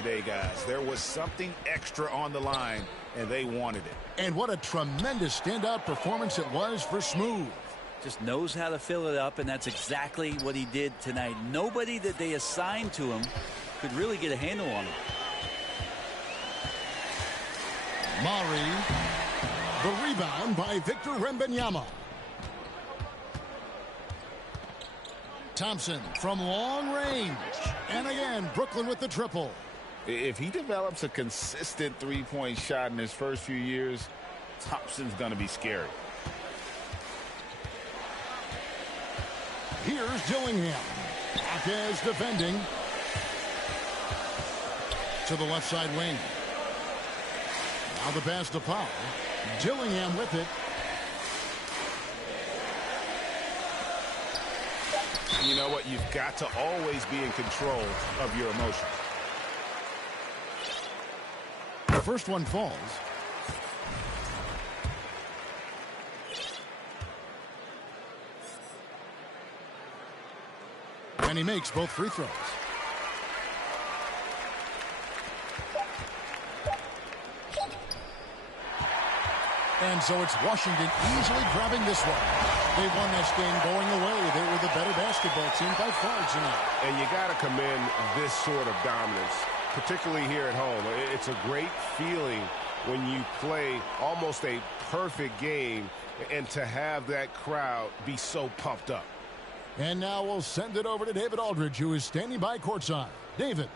today, guys. There was something extra on the line, and they wanted it. And what a tremendous standout performance it was for Smooth. Just knows how to fill it up, and that's exactly what he did tonight. Nobody that they assigned to him could really get a handle on him. Mari, the rebound by Victor Wembanyama. Thompson from long range. And again, Brooklyn with the triple. If he develops a consistent three-point shot in his first few years, Thompson's going to be scary. Here's Dillingham. Marquez defending. To the left side wing. Now the pass to Powell. Dillingham with it. You know what? You've got to always be in control of your emotions. The first one falls. And he makes both free throws. And so it's Washington easily grabbing this one. They won this game going away. They were the better basketball team by far tonight. And you got to commend this sort of dominance, particularly here at home. It's a great feeling when you play almost a perfect game and to have that crowd be so pumped up. And now we'll send it over to David Aldridge, who is standing by courtside. David.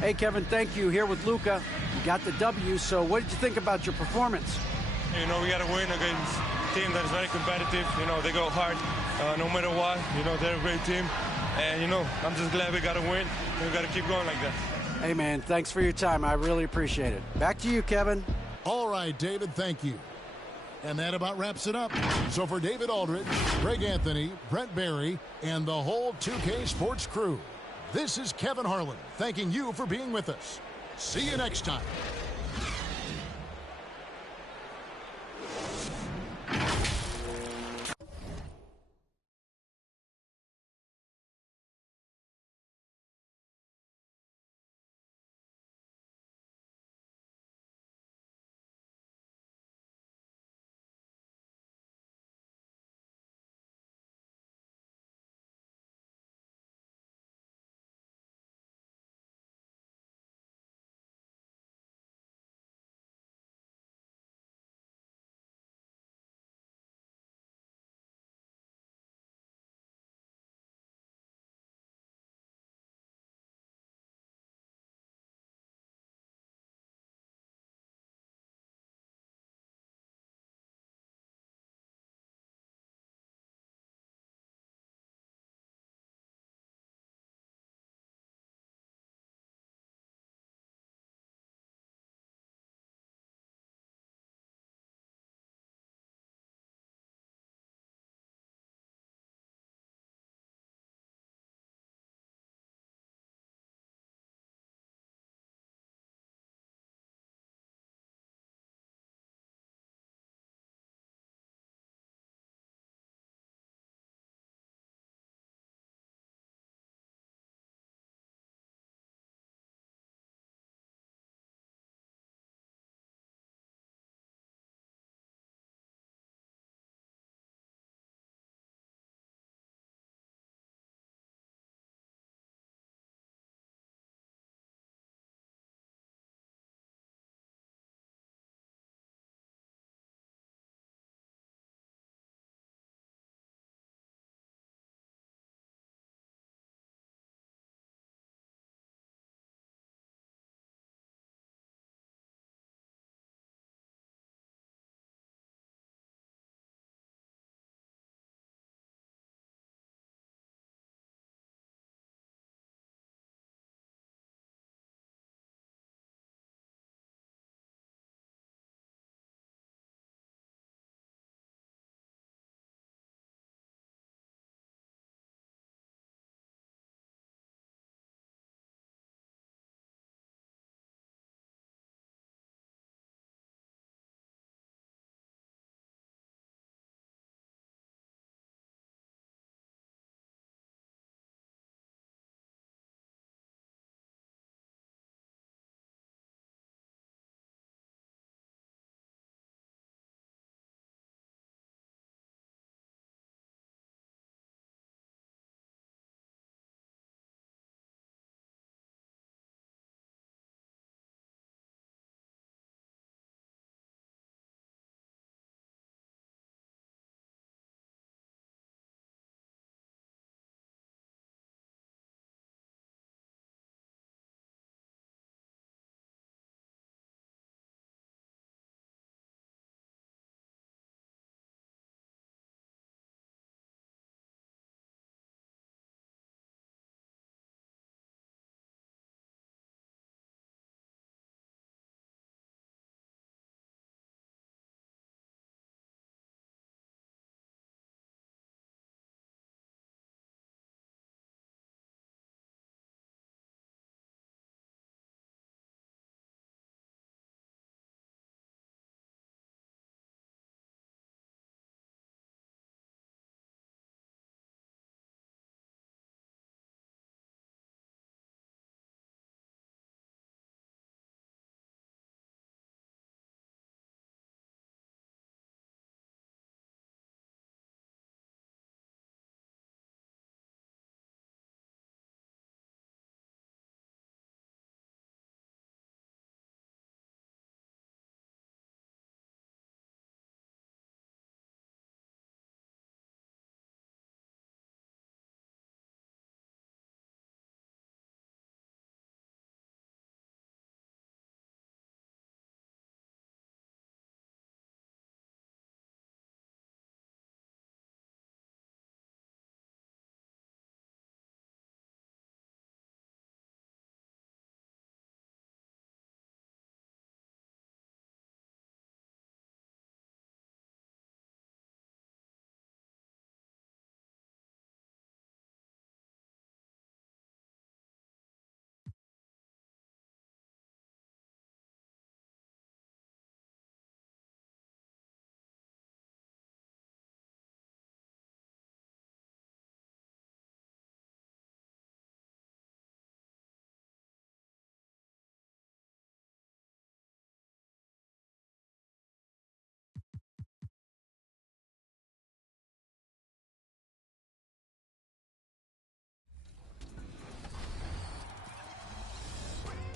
Hey, Kevin, thank you. Here with Luka. You got the W, so what did you think about your performance? You know, we got to win against a team that is very competitive. You know, they go hard no matter what. You know, they're a great team. And, you know, I'm just glad we got to win. We got to keep going like that. Hey, man, thanks for your time. I really appreciate it. Back to you, Kevin. All right, David, thank you. And that about wraps it up. So for David Aldridge, Greg Anthony, Brent Barry, and the whole 2K Sports crew, this is Kevin Harlan thanking you for being with us. See you next time.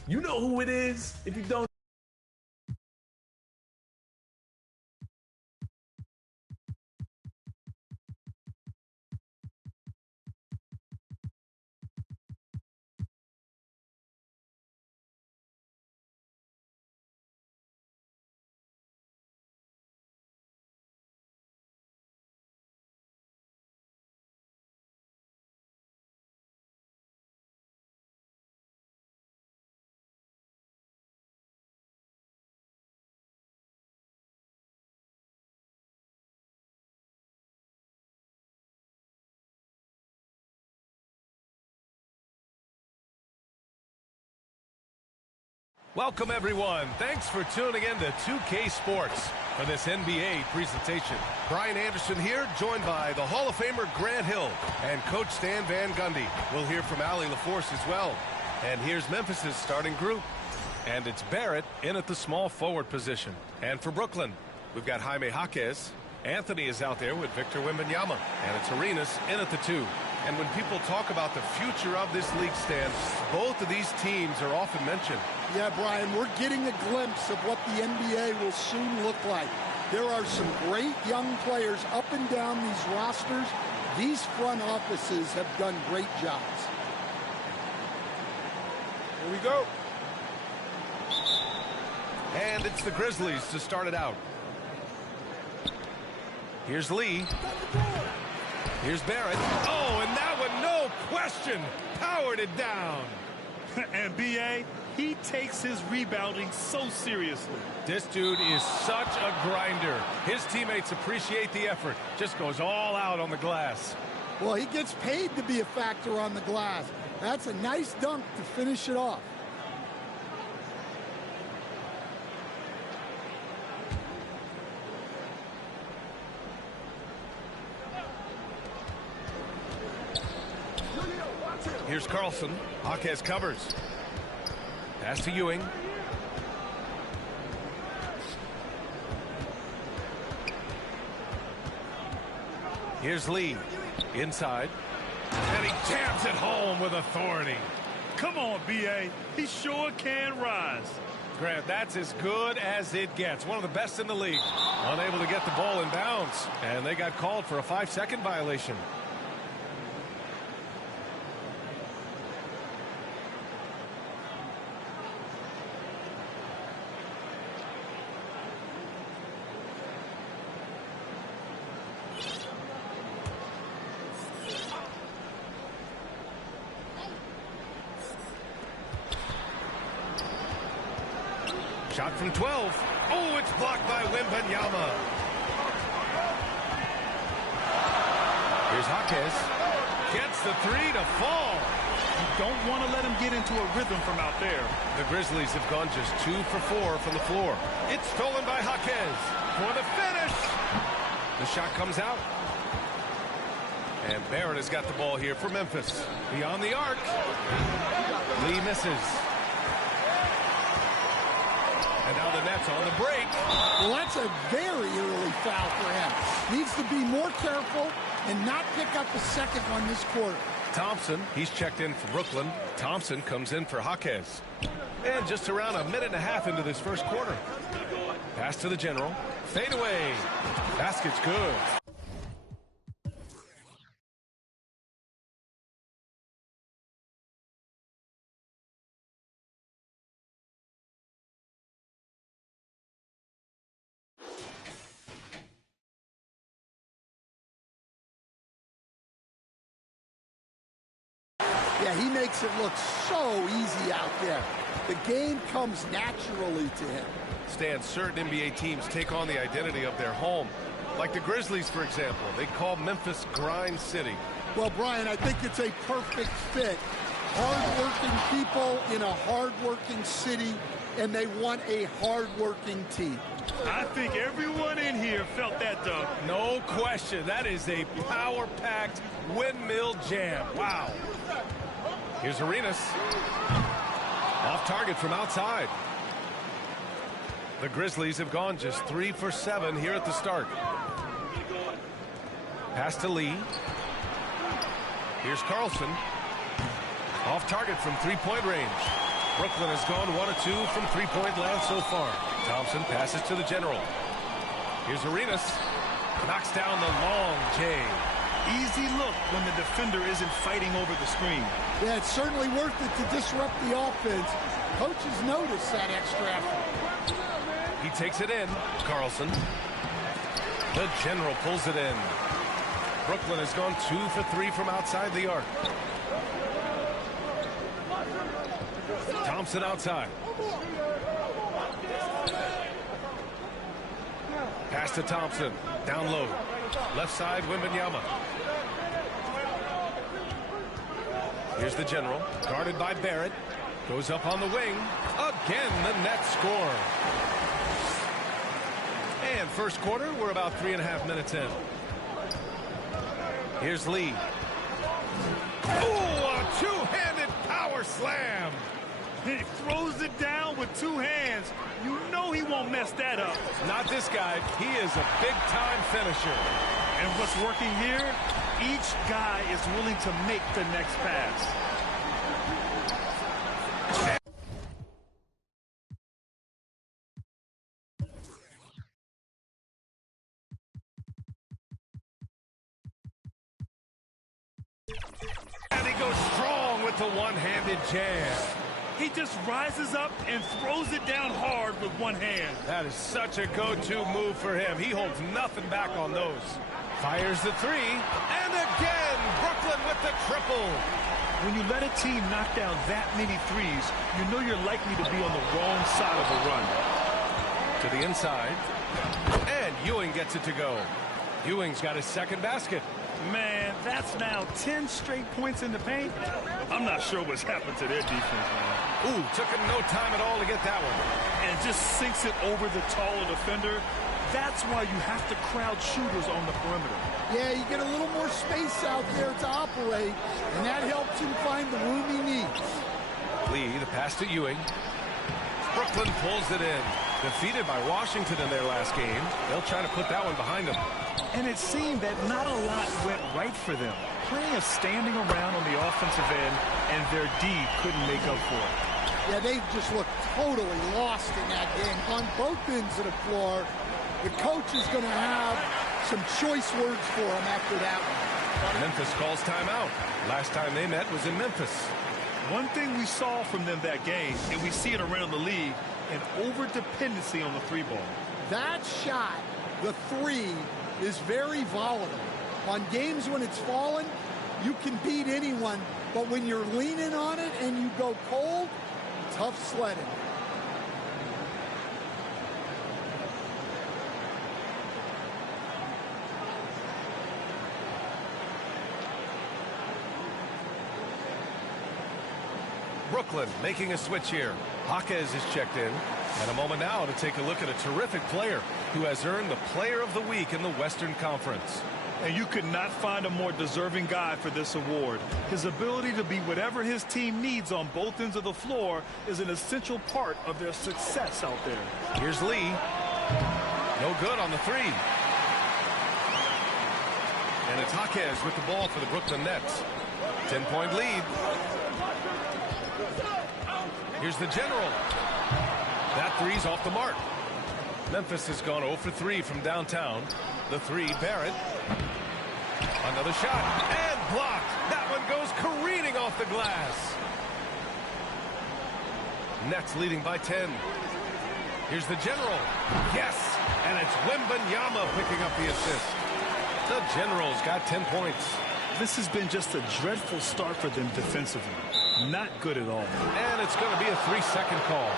You know who it is if you don't. Welcome, everyone. Thanks for tuning in to 2K Sports for this NBA presentation. Brian Anderson here, joined by the Hall of Famer Grant Hill and Coach Stan Van Gundy. We'll hear from Allie LaForce as well. And here's Memphis's starting group. And it's Barrett in at the small forward position. And for Brooklyn, we've got Jaime Jaquez. Anthony is out there with Victor Wembanyama. And it's Arenas in at the 2. And when people talk about the future of this league, Stan, both of these teams are often mentioned. Yeah, Brian, we're getting a glimpse of what the NBA will soon look like. There are some great young players up and down these rosters. These front offices have done great jobs. Here we go. And it's the Grizzlies to start it out. Here's Lee. Here's Barrett. Oh, and that one, no question, powered it down. And B.A., he takes his rebounding so seriously. This dude is such a grinder. His teammates appreciate the effort. Just goes all out on the glass. Well, he gets paid to be a factor on the glass. That's a nice dunk to finish it off. Here's Carlson. Jaquez covers. Pass to Ewing. Here's Lee. Inside. And he jams it home with authority. Come on, B.A. He sure can rise. Grant, that's as good as it gets. One of the best in the league. Unable to get the ball in bounds. And they got called for a 5-second violation. Shot from 12. Oh, it's blocked by Wembanyama. Here's Jaquez. Gets the 3 to fall. You don't want to let him get into a rhythm from out there. The Grizzlies have gone just 2 for 4 from the floor. It's stolen by Jaquez for the finish. The shot comes out. And Barrett has got the ball here for Memphis. Beyond the arc. Lee misses. And now the Nets on the break. Well, that's a very early foul for him. Needs to be more careful and not pick up the second one this quarter. Thompson, he's checked in for Brooklyn. Thompson comes in for Jaquez. And just around a minute and a half into this first quarter. Pass to the general. Fade away. Basket's good. Yeah, he makes it look so easy out there. The game comes naturally to him. Stan, certain NBA teams take on the identity of their home. Like the Grizzlies, for example. They call Memphis Grind City. Well, Brian, I think it's a perfect fit. Hard-working people in a hard-working city, and they want a hard-working team. I think everyone in here felt that dunk. No question. That is a power-packed windmill jam. Wow. Here's Arenas. Off target from outside. The Grizzlies have gone just 3 for 7 here at the start. Pass to Lee. Here's Carlson. Off target from three-point range. Brooklyn has gone 1 of 2 from three-point land so far. Thompson passes to the general. Here's Arenas. Knocks down the long J. Easy look when the defender isn't fighting over the screen. Yeah, it's certainly worth it to disrupt the offense. Coaches notice that extra effort. He takes it in. Carlson. The general pulls it in. Brooklyn has gone 2 for 3 from outside the arc. Thompson outside. Pass to Thompson. Down low. Left side, Wembanyama. Here's the general. Guarded by Barrett. Goes up on the wing. Again, the net score. And first quarter, we're about 3.5 minutes in. Here's Lee. Oh, a two-handed power slam. He throws it down with 2 hands. You know he won't mess that up. Not this guy. He is a big-time finisher. And what's working here, each guy is willing to make the next pass. And he goes strong with the one-handed jam. He just rises up and throws it down hard with 1 hand. That is such a go-to move for him. He holds nothing back on those. Fires the 3. And again, Brooklyn with the triple. When you let a team knock down that many threes, you know you're likely to be on the wrong side of a run. To the inside. And Ewing gets it to go. Ewing's got his second basket. Man, that's now 10 straight points in the paint. I'm not sure what's happened to their defense, man. Ooh, took him no time at all to get that one. And just sinks it over the taller defender. That's why you have to crowd shooters on the perimeter. Yeah, you get a little more space out there to operate, and that helps him find the room he needs. Lee, the pass to Ewing. Brooklyn pulls it in. Defeated by Washington in their last game. They'll try to put that one behind them. And it seemed that not a lot went right for them. Plenty of standing around on the offensive end, and their D couldn't make up for it. Yeah, they just looked totally lost in that game on both ends of the floor. The coach is going to have some choice words for him after that one. Memphis calls timeout. Last time they met was in Memphis. One thing we saw from them that game, and we see it around the league, an over-dependency on the 3-ball. That shot, the 3, is very volatile. On games when it's falling, you can beat anyone, but when you're leaning on it and you go cold, tough sledding. Brooklyn making a switch here. Jaquez is checked in. And a moment now to take a look at a terrific player who has earned the Player of the Week in the Western Conference. And you could not find a more deserving guy for this award. His ability to be whatever his team needs on both ends of the floor is an essential part of their success out there. Here's Lee. No good on the 3. And it's Jaquez with the ball for the Brooklyn Nets. 10-point lead. Here's the general. That 3's off the mark. Memphis has gone 0 for 3 from downtown. The 3, Barrett. Another shot. And blocked. That one goes careening off the glass. Nets leading by 10. Here's the general. Yes. And it's Wembanyama picking up the assist. The general's got 10 points. This has been just a dreadful start for them defensively. Not good at all. And it's going to be a 3-second call.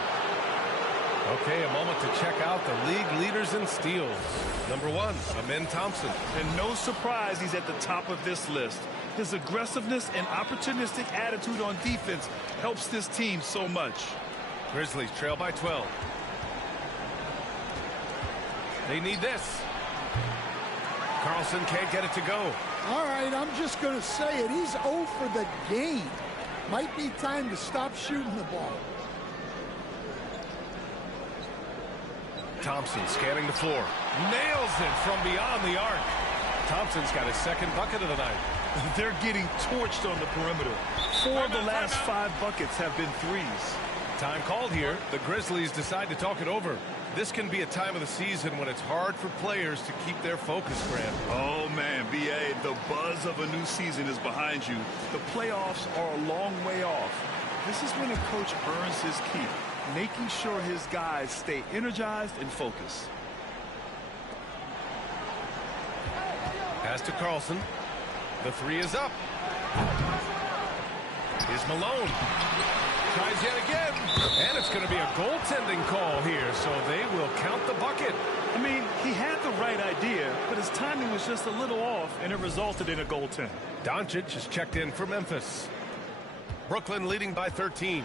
Okay, a moment to check out the league leaders in steals. Number 1, Amen Thompson. And no surprise he's at the top of this list. His aggressiveness and opportunistic attitude on defense helps this team so much. Grizzlies trail by 12. They need this. Carlson can't get it to go. All right, I'm just going to say it. He's 0 for the game. Might be time to stop shooting the ball. Thompson scanning the floor. Nails it from beyond the arc. Thompson's got his second bucket of the night. They're getting torched on the perimeter. 4 of the last 5 buckets have been 3s. Time called here. The Grizzlies decide to talk it over. This can be a time of the season when it's hard for players to keep their focus, Grant. Oh, man, B.A., the buzz of a new season is behind you. The playoffs are a long way off. This is when a coach earns his keep, making sure his guys stay energized and focused. Pass to Carlson. The three is up. Here's Malone. Tries yet again. And it's going to be a goaltending call here, so they will count the bucket. I mean, he had the right idea, but his timing was just a little off, and it resulted in a goaltend. Doncic is checked in for Memphis. Brooklyn leading by 13.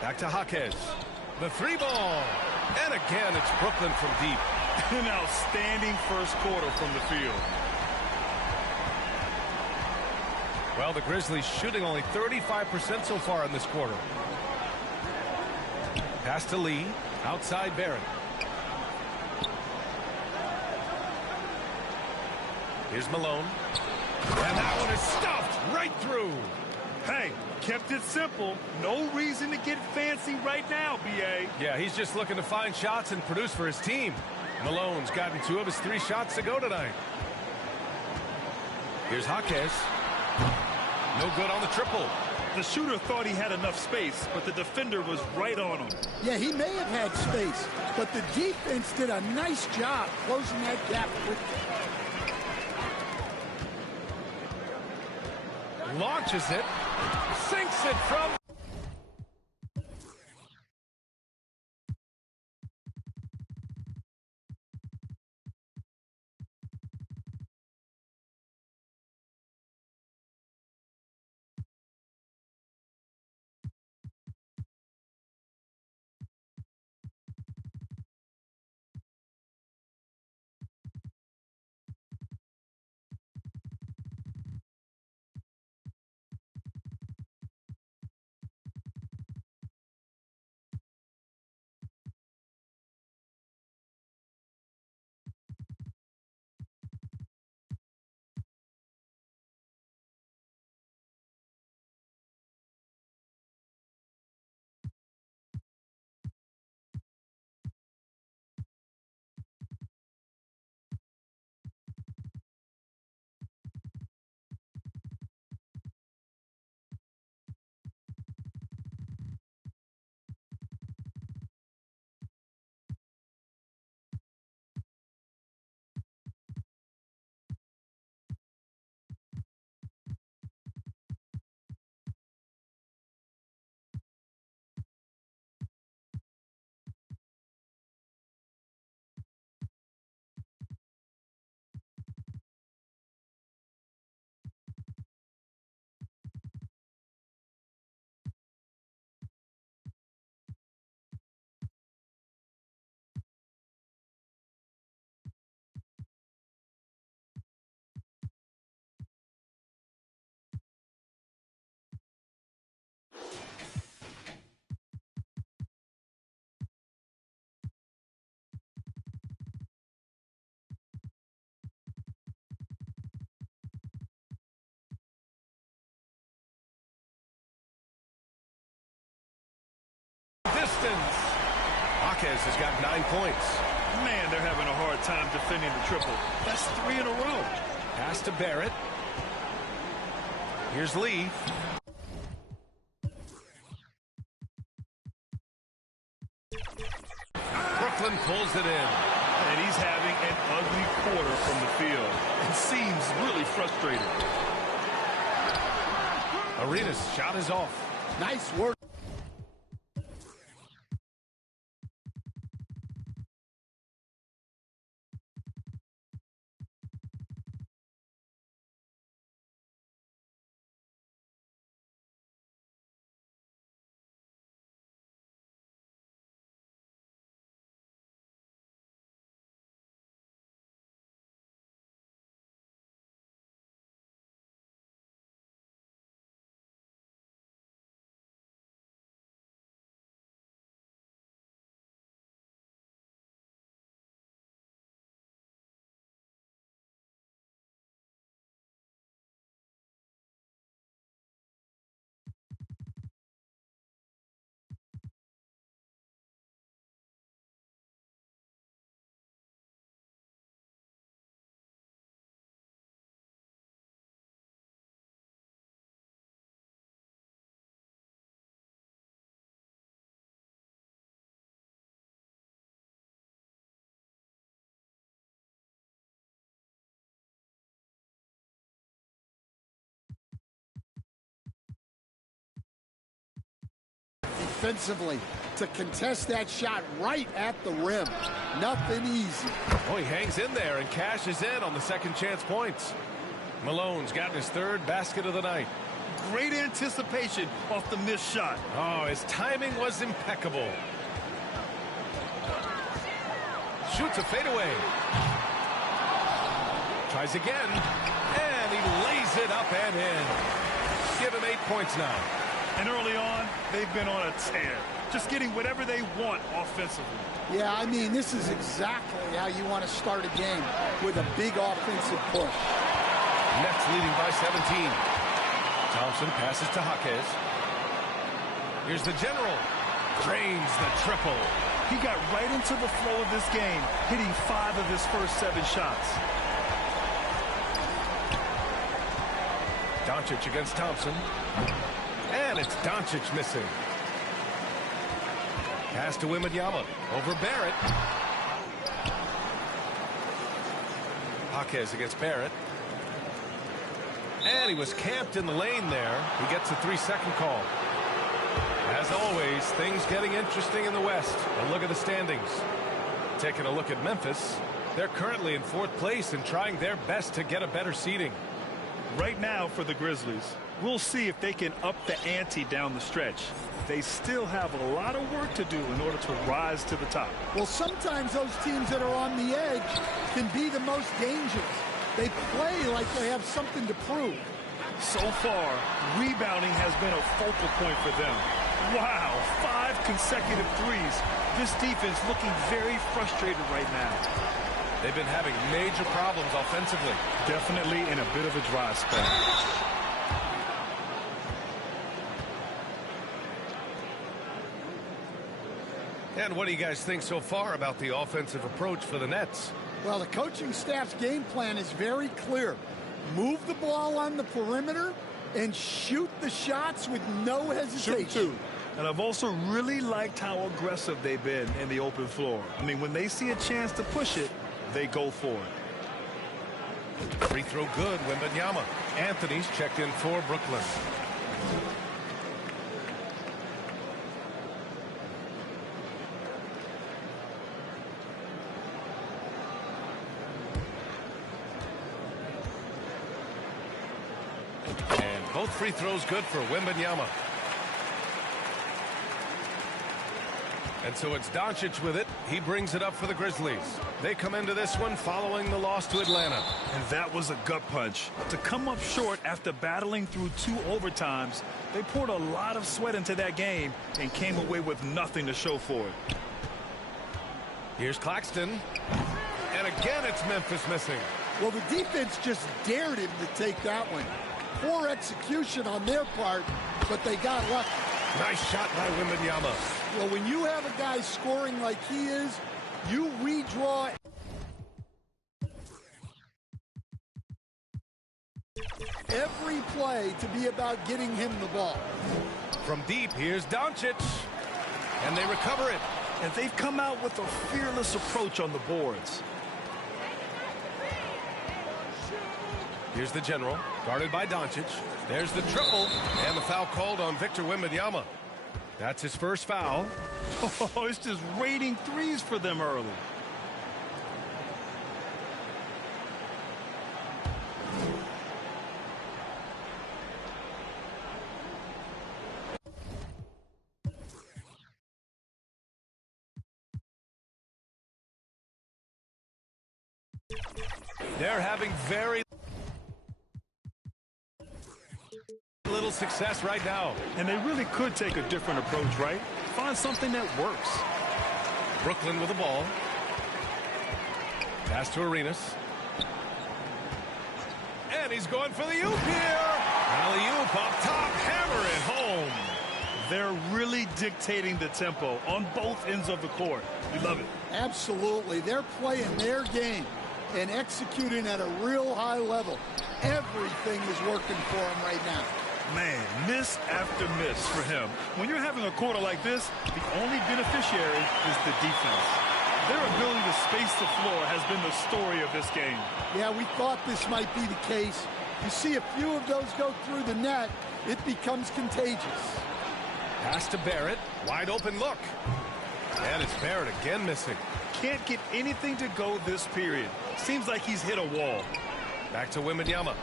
Back to Jaquez. The three ball. And again, it's Brooklyn from deep. An outstanding first quarter from the field. Well, the Grizzlies shooting only 35% so far in this quarter. Pass to Lee. Outside Barrett. Here's Malone. And that one is stuffed right through. Hey, kept it simple. No reason to get fancy right now, B.A. Yeah, he's just looking to find shots and produce for his team. Malone's gotten 2 of his 3 shots to go tonight. Here's Jaquez. No good on the triple. The shooter thought he had enough space, but the defender was right on him. Yeah, he may have had space, but the defense did a nice job closing that gap quickly. Launches it. Sinks it from... Distance. Jaquez has got 9 points. Man, they're having a hard time defending the triple. That's 3 in a row. Pass to Barrett. Here's Lee. Brooklyn pulls it in. And he's having an ugly quarter from the field. It seems really frustrated. Arenas' shot is off. Nice work. defensively to contest that shot right at the rim. Nothing easy. Oh, he hangs in there and cashes in on the second chance points. Malone's gotten his third basket of the night. Great anticipation off the missed shot. Oh, his timing was impeccable. Shoots a fadeaway. Tries again. And he lays it up and in. Give him 8 points now. And early on, they've been on a tear. Just getting whatever they want offensively. Yeah, I mean, this is exactly how you want to start a game, with a big offensive push. Nets leading by 17. Thompson passes to Jaquez. Here's the general. Drains the triple. He got right into the flow of this game, hitting 5 of his first 7 shots. Doncic against Thompson. And it's Doncic missing. Pass to Wembanyama. Over Barrett. Jaquez against Barrett. And he was camped in the lane there. He gets a 3-second call. As always, things getting interesting in the West. A look at the standings. Taking a look at Memphis. They're currently in 4th place and trying their best to get a better seeding. Right now for the Grizzlies, we'll see if they can up the ante down the stretch. They still have a lot of work to do in order to rise to the top. Well, sometimes those teams that are on the edge can be the most dangerous. They play like they have something to prove. So far, rebounding has been a focal point for them. Wow, 5 consecutive threes. This defense looking very frustrated right now. They've been having major problems offensively. Definitely in a bit of a dry spell. And what do you guys think so far about the offensive approach for the Nets? Well, the coaching staff's game plan is very clear. Move the ball on the perimeter and shoot the shots with no hesitation. Shoot too. And I've also really liked how aggressive they've been in the open floor. I mean, when they see a chance to push it, they go for it. Free throw good, Wembanyama. Anthony's checked in for Brooklyn. And both free throws good for Wembanyama. And so it's Doncic with it. He brings it up for the Grizzlies. They come into this one following the loss to Atlanta. And that was a gut punch. To come up short after battling through 2 overtimes, they poured a lot of sweat into that game and came away with nothing to show for it. Here's Claxton. And again, it's Memphis missing. Well, the defense just dared him to take that one. Poor execution on their part, but they got lucky. Nice shot by Wembanyama. Well, when you have a guy scoring like he is, you redraw. Every play to be about getting him the ball. From deep, here's Doncic. And they recover it. And they've come out with a fearless approach on the boards. Here's the general, guarded by Doncic. There's the triple, and the foul called on Victor Wembanyama. That's his first foul. Oh, it's just raining threes for them early. They're having very little success right now. And they really could take a different approach, right? Find something that works. Brooklyn with the ball. Pass to Arenas. And he's going for the oop here. Alley-oop up top, hammer it home. They're really dictating the tempo on both ends of the court. You love it. Absolutely. They're playing their game and executing at a real high level. Everything is working for them right now. Man, miss after miss for him. When you're having a quarter like this, the only beneficiary is the defense. Their ability to space the floor has been the story of this game. Yeah, we thought this might be the case. You see a few of those go through the net, it becomes contagious. Pass to Barrett. Wide open look. And it's Barrett again missing. Can't get anything to go this period. Seems like he's hit a wall. Back to Wembanyama.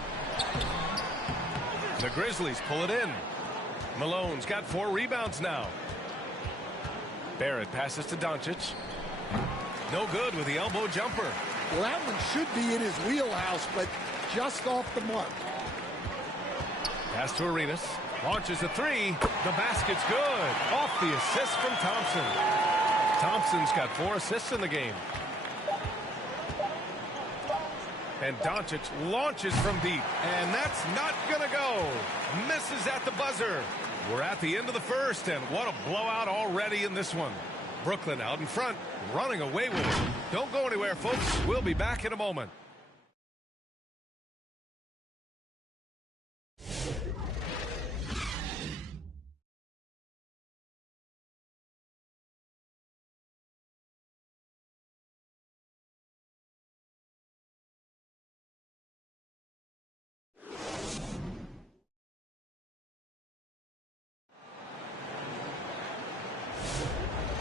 The Grizzlies pull it in. Malone's got 4 rebounds now. Barrett passes to Doncic. No good with the elbow jumper. Well, that one should be in his wheelhouse, but just off the mark. Pass to Arenas. Launches a 3. The basket's good. Off the assist from Thompson. Thompson's got 4 assists in the game. And Doncic launches from deep. And that's not going to go. Misses at the buzzer. We're at the end of the first, and what a blowout already in this one. Brooklyn out in front, running away with it. Don't go anywhere, folks. We'll be back in a moment.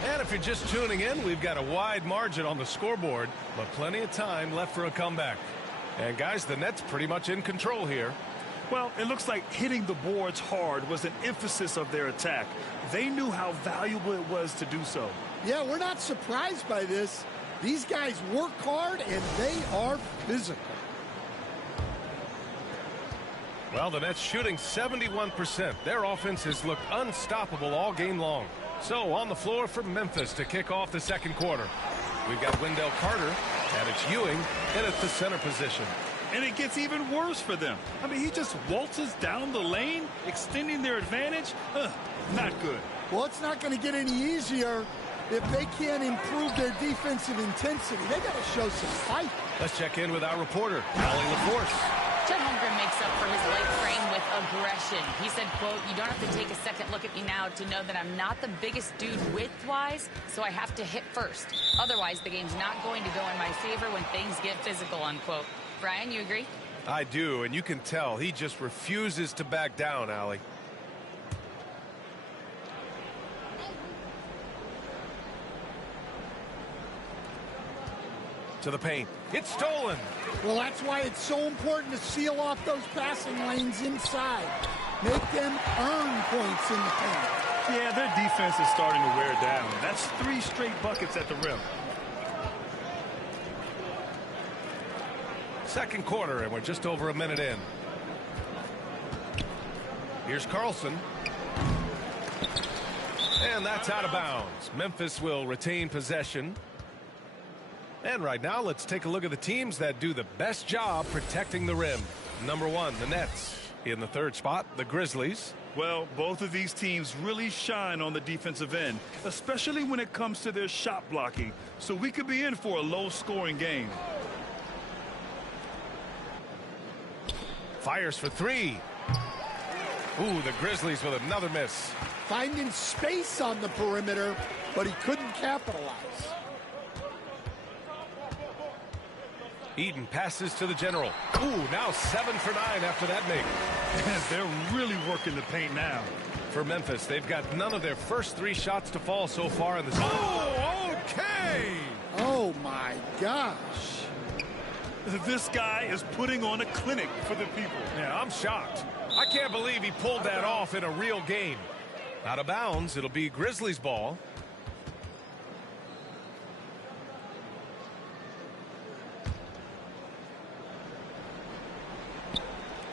And if you're just tuning in, we've got a wide margin on the scoreboard, but plenty of time left for a comeback. And guys, the Nets pretty much in control here. Well, it looks like hitting the boards hard was an emphasis of their attack. They knew how valuable it was to do so. Yeah, we're not surprised by this. These guys work hard, and they are physical. Well, the Nets shooting 71%. Their offense has looked unstoppable all game long. So on the floor for Memphis to kick off the second quarter. We've got Wendell Carter, and it's Ewing in at the center position. And it gets even worse for them. I mean, he just waltzes down the lane, extending their advantage. Not good. Well, it's not going to get any easier if they can't improve their defensive intensity. They got to show some fight. Let's check in with our reporter, Allie LaForce. Chet Holmgren makes up for his late frame with aggression. He said, quote, "You don't have to take a second look at me now to know that I'm not the biggest dude width-wise, so I have to hit first. Otherwise, the game's not going to go in my favor when things get physical," unquote. Brian, you agree? I do, and you can tell he just refuses to back down, Allie. To the paint. It's stolen. Well, that's why it's so important to seal off those passing lanes inside. Make them earn points in the paint. Yeah, their defense is starting to wear down. That's 3 straight buckets at the rim. Second quarter, and we're just over a minute in. Here's Carlson. And that's out of bounds. Memphis will retain possession. And right now, let's take a look at the teams that do the best job protecting the rim. Number 1, the Nets. In the third spot, the Grizzlies. Well, both of these teams really shine on the defensive end, especially when it comes to their shot blocking. So we could be in for a low-scoring game. Fires for 3. Ooh, the Grizzlies with another miss. Finding space on the perimeter, but he couldn't capitalize. Eden passes to the general. Ooh, now 7 for 9 after that make. They're really working the paint now. For Memphis, they've got none of their first 3 shots to fall so far in this. Oh, okay. Oh, my gosh. This guy is putting on a clinic for the people. Yeah, I'm shocked. I can't believe he pulled that off in a real game. Out of bounds, it'll be Grizzlies ball.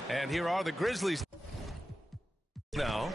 And here are the Grizzlies now.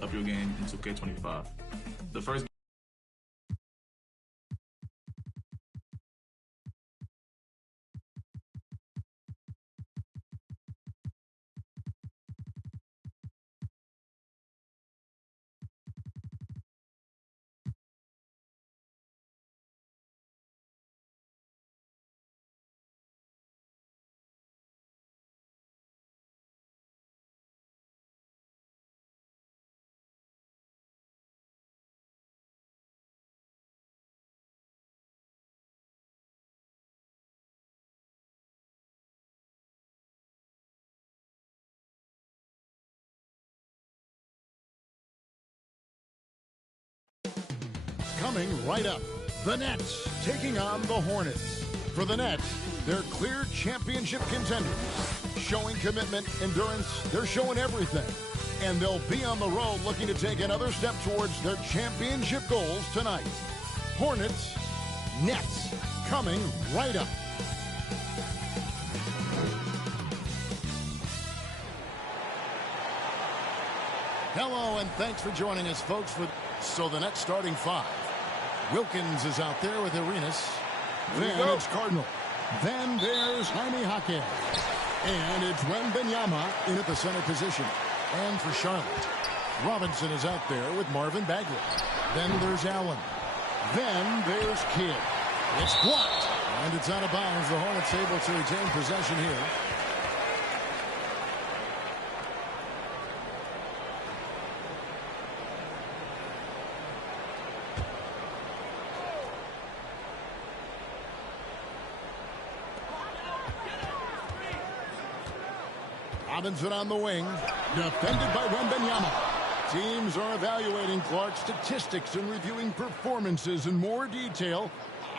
Of your game in 2K25. The first Coming right up, the Nets taking on the Hornets. For the Nets, they're clear championship contenders. Showing commitment, endurance, they're showing everything. And they'll be on the road looking to take another step towards their championship goals tonight. Hornets, Nets, coming right up. Hello, and thanks for joining us, folks. So the Nets starting five. Wilkins is out there with Arenas. Then it's Cardinal. Then there's Jaime Jaquez. And it's Wembanyama in at the center position. And for Charlotte, Robinson is out there with Marvin Bagley. Then there's Allen. Then there's Kidd. It's blocked. And it's out of bounds. The Hornets able to retain possession here. Robinson on the wing. Defended by Wembanyama. Teams are evaluating Clark's statistics and reviewing performances in more detail,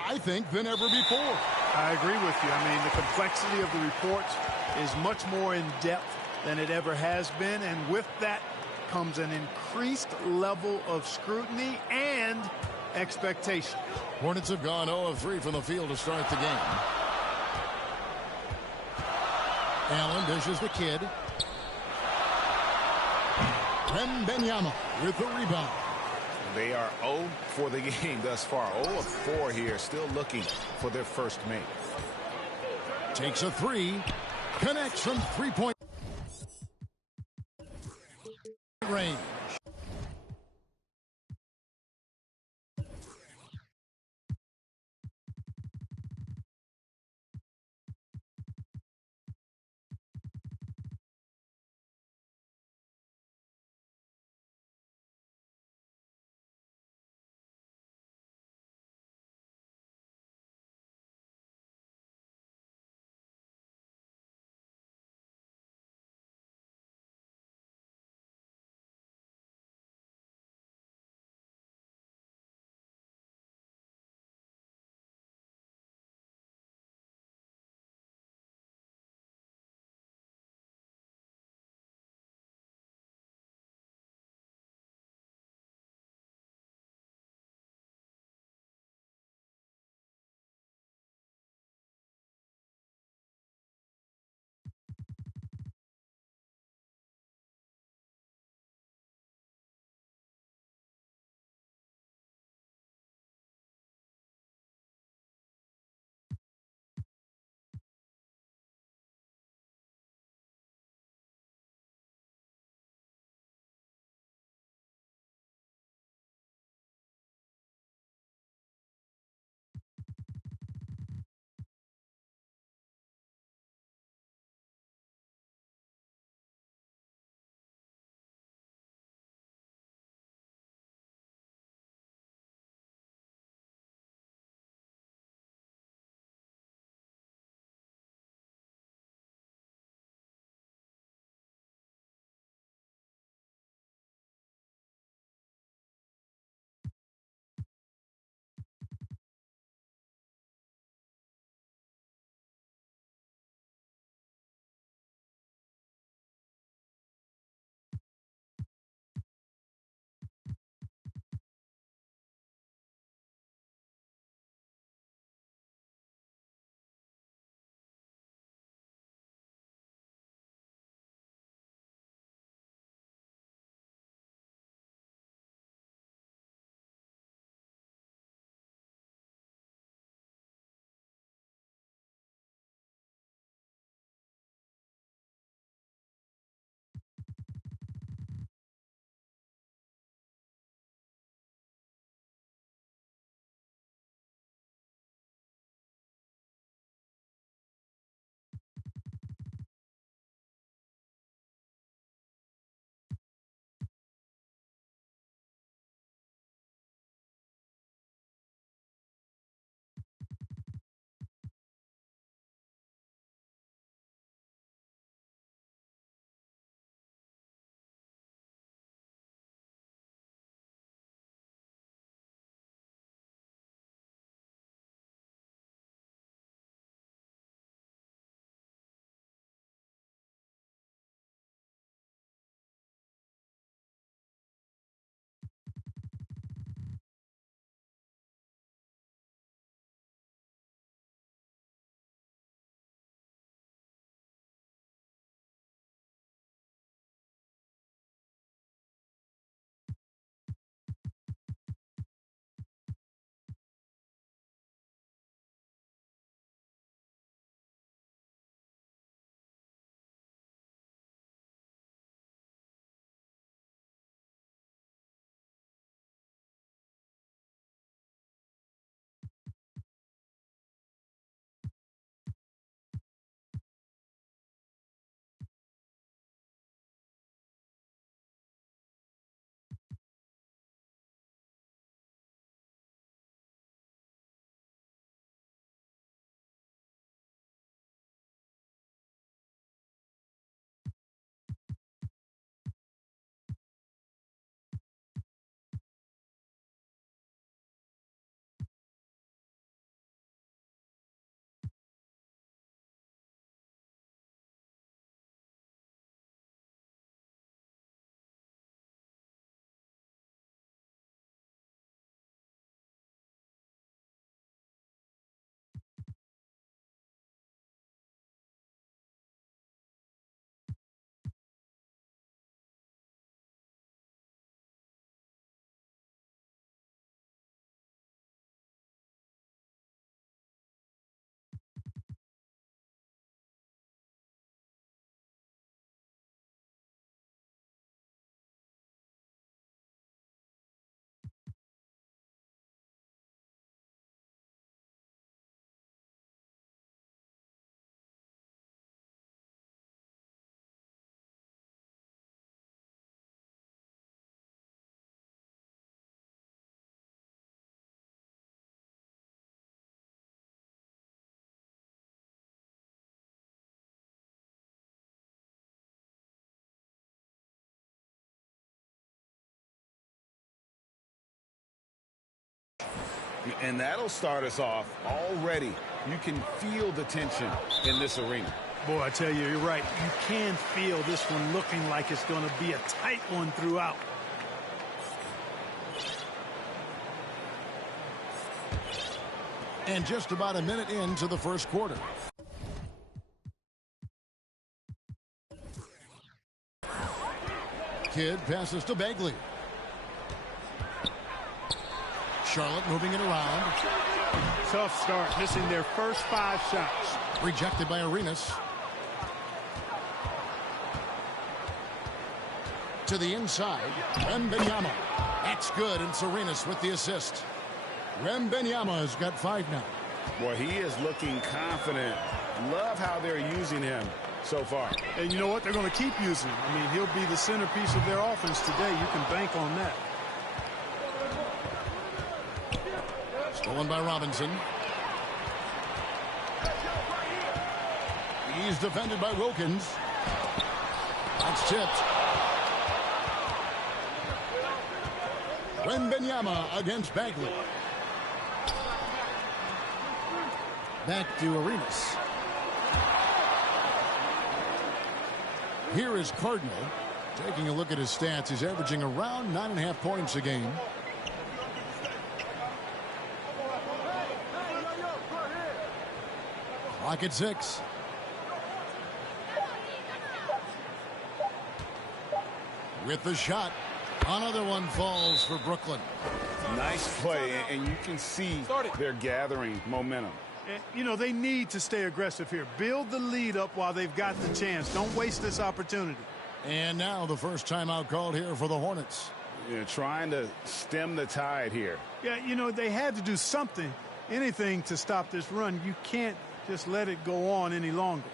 I think, than ever before. I agree with you. I mean, the complexity of the reports is much more in depth than it ever has been. And with that comes an increased level of scrutiny and expectation. Hornets have gone 0 of 3 from the field to start the game. Allen dishes the Kid. Wembanyama with the rebound. They are 0 for the game thus far. 0 of 4 here, still looking for their first make. Takes a 3. Connects from 3-point range. And that'll start us off already. You can feel the tension in this arena. Boy, I tell you, you're right. You can feel this one looking like it's going to be a tight one throughout. And just about a minute into the first quarter. Kidd passes to Bagley. Charlotte moving it around. Tough start, missing their first 5 shots. Rejected by Arenas. To the inside, Wembanyama. That's good, and Arenas with the assist. Wembanyama has got 5 now. Boy, he is looking confident. Love how they're using him so far. And you know what? They're going to keep using him. I mean, he'll be the centerpiece of their offense today. You can bank on that. Stolen by Robinson. He's defended by Wilkins. That's tipped. Wembanyama against Bagley. Back to Arenas. Here is Cardinal. Taking a look at his stats, he's averaging around 9.5 points a game. Clock at 6. With the shot. Another one falls for Brooklyn. Nice play, and you can see they're gathering momentum. You know, they need to stay aggressive here. Build the lead up while they've got the chance. Don't waste this opportunity. And now the first timeout called here for the Hornets. Yeah, trying to stem the tide here. Yeah, you know, they had to do something, anything to stop this run. You can't just let it go on any longer.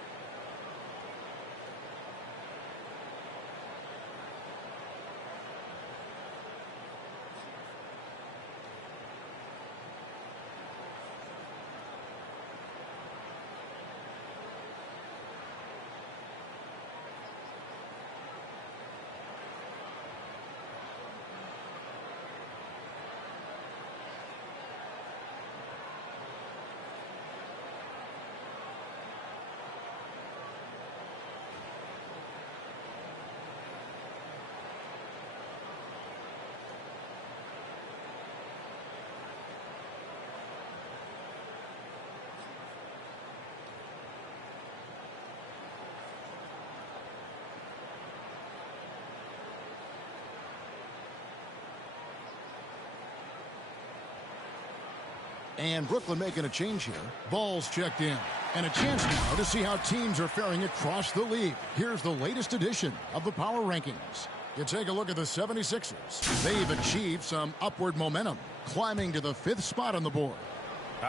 And Brooklyn making a change here. Ball's checked in. And a chance now to see how teams are faring across the league. Here's the latest edition of the Power Rankings. You take a look at the 76ers. They've achieved some upward momentum, climbing to the 5th spot on the board.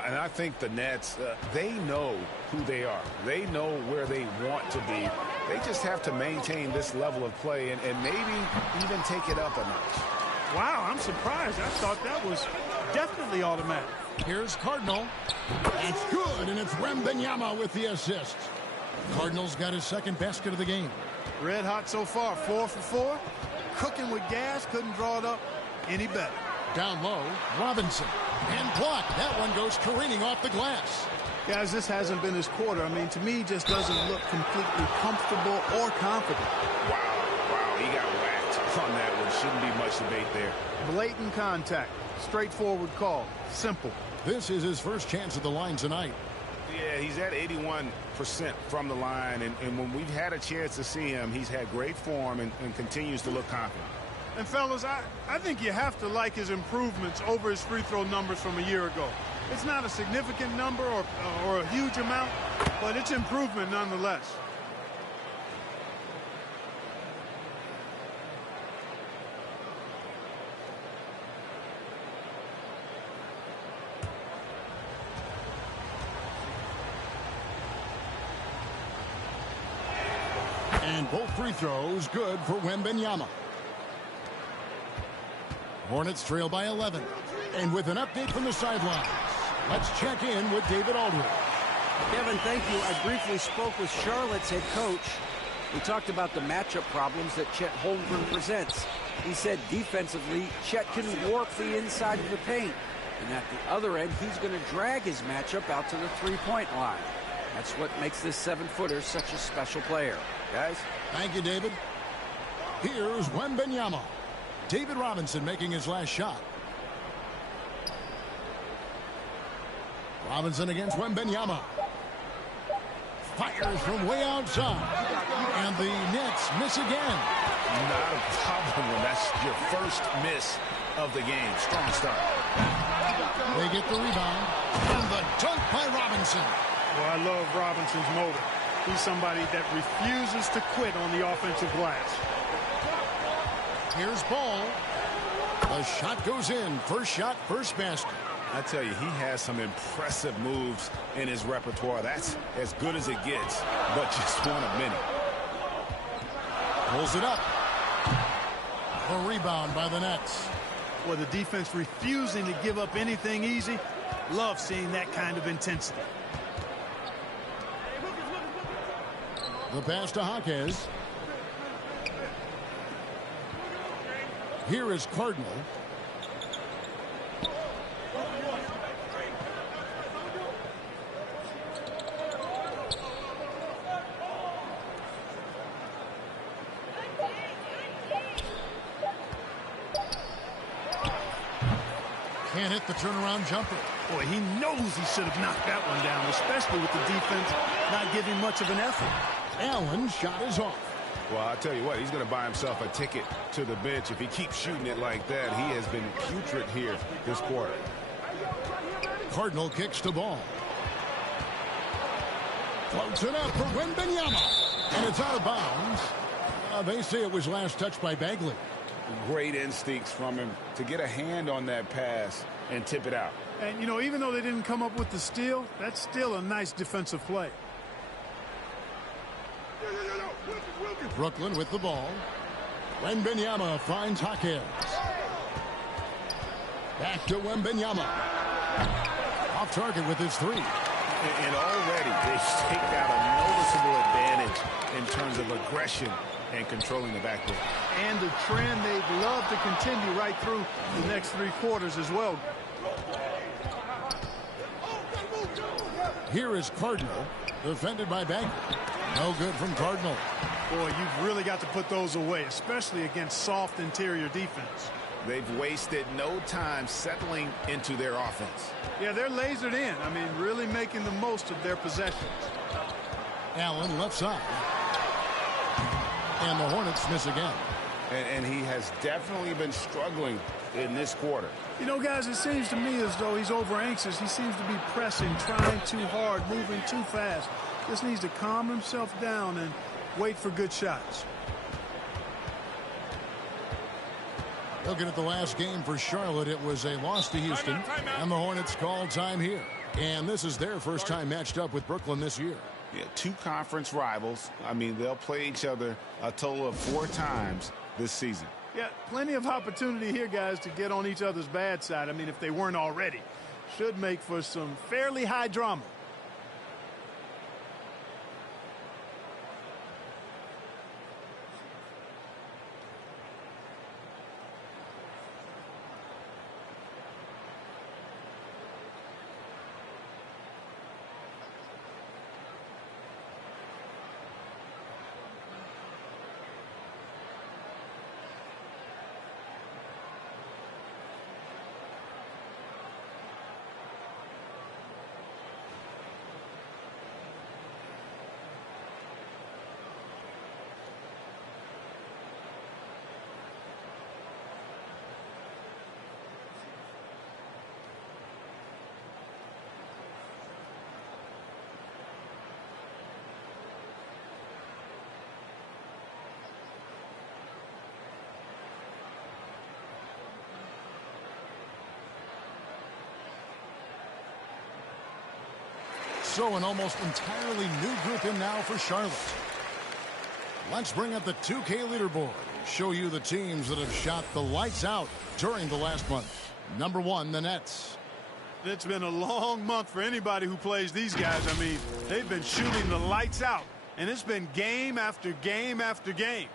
And I think the Nets, they know who they are. They know where they want to be. They just have to maintain this level of play and maybe even take it up a notch. Wow, I'm surprised. I thought that was definitely automatic. Here's Cardinal. It's good, and it's Wembanyama with the assist. Cardinal's got his second basket of the game. Red hot so far, 4 for 4. Cooking with gas, couldn't draw it up any better. Down low, Robinson. And blocked. That one goes careening off the glass. Guys, this hasn't been his quarter. I mean, to me, just doesn't look completely comfortable or confident. Wow, he got whacked on that one. Shouldn't be much debate there. Blatant contact. Straightforward call. Simple. This is his first chance at the line tonight. Yeah, he's at 81% from the line, and when we've had a chance to see him, he's had great form and continues to look confident. And fellas, I think you have to like his improvements over his free throw numbers from a year ago. It's not a significant number or a huge amount, but it's improvement nonetheless. And both free throws good for Wembanyama. Hornets trail by 11. And with an update from the sidelines, let's check in with David Aldridge. Kevin, thank you. I briefly spoke with Charlotte's head coach. We talked about the matchup problems that Chet Holmgren presents. He said defensively, Chet can warp the inside of the paint. And at the other end, he's going to drag his matchup out to the three-point line. That's what makes this 7-footer such a special player. Guys? Thank you, David. Here's Wembanyama. David Robinson making his last shot. Robinson against Wembanyama. Fires from way outside. And the Nets miss again. Not a problem when that's your first miss of the game. Strong start. They get the rebound. And the dunk by Robinson. Well, I love Robinson's motor. He's somebody that refuses to quit on the offensive glass. Here's Ball. The shot goes in. First shot, first basket. I tell you, he has some impressive moves in his repertoire. That's as good as it gets, but just one of many. Pulls it up. A rebound by the Nets. Well, the defense refusing to give up anything easy. Love seeing that kind of intensity. The pass to Jaquez. Here is Cardinal. Can't hit the turnaround jumper. Boy, he knows he should have knocked that one down, especially with the defense not giving much of an effort. Allen's shot is off. Well, I'll tell you what, he's going to buy himself a ticket to the bench. If he keeps shooting it like that, he has been putrid here this quarter. Cardinal kicks the ball. Floats it up for Wembanyama. And it's out of bounds. They say it was last touched by Bagley. Great instincts from him to get a hand on that pass and tip it out. And, you know, even though they didn't come up with the steal, that's still a nice defensive play. Brooklyn with the ball. Wembanyama finds Jaquez. Back to Wembanyama. Off target with his three. And already they've staked out a noticeable advantage in terms of aggression and controlling the backcourt. And the trend they'd love to continue right through the next 3 quarters as well. Here is Cardinal, defended by Bagley. No good from Cardinal. Boy, you've really got to put those away, especially against soft interior defense. They've wasted no time settling into their offense. Yeah, they're lasered in. I mean, really making the most of their possessions. Allen left side. And the Hornets miss again. And he has definitely been struggling in this quarter. You know, guys, it seems to me as though he's over anxious. He seems to be pressing, trying too hard, moving too fast. Just needs to calm himself down and wait for good shots. Looking at the last game for Charlotte, it was a loss to Houston, and the Hornets called time here. And this is their first time matched up with Brooklyn this year. Yeah, 2 conference rivals. I mean, they'll play each other a total of 4 times this season. Yeah, plenty of opportunity here, guys, to get on each other's bad side. I mean, if they weren't already. Should make for some fairly high drama. So an almost entirely new group in now for Charlotte. Let's bring up the 2K leaderboard and show you the teams that have shot the lights out during the last month. Number 1, the Nets. It's been a long month for anybody who plays these guys. I mean, they've been shooting the lights out, and it's been game after game after game.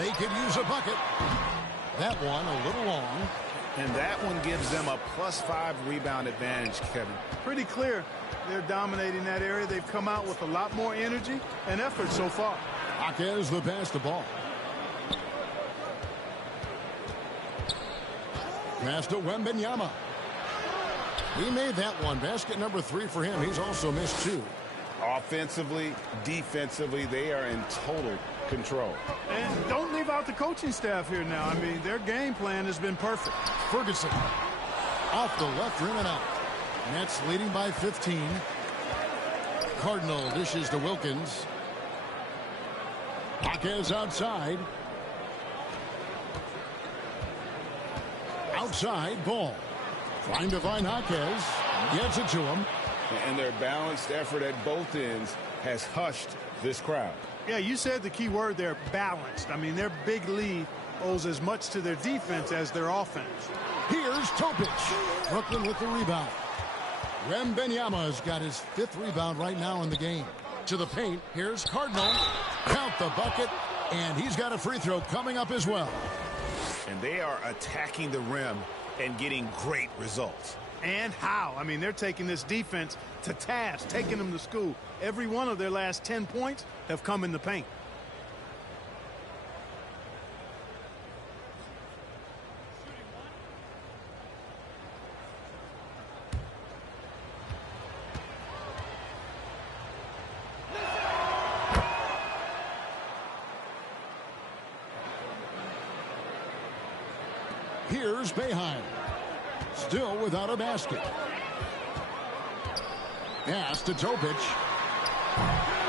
They could use a bucket. That one a little long. And that one gives them a +5 rebound advantage, Kevin. Pretty clear. They're dominating that area. They've come out with a lot more energy and effort so far. Jaquez the pass the ball. Pass to Wembanyama. He made that one. Basket number 3 for him. He's also missed 2. Offensively, defensively, they are in total control. And don't leave out the coaching staff here now. I mean, their game plan has been perfect. Ferguson off the left rim and out. Nets leading by 15. Cardinal dishes to Wilkins. Jaquez outside. Outside ball. Trying to find Jaquez. Gets it to him. And their balanced effort at both ends has hushed this crowd. Yeah, you said the key word there, balanced. I mean, their big lead owes as much to their defense as their offense. Here's Topic. Brooklyn with the rebound. Wembanyama's got his 5th rebound right now in the game. To the paint, here's Cardinal. Count the bucket, and he's got a free throw coming up as well. And they are attacking the rim and getting great results. And how? I mean, they're taking this defense to task, taking them to school. Every one of their last 10 points have come in the paint. Here's Boeheim. Still without a basket. Pass to Topic.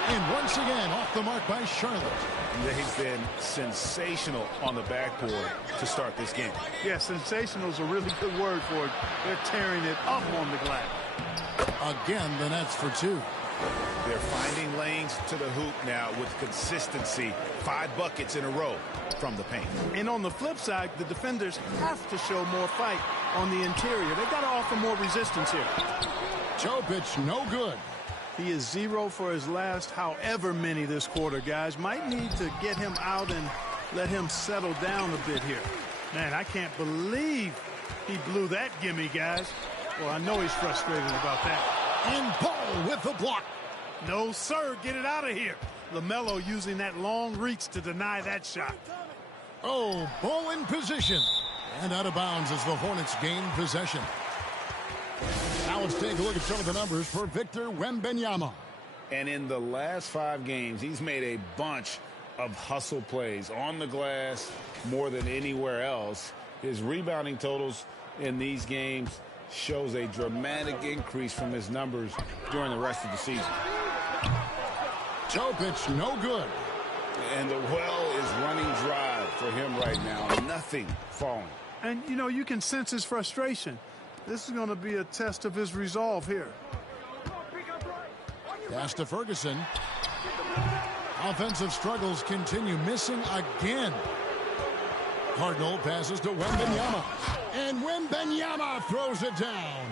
And once again off the mark by Charlotte. They've been sensational on the backboard to start this game. Yeah, sensational is a really good word for it. They're tearing it up on the glass. Again, the Nets for 2. They're finding lanes to the hoop now with consistency. 5 buckets in a row from the paint. And on the flip side, the defenders have to show more fight on the interior. They've got to offer more resistance here. Topic, no good. He is 0 for his last however many this quarter, guys. Might need to get him out and let him settle down a bit here. Man, I can't believe he blew that gimme, guys. Well, I know he's frustrated about that. And Ball with the block. No, sir. Get it out of here. LaMelo using that long reach to deny that shot. Oh, Ball in position. And out of bounds as the Hornets gain possession. Now let's take a look at some of the numbers for Victor Wembanyama. And in the last 5 games, he's made a bunch of hustle plays on the glass more than anywhere else. His rebounding totals in these games shows a dramatic increase from his numbers during the rest of the season. Topic, no good. And the well is running dry for him right now. Nothing falling. And, you know, you can sense his frustration. This is going to be a test of his resolve here. Pass to Ferguson. Offensive struggles continue, missing again. Cardinal passes to Wembanyama. And Wembanyama throws it down.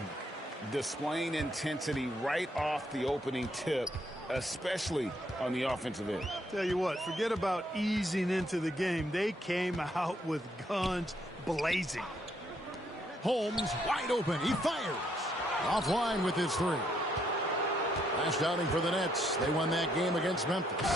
Displaying intensity right off the opening tip, especially on the offensive end. Tell you what, forget about easing into the game. They came out with guns blazing. Holmes wide open. He fires. Offline with his 3. Last outing for the Nets. They won that game against Memphis.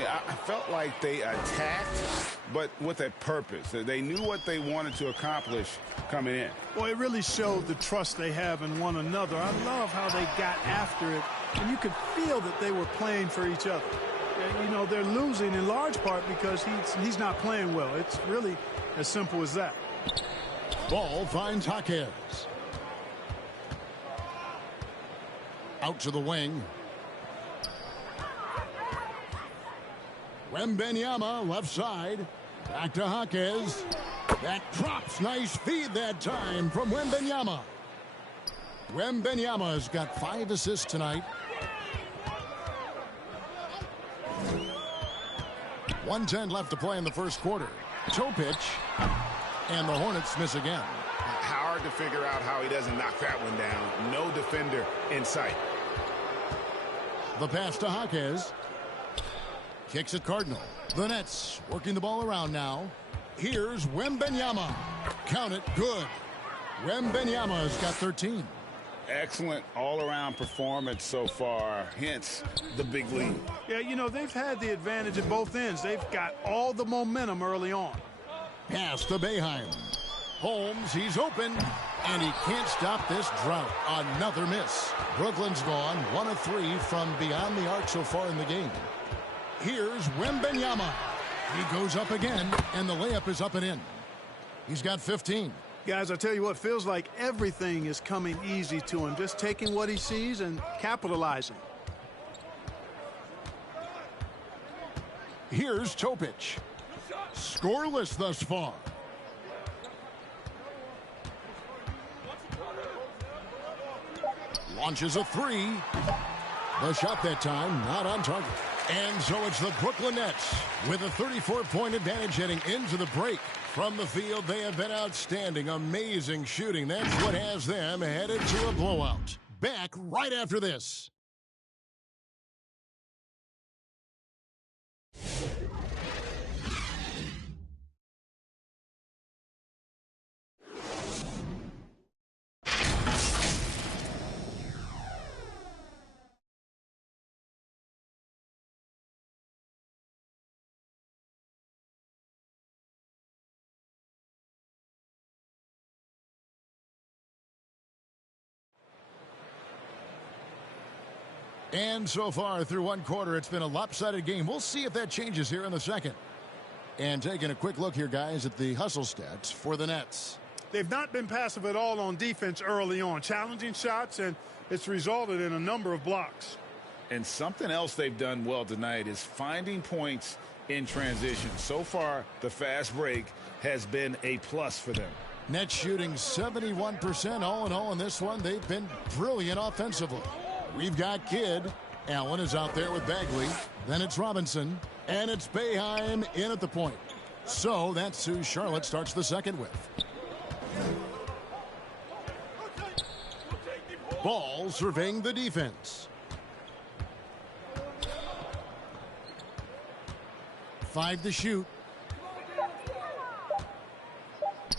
Yeah, I felt like they attacked, but with a purpose. They knew what they wanted to accomplish coming in. Well, it really showed the trust they have in one another. I love how they got after it, and you could feel that they were playing for each other. You know, they're losing in large part because he's not playing well. It's really as simple as that. Ball finds Jaquez. Out to the wing. Wembanyama left side. Back to Jaquez. That drops. Nice feed that time from Wembanyama. Wembanyama's got 5 assists tonight. 1:10 left to play in the first quarter. Topic. And the Hornets miss again. Hard to figure out how he doesn't knock that one down. No defender in sight. The pass to Jaquez. Kicks it Cardinal. The Nets working the ball around now. Here's Wembanyama. Count it. Good. Wembanyama's got 13. Excellent all-around performance so far, hence the big lead. Yeah, you know, they've had the advantage at both ends. They've got all the momentum early on. Pass to Boeheim. Holmes, he's open, and he can't stop this drought. Another miss. Brooklyn's gone 1 of 3 from beyond the arc so far in the game. Here's Wembanyama. He goes up again, and the layup is up and in. He's got 15. Guys, I tell you what, feels like everything is coming easy to him. Just taking what he sees and capitalizing. Here's Topic. Scoreless thus far. Launches a 3. The shot that time not on target. And so it's the Brooklyn Nets with a 34-point advantage heading into the break. From the field, they have been outstanding. Amazing shooting. That's what has them headed to a blowout. Back right after this. And so far through one quarter, it's been a lopsided game. We'll see if that changes here in the second. And taking a quick look here, guys, at the hustle stats for the Nets. They've not been passive at all on defense early on. Challenging shots, and it's resulted in a number of blocks. And something else they've done well tonight is finding points in transition. So far, the fast break has been a plus for them. Nets shooting 71% all in all in this one. They've been brilliant offensively. We've got Kidd. Allen is out there with Bagley. Then it's Robinson. And it's Boeheim in at the point. So that's who Charlotte starts the second with. Ball surveying the defense. 5 to shoot.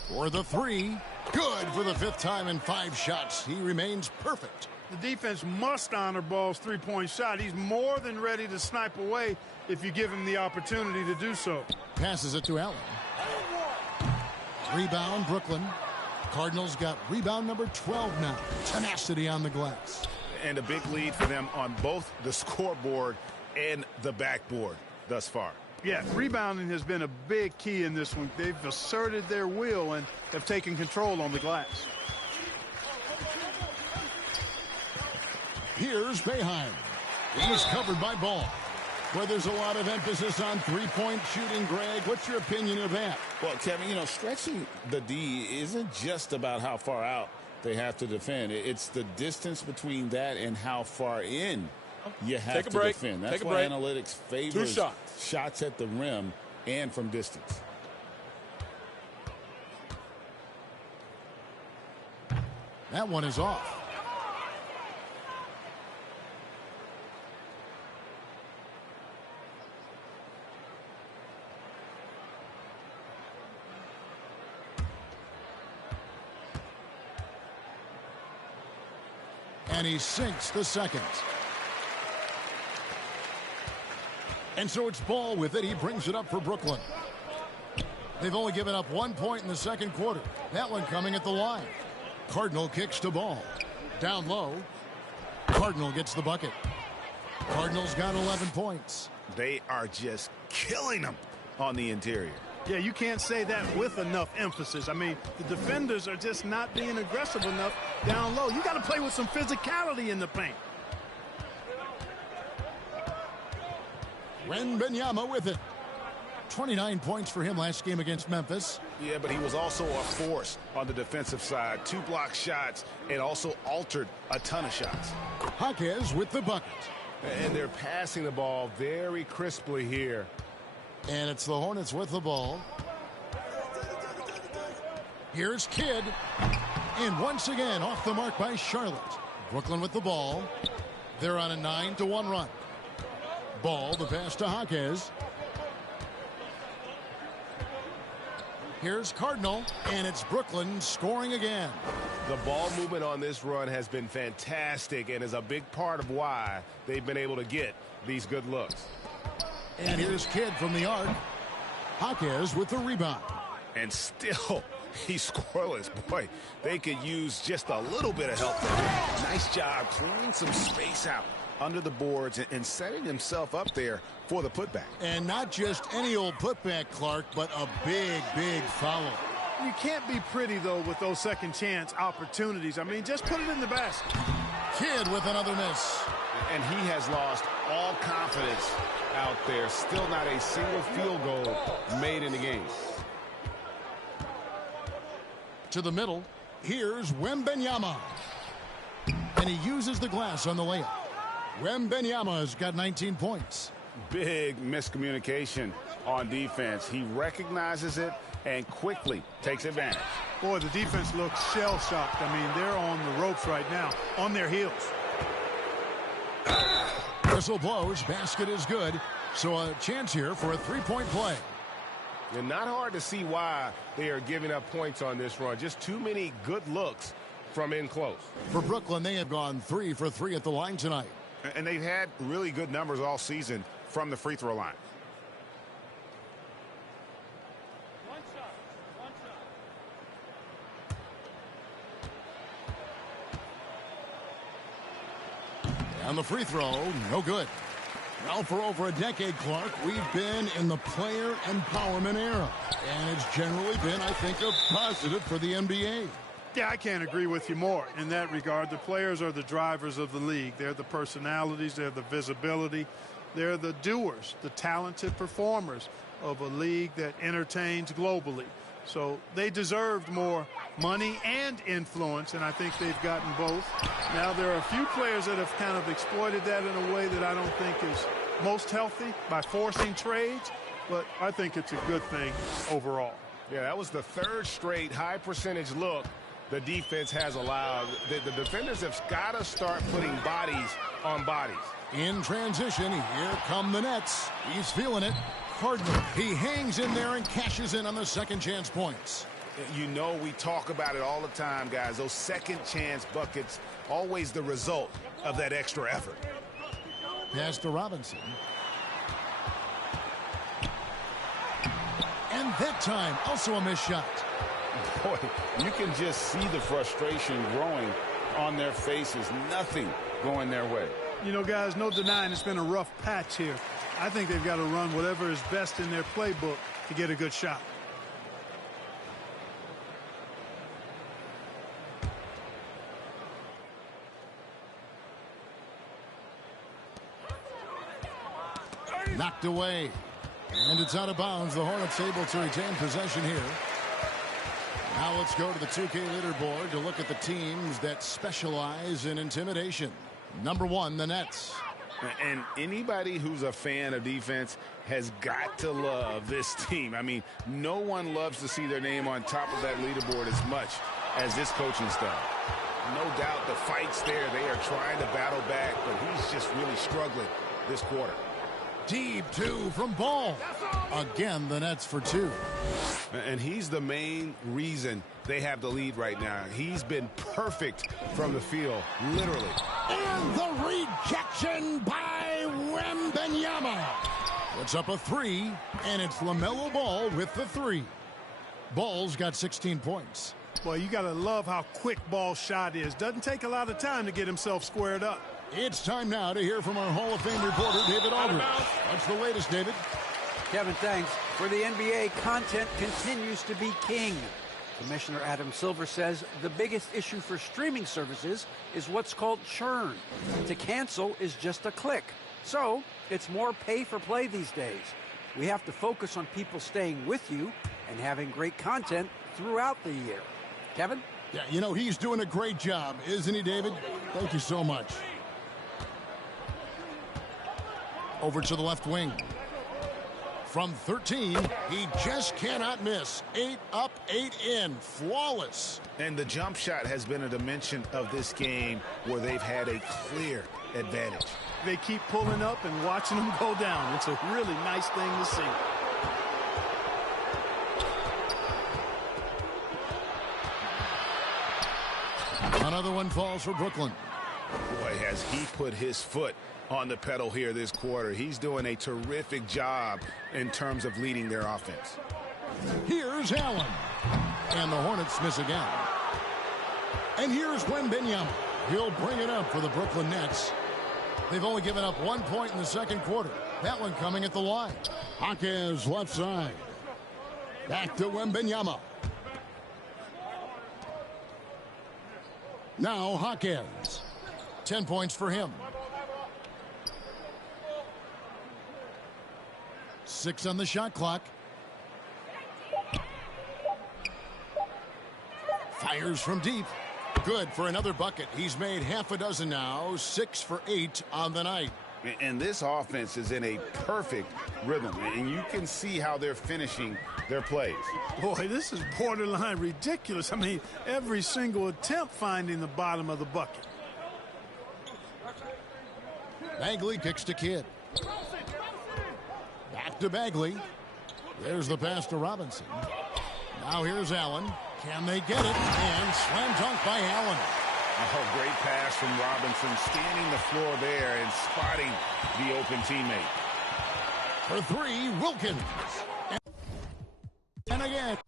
For the 3. Good for the 5th time in 5 shots. He remains perfect. The defense must honor Ball's three-point shot. He's more than ready to snipe away if you give him the opportunity to do so. Passes it to Allen. Rebound, Brooklyn. Cardinals got rebound number 12 now. Tenacity on the glass. And a big lead for them on both the scoreboard and the backboard thus far. Yeah, rebounding has been a big key in this one. They've asserted their will and have taken control on the glass. Here's Boeheim. He's covered by Ball. Where there's a lot of emphasis on three-point shooting, Greg. What's your opinion of that? Well, Kevin, you know, stretching the D isn't just about how far out they have to defend. It's the distance between that and how far in you have to defend. That's why analytics favors shots at the rim and from distance. That one is off. And he sinks the second. And so it's Ball with it. He brings it up for Brooklyn. They've only given up 1 point in the second quarter. That one coming at the line. Cardinal kicks to Ball. Down low. Cardinal gets the bucket. Cardinals got 11 points. They are just killing them on the interior. Yeah, you can't say that with enough emphasis. I mean, the defenders are just not being aggressive enough down low. You got to play with some physicality in the paint. Wembanyama with it. 29 points for him last game against Memphis. Yeah, but he was also a force on the defensive side. 2 block shots and also altered a ton of shots. Jaquez with the bucket. And they're passing the ball very crisply here. And it's the Hornets with the ball. Here's Kidd. And once again, off the mark by Charlotte. Brooklyn with the ball. They're on a 9-1 run. Ball, the pass to Jaquez. Here's Cardinal, and it's Brooklyn scoring again. The ball movement on this run has been fantastic and is a big part of why they've been able to get these good looks. And here's Kidd from the arc. Jaquez with the rebound. And still, he's scoreless. Boy, they could use just a little bit of help there. Nice job clearing some space out under the boards and setting himself up there for the putback. And not just any old putback, Clark, but a big, big foul. You can't be pretty, though, with those second chance opportunities. I mean, just put it in the basket. Kidd with another miss. And he has lost all confidence out there. Still not a single field goal made in the game. To the middle, here's Wembanyama. And he uses the glass on the layup. Wembanyama's got 19 points. Big miscommunication on defense. He recognizes it and quickly takes advantage. Boy, the defense looks shell-shocked. I mean, they're on the ropes right now, on their heels. Whistle blows, basket is good. So a chance here for a three-point play. And not hard to see why they are giving up points on this run. Just too many good looks from in close. For Brooklyn, they have gone 3 for 3 at the line tonight. And they've had really good numbers all season from the free throw line. And the free throw, no good. Well, for over a decade, Clark, we've been in the player empowerment era. And it's generally been, I think, a positive for the NBA. Yeah, I can't agree with you more in that regard. The players are the drivers of the league. They're the personalities. They're the visibility. They're the doers, the talented performers of a league that entertains globally. So they deserved more money and influence, and I think they've gotten both. Now, there are a few players that have kind of exploited that in a way that I don't think is most healthy by forcing trades, but I think it's a good thing overall. Yeah, that was the third straight high percentage look the defense has allowed. The defenders have got to start putting bodies on bodies. In transition, here come the Nets. He's feeling it. Cardinal, he hangs in there and cashes in on the second chance points. You know, we talk about it all the time, guys. Those second chance buckets, always the result of that extra effort. Pass to Robinson. And that time, also a missed shot. Boy, you can just see the frustration growing on their faces. Nothing going their way. You know, guys, no denying it's been a rough patch here. I think they've got to run whatever is best in their playbook to get a good shot. Knocked away. And it's out of bounds. The Hornets able to retain possession here. Now let's go to the 2K leaderboard to look at the teams that specialize in intimidation. Number 1, the Nets. And anybody who's a fan of defense has got to love this team. I mean, no one loves to see their name on top of that leaderboard as much as this coaching staff. No doubt the fight's there. They are trying to battle back, but he's just really struggling this quarter. Deep 2 from Ball. Again, the Nets for 2. And he's the main reason they have the lead right now. He's been perfect from the field, literally. And the rejection by Wembanyama. Puts up a 3, and it's LaMelo Ball with the 3. Ball's got 16 points. Well, you got to love how quick Ball's shot is. Doesn't take a lot of time to get himself squared up. It's time now to hear from our Hall of Fame reporter, David Aldridge. What's the latest, David? Kevin, thanks. For the NBA, content continues to be king. Commissioner Adam Silver says the biggest issue for streaming services is what's called churn. To cancel is just a click. So it's more pay for play these days. We have to focus on people staying with you and having great content throughout the year. Kevin? Yeah, you know, he's doing a great job, isn't he, David? Thank you so much. Over to the left wing. From 13, he just cannot miss. 8 up, 8 in. Flawless. And the jump shot has been a dimension of this game where they've had a clear advantage. they keep pulling up and watching them go down. It's a really nice thing to see. Another one falls for Brooklyn. Boy, has he put his foot on the pedal here this quarter. He's doing a terrific job in terms of leading their offense. Here's Allen. And the Hornets miss again. And here's Wembanyama. He'll bring it up for the Brooklyn Nets. They've only given up 1 point in the second quarter. That one coming at the line. Jaquez left side. Back to Wembanyama. Now Jaquez. 10 points for him. 6 on the shot clock. Fires from deep. Good for another bucket. He's made half a dozen now. 6 for 8 on the night. And this offense is in a perfect rhythm. And you can see how they're finishing their plays. Boy, this is borderline ridiculous. I mean, every single attempt finding the bottom of the bucket. Bagley kicks to Kidd. Back to Bagley. There's the pass to Robinson. Now here's Allen. Can they get it? And slam dunk by Allen. Oh, great pass from Robinson, scanning the floor there and spotting the open teammate. For 3, Wilkins. And again.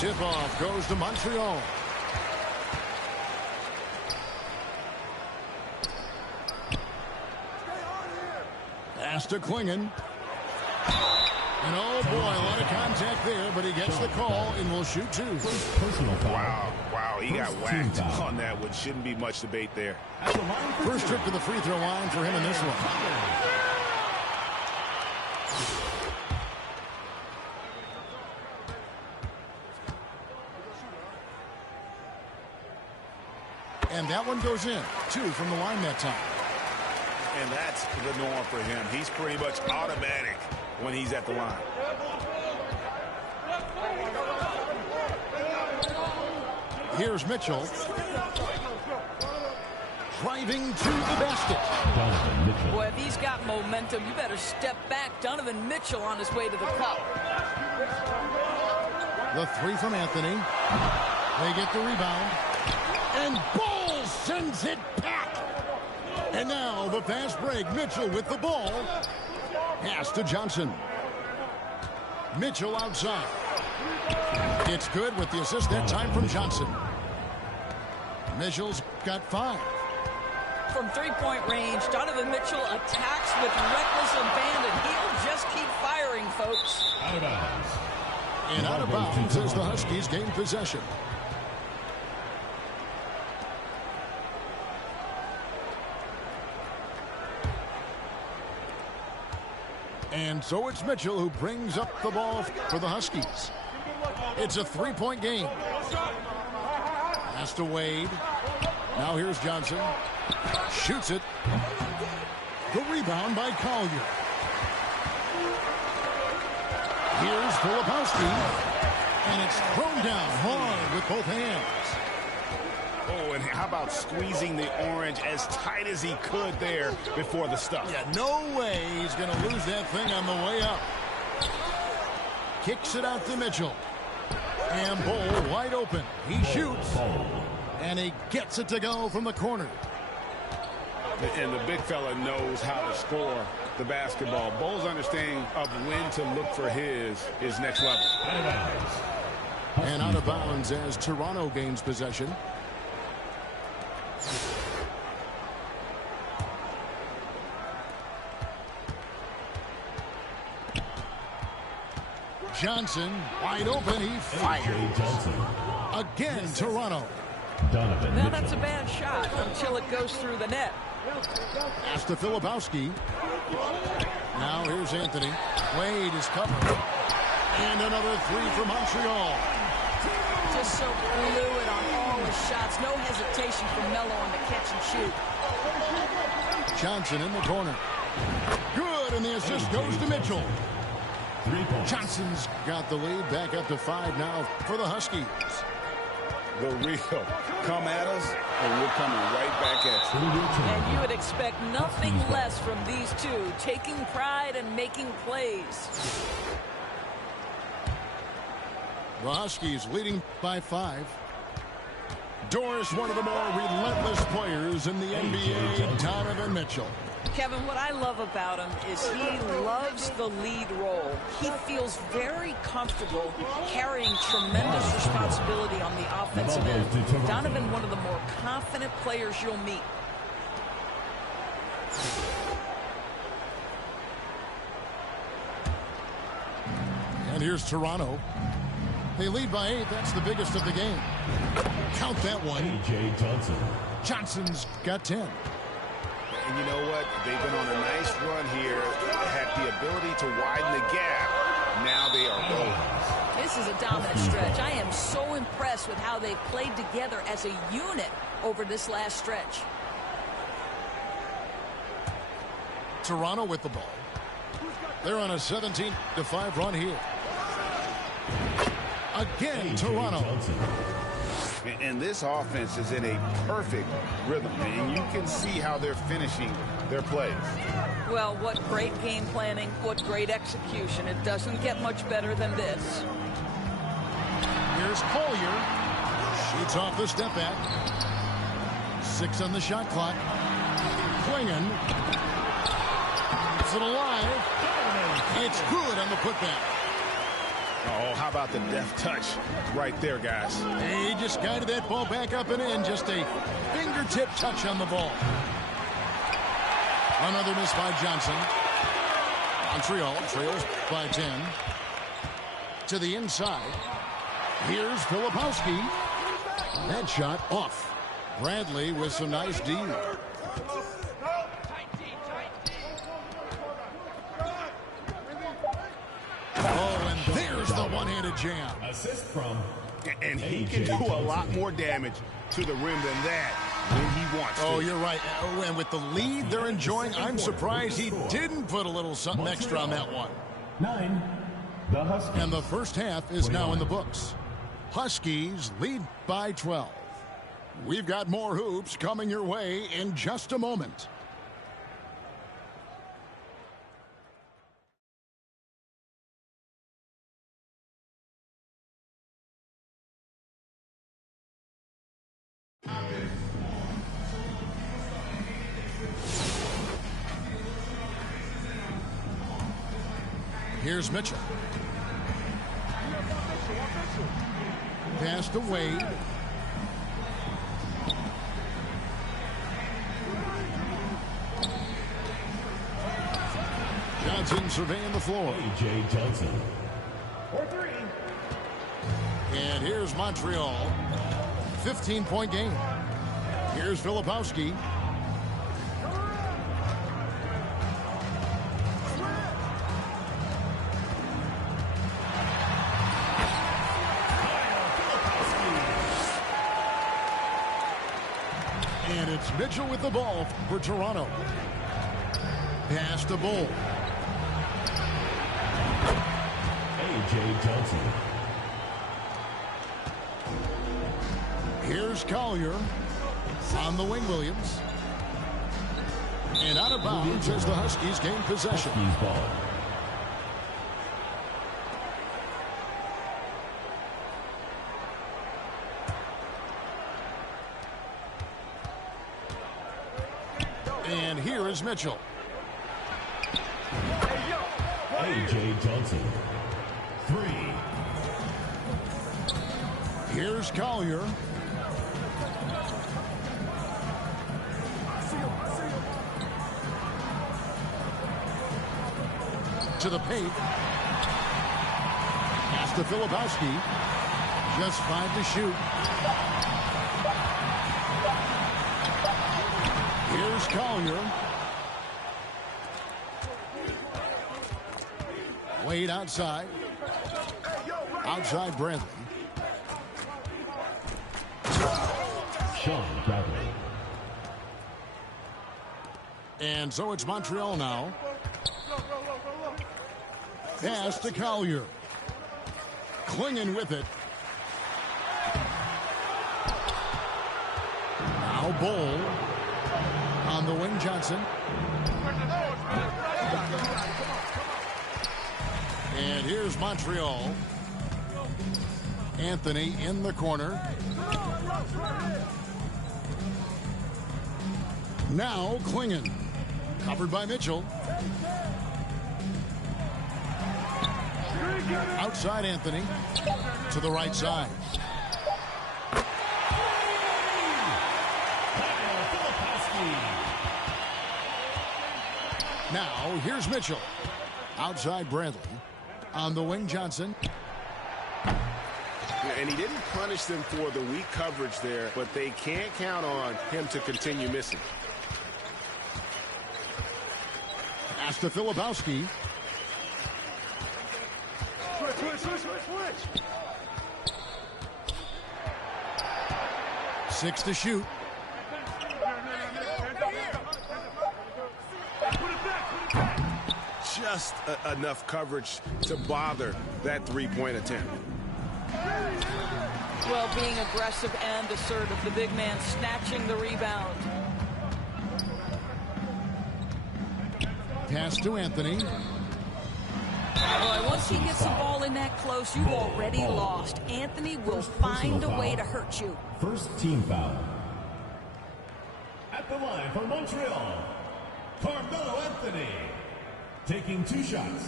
Tip-off goes to Montreal. Pass to Klingon. And oh boy, a lot of contact there, but he gets the call and will shoot two. Wow, he got whacked on that one. Shouldn't be much debate there. First trip to the free throw line for him in this one. And that one goes in. 2 from the line that time. And that's the norm for him. He's pretty much automatic when he's at the line. Here's Mitchell. Driving to the basket. Boy, if he's got momentum, you better step back. Donovan Mitchell on his way to the cup. The 3 from Anthony. They get the rebound. And Ball sends it back. And now the fast break. Mitchell with the ball. Pass to Johnson. Mitchell outside. It's good with the assist that time from Johnson. Mitchell's got 5. From three-point range, Donovan Mitchell attacks with reckless abandon. He'll just keep firing, folks. Out of bounds. And out of bounds as the Huskies gain possession. And so it's Mitchell who brings up the ball for the Huskies. It's a 3-point game. Pass to Wade. Now here's Johnson. Shoots it. The rebound by Collier. Here's Filipowski. And it's thrown down hard with both hands. Oh, and how about squeezing the orange as tight as he could there before the stuff? Yeah, no way he's going to lose that thing on the way up. Kicks it out to Mitchell. And Bull wide open. He shoots. And he gets it to go from the corner. And the big fella knows how to score the basketball. Bull's understanding of when to look for his next level. And out of bounds as Toronto gains possession. Johnson wide open. He fires. Again, Toronto. Well, that's a bad shot until it goes through the net. Pass to Filipowski. Now here's Anthony. Wade is covered. And another 3 from Montreal. Just so fluid on all his shots. No hesitation from Melo on the catch and shoot. Johnson in the corner. Good, and the assist goes to Mitchell. Johnson's got the lead. Back up to 5 now for the Huskies. The real come at us, and we're coming right back at you. And you would expect nothing less from these two, taking pride and making plays. The Huskies leading by 5. Doris, one of the more relentless players in the NBA, Donovan Mitchell. Kevin, what I love about him is he loves the lead role. He feels very comfortable carrying tremendous responsibility on the offensive end. Donovan, one of the more confident players you'll meet. And here's Toronto. They lead by 8. That's the biggest of the game. Count that one. A.J. Johnson. Johnson's got 10. And you know what? They've been on a nice run here. Had the ability to widen the gap. Now they are rolling. This is a dominant stretch. I am so impressed with how they've played together as a unit over this last stretch. Toronto with the ball. They're on a 17-5 run here. Again, Toronto. And this offense is in a perfect rhythm, and you can see how they're finishing their plays. Well, what great game planning, what great execution. It doesn't get much better than this. Here's Collier. Shoots off the step back. 6 on the shot clock. Klingon. Keeps it alive. It's good on the putback. Oh, how about the deft touch right there, guys? He just guided that ball back up and in. Just a fingertip touch on the ball. Another miss by Johnson. Montreal trails by 10. To the inside. Here's Filipowski. That shot off. Bradley with some nice D. Oh, and there's the one-handed jam. Assist from. And he can do a lot more damage to the rim than that when he wants to. Oh, you're right. And with the lead they're enjoying, I'm surprised he didn't put a little something extra on that one. 9. The Huskies. And the first half is now in the books. Huskies lead by 12. We've got more hoops coming your way in just a moment. Here's Mitchell. Passed away. Johnson surveying the floor. A.J. Johnson. For 3. And here's Montreal. 15-point game. Here's Filipowski. And it's Mitchell with the ball for Toronto. Pass to Bull. A.J. Johnson. Here's Collier on the wing, Williams. And out of bounds as the Huskies gain possession. Huskies ball. And here is Mitchell. A.J. Johnson. 3. Here's Collier. To the paint. Pass to Filipowski. Just 5 to shoot. Here's Collier. Wade outside. Outside Bradley. Sean Bradley. And so it's Montreal now. Pass to Collier. Clinging with it. Now Bull. On the wing, Johnson. And here's Montreal. Anthony in the corner. Now Klingon. Covered by Mitchell. Outside Anthony. To the right side. Now here's Mitchell. Outside Bradley. On the wing, Johnson. And he didn't punish them for the weak coverage there, but they can't count on him to continue missing. Pass to Filipowski. Switch. 6 to shoot. Just enough coverage to bother that three-point attempt. Well, being aggressive and assertive, the big man snatching the rebound. Pass to Anthony. Boy, once he gets the ball in that close, you've already lost. Anthony will find a way to hurt you. First team foul. At the line for Montreal, Carmelo Anthony. Taking 2 shots.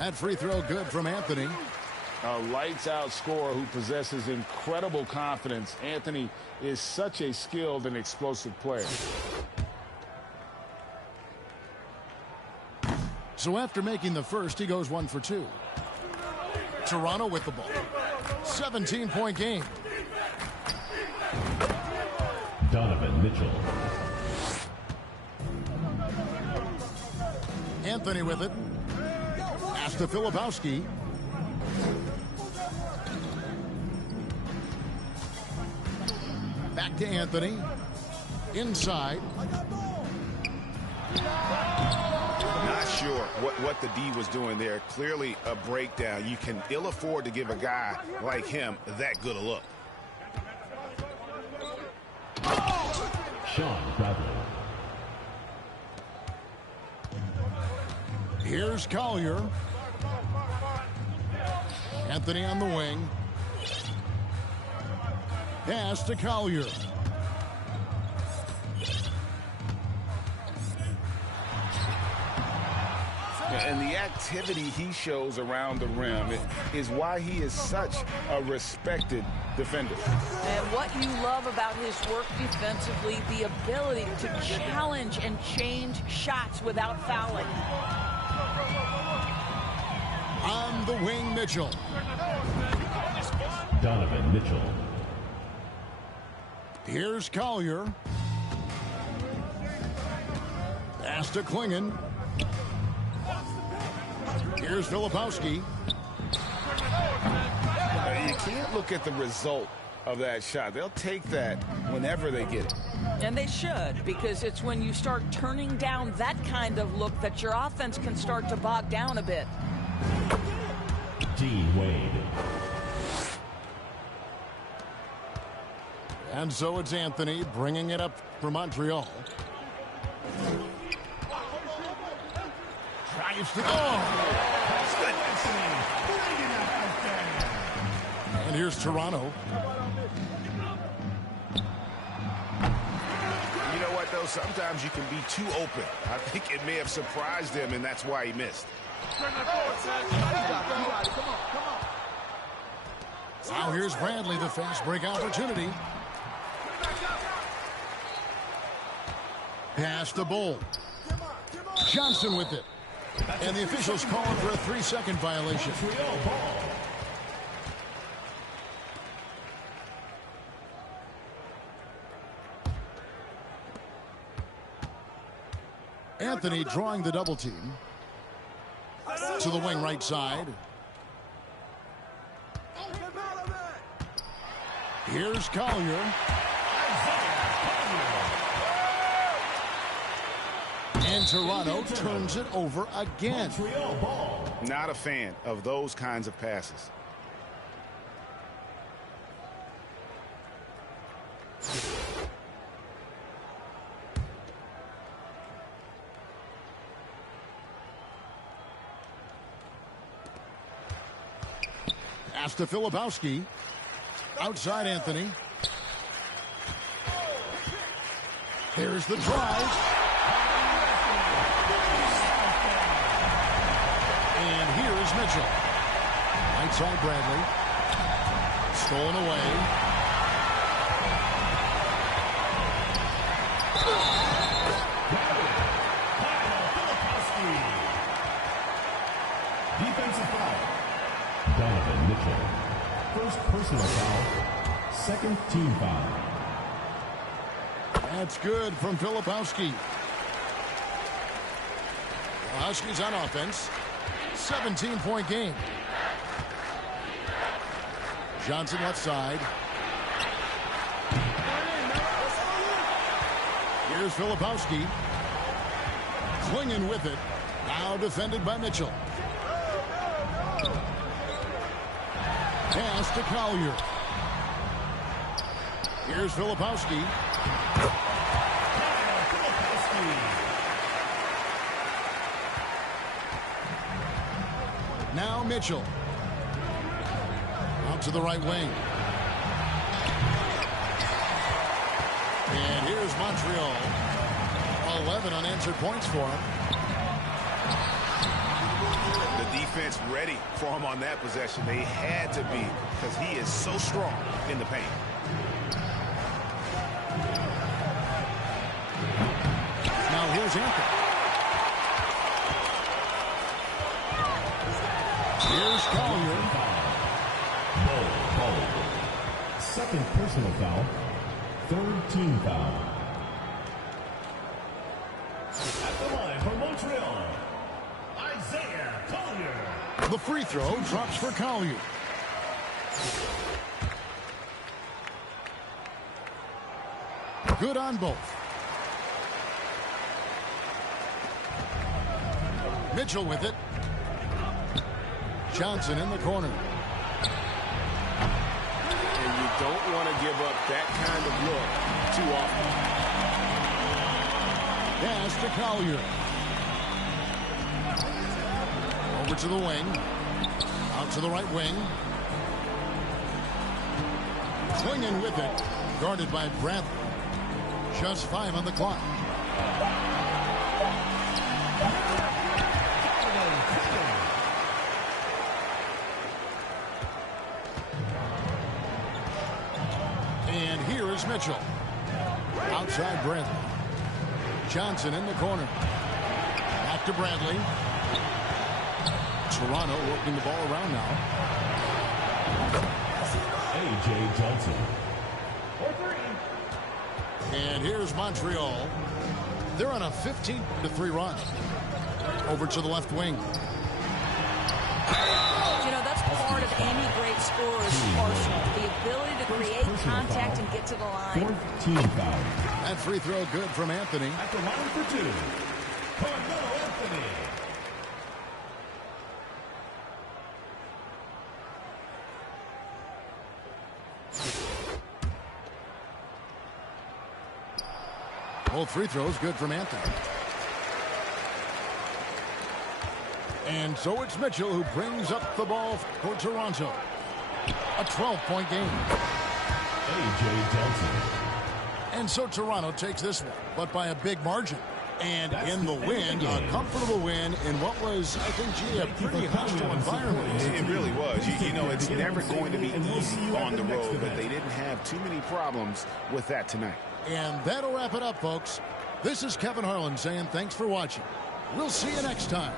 That free throw good from Anthony. A lights-out scorer who possesses incredible confidence. Anthony is such a skilled and explosive player. So after making the first, he goes 1 for 2. Toronto with the ball. 17-point game. Donovan Mitchell. Anthony with it. Pass to Filipowski. Back to Anthony. Inside. Not sure what the D was doing there. Clearly a breakdown. You can ill afford to give a guy like him that good a look. Sean Bradley. Here's Collier. Anthony on the wing. Pass to Collier. And the activity he shows around the rim is why he is such a respected defender. And what you love about his work defensively, the ability to challenge and change shots without fouling. On the wing, Mitchell. Donovan Mitchell. Here's Collier. Pass to Klingon. Here's Filipowski. You can't look at the result of that shot. They'll take that whenever they get it. And they should, because it's when you start turning down that kind of look that your offense can start to bog down a bit. Dean Wade. And so it's Anthony bringing it up for Montreal. Drives to and here's Toronto. You know what, though? Sometimes you can be too open. I think it may have surprised him, and that's why he missed. Now here's Bradley, the fast break opportunity. Pass to Bull. Johnson with it. And the officials calling for a 3-second violation. Anthony drawing the double team. To the wing right side. Here's Collier. And Toronto turns it over again. Not a fan of those kinds of passes. Pass to Filipowski. Outside Anthony. Here's the drive. And here's Mitchell. Right side Bradley. Stolen away. Defensive foul. Donovan Mitchell. First personal foul. Second team foul. That's good from Filipowski. Huskies on offense. 17-point game. Johnson left side. Here's Filipowski. Klingon with it. Now defended by Mitchell. Pass to Collier. Here's Filipowski. Now Mitchell. Out to the right wing. And here's Montreal. 11 unanswered points for him. The defense ready for him on that possession. They had to be, because he is so strong in the paint. Now here's Anthony. Here's Collier. Second personal foul. Third team foul. At the line for Montreal, Isaiah Collier. The free throw drops for Collier. Good on both. Mitchell with it. Johnson in the corner. And you don't want to give up that kind of look too often. Pass to Collier. Over to the wing. Out to the right wing. Swinging with it. Guarded by Bradley. Just 5 on the clock. And here is Mitchell. Outside Bradley. Johnson in the corner. Back to Bradley. Toronto working the ball around now. A.J. Johnson. And here's Montreal. They're on a 15-3 run. Over to the left wing. You know, that's part of any great scorer's arsenal. The ability to create contact and get to the line. Fourth team foul. That free throw good from Anthony. At the line for 2. Carmelo Anthony. Both free throws good from Anthony. And so it's Mitchell who brings up the ball for Toronto. A 12-point game. A.J. Johnson. And so Toronto takes this one, but by a big margin. And in the win, a comfortable win in what was, I think, a pretty hostile environment. It really was. You know, it's never going to be easy on the road, but they didn't have too many problems with that tonight. And that'll wrap it up, folks. This is Kevin Harlan saying thanks for watching. We'll see you next time.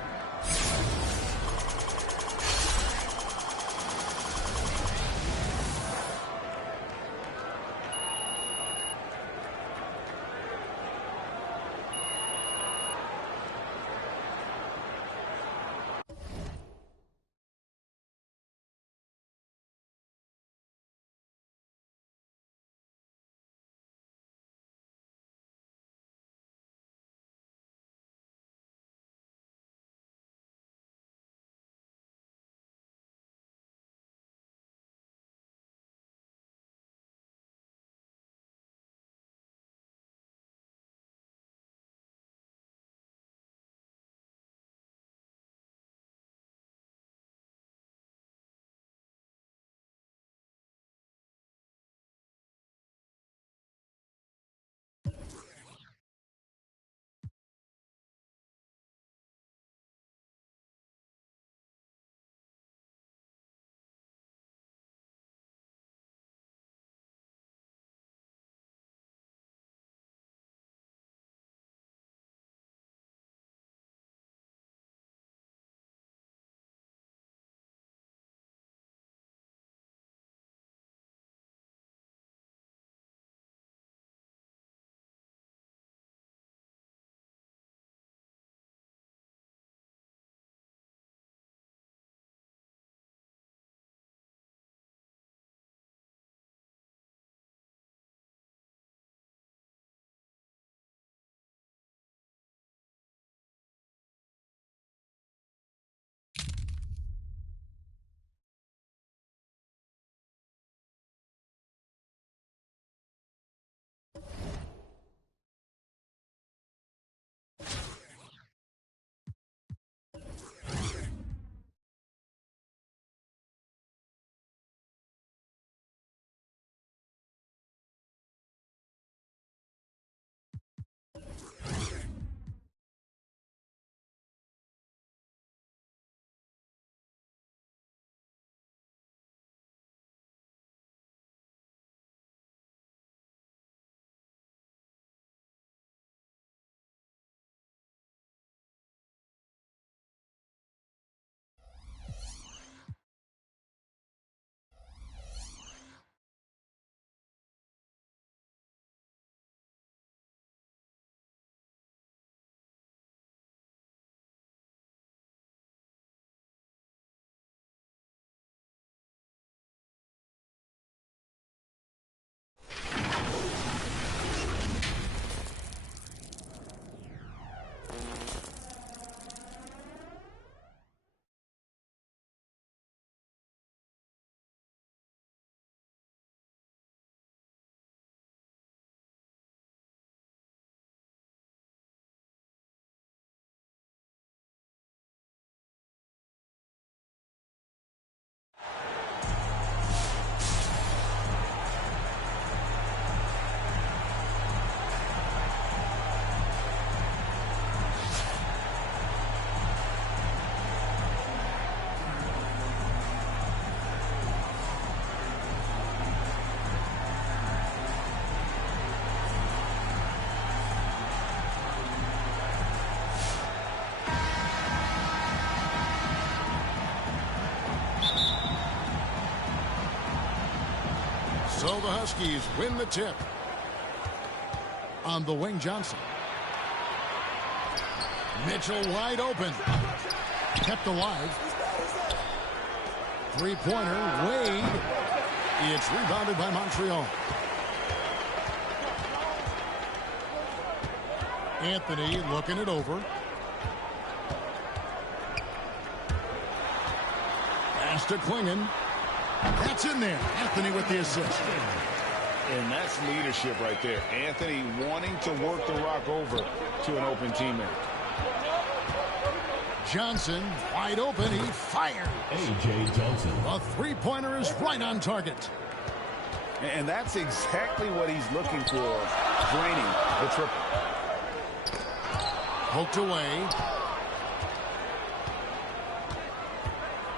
So the Huskies win the tip. On the wing, Johnson. Mitchell wide open. Kept alive. Three-pointer, Wade. It's rebounded by Montreal. Anthony looking it over. Pass to Klingon. That's in there. Anthony with the assist. And that's leadership right there. Anthony wanting to work the rock over to an open teammate. Johnson wide open. He fired. A.J. Johnson. A three-pointer is right on target. And that's exactly what he's looking for. Draining the triple. Poked away.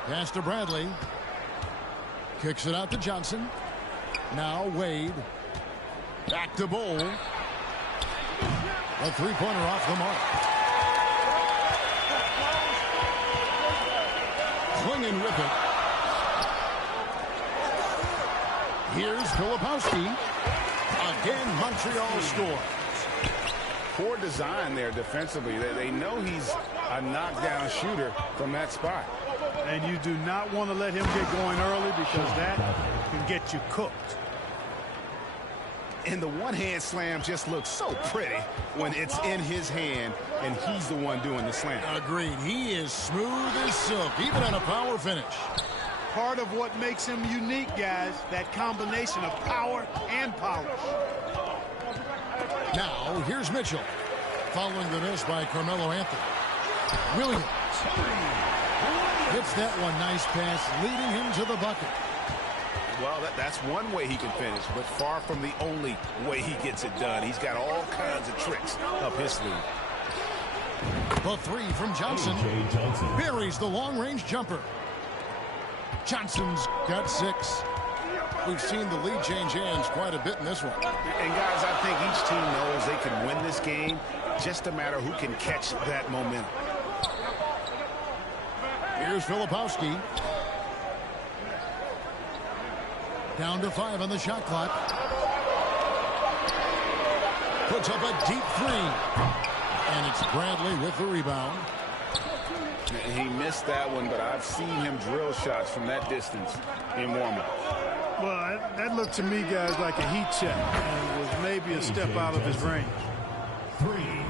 Pass to Bradley. Kicks it out to Johnson. Now Wade. Back to Bowl. A three-pointer off the mark. Klingon with it. Here's Filipowski. Again, Montreal scores. Poor design there defensively. They know he's a knockdown shooter from that spot. And you do not want to let him get going early because that can get you cooked. And the one-hand slam just looks so pretty when it's in his hand and he's the one doing the slam. Agreed. He is smooth as silk, even on a power finish. Part of what makes him unique, guys, that combination of power and polish. Now, here's Mitchell. Following the miss by Carmelo Anthony. Williams. Hits that one. Nice pass, leading him to the bucket. Well, that's one way he can finish, but far from the only way he gets it done. He's got all kinds of tricks up his sleeve. The three from Johnson. Buries the long-range jumper. Johnson's got 6. We've seen the lead change hands quite a bit in this one. And, guys, I think each team knows they can win this game. Just a matter who can catch that momentum. Here's Filipowski. Down to 5 on the shot clock. Puts up a deep 3. And it's Bradley with the rebound. He missed that one, but I've seen him drill shots from that distance in warm-up. Well, that looked to me, guys, like a heat check. And was maybe a step out of his range. 3.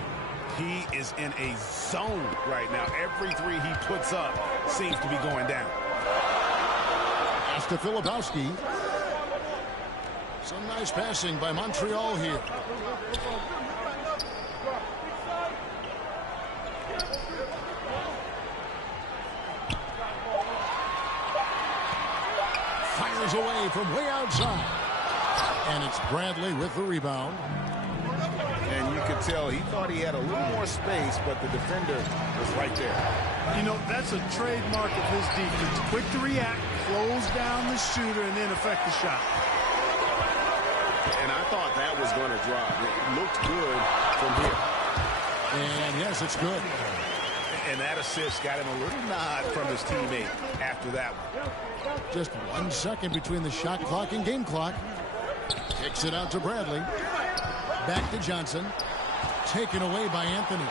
He is in a zone right now. Every 3 he puts up seems to be going down. Pass to Filipowski. Some nice passing by Montreal here. Fires away from way outside. And it's Bradley with the rebound. And you could tell he thought he had a little more space, but the defender was right there. You know, that's a trademark of his defense. Quick to react, close down the shooter, and then affect the shot. And I thought that was going to drop. It looked good from here. And yes, it's good. And that assist got him a little nod from his teammate after that one. Just 1 second between the shot clock and game clock. Kicks it out to Bradley. Back to Johnson. Taken away by Anthony.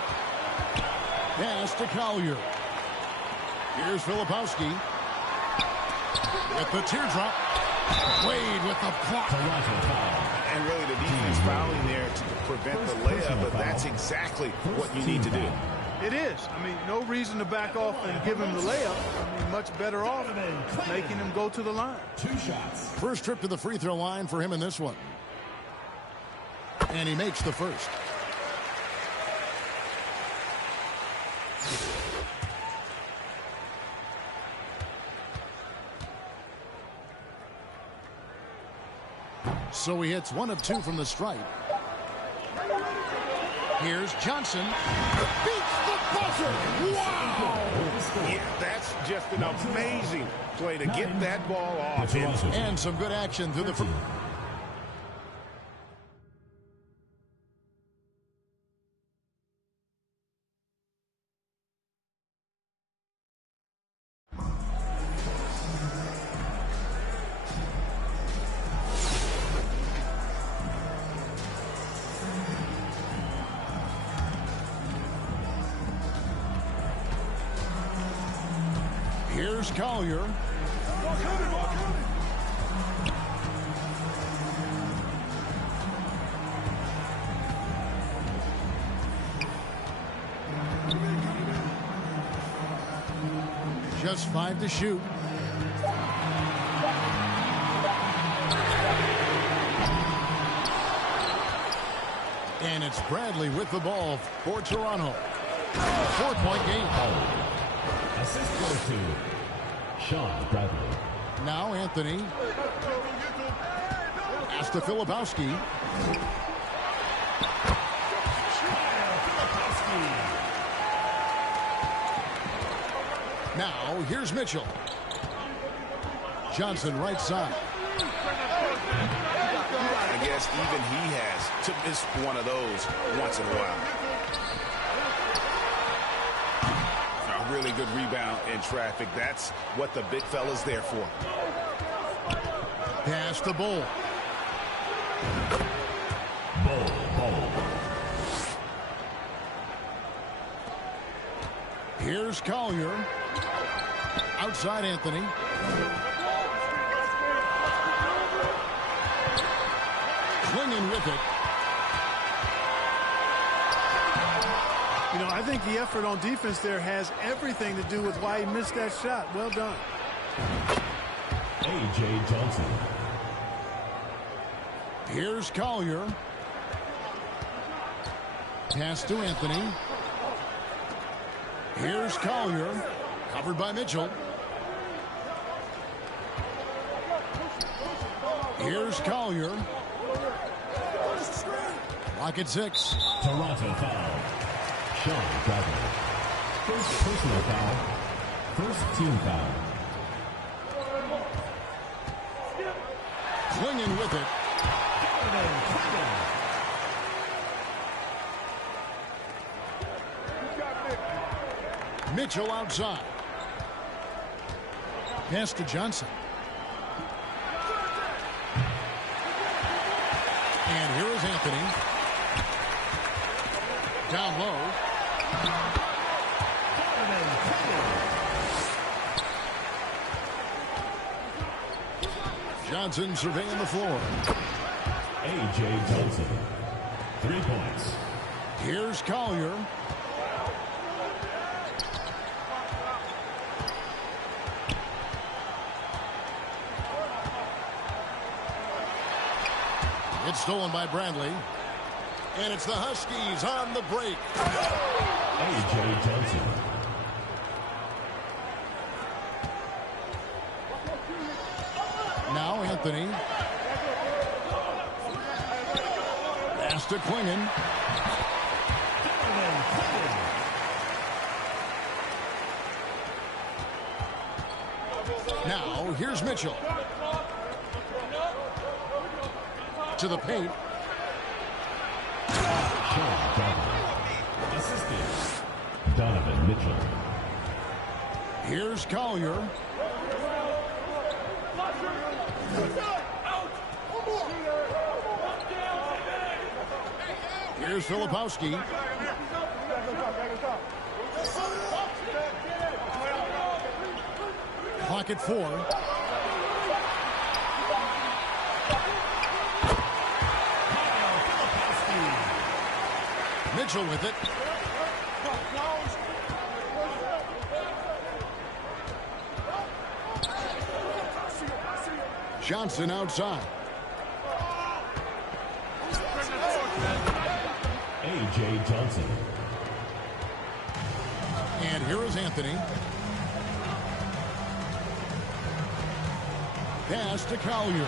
Pass to Collier. Here's Filipowski. With the teardrop. Wade with the block. And really the defense fouling there to prevent the layup, but that's exactly what you need to do. It is. I mean, no reason to back off and give him the layup. I mean, much better off making him go to the line. 2 shots. First trip to the free throw line for him in this one. And he makes the first. So he hits 1 of 2 from the stripe. Here's Johnson. Beats the buzzer. Wow! Yeah, that's just an amazing play to get that ball off. And some good action through the... Here's Collier. Just 5 to shoot. And it's Bradley with the ball for Toronto. 4-point game. Assist goes to Sean Bradley. Now Anthony. Pass to Filipowski. Now here's Mitchell. Johnson right side. I guess even he has to miss one of those once in a while. A really good rebound in traffic. That's what the big fella's there for. Pass to Bull. Bull. Here's Collier. Outside Anthony. Clinging with it. You know, I think the effort on defense there has everything to do with why he missed that shot. Well done. A.J. Johnson. Here's Collier. Pass to Anthony. Here's Collier. Covered by Mitchell. Here's Collier. Lock at 6. Toronto foul. Sean Bradley. First personal foul. First team foul. Clinging with it. Mitchell outside. Pass to Johnson. And here is Anthony. Down low. Johnson surveying the floor. A.J. Johnson. 3 points. Here's Collier. It's stolen by Bradley. And it's the Huskies on the break. A.J. Johnson. Now Anthony. Pass to Clingin. Now here's Mitchell. To the paint. Assistant. Donovan Mitchell. Here's Collier. Here's Filipowski. Clock at 4. Mitchell with it. Johnson outside. A.J. Johnson. And here is Anthony. Pass to Collier.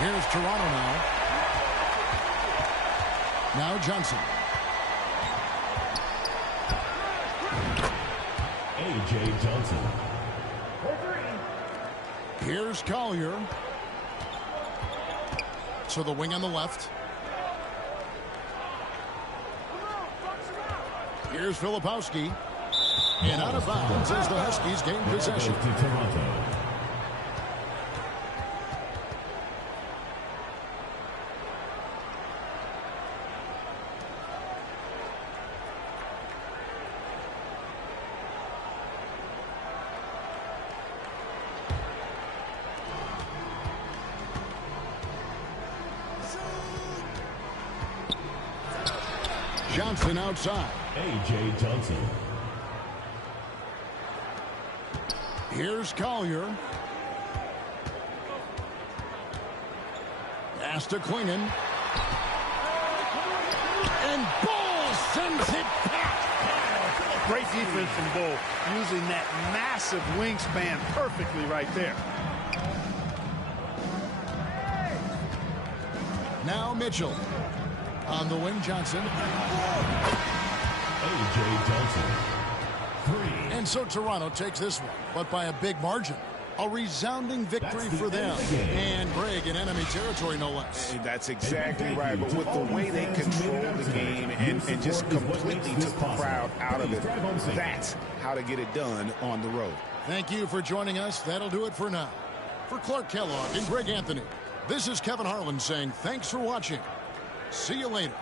Here's Toronto now. Now Johnson. A.J. Johnson. Here's Collier. So the wing on the left. Here's Filipowski. And out of bounds as the Huskies gain possession. To Toronto. Johnson outside. A.J. Johnson. Here's Collier. Pass to Klingon. And Bull sends it back. Great defense from Bull, using that massive wingspan perfectly right there. Now Mitchell. On the wing, Johnson. A.J. Johnson. 3. And so Toronto takes this one, but by a big margin. A resounding victory for them. And Greg in enemy territory, no less. That's exactly right. But with the way they control the game and just completely took the crowd out of it, that's how to get it done on the road. Thank you for joining us. That'll do it for now. For Clark Kellogg and Greg Anthony, this is Kevin Harlan saying thanks for watching. See you later.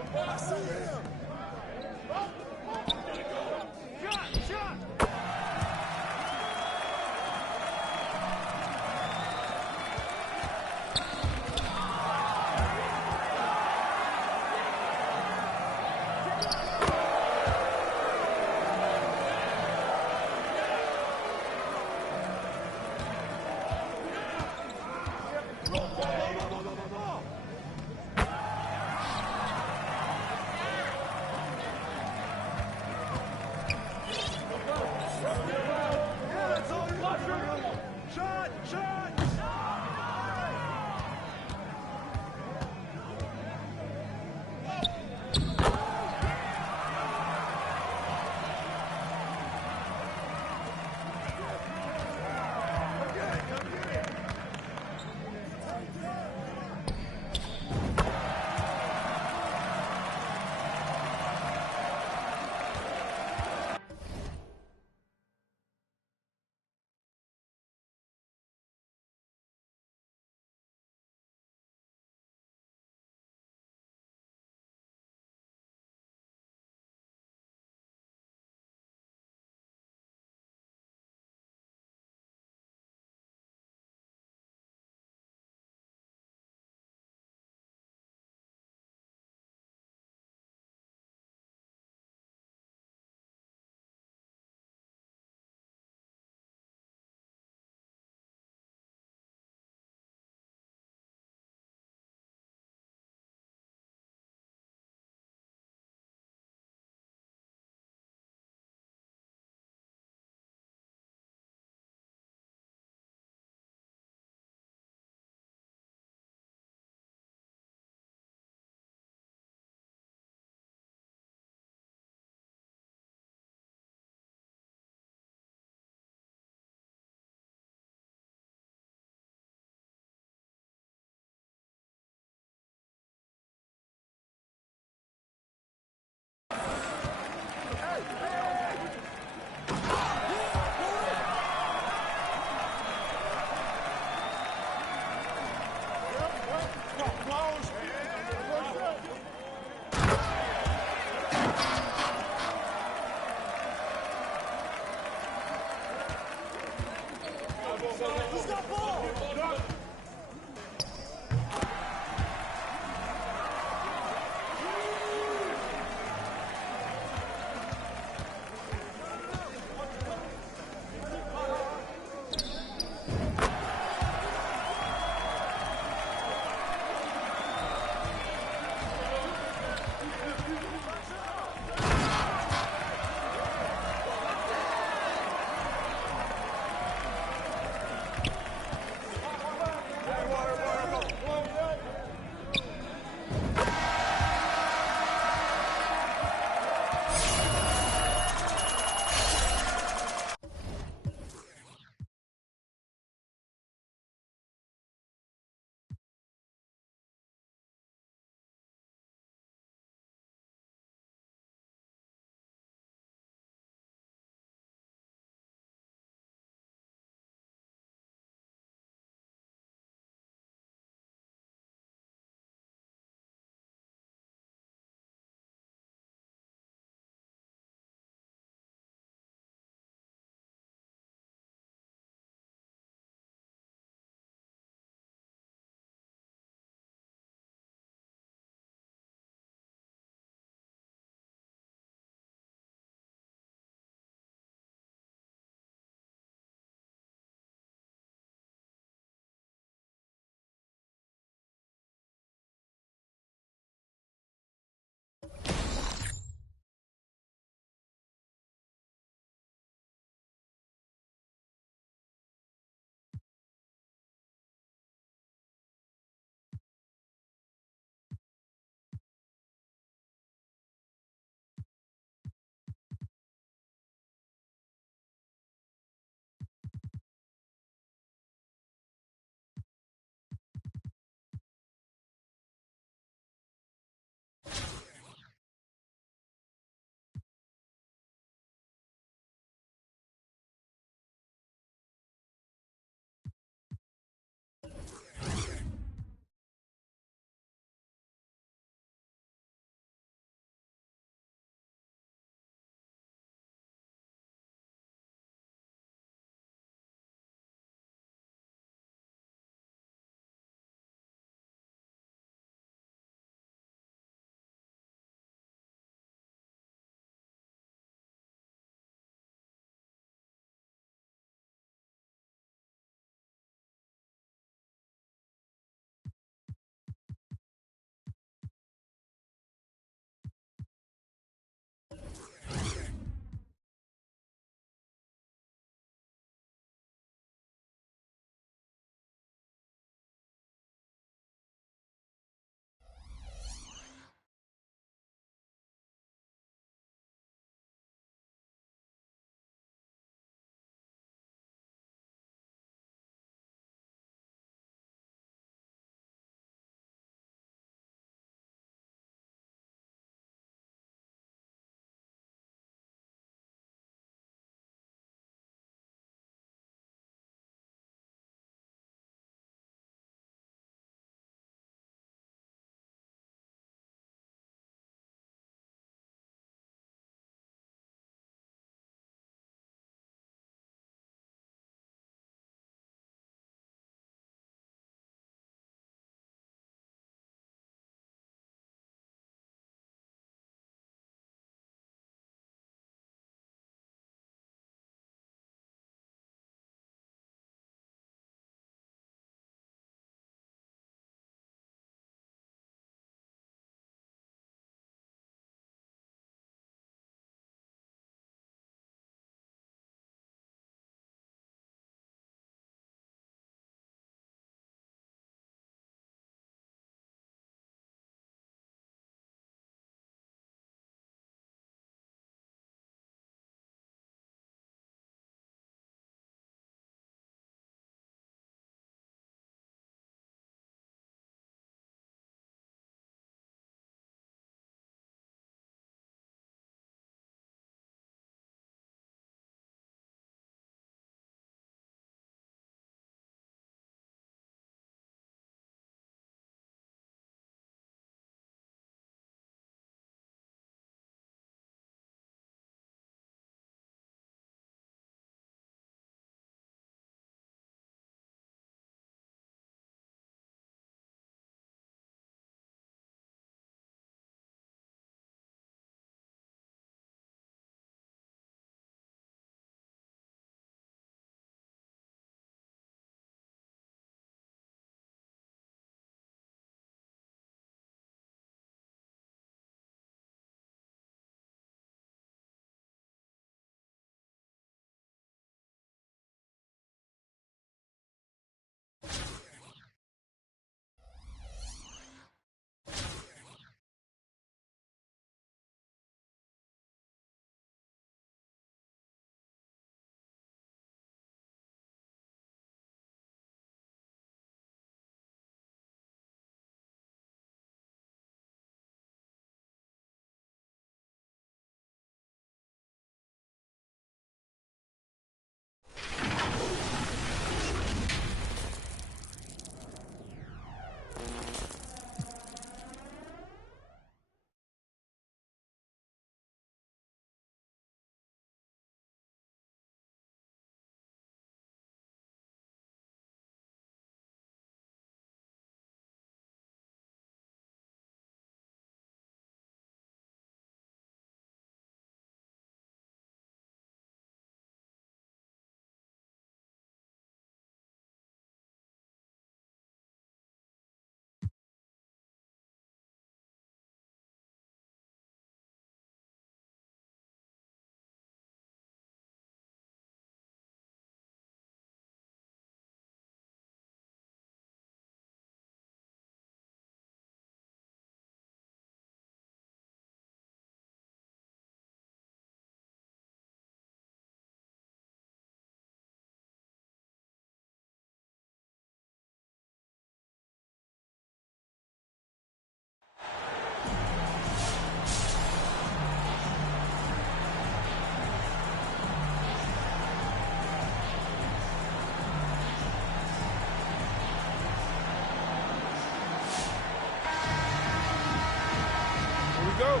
Go.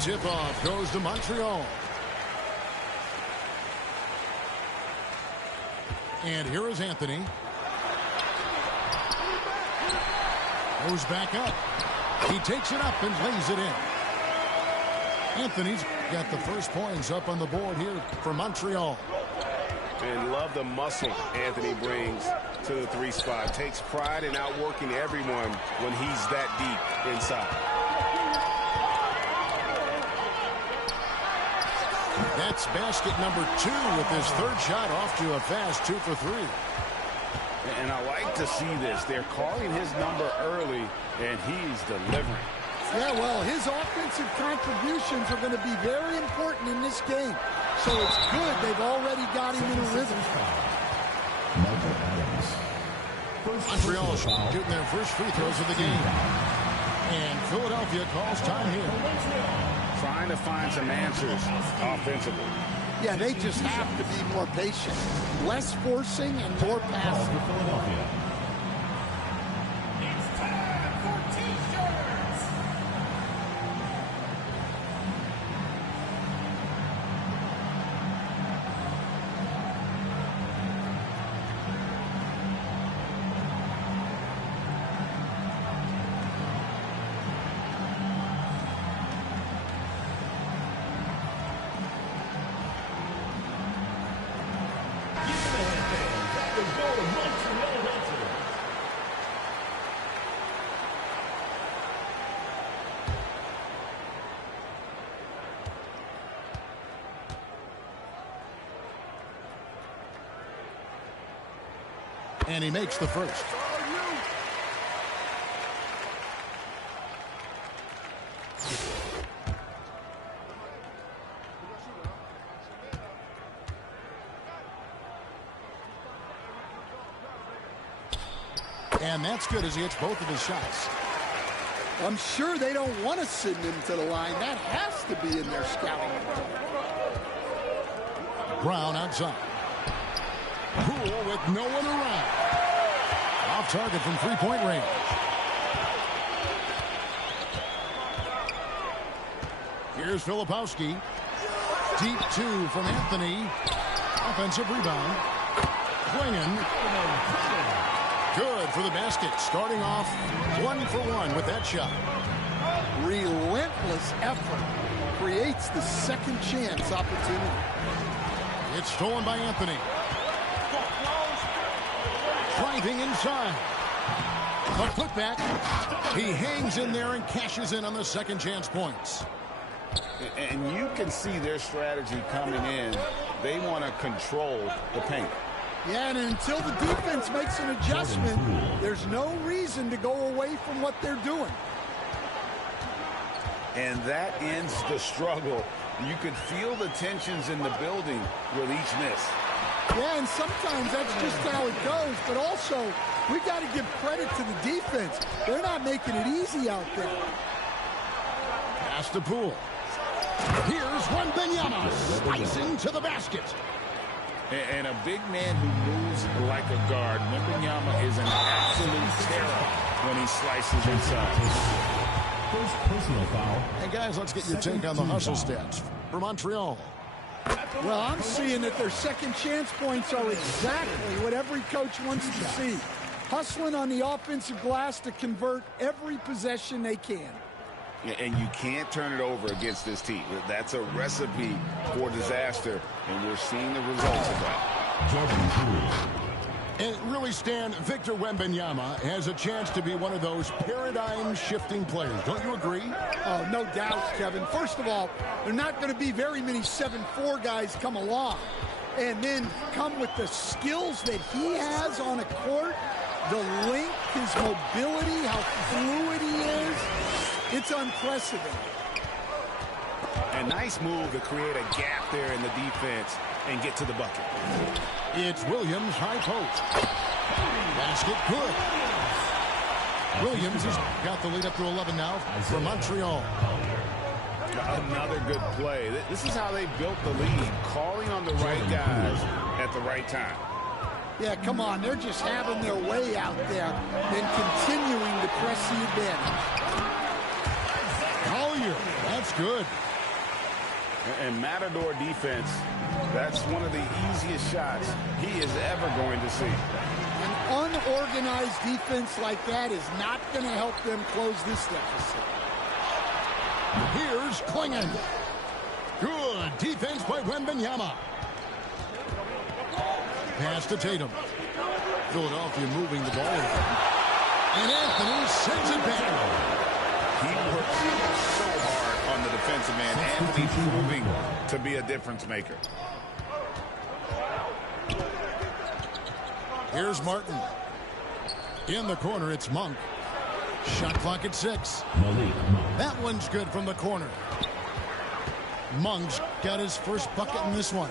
Tip-off goes to Montreal. And here is Anthony. Goes back up. He takes it up and lays it in. Anthony's got the first points up on the board here for Montreal. And love the muscle Anthony brings to the 3 spot. Takes pride in outworking everyone when he's that deep inside. That's basket number 2 with his third shot off to a fast 2 for 3. And I like to see this. They're calling his number early, and he's delivering. Yeah, well, his offensive contributions are going to be very important in this game. So it's good they've already got him in a rhythm. Montreal shooting their first free throws of the game. And Philadelphia calls time here. Trying to find some answers offensively. Yeah, they just have to be more patient. Less forcing and more passing. It's time for T-shirts. And he makes the first. And that's good as he hits both of his shots. I'm sure they don't want to send him to the line. That has to be in their scouting report. Brown outside. Poole with no one around. Off target from three-point range. Here's Filipowski. Deep 2 from Anthony. Offensive rebound. Klingon. Good for the basket. Starting off 1 for 1 with that shot. Relentless effort creates the second chance opportunity. It's stolen by Anthony. Driving inside. A putback. He hangs in there and cashes in on the second chance points. And you can see their strategy coming in. They want to control the paint. Yeah, and until the defense makes an adjustment, there's no reason to go away from what they're doing. And that ends the struggle. You could feel the tensions in the building with each miss. Yeah, and sometimes that's just how it goes. But also, we got to give credit to the defense. They're not making it easy out there. Pass to Poole. Here's Wembanyama slicing to the basket. And a big man who moves like a guard. Wembanyama is an absolute terror when he slices inside. First personal foul. And guys, let's get your take on the hustle stats for Montreal. Well, I'm seeing that their second chance points are exactly what every coach wants to see. Hustling on the offensive glass to convert every possession they can. And you can't turn it over against this team. That's a recipe for disaster, and we're seeing the results of that. And really, Stan, Victor Wembanyama has a chance to be one of those paradigm-shifting players. Don't you agree? Oh, no doubt, Kevin. First of all, there are not going to be very many 7'4" guys come along and then come with the skills that he has on a court, the length, his mobility, how fluid he is. It's unprecedented. A nice move to create a gap there in the defense and get to the bucket. It's Williams, high post. Basket good. Williams has got the lead up to 11 now for Montreal. Another good play. This is how they built the lead, calling on the right guys at the right time. Yeah, come on. They're just having their way out there and continuing to press the advantage. Collier, that's good. And Matador defense, that's one of the easiest shots he is ever going to see. An unorganized defense like that is not going to help them close this deficit. Here's Klingon. Good defense by Wembanyama. Pass to Tatum. Philadelphia moving the ball. And Anthony sends it back. He works so hard on the defensive end. Anthony proving to be a difference maker. Here's Martin. In the corner, it's Monk. Shot clock at 6. That one's good from the corner. Monk's got his first bucket in this one.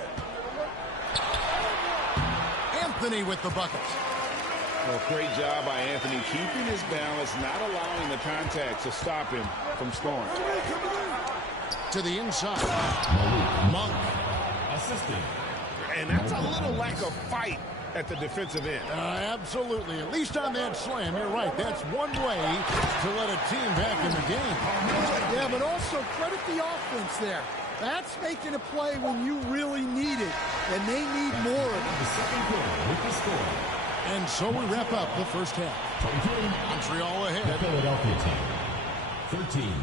Anthony with the bucket. Well, great job by Anthony keeping his balance, not allowing the contact to stop him from scoring. To the inside. Monk. Assisting. And that's a little lack of fight at the defensive end. Absolutely. At least on that slam, you're right. That's one way to let a team back in the game. Yeah, but also credit the offense there. That's making a play when you really need it, and they need more of it. The second quarter with the score. And so we wrap up the first half. Montreal ahead. The Philadelphia team. 13.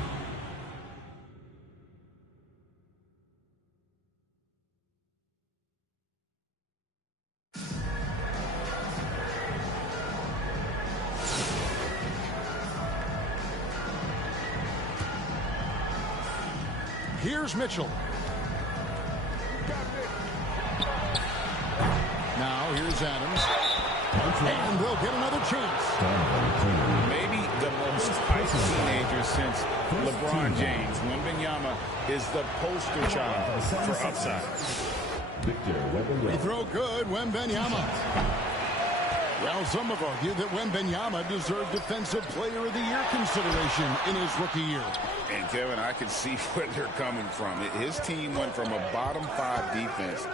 Here's Mitchell. Now here's Adams. And they'll get another chance. Maybe the most hyped teenager since LeBron James. Wembanyama is the poster child for upside. Free throw good, Wembanyama. Well, some have argued that Wembanyama deserved Defensive Player of the Year consideration in his rookie year. And, Kevin, I can see where they're coming from. His team went from a bottom 5 defense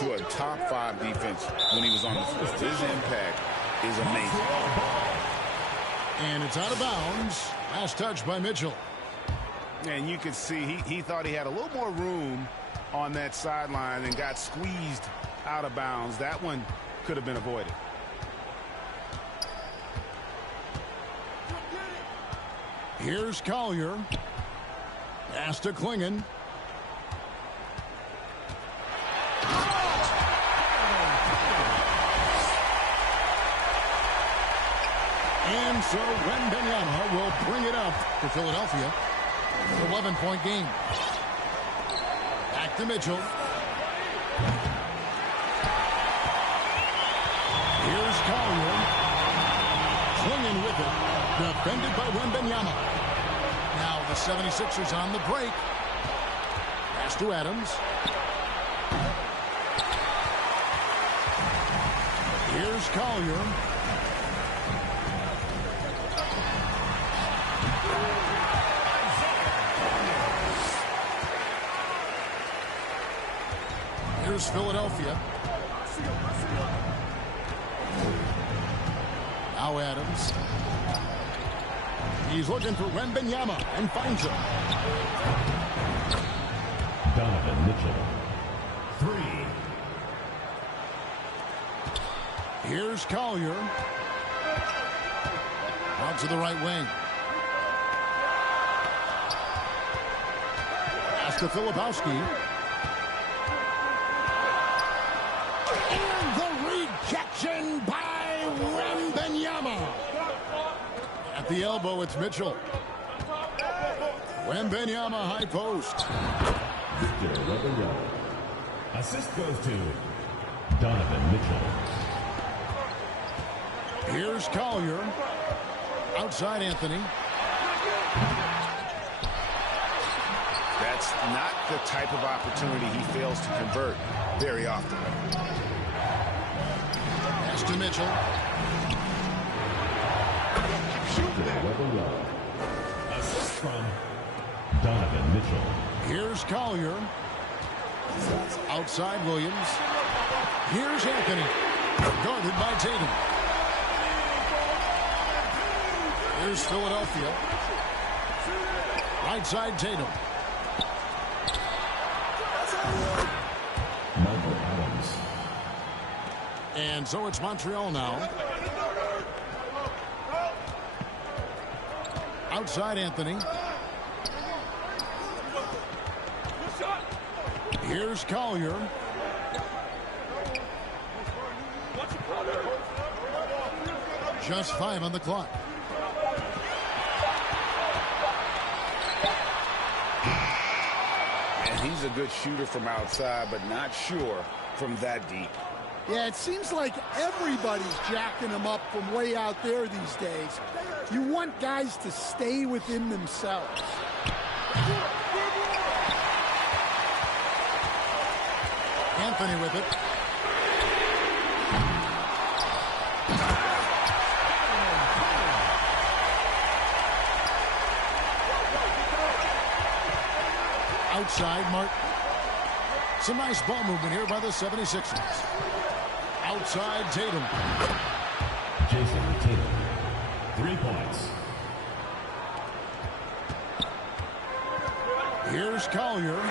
to a top 5 defense when he was on the floor. His impact is amazing. And it's out of bounds. Last touch by Mitchell. And you can see he thought he had a little more room on that sideline and got squeezed out of bounds. That one could have been avoided. Here's Collier. Pass to Klingon. And so Wembanyama will bring it up to Philadelphia. 11-point game. Back to Mitchell. Here's Collier. Klingon with it. Defended by Wembanyama. Now the 76ers on the break. Pass to Adams. Here's Collier. Here's Philadelphia. Now Adams. He's looking for Wembanyama and finds him. Donovan Mitchell. 3. Here's Collier. Out to the right wing. Pass to Filipowski. And the rejection by Wembanyama. At the elbow, it's Mitchell. Wembanyama high post. Victor Wembanyama. Assist goes to Donovan Mitchell. Here's Collier. Outside Anthony. That's not the type of opportunity he fails to convert very often. Pass to Mitchell. Assist from Donovan Mitchell. Here's Collier. Outside Williams. Here's Anthony. Guarded by Tatum. Here's Philadelphia. Right side Tatum. Michael Adams. And so it's Montreal now. Outside Anthony. Here's Collier. Just 5 on the clock. And he's a good shooter from outside, but not sure from that deep. Yeah, it seems like everybody's jacking him up from way out there these days. You want guys to stay within themselves. Anthony with it. Outside Martin. Some nice ball movement here by the 76ers. Outside Tatum. Jason Tatum. 3 points. Here's Collier.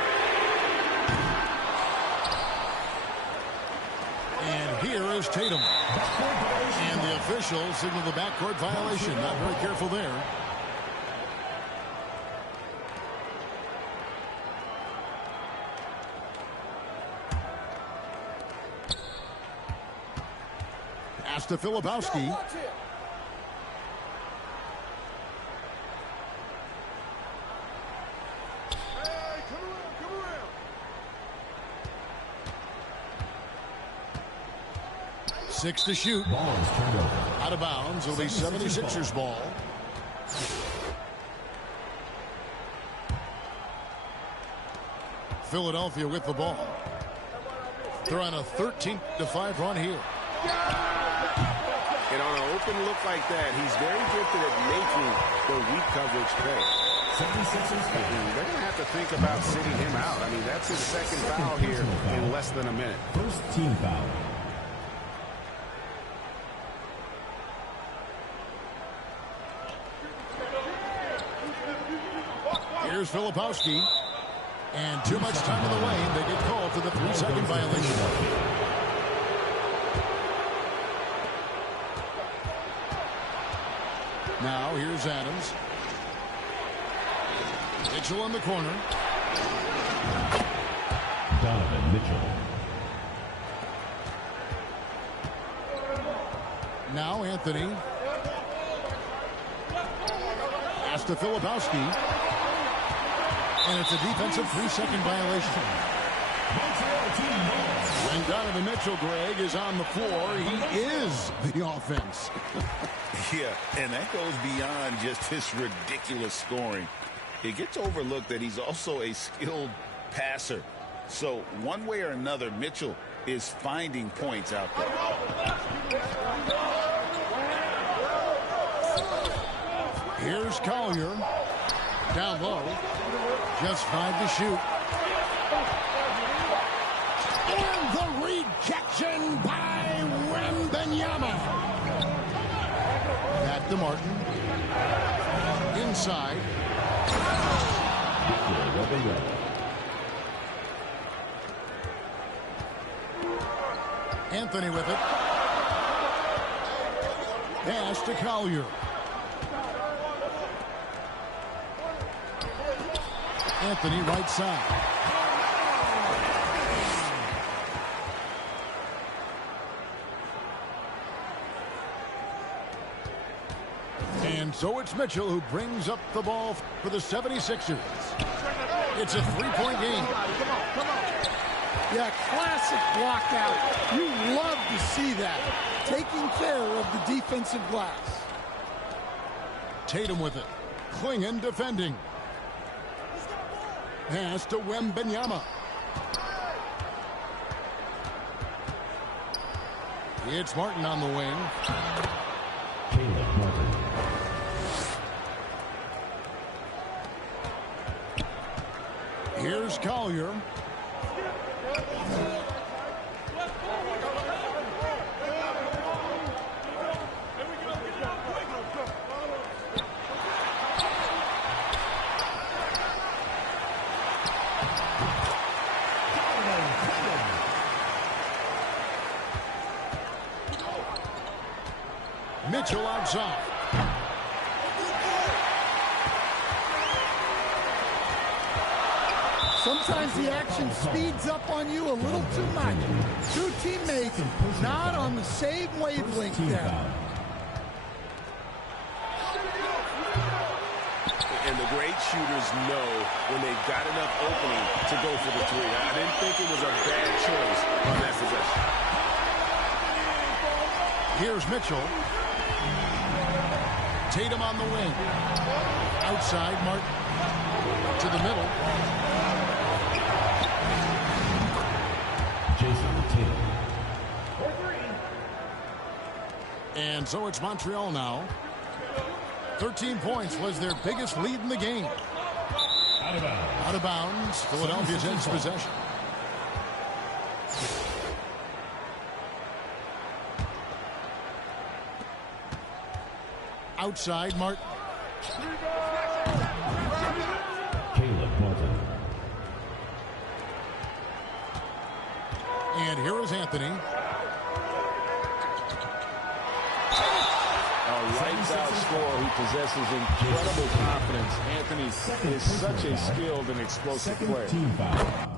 And here is Tatum. And the officials signal the backcourt violation. Not very careful there. Pass to Filipowski. Six to shoot. Ball is turned over. Out of bounds. It'll be 76ers ball. Philadelphia with the ball. They're on a 13-5 run here. And on an open look like that, he's very gifted at making the weak coverage pay. 76ers. They're going to have to think about sitting him out. I mean, that's his second foul here in less than a minute. First team foul. Here's Filipowski. And too much time in the lane. They get called for the 3-second violation. Now here's Adams. Mitchell in the corner. Donovan Mitchell. Now Anthony. Pass to Filipowski. And it's a defensive 3-second violation. When Donovan Mitchell, Greg, is on the floor, he is the offense. Yeah, and that goes beyond just his ridiculous scoring. It gets overlooked that he's also a skilled passer. So one way or another, Mitchell is finding points out there. Here's Collier. Down low. Just 5 to shoot. And the rejection to Martin. Inside. Anthony with it. Pass to Collier. Anthony right side. And so it's Mitchell who brings up the ball for the 76ers. It's a three-point game. Come on. Yeah, classic block out. You love to see that. Taking care of the defensive glass. Tatum with it. Klingon defending. Pass to Wembanyama. It's Martin on the wing. Caleb Martin. Here's Collier. Mitchell outside. Sometimes the action speeds up on you a little too much. Two teammates not on the same wavelength there. And the great shooters know when they've got enough opening to go for the three. I didn't think it was a bad choice on that possession. Here's Mitchell. Tatum on the wing. Outside, Martin. To the middle. Jason Tatum. And so it's Montreal now. 13 points was their biggest lead in the game. Out of bounds. Philadelphia's ends possession. Outside, Martin. Caleb Martin. And here is Anthony. A lights-out scorer who possesses incredible confidence. Anthony is such a skilled and explosive player. Team foul.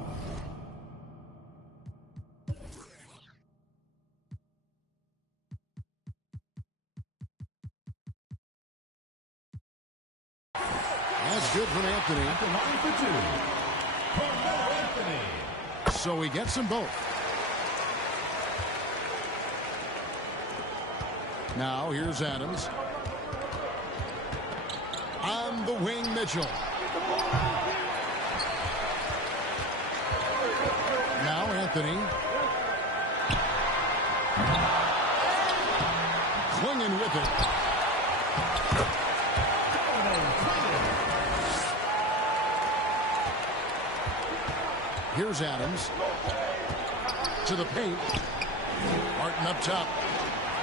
That's good from Anthony. So he gets them both. Now here's Adams. On the wing, Mitchell. Now Anthony. Clinging with it. Here's Adams. To the paint. Martin up top.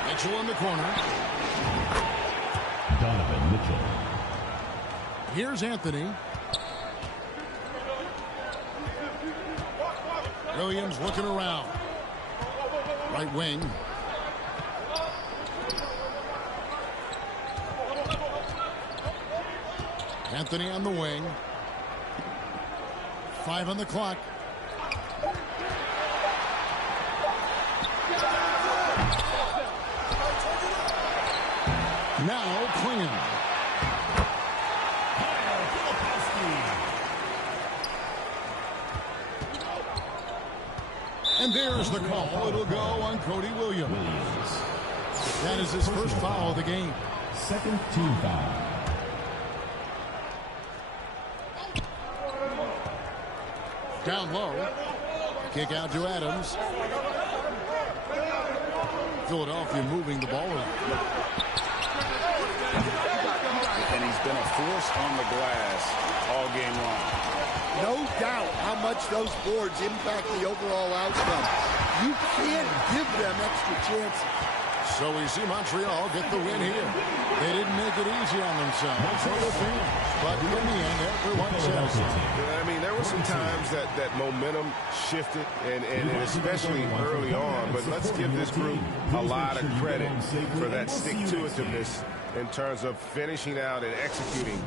Mitchell in the corner. Donovan Mitchell. Here's Anthony. Williams looking around. Right wing. Anthony on the wing. 5 on the clock. Now Klingon. And there's the call. It'll go on Cody Williams. That is his first foul of the game. Second team foul. Down low. Kick out to Adams. Philadelphia moving the ball around. And he's been a force on the glass all game long. No doubt how much those boards impact the overall outcome. You can't give them extra chances. So we see Montreal get the win here. They didn't make it easy on themselves or their fans, but in the end, everyone says so. I mean, there were some times that momentum shifted, and especially early on, but let's give this group a lot of credit for that stick-to-itiveness in terms of finishing out and executing.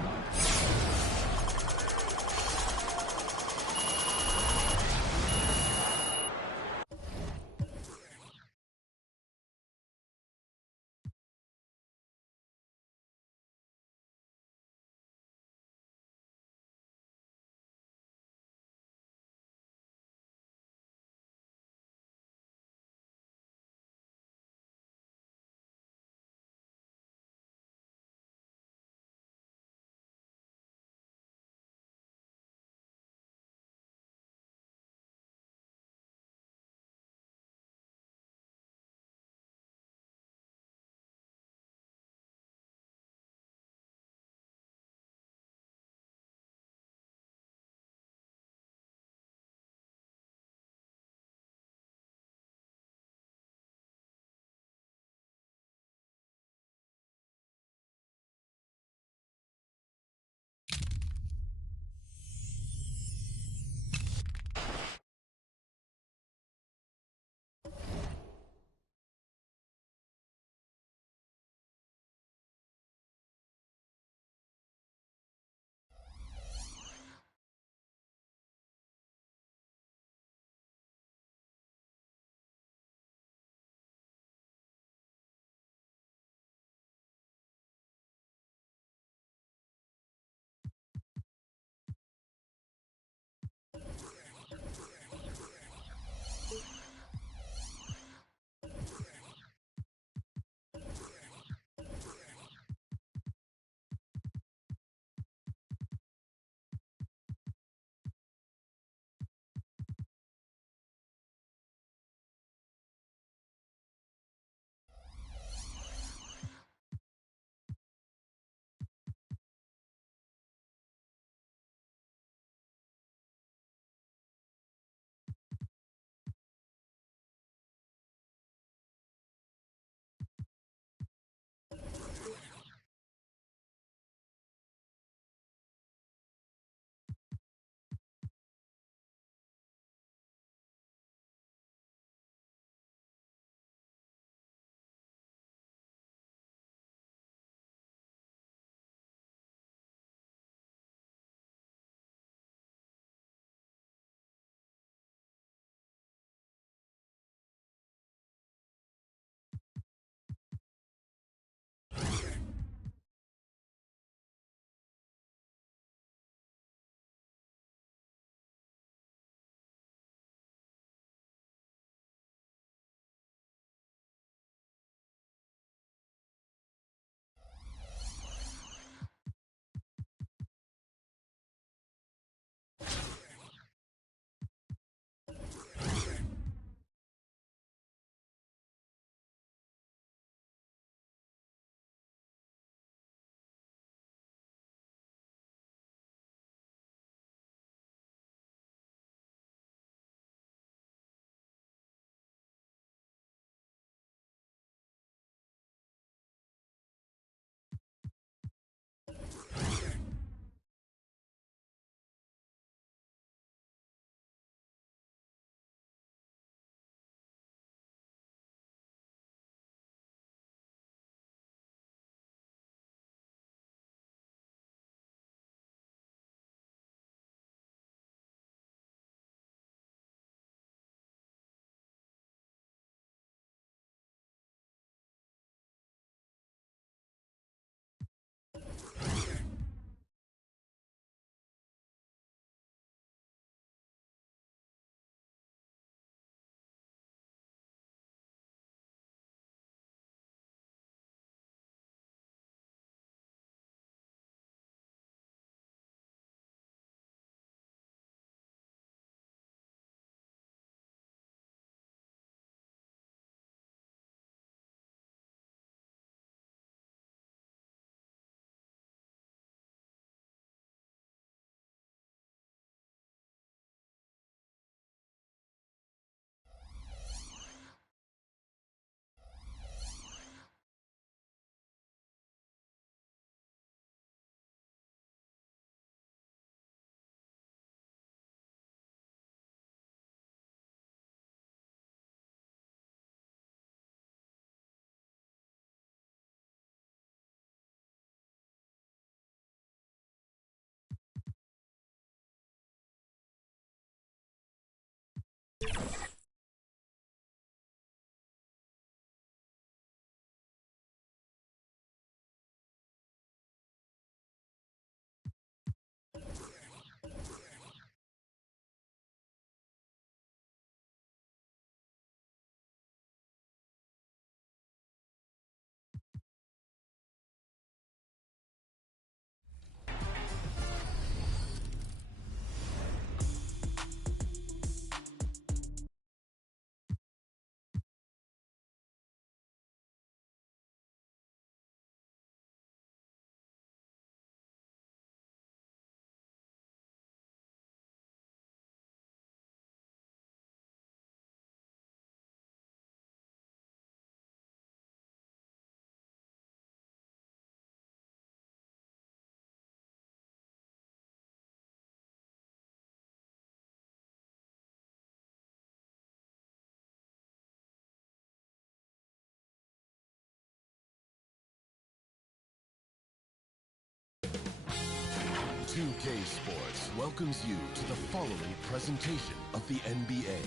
2K Sports welcomes you to the following presentation of the NBA.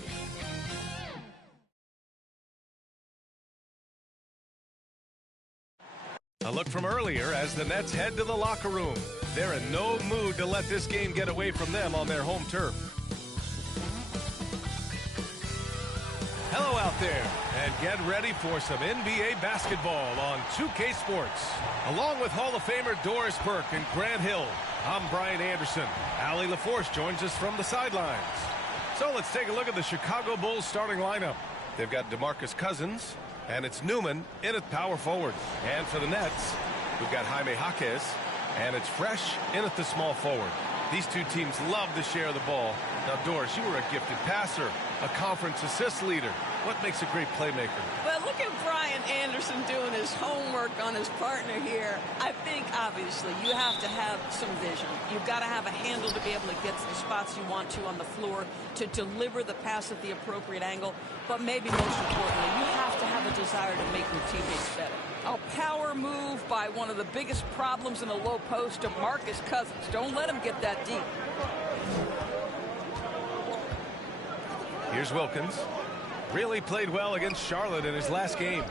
A look from earlier as the Nets head to the locker room. They're in no mood to let this game get away from them on their home turf. Hello out there, and get ready for some NBA basketball on 2K Sports. Along with Hall of Famer Doris Burke and Grant Hill, I'm Brian Anderson. Allie LaForce joins us from the sidelines. So let's take a look at the Chicago Bulls starting lineup. They've got DeMarcus Cousins, and it's Newman in at power forward. And for the Nets, we've got Jaime Jaquez, and it's Fresh in at the small forward. These two teams love to share the ball. Now, Doris, you were a gifted passer, a conference assist leader. What makes a great playmaker? Well, look at Brian Anderson doing his homework on his partner here. I think, obviously, you have to have some vision. You've got to have a handle to be able to get to the spots you want to on the floor, to deliver the pass at the appropriate angle. But maybe most importantly, you have to have a desire to make your teammates better. A power move by one of the biggest problems in a low post of DeMarcus Cousins. Don't let him get that deep. Here's Wilkins. Really played well against Charlotte in his last game.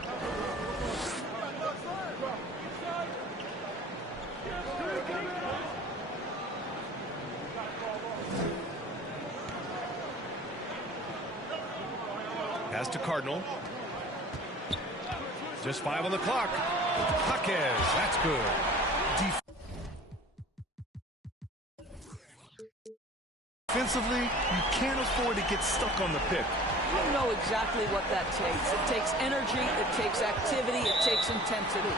Pass to Cardinal. Just 5 on the clock. Jaquez, that's good. Defensively, you can't afford to get stuck on the pick. You know exactly what that takes. It takes energy, it takes activity, it takes intensity.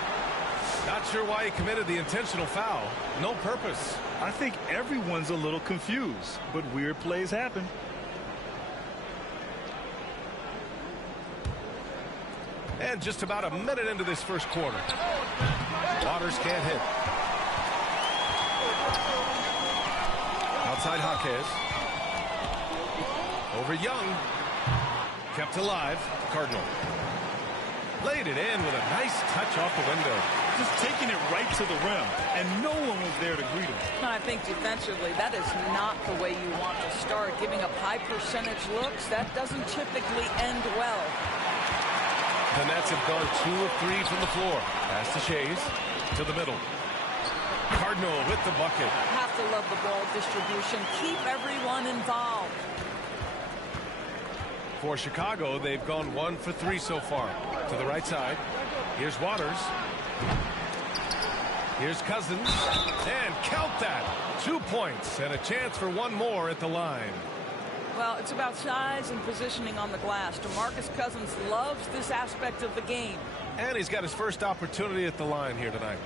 Not sure why he committed the intentional foul. No purpose. I think everyone's a little confused, but weird plays happen. And just about a minute into this first quarter. Waters can't hit. Outside Jaquez. Over Young. Kept alive. Cardinal. Laid it in with a nice touch off the window. Just taking it right to the rim, and no one was there to greet him. I think defensively, that is not the way you want to start. Giving up high percentage looks, that doesn't typically end well. The Nets have gone 2 of 3 from the floor. Pass to Shays. To the middle. Cardinal with the bucket. Have to love the ball distribution. Keep everyone involved. For Chicago, they've gone 1 for 3 so far. To the right side. Here's Waters. Here's Cousins. And count that. 2 points and a chance for one more at the line. Well, it's about size and positioning on the glass. DeMarcus Cousins loves this aspect of the game. And he's got his first opportunity at the line here tonight.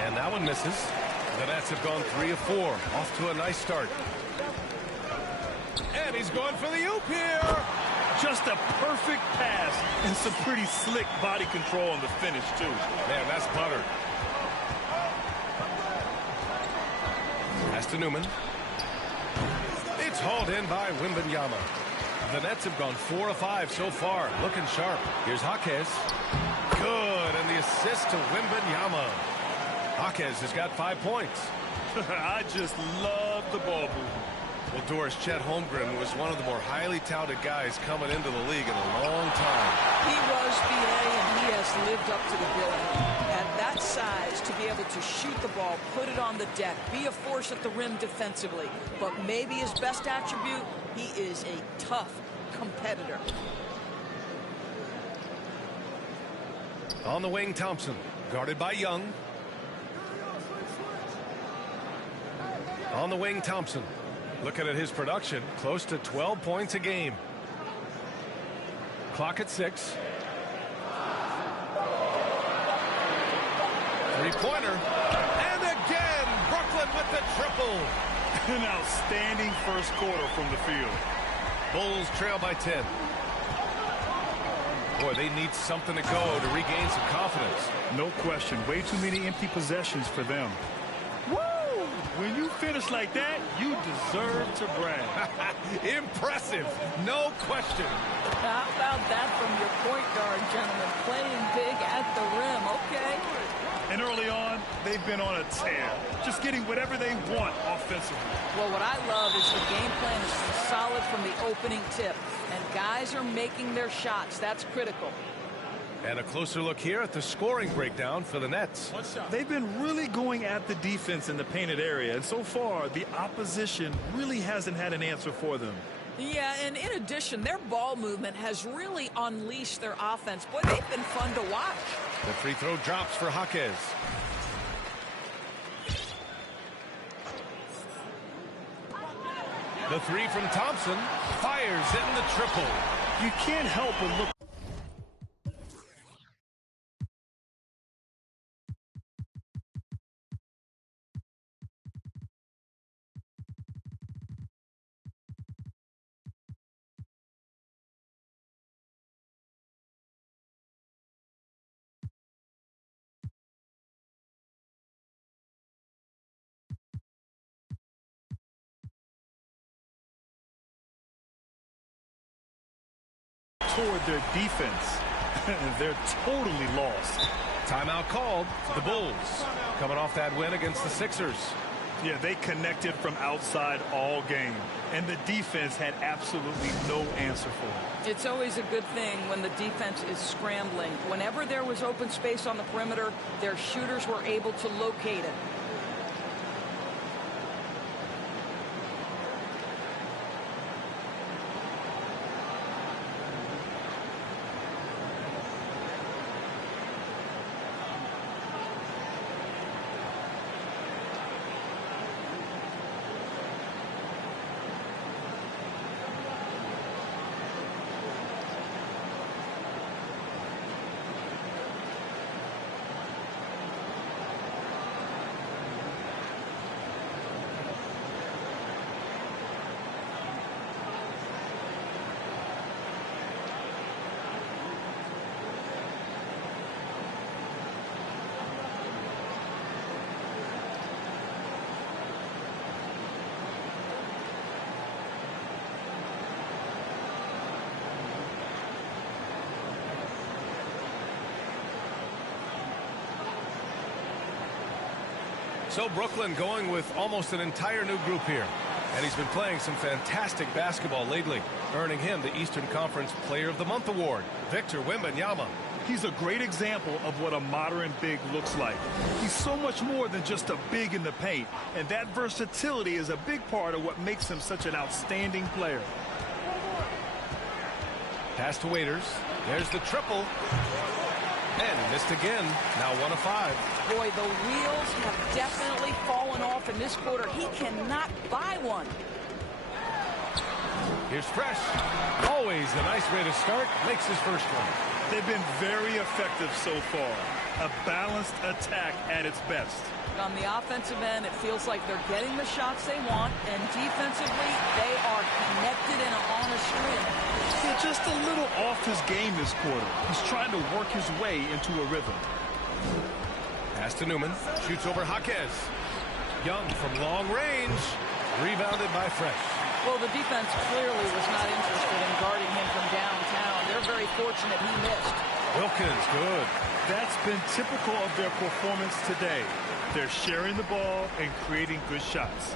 And that one misses. The Nets have gone 3 of 4. Off to a nice start. And he's going for the oop here. Just a perfect pass and some pretty slick body control on the finish, too. Man, that's butter. Pass to Newman. It's hauled in by Wembanyama. The Nets have gone 4 of 5 so far. Looking sharp. Here's Jaquez. Good. And the assist to Wembanyama. Jaquez has got 5 points. I just love the ball movement. Well, Doris, Chet Holmgren was one of the more highly touted guys coming into the league in a long time. He was BA, and he has lived up to the billing. At that size, to be able to shoot the ball, put it on the deck, be a force at the rim defensively. But maybe his best attribute, he is a tough competitor. On the wing, Thompson, guarded by Young. On the wing, Thompson. Looking at his production, close to 12 points a game. Clock at 6. Three-pointer. And again, Brooklyn with the triple. An outstanding first quarter from the field. Bulls trail by 10. Boy, they need something to go to regain some confidence. No question. Way too many empty possessions for them. Woo! When you finish like that, you deserve to brag. Impressive. No question. How about that from your point guard, gentlemen? Playing big at the rim. Okay. And early on, they've been on a tear, just getting whatever they want offensively. Well, what I love is the game plan is solid from the opening tip, and guys are making their shots. That's critical. And a closer look here at the scoring breakdown for the Nets. They've been really going at the defense in the painted area, and so far, the opposition really hasn't had an answer for them. Yeah, and in addition, their ball movement has really unleashed their offense. Boy, they've been fun to watch. The free throw drops for Jaquez. The three from Thompson fires in the triple. You can't help but look. Toward their defense. They're totally lost. Timeout called. The Bulls coming off that win against the Sixers. Yeah, they connected from outside all game, and the defense had absolutely no answer for it. It's always a good thing when the defense is scrambling. Whenever there was open space on the perimeter, their shooters were able to locate it. So Brooklyn going with almost an entire new group here. And he's been playing some fantastic basketball lately, earning him the Eastern Conference Player of the Month award. Victor Wembanyama. He's a great example of what a modern big looks like. He's so much more than just a big in the paint, and that versatility is a big part of what makes him such an outstanding player. Pass to Waiters. There's the triple. And he missed again. Now 1 of 5. Boy, the wheels have definitely fallen off in this quarter. He cannot buy one. Here's Fresh. Always a nice way to start. Makes his first one. They've been very effective so far. A balanced attack at its best. On the offensive end, it feels like they're getting the shots they want, and defensively, they are connected and on a string. Yeah, just a little off his game this quarter. He's trying to work his way into a rhythm. Pass to Newman. Shoots over Jaquez. Young from long range. Rebounded by Fresh. Well, the defense clearly was not interested in guarding him from downtown. They're very fortunate he missed. Wilkins, good. That's been typical of their performance today. They're sharing the ball and creating good shots.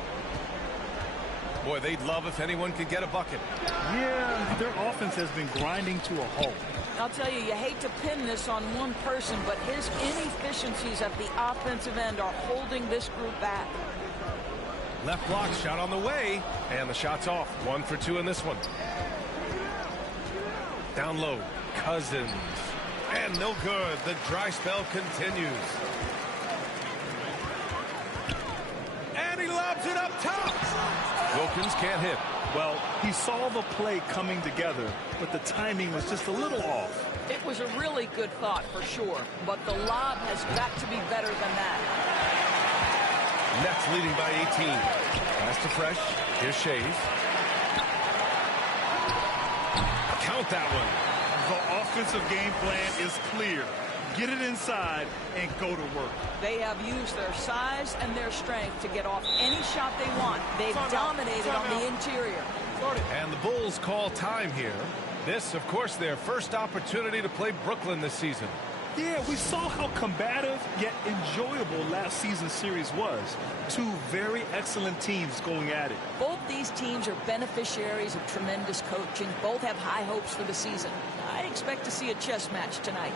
Boy, they'd love if anyone could get a bucket. Yeah, their offense has been grinding to a halt. I'll tell you, you hate to pin this on one person, but his inefficiencies at the offensive end are holding this group back. Left block shot on the way, and the shot's off. 1 for 2 in this one. Down low, Cousins. And no good. The dry spell continues. And he lobs it up top. Wilkins can't hit. Well, he saw the play coming together, but the timing was just a little off. It was a really good thought for sure, but the lob has got to be better than that. Nets leading by 18. Pass to Fresh. Here's Shays. Count that one. The offensive game plan is clear. Get it inside and go to work. They have used their size and their strength to get off any shot they want. They've dominated on the interior. And the Bulls call time here. This, of course, their first opportunity to play Brooklyn this season. Yeah, we saw how combative yet enjoyable last season's series was. Two very excellent teams going at it. Both these teams are beneficiaries of tremendous coaching. Both have high hopes for the season. I expect to see a chess match tonight.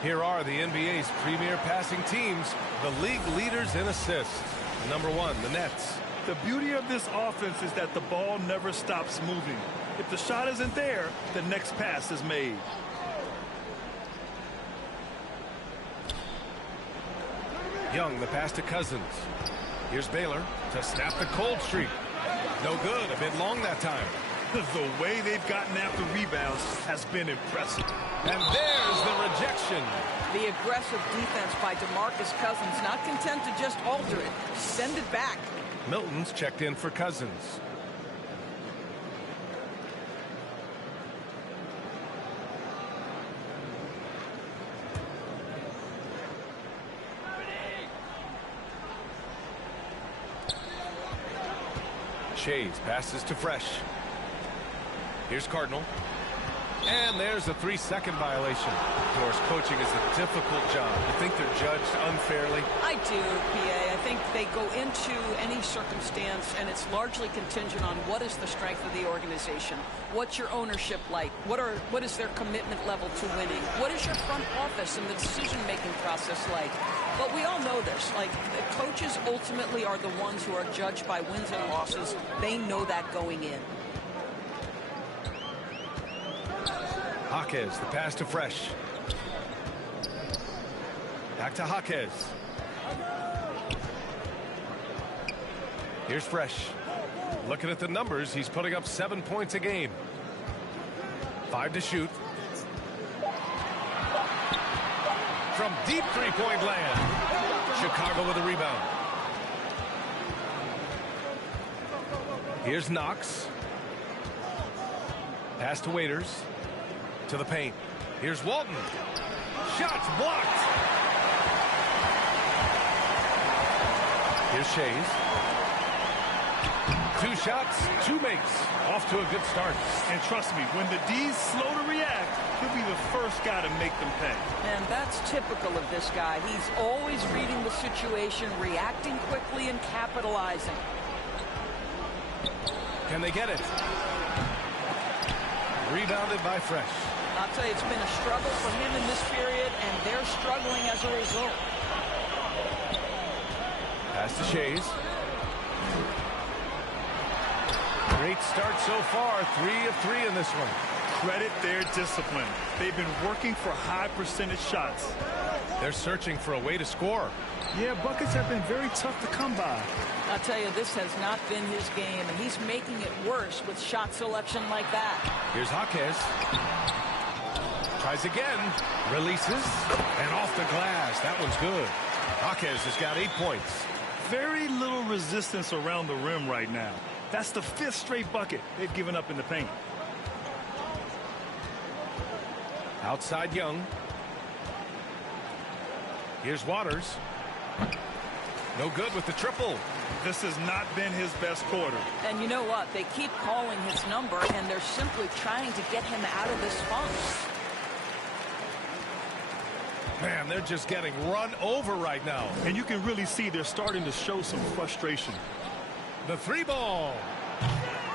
Here are the NBA's premier passing teams, the league leaders in assists. Number 1, the Nets. The beauty of this offense is that the ball never stops moving. If the shot isn't there, the next pass is made. Young, the pass to Cousins. Here's Baylor to snap the cold streak. No good, a bit long that time. The way they've gotten after rebounds has been impressive. And there's the rejection. The aggressive defense by DeMarcus Cousins, not content to just alter it. Send it back. Milton's checked in for Cousins. Shays passes to Fresh. Here's Cardinal. And there's a 3-second violation. Of course, coaching is a difficult job. You think they're judged unfairly? I do, PA. I think they go into any circumstance, and it's largely contingent on what is the strength of the organization. What's your ownership like? What is their commitment level to winning? What is your front office and the decision-making process like? But we all know this. Like, the coaches ultimately are the ones who are judged by wins and losses. They know that going in. Jaquez, the pass to Fresh. Back to Jaquez. Here's Fresh. Looking at the numbers, he's putting up 7 points a game. 5 to shoot. From deep three-point land. Chicago with a rebound. Here's Knox. Pass to Waiters. To the paint. Here's Walton. Shots blocked. Here's Shays. 2 shots, 2 makes. Off to a good start. And trust me, when the D's slow to react, he'll be the first guy to make them pay. And that's typical of this guy. He's always reading the situation, reacting quickly, and capitalizing. Can they get it? Rebounded by Fresh. I'll tell you, it's been a struggle for him in this period, and they're struggling as a result. Pass to Shays. Great start so far. 3 of 3 in this one. Credit their discipline. They've been working for high percentage shots. They're searching for a way to score. Yeah, buckets have been very tough to come by. I'll tell you, this has not been his game, and he's making it worse with shot selection like that. Here's Jaquez. Tries again. Releases. And off the glass. That one's good. Jaquez has got 8 points. Very little resistance around the rim right now. That's the 5th straight bucket they've given up in the paint. Outside Young. Here's Waters. No good with the triple. This has not been his best quarter. And you know what? They keep calling his number, and they're simply trying to get him out of this funk. Man, they're just getting run over right now. And you can really see they're starting to show some frustration. The 3-ball.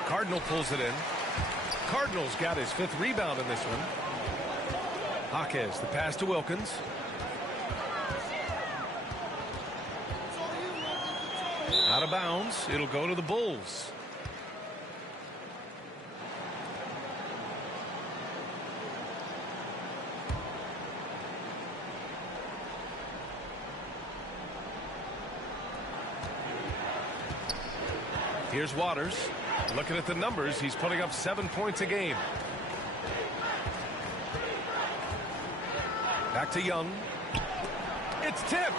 Cardinal pulls it in. Cardinals got his 5th rebound in this one. Jaquez, the pass to Wilkins. Out of bounds. It'll go to the Bulls. Here's Waters. Looking at the numbers, he's putting up 7 points a game. Back to Young. It's tipped.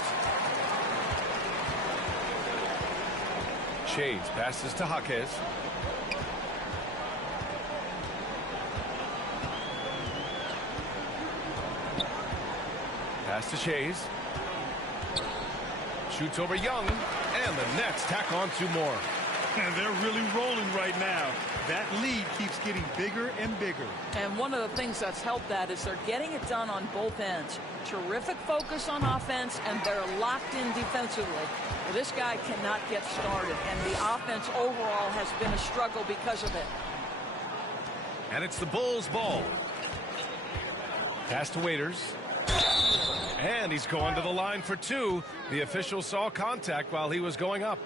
Shades passes to Jaquez. Pass to Shays. Shoots over Young, and the Nets tack on 2 more. And they're really rolling right now. That lead keeps getting bigger and bigger. And one of the things that's helped that is they're getting it done on both ends. Terrific focus on offense, and they're locked in defensively. Well, this guy cannot get started, and the offense overall has been a struggle because of it. And it's the Bulls' ball. Pass to Waiters. And he's going to the line for 2. The official saw contact while he was going up.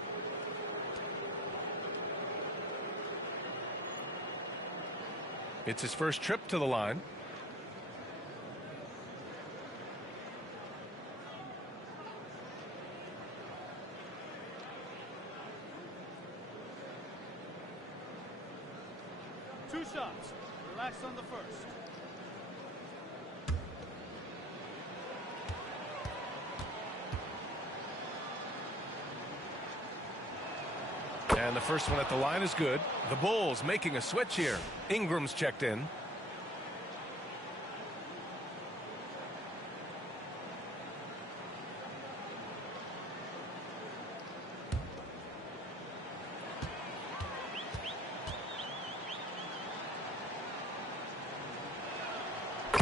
It's his first trip to the line. Two shots. Relax on the first. And the first one at the line is good. The Bulls making a switch here. Ingram's checked in.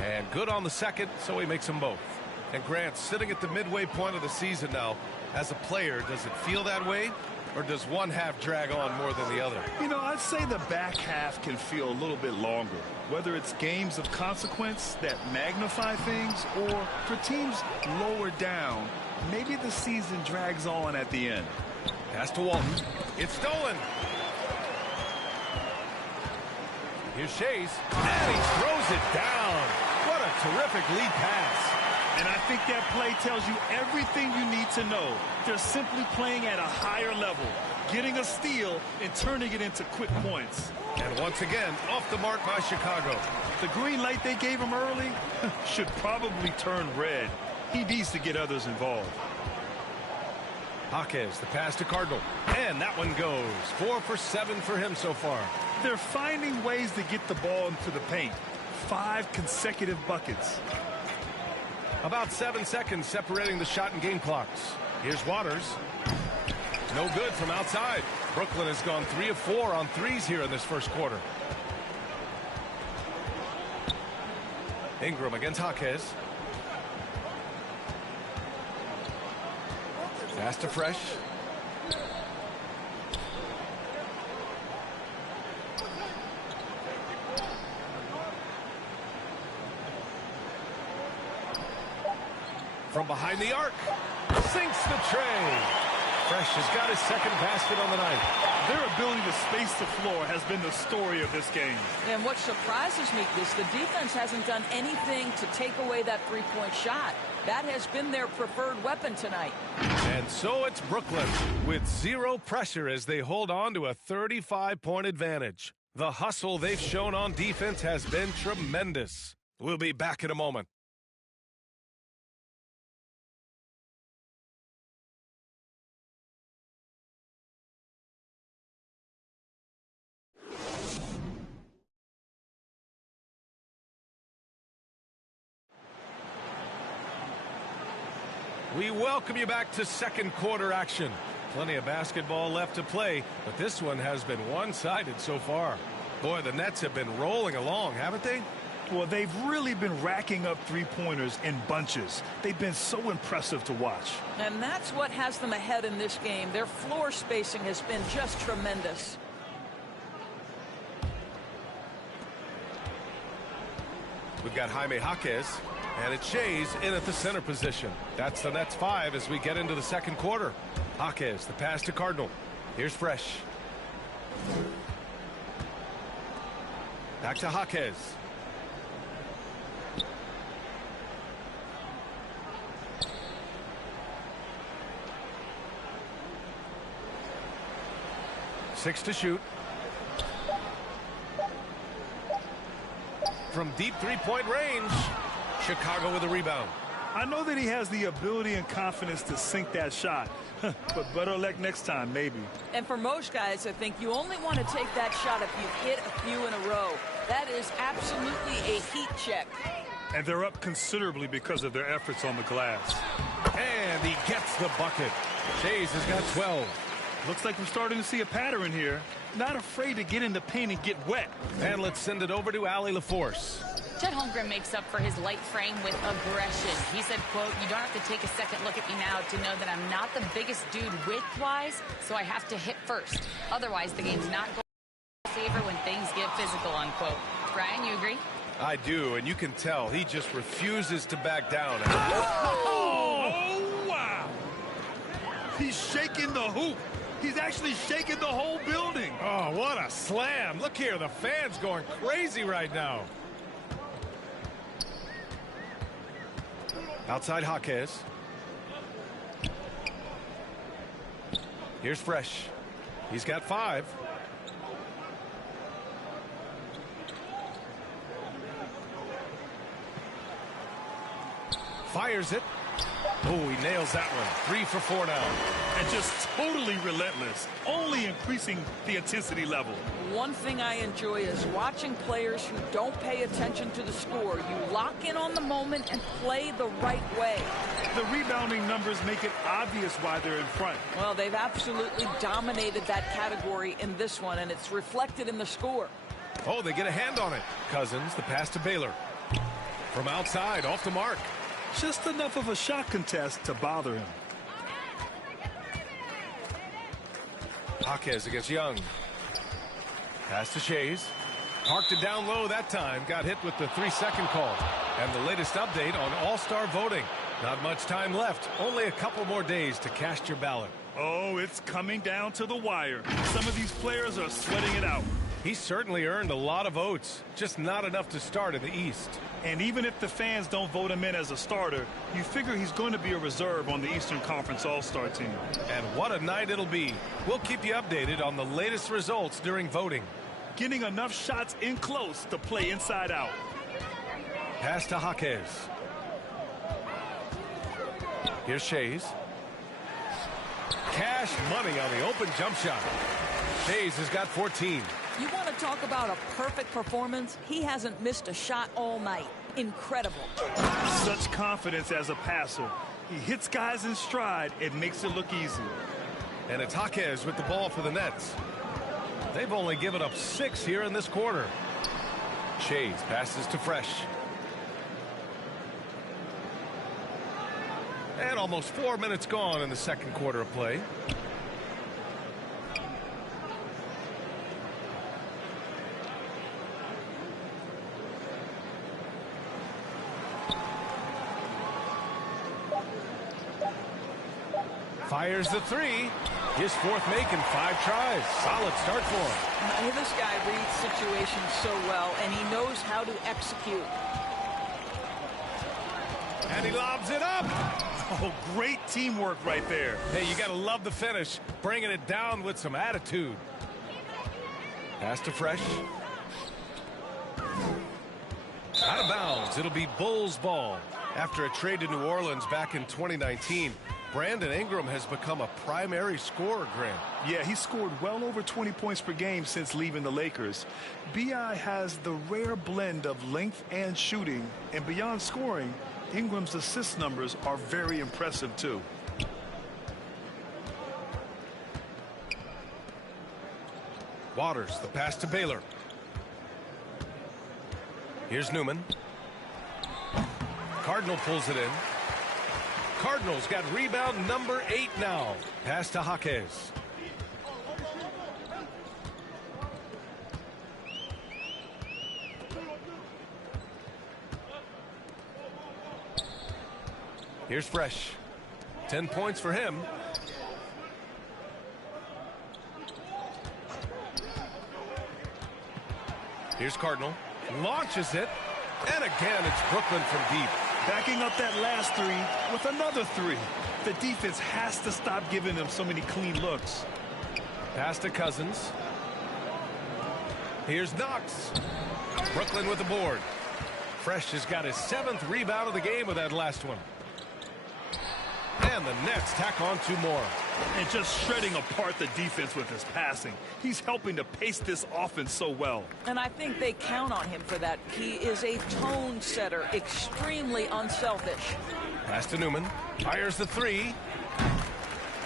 And good on the second, so he makes them both. And Grant, sitting at the midway point of the season now, as a player, does it feel that way? Or does one half drag on more than the other? You know, I'd say the back half can feel a little bit longer. Whether it's games of consequence that magnify things, or for teams lower down, maybe the season drags on at the end. Pass to Walton. It's stolen. Here's Shays. And he throws it down. What a terrific lead pass. And I think that play tells you everything you need to know. They're simply playing at a higher level, getting a steal and turning it into quick points. And once again, off the mark by Chicago. The green light they gave him early should probably turn red. He needs to get others involved. Jaquez, the pass to Cardinal. And that one goes. 4 for 7 for him so far. They're finding ways to get the ball into the paint. 5 consecutive buckets. About 7 seconds separating the shot and game clocks. Here's Waters. No good from outside. Brooklyn has gone 3 of 4 on threes here in this first quarter. Ingram against Jaquez. Pass to Fresh. From behind the arc, sinks the tray. Fresh has got his second basket on the night. Their ability to space the floor has been the story of this game. And what surprises me is the defense hasn't done anything to take away that three-point shot. That has been their preferred weapon tonight. And so it's Brooklyn with 0 pressure as they hold on to a 35-point advantage. The hustle they've shown on defense has been tremendous. We'll be back in a moment. We welcome you back to second quarter action. Plenty of basketball left to play, but this one has been one-sided so far. Boy, the Nets have been rolling along, haven't they? Well, they've really been racking up three-pointers in bunches. They've been so impressive to watch. And that's what has them ahead in this game. Their floor spacing has been just tremendous. We've got Jaime Jaquez, and it's Shays in at the center position. That's the Nets 5 as we get into the second quarter. Jaquez, the pass to Cardinal. Here's Fresh. Back to Jaquez. Six to shoot. From deep three-point range, Chicago with a rebound. I know that he has the ability and confidence to sink that shot, but better luck next time, maybe. And for most guys, I think you only want to take that shot if you've hit a few in a row. That is absolutely a heat check. And they're up considerably because of their efforts on the glass. And he gets the bucket. Shays has got 12. Looks like we're starting to see a pattern here. Not afraid to get in the paint and get wet. And let's send it over to Allie LaForce. Chet Holmgren makes up for his light frame with aggression. He said, quote, "You don't have to take a second look at me now to know that I'm not the biggest dude width-wise, so I have to hit first. Otherwise, the game's not going in favor when things get physical," unquote. Brian, you agree? I do, and you can tell he just refuses to back down. Oh, wow. He's shaking the hoop. He's actually shaking the whole building. Oh, what a slam. Look here, the fans going crazy right now. Outside Jaquez. Here's Fresh. He's got 5. Fires it. Oh, he nails that one. 3 for 4 now. And just totally relentless, only increasing the intensity level. One thing I enjoy is watching players who don't pay attention to the score. You lock in on the moment and play the right way. The rebounding numbers make it obvious why they're in front. Well, they've absolutely dominated that category in this one, and it's reflected in the score. Oh, they get a hand on it. Cousins, the pass to Baylor. From outside, off the mark. Just enough of a shot contest to bother him. Jaquez against Young. Pass to Shays. Parked it down low that time. Got hit with the 3-second call. And the latest update on All-Star voting. Not much time left. Only a couple more days to cast your ballot. Oh, it's coming down to the wire. Some of these players are sweating it out. He's certainly earned a lot of votes. Just not enough to start in the East. And even if the fans don't vote him in as a starter, you figure he's going to be a reserve on the Eastern Conference All-Star team. And what a night it'll be. We'll keep you updated on the latest results during voting. Getting enough shots in close to play inside out. Pass to Jaquez. Here's Shays. Cash money on the open jump shot. Shays has got 14. You want to talk about a perfect performance? He hasn't missed a shot all night. Incredible. Such confidence as a passer. He hits guys in stride. It makes it look easy. And it's Jaquez with the ball for the Nets. They've only given up 6 here in this quarter. Shays passes to Fresh. And almost 4 minutes gone in the second quarter of play. Fires the 3. His 4th make in 5 tries. Solid start for him. This guy reads situations so well, and he knows how to execute. And he lobs it up. Oh, great teamwork right there. Hey, you got to love the finish. Bringing it down with some attitude. Pass to Fresh. Out of bounds. It'll be Bulls ball. After a trade to New Orleans back in 2019, Brandon Ingram has become a primary scorer, Grant. Yeah, he scored well over 20 points per game since leaving the Lakers. B.I. has the rare blend of length and shooting, and beyond scoring, Ingram's assist numbers are very impressive, too. Waters, the pass to Baylor. Here's Newman. Cardinal pulls it in. Cardinals got rebound number 8 now. Pass to Jaquez. Here's Fresh. 10 points for him. Here's Cardinal. Launches it. And again, it's Brooklyn from deep. Backing up that last three with another three. The defense has to stop giving them so many clean looks. Pass to Cousins. Here's Knox. Brooklyn with the board. Fresh has got his 7th rebound of the game with that last one. And the Nets tack on 2 more. And just shredding apart the defense with his passing. He's helping to pace this offense so well. And I think they count on him for that. He is a tone setter, extremely unselfish. Pass to Newman. Fires the 3.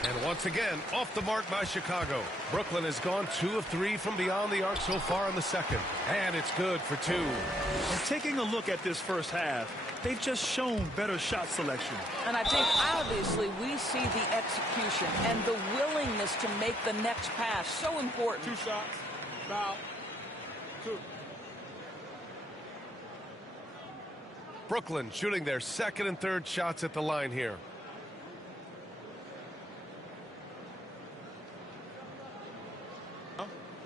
And once again, off the mark by Chicago. Brooklyn has gone 2 of 3 from beyond the arc so far in the second. And it's good for 2. And taking a look at this first half, they've just shown better shot selection. And I think obviously we see the execution and the willingness to make the next pass so important. 2 shots. Foul. 2. Brooklyn shooting their 2nd and 3rd shots at the line here.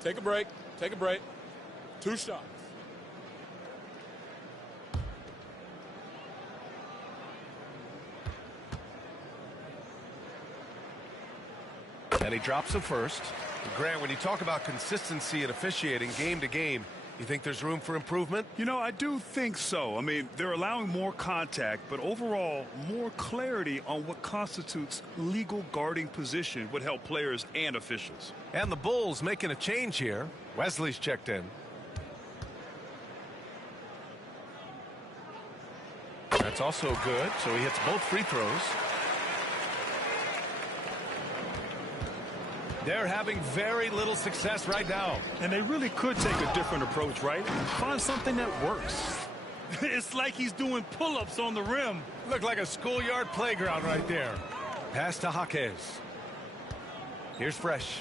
Take a break. Take a break. 2 shots. And he drops the first. Grant, when you talk about consistency and officiating game to game, you think there's room for improvement? You know, I do think so. I mean, they're allowing more contact, but overall, more clarity on what constitutes legal guarding position would help players and officials. And the Bulls making a change here. Wesley's checked in. That's also good, so he hits both free throws. They're having very little success right now. And they really could take a different approach, right? Find something that works. It's like he's doing pull-ups on the rim. Looked like a schoolyard playground right there. Pass to Jaquez. Here's Fresh.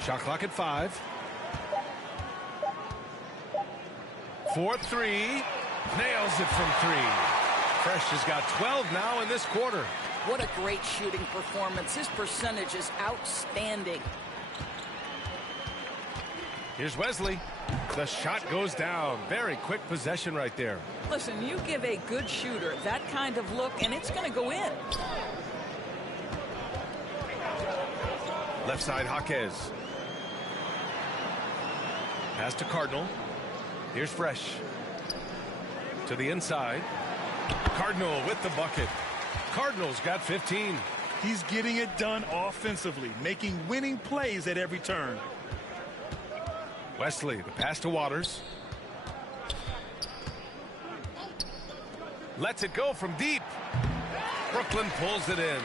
Shot clock at 5. 4-3. Nails it from 3. Fresh has got 12 now in this quarter. What a great shooting performance. His percentage is outstanding. Here's Wesley. The shot goes down. Very quick possession right there. Listen, you give a good shooter that kind of look, and it's going to go in. Left side, Jaquez. Pass to Cardinal. Here's Fresh. To the inside. Cardinal with the bucket. Cardinals got 15. He's getting it done offensively, making winning plays at every turn. Wesley, the pass to Waters. Lets it go from deep. Brooklyn pulls it in.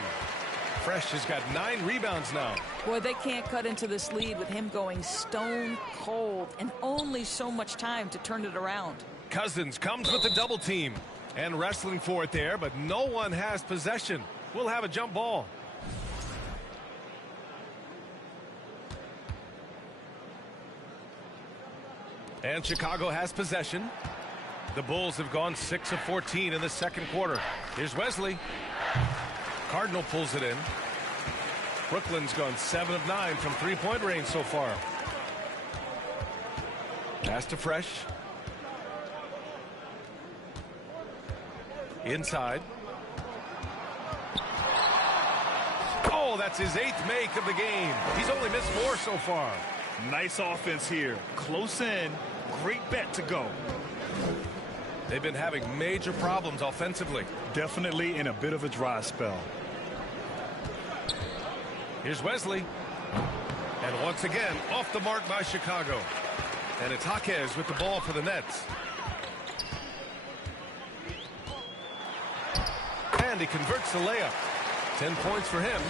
Fresh has got 9 rebounds now. Boy, they can't cut into this lead with him going stone cold and only so much time to turn it around. Cousins comes with the double team and wrestling for it there, but no one has possession. We'll have a jump ball. And Chicago has possession. The Bulls have gone 6 of 14 in the second quarter. Here's Wesley. Cardinal pulls it in. Brooklyn's gone 7 of 9 from three-point range so far. Pass to Fresh. Inside. Oh, that's his 8th make of the game. He's only missed 4 so far. Nice offense here. Close in. Great bet to go. They've been having major problems offensively. Definitely in a bit of a dry spell. Here's Wesley. And once again, off the mark by Chicago. And it's Jaquez with the ball for the Nets. And he converts the layup. 10 points for him.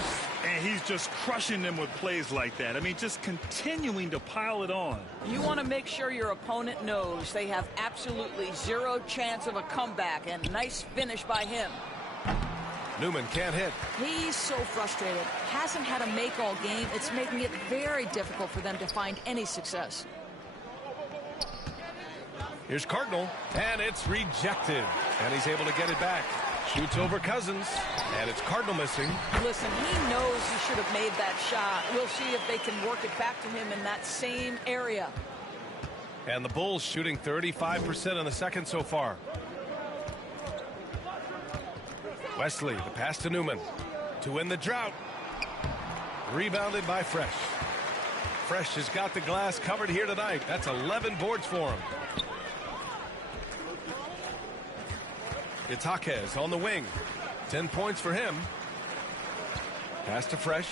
And he's just crushing them with plays like that. I mean, just continuing to pile it on. You want to make sure your opponent knows they have absolutely zero chance of a comeback, and nice finish by him. Newman can't hit. He's so frustrated. Hasn't had a make all game. It's making it very difficult for them to find any success. Here's Cardinal, and it's rejected. And he's able to get it back. Shoots over Cousins, and it's Cardinal missing. Listen, he knows he should have made that shot. We'll see if they can work it back to him in that same area. And the Bulls shooting 35% in the second so far. Wesley, the pass to Newman to win the drought. Rebounded by Fresh. Fresh has got the glass covered here tonight. That's 11 boards for him. It's Jaquez on the wing. 10 points for him. Pass to Fresh.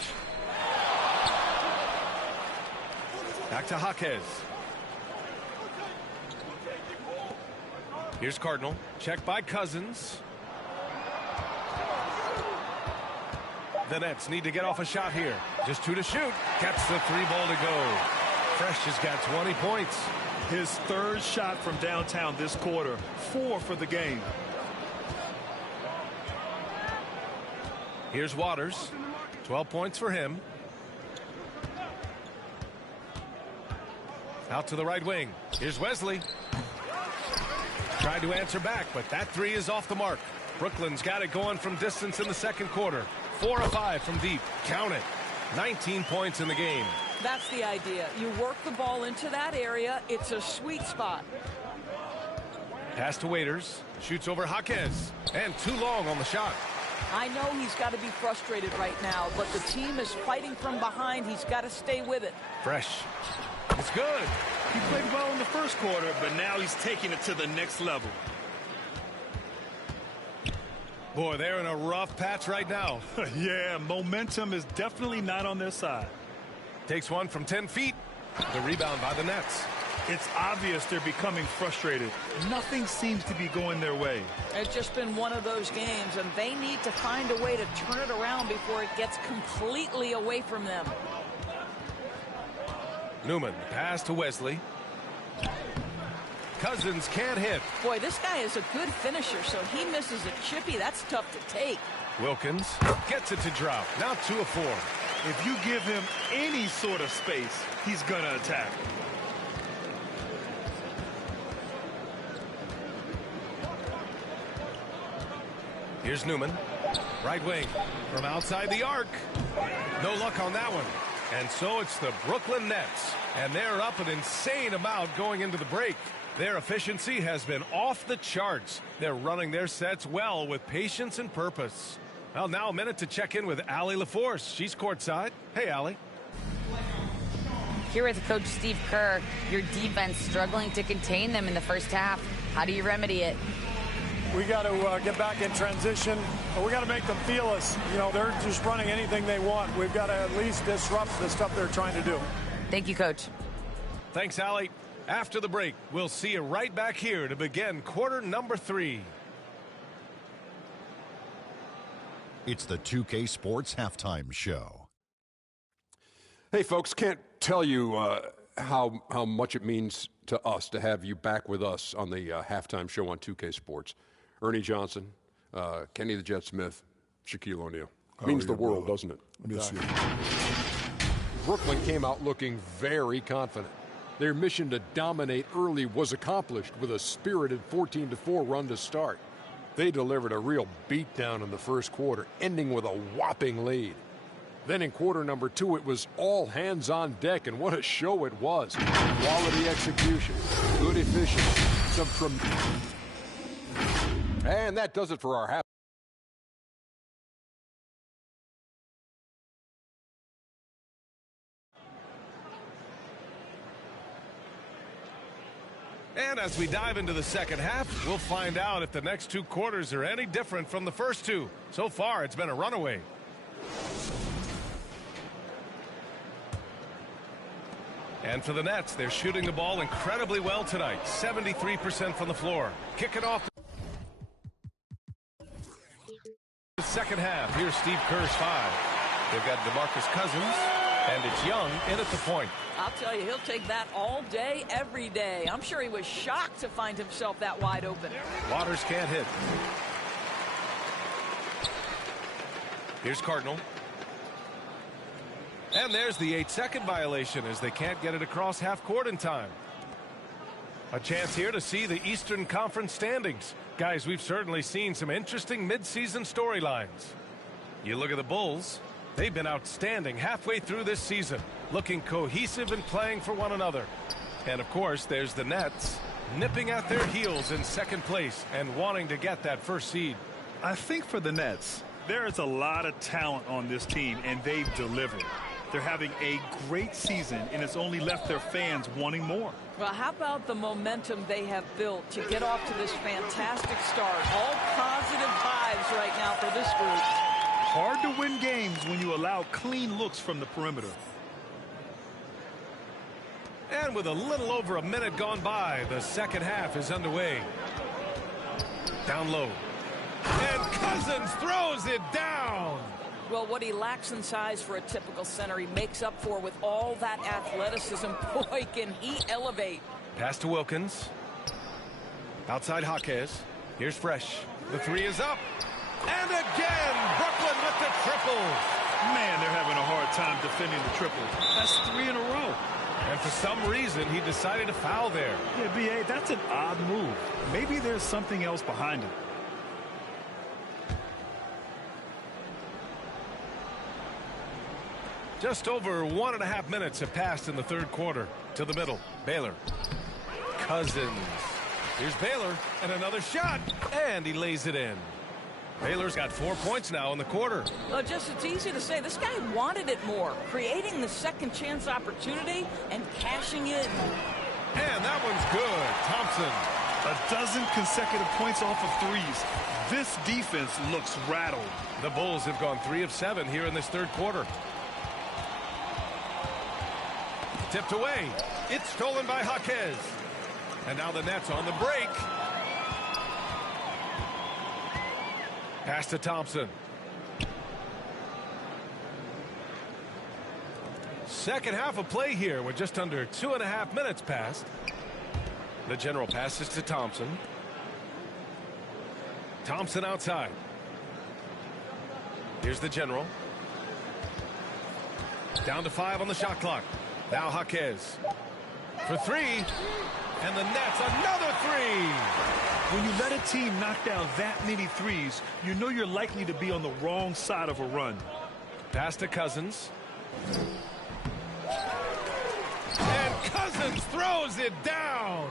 Back to Jaquez. Here's Cardinal. Check by Cousins. The Nets need to get off a shot here. Just 2 to shoot. Gets the 3 ball to go. Fresh has got 20 points. His third shot from downtown this quarter. 4 for the game. Here's Waters. 12 points for him. Out to the right wing. Here's Wesley. Tried to answer back, but that 3 is off the mark. Brooklyn's got it going from distance in the second quarter. 4 of 5 from deep. Count it. 19 points in the game. That's the idea. You work the ball into that area. It's a sweet spot. Pass to Waiters. Shoots over Jaquez. And too long on the shot. I know he's got to be frustrated right now, but the team is fighting from behind. He's got to stay with it. Fresh. It's good. He played well in the first quarter, but now he's taking it to the next level. Boy, they're in a rough patch right now. Yeah, momentum is definitely not on their side. Takes one from 10 feet. The rebound by the Nets. It's obvious they're becoming frustrated. Nothing seems to be going their way. It's just been one of those games, and they need to find a way to turn it around before it gets completely away from them. Newman, pass to Wesley. Cousins can't hit. Boy, this guy is a good finisher, so he misses a chippy. That's tough to take. Wilkins gets it to drop. Now 2 of 4. If you give him any sort of space, he's going to attack. Here's Newman. Right wing from outside the arc. No luck on that one. And so it's the Brooklyn Nets. And they're up an insane amount going into the break. Their efficiency has been off the charts. They're running their sets well with patience and purpose. Well, now a minute to check in with Allie LaForce. She's courtside. Hey, Allie. Here with Coach Steve Kerr, your defense struggling to contain them in the first half. How do you remedy it? We got to get back in transition. We got to make them feel us. You know, they're just running anything they want. We've got to at least disrupt the stuff they're trying to do. Thank you, Coach. Thanks, Allie. After the break, we'll see you right back here to begin quarter number 3. It's the 2K Sports Halftime Show. Hey, folks, can't tell you how much it means to us to have you back with us on the halftime show on 2K Sports. Ernie Johnson, Kenny the Jet Smith, Shaquille O'Neal. Means the world, doesn't it? Miss you. Brooklyn came out looking very confident. Their mission to dominate early was accomplished with a spirited 14-4 run to start. They delivered a real beatdown in the first quarter, ending with a whopping lead. Then in quarter number 2, it was all hands on deck, and what a show it was. Quality execution, good efficiency, and that does it for our half. And as we dive into the second half, we'll find out if the next 2 quarters are any different from the first 2. So far, it's been a runaway. And for the Nets, they're shooting the ball incredibly well tonight. 73% from the floor. Kick it off. The second half. Here's Steve Kerr's 5. They've got DeMarcus Cousins, and it's Young in at the point. I'll tell you, he'll take that all day, every day. I'm sure he was shocked to find himself that wide open. Waters can't hit. Here's Cardinal. And there's the 8-second violation as they can't get it across half court in time. A chance here to see the Eastern Conference standings. Guys, we've certainly seen some interesting midseason storylines. You look at the Bulls. They've been outstanding halfway through this season, looking cohesive and playing for one another. And of course, there's the Nets, nipping at their heels in second place and wanting to get that first seed. I think for the Nets, there is a lot of talent on this team, and they've delivered. They're having a great season, and it's only left their fans wanting more. Well, how about the momentum they have built to get off to this fantastic start? All positive vibes right now for this group. Hard to win games when you allow clean looks from the perimeter. And with a little over a minute gone by, the second half is underway. Down low. And Cousins throws it down. Well, what he lacks in size for a typical center, he makes up for with all that athleticism. Boy, can he elevate. Pass to Wilkins. Outside Jaquez. Here's Fresh. The 3 is up. And again, Brooklyn with the triple. Man, they're having a hard time defending the triple. That's 3 in a row. And for some reason, he decided to foul there. Yeah, B.A., that's an odd move. Maybe there's something else behind it. Just over 1.5 minutes have passed in the third quarter. To the middle. Baylor. Cousins. Here's Baylor. And another shot. And he lays it in. Baylor's got 4 points now in the quarter. Well, just it's easy to say. This guy wanted it more. Creating the second chance opportunity and cashing in. And that one's good. Thompson. A dozen consecutive points off of threes. This defense looks rattled. The Bulls have gone 3 of 7 here in this third quarter. Tipped away. It's stolen by Jaquez. And now the Nets on the break. Pass to Thompson. Second half of play here with just under 2.5 minutes passed. The general passes to Thompson. Thompson outside. Here's the general. Down to 5 on the shot clock. Now Jaquez for 3, and the Nets another 3. When you let a team knock down that many threes, you know you're likely to be on the wrong side of a run. Pass to Cousins. And Cousins throws it down.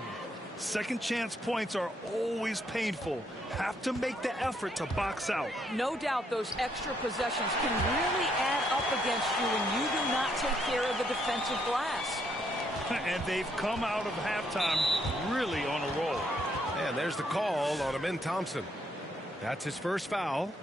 Second chance points are always painful. Have to make the effort to box out. No doubt those extra possessions can really add up against you when you do not take care of the defensive glass. And they've come out of halftime really on a roll. And there's the call on Amin Thompson. That's his first foul.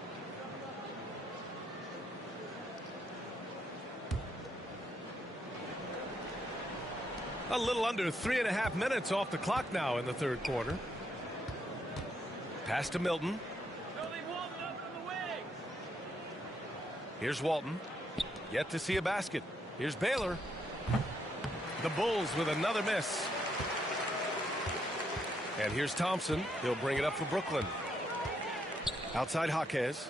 A little under 3.5 minutes off the clock now in the third quarter. Pass to Milton. Here's Walton. Yet to see a basket. Here's Baylor. The Bulls with another miss. And here's Thompson. He'll bring it up for Brooklyn. Outside Jaquez.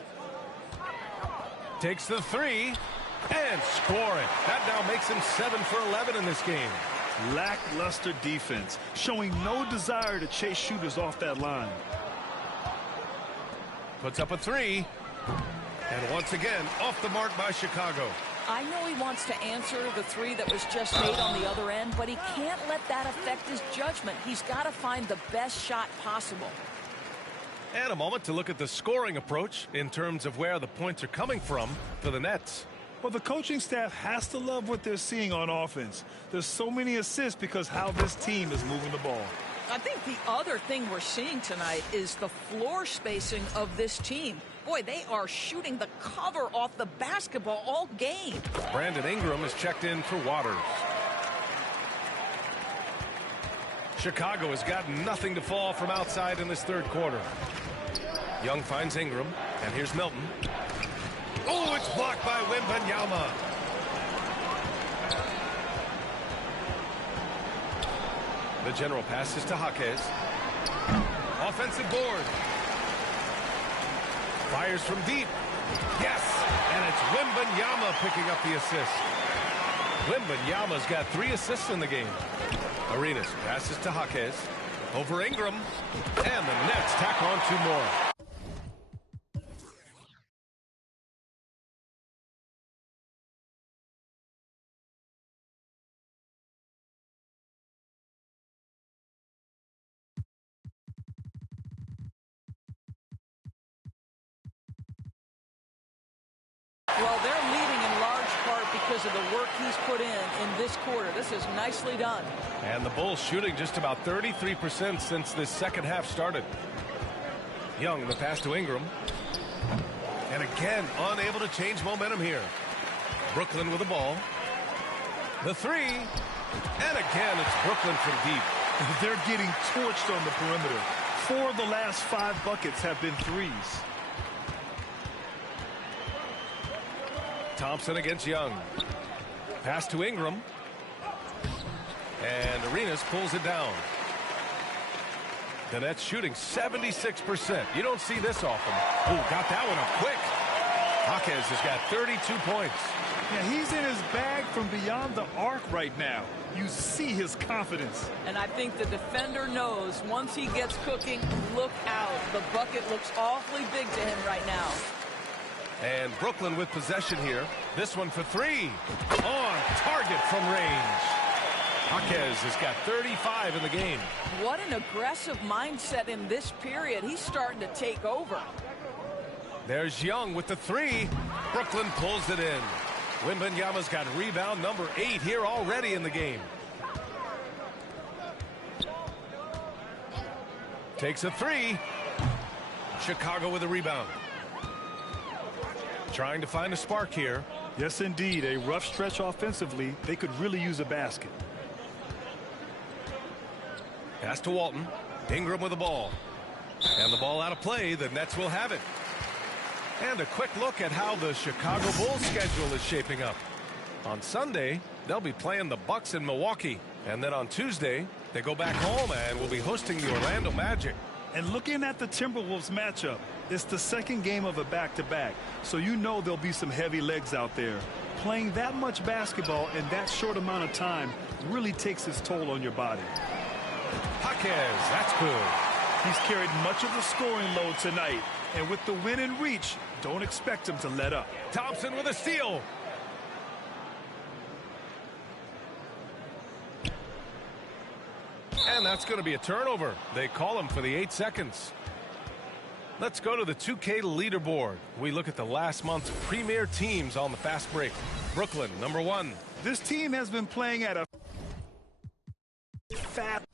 Takes the 3 and scoring. That now makes him 7 for 11 in this game. Lackluster defense, showing no desire to chase shooters off that line. Puts up a 3. And once again, off the mark by Chicago. I know he wants to answer the 3 that was just made on the other end, but he can't let that affect his judgment. He's got to find the best shot possible. And a moment to look at the scoring approach in terms of where the points are coming from for the Nets. Well, the coaching staff has to love what they're seeing on offense. There's so many assists because how this team is moving the ball. I think the other thing we're seeing tonight is the floor spacing of this team. Boy, they are shooting the cover off the basketball all game. Brandon Ingram is checked in for Waters. Chicago has got nothing to fall from outside in this third quarter. Young finds Ingram, and here's Milton. Oh, it's blocked by Wembanyama. The general passes to Jaquez. Offensive board. Fires from deep. Yes, and it's Wembanyama picking up the assist. Wembanyama's got 3 assists in the game. Arenas passes to Jaquez. Over Ingram. And the Nets tack on 2 more. Well, they're leading in large part because of the work he's put in this quarter. This is nicely done. And the Bulls shooting just about 33% since this second half started. Young, the pass to Ingram. And again, unable to change momentum here. Brooklyn with the ball. The 3. And again, it's Brooklyn from deep. They're getting torched on the perimeter. 4 of the last 5 buckets have been threes. Thompson against Young. Pass to Ingram. And Arenas pulls it down. The Nets shooting 76%. You don't see this often. Oh, got that one up quick. Jaquez has got 32 points. Yeah, he's in his bag from beyond the arc right now. You see his confidence. And I think the defender knows once he gets cooking, look out. The bucket looks awfully big to him right now. And Brooklyn with possession here. This one for 3. On target from range. Jaquez has got 35 in the game. What an aggressive mindset in this period. He's starting to take over. There's Young with the 3. Brooklyn pulls it in. Wembanyama's got rebound number 8 here already in the game. Takes a 3. Chicago with a rebound. Trying to find a spark here. Yes, indeed. A rough stretch offensively. They could really use a basket. Pass to Walton. Ingram with the ball. And the ball out of play. The Nets will have it. And a quick look at how the Chicago Bulls schedule is shaping up. On Sunday, they'll be playing the Bucks in Milwaukee. And then on Tuesday, they go back home and will be hosting the Orlando Magic. And looking at the Timberwolves matchup, it's the second game of a back-to-back. So you know there'll be some heavy legs out there. Playing that much basketball in that short amount of time really takes its toll on your body. Jaquez, that's good. He's carried much of the scoring load tonight. And with the win in reach, don't expect him to let up. Thompson with a steal. And that's going to be a turnover. They call him for the 8 seconds. Let's go to the 2K leaderboard. We look at the last month's premier teams on the fast break. Brooklyn, number 1. This team has been playing at a fast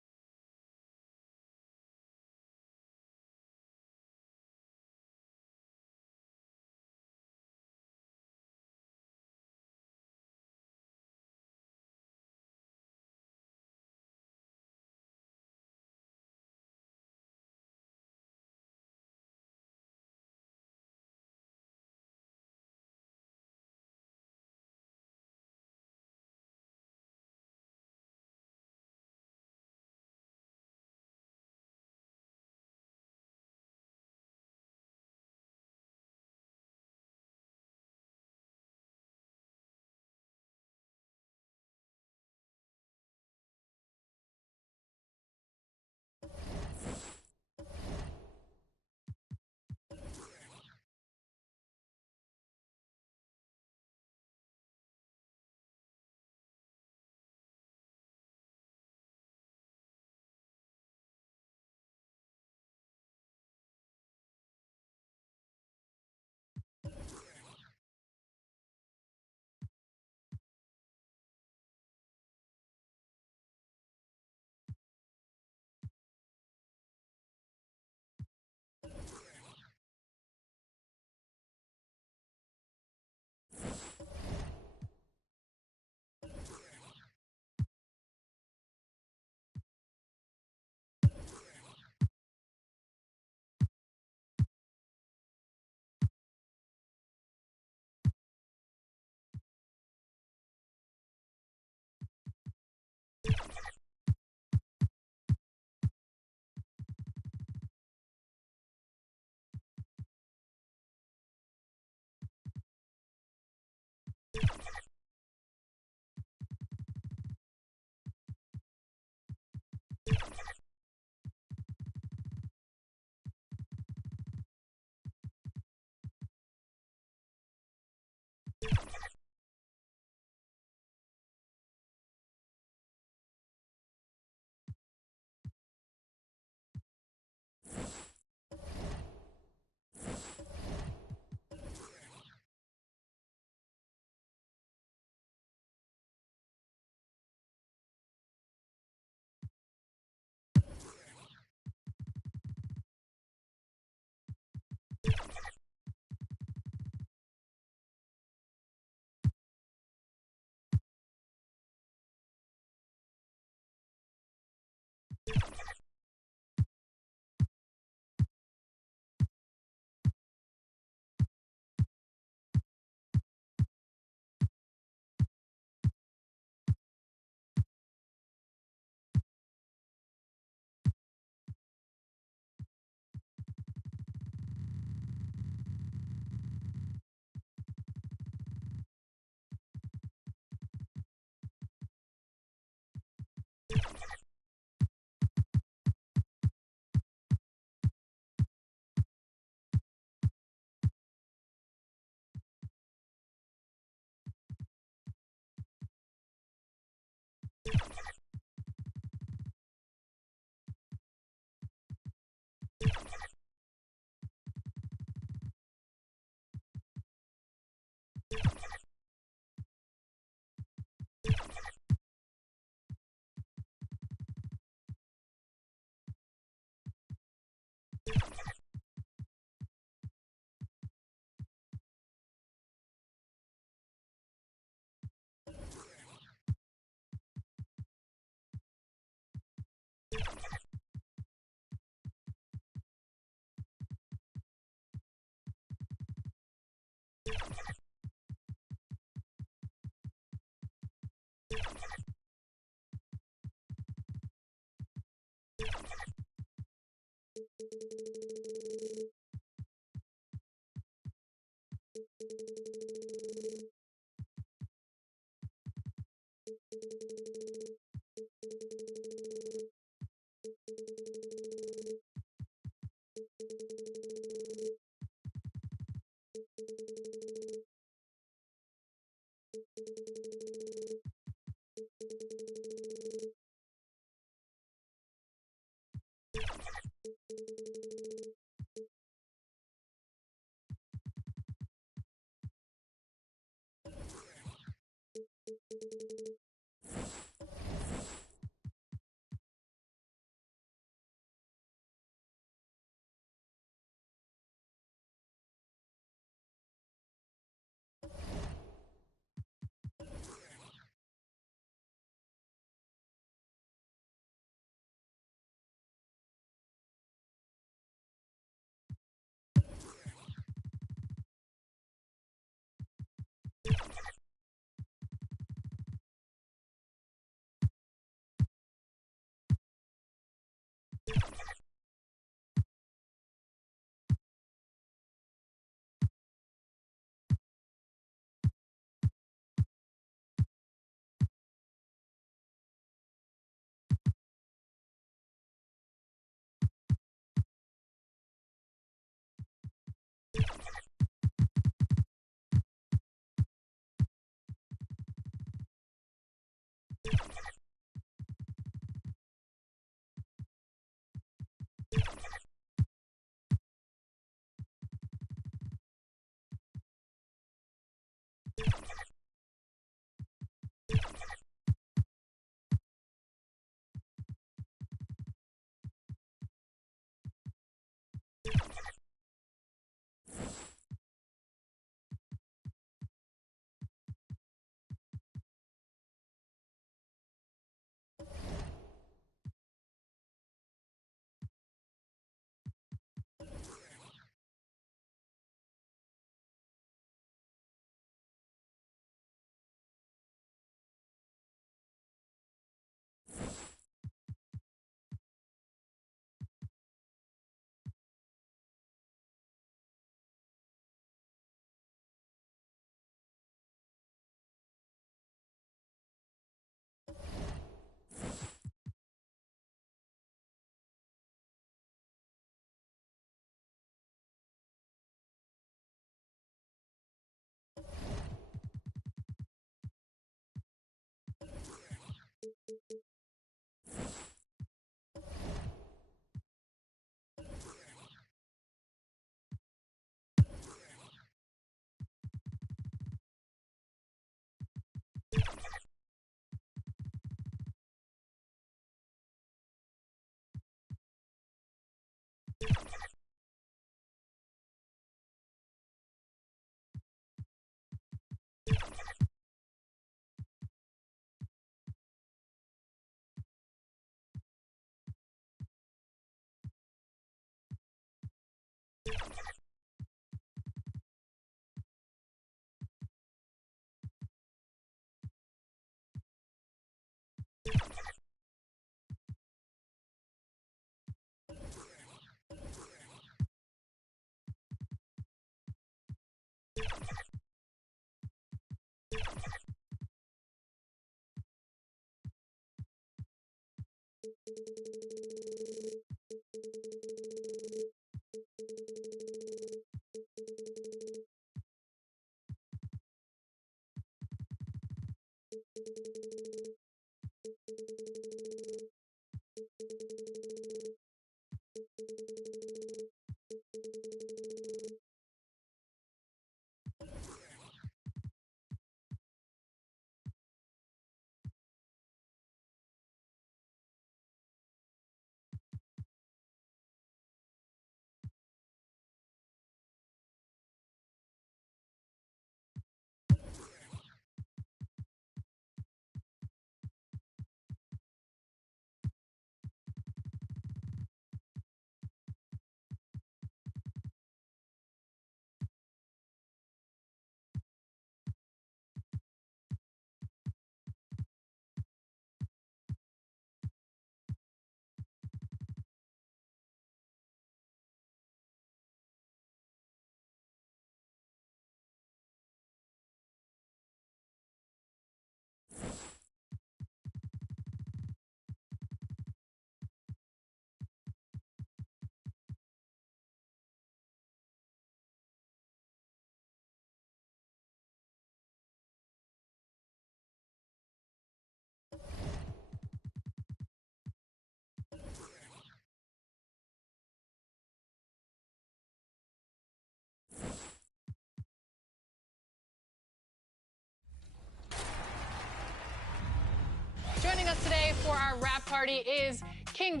party is King.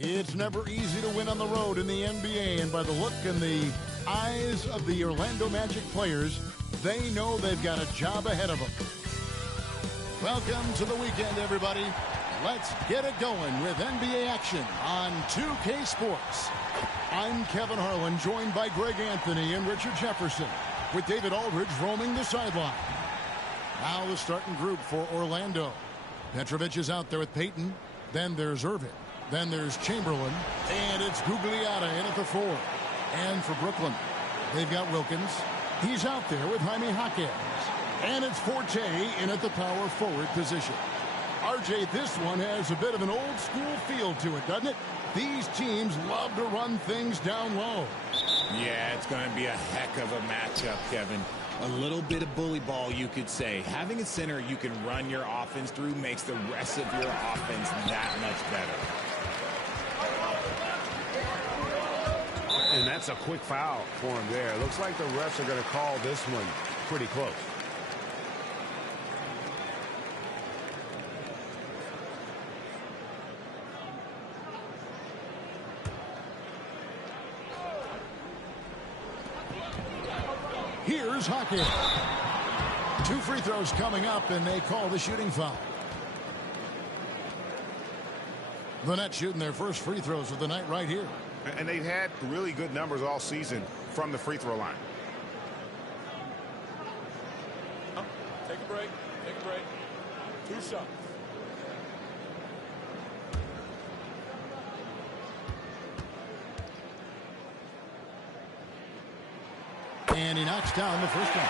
It's never easy to win on the road in the NBA, and by the look in the eyes of the Orlando Magic players, they know they've got a job ahead of them. Welcome to the weekend, everybody. Let's get it going with NBA action on 2K Sports. I'm Kevin Harlan, joined by Greg Anthony and Richard Jefferson, with David Aldridge roaming the sideline. Now the starting group for Orlando. Petrovic is out there with Payton. Then there's Irving. Then there's Chamberlain, and it's Gugliotta in at the 4. And for Brooklyn, they've got Wilkins. He's out there with Jaime Jaquez. And it's Forte in at the power forward position. RJ, this one has a bit of an old school feel to it, doesn't it? These teams love to run things down low. Yeah, it's going to be a heck of a matchup, Kevin. A little bit of bully ball, you could say. Having a center you can run your offense through makes the rest of your offense that much better. And that's a quick foul for him there. Looks like the refs are going to call this one pretty close. Here's Hockey. 2 free throws coming up, and they call the shooting foul. The Nets shooting their first free throws of the night right here. And they've had really good numbers all season from the free throw line. Take a break. Take a break. 2 shots. And he knocks down the first one.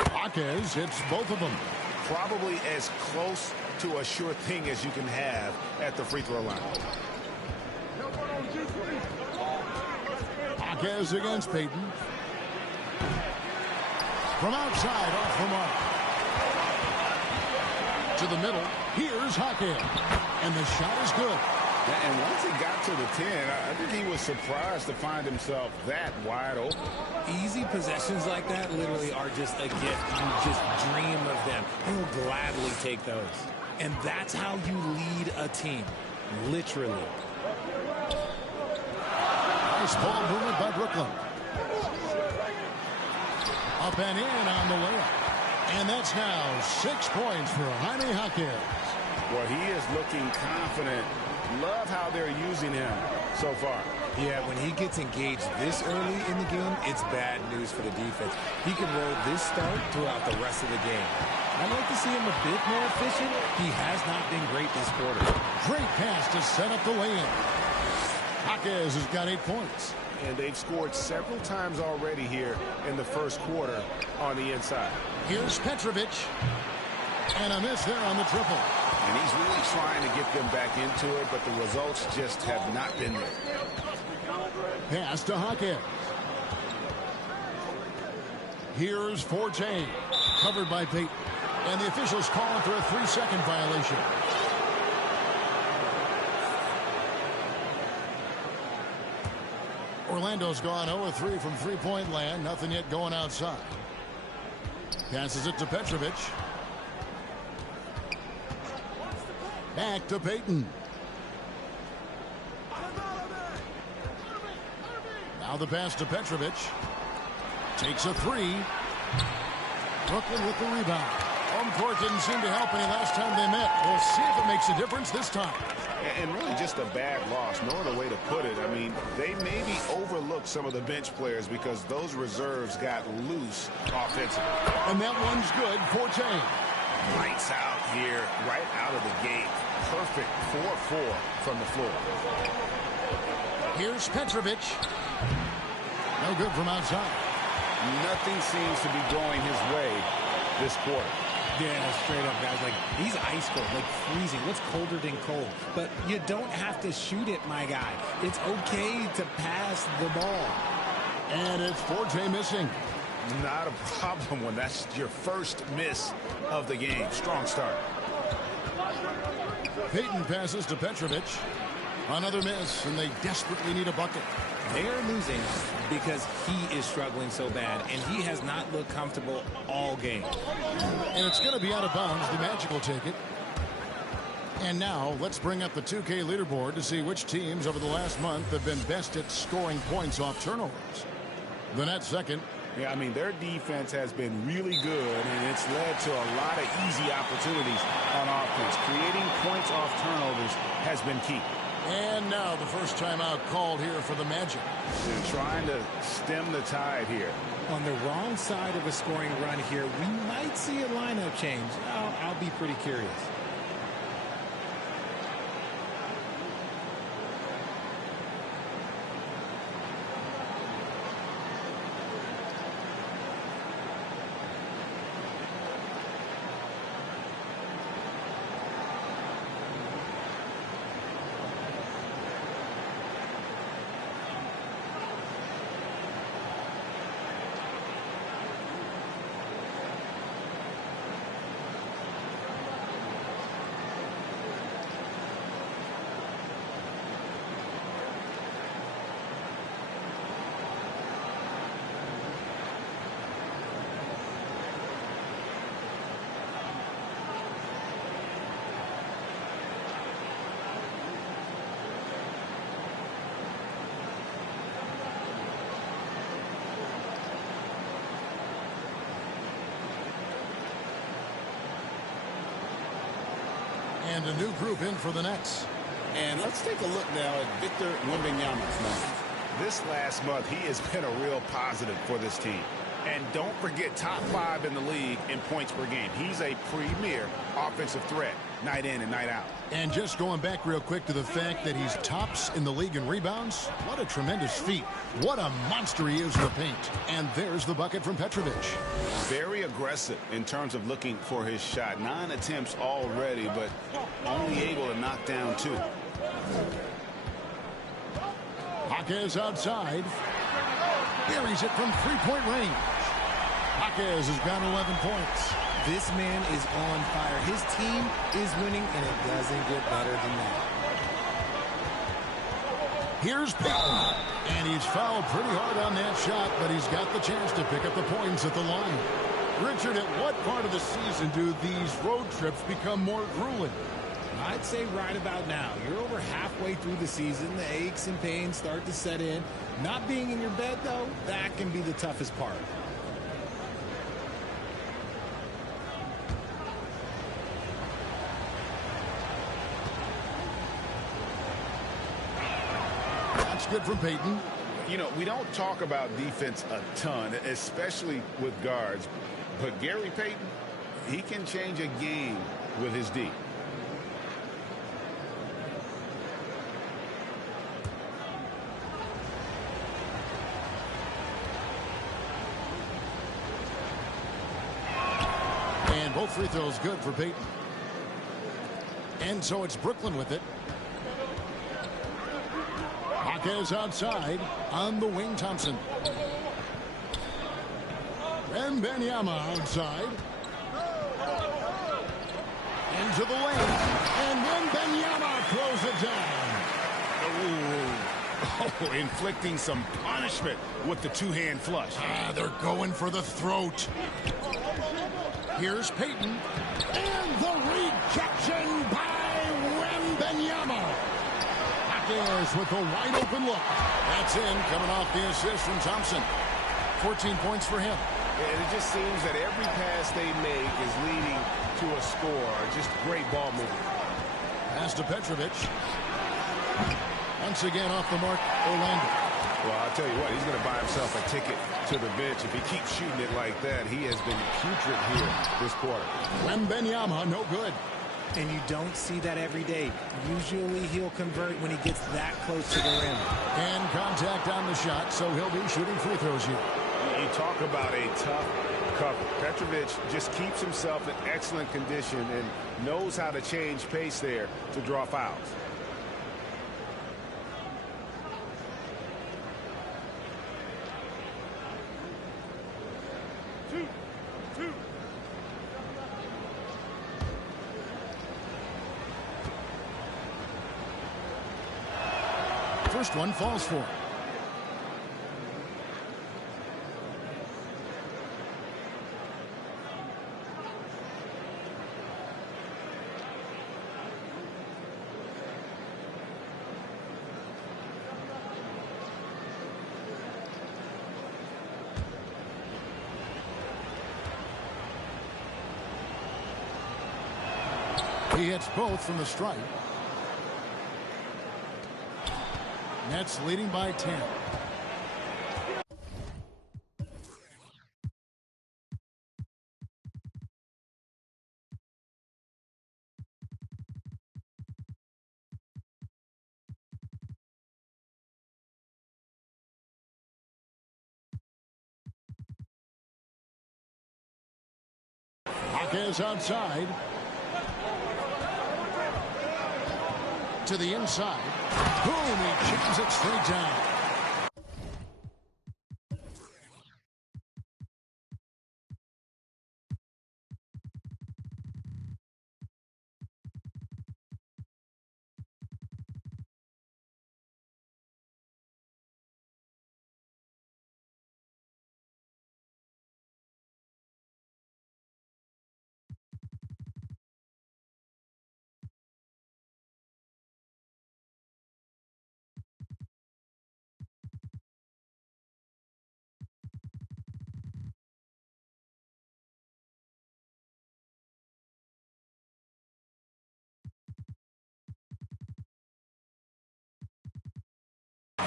Jaquez hits both of them. Probably as close to a sure thing as you can have at the free throw line. Jaquez against Payton. From outside, off the mark. To the middle. Here's Jaquez. And the shot is good. And once he got to the 10, I think he was surprised to find himself that wide open. Easy possessions like that literally are just a gift. You just dream of them. He'll gladly take those. And that's how you lead a team. Literally. Nice ball movement by Brooklyn. Up and in on the layup. And that's now 6 points for Jaime Jaquez. Well, he is looking confident. Love how they're using him so far. Yeah, when he gets engaged this early in the game, it's bad news for the defense. He can roll this start throughout the rest of the game. I'd like to see him a bit more efficient. He has not been great this quarter. Great pass to set up the lay-in. Jaquez has got 8 points. And they've scored several times already here in the first quarter on the inside. Here's Petrovic. And a miss there on the triple. And he's really trying to get them back into it, but the results just have not been there. Pass to Jaquez. Here's Forte. Covered by Payton. And the officials calling for a 3-second violation. Orlando's gone 0-3 from three-point land. Nothing yet going outside. Passes it to Petrovic. Back to Payton. Now the pass to Petrovic. Takes a 3. Brooklyn with the rebound. home court didn't seem to help any last time they met. We'll see if it makes a difference this time. And really just a bad loss. No other way to put it. I mean, they maybe overlooked some of the bench players because those reserves got loose offensively. And that one's good for Jay. Lights out here, right out of the gate. Perfect 4-4 from the floor. Here's Petrovic. No good from outside. Nothing seems to be going his way this quarter. Yeah, straight up, guys. Like, he's ice cold, like freezing. What's colder than cold? But you don't have to shoot it, my guy. It's okay to pass the ball. And it's 4J missing. Not a problem when that's your first miss of the game. Strong start. Payton passes to Petrovic. Another miss, and they desperately need a bucket. They are losing because he is struggling so bad, and he has not looked comfortable all game. And it's going to be out of bounds. The Magic will take it. And now let's bring up the 2K leaderboard to see which teams over the last month have been best at scoring points off turnovers. The Nets second. Yeah, I mean, their defense has been really good, and it's led to a lot of easy opportunities on offense. Creating points off turnovers has been key. And now the first timeout called here for the Magic. They're trying to stem the tide here. On the wrong side of a scoring run here, we might see a lineup change. I'll be pretty curious. And a new group in for the Nets. And let's take a look now at Victor Wembanyama's numbers. This last month, he has been a real positive for this team. And don't forget, top 5 in the league in points per game. He's a premier offensive threat, night in and night out. And just going back real quick to the fact that he's tops in the league in rebounds, what a tremendous feat. What a monster he is in the paint. And there's the bucket from Petrovic. Very aggressive in terms of looking for his shot. 9 attempts already, but only able to knock down 2. Jaquez outside. Buries it from three-point range. Jaquez has got 11 points. This man is on fire. His team is winning, and it doesn't get better than that. Here's Payton. And he's fouled pretty hard on that shot, but he's got the chance to pick up the points at the line. Richard, at what part of the season do these road trips become more grueling? I'd say right about now. You're over halfway through the season. The aches and pains start to set in. Not being in your bed, though, that can be the toughest part. That's good from Payton. You know, we don't talk about defense a ton, especially with guards. But Gary Payton, he can change a game with his D. And both free throws good for Payton. And so it's Brooklyn with it. Jaquez outside on the wing, Thompson. Wembanyama outside. Into the lane. And Wembanyama throws it down. Oh, inflicting some punishment with the two-hand flush. They're going for the throat. Here's Payton. And the rejection by Wembanyama. Jaquez with a wide open look. That's in, coming off the assist from Thompson. 14 points for him. And it just seems that every pass they make is leading to a score. Just great ball movement. Pass to Petrovic. Once again off the mark, Orlando. Well, I'll tell you what, he's going to buy himself a ticket to the bench. If he keeps shooting it like that, he has been putrid here this quarter. Wembenyama, no good. And you don't see that every day. Usually he'll convert when he gets that close to the rim. And contact on the shot, so he'll be shooting free throws here. You talk about a tough cover. Petrovic just keeps himself in excellent condition and knows how to change pace there to draw fouls. First one falls for him. He hits both from the stripe. Nets leading by 10. Hawkins outside. To the inside. Boom, he jams it straight down.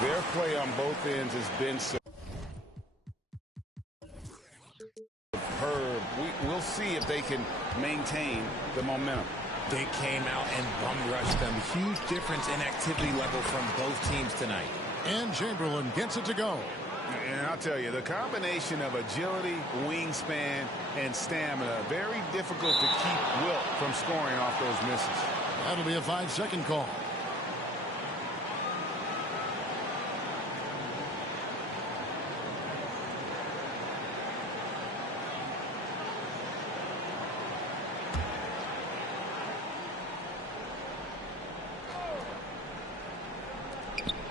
Their play on both ends has been superb. We'll see if they can maintain the momentum. They came out and bum rushed them. Huge difference in activity level from both teams tonight. And Chamberlain gets it to go. And I'll tell you, the combination of agility, wingspan, and stamina, very difficult to keep Wilt from scoring off those misses. That'll be a 5-second call.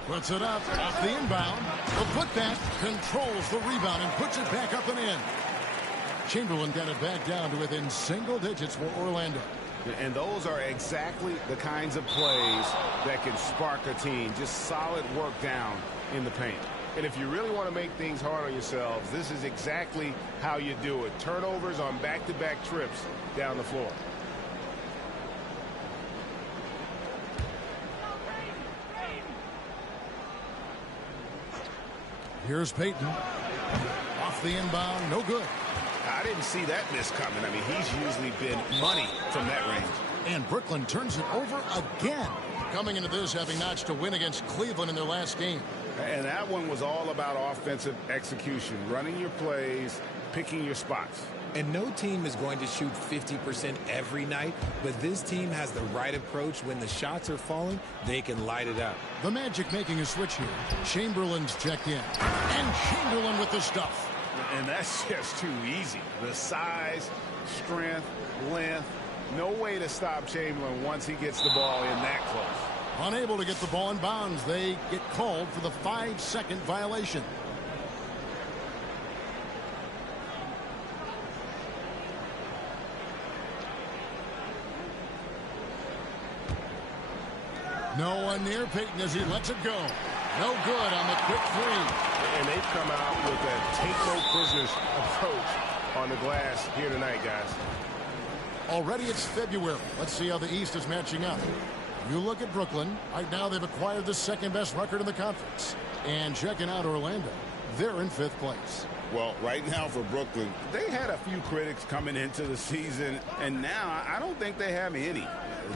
Puts it up off the inbound. The putback controls the rebound and puts it back up and in. Chamberlain got it back down to within single digits for Orlando. And those are exactly the kinds of plays that can spark a team. Just solid work down in the paint. And if you really want to make things hard on yourselves, this is exactly how you do it. Turnovers on back-to-back trips down the floor. Here's Payton. Off the inbound, no good. I didn't see that miss coming. I mean, he's usually been money from that range. And Brooklyn turns it over again. Coming into this, having notched a win against Cleveland in their last game. And that one was all about offensive execution, running your plays, picking your spots. And no team is going to shoot 50% every night, but this team has the right approach. When the shots are falling, they can light it up. The Magic making a switch here. Chamberlain's checked in. And Chamberlain with the stuff. And that's just too easy. The size, strength, length, no way to stop Chamberlain once he gets the ball in that close. Unable to get the ball in bounds, they get called for the 5-second violation. No one near Peyton as he lets it go. No good on the quick three. And they've come out with a take-no-prisoners approach on the glass here tonight, guys. Already it's February. Let's see how the East is matching up. You look at Brooklyn. Right now they've acquired the second-best record in the conference. And checking out Orlando, they're in 5th place. Well, right now for Brooklyn, they had a few critics coming into the season, and now I don't think they have any.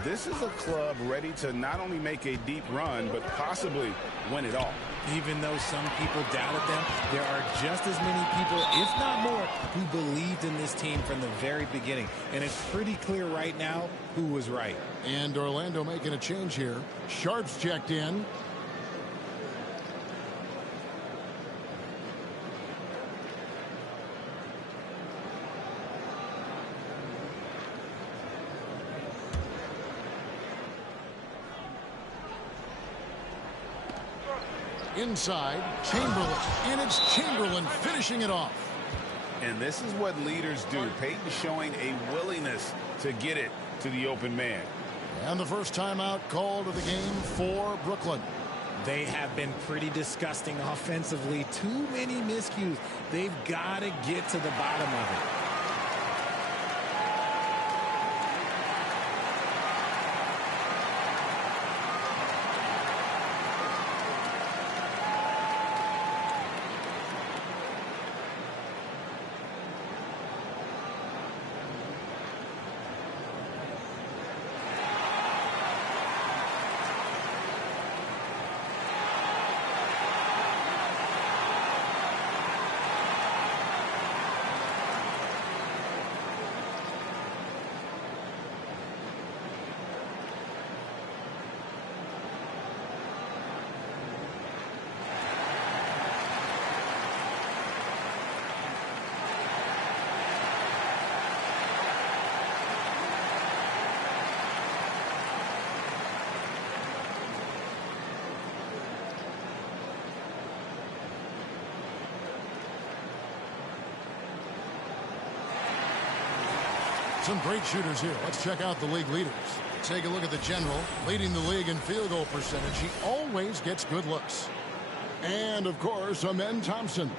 This is a club ready to not only make a deep run, but possibly win it all. Even though some people doubted them, there are just as many people, if not more, who believed in this team from the very beginning. And it's pretty clear right now who was right. And Orlando making a change here. Sharp's checked in. Inside, Chamberlain, and it's Chamberlain finishing it off. And this is what leaders do. Peyton showing a willingness to get it to the open man. And the first timeout called of the game for Brooklyn. They have been pretty disgusting offensively. Too many miscues. They've got to get to the bottom of it. Some great shooters here. Let's check out the league leaders. Take a look at the general. Leading the league in field goal percentage. He always gets good looks. And, of course, Amen Thompson.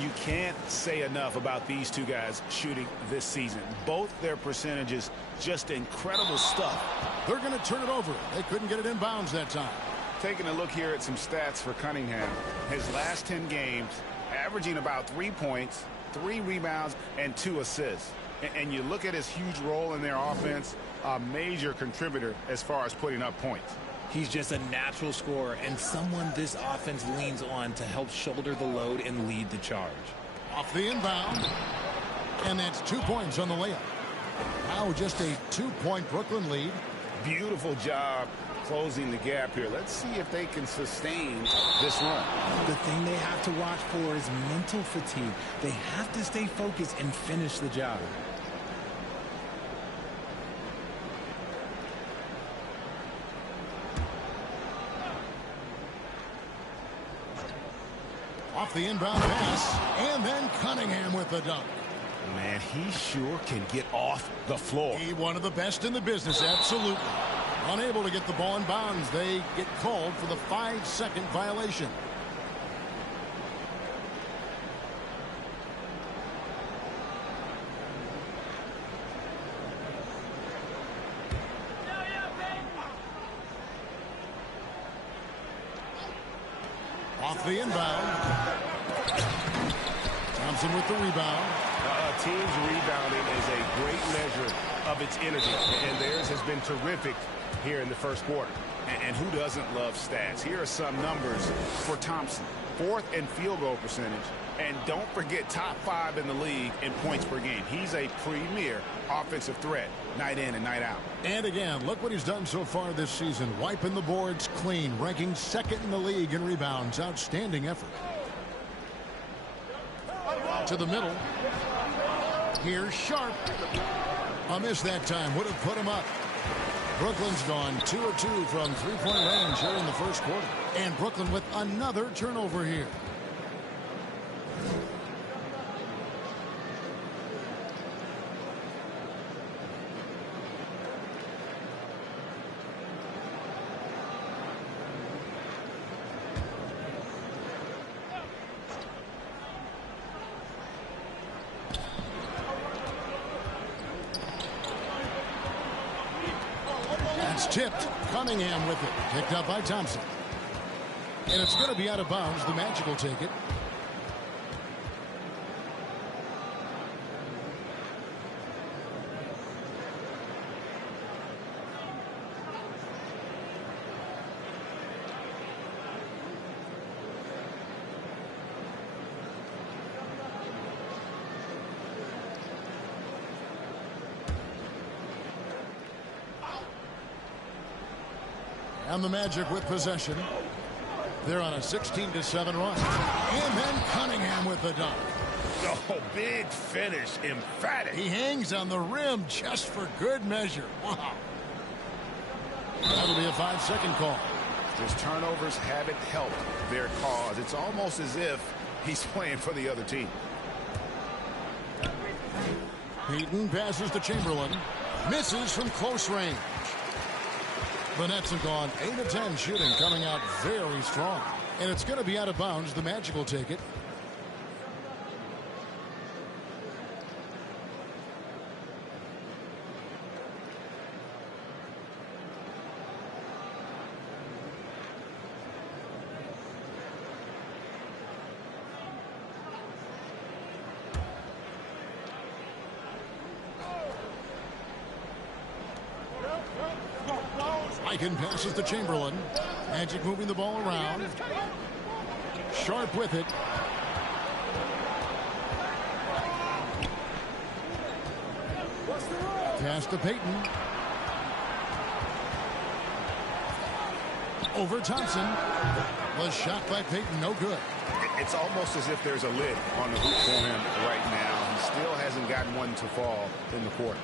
You can't say enough about these two guys shooting this season. Both their percentages, just incredible stuff. They're going to turn it over. They couldn't get it in bounds that time. Taking a look here at some stats for Cunningham. His last 10 games, averaging about 3 points, 3 rebounds, and 2 assists. And you look at his huge role in their offense, a major contributor as far as putting up points. He's just a natural scorer and someone this offense leans on to help shoulder the load and lead the charge. Off the inbound. And that's 2 points on the layup. Now just a 2-point Brooklyn lead. Beautiful job closing the gap here. Let's see if they can sustain this run. The thing they have to watch for is mental fatigue. They have to stay focused and finish the job. Off the inbound pass, and then Cunningham with the dunk. Man, he sure can get off the floor. He one of the best in the business, absolutely. Unable to get the ball in bounds, they get called for the 5-second violation. Off the inbound. Thompson with the rebound. A team's rebounding is a great measure of its energy, and theirs has been terrific here in the first quarter. And who doesn't love stats? Here are some numbers for Thompson. 4th in field goal percentage. And don't forget, top 5 in the league in points per game. He's a premier offensive threat, night in and night out. And again, look what he's done so far this season. Wiping the boards clean, ranking 2nd in the league in rebounds. Outstanding effort. To the middle. Here's Sharp. A miss that time. Would have put him up. Brooklyn's gone 2 of 2 from three-point range here in the first quarter. And Brooklyn with another turnover here. It's tipped. Cunningham with it. Picked up by Thompson. And it's going to be out of bounds. The Magic will take it. And the Magic with possession. They're on a 16-7 run. And then Cunningham with the dunk. Oh, big finish. Emphatic. He hangs on the rim just for good measure. Wow. That'll be a 5-second call. His turnovers haven't helped their cause. It's almost as if he's playing for the other team. Payton passes to Chamberlain. Misses from close range. The Nets have gone 8 of 10 shooting, coming out very strong. And it's going to be out of bounds. The Magic will take it. Aiken passes to Chamberlain. Magic moving the ball around. Sharp with it. Pass to Payton. Over Thompson. The shot by Payton, no good. It's almost as if there's a lid on the hoop for him right now. He still hasn't gotten one to fall in the quarter.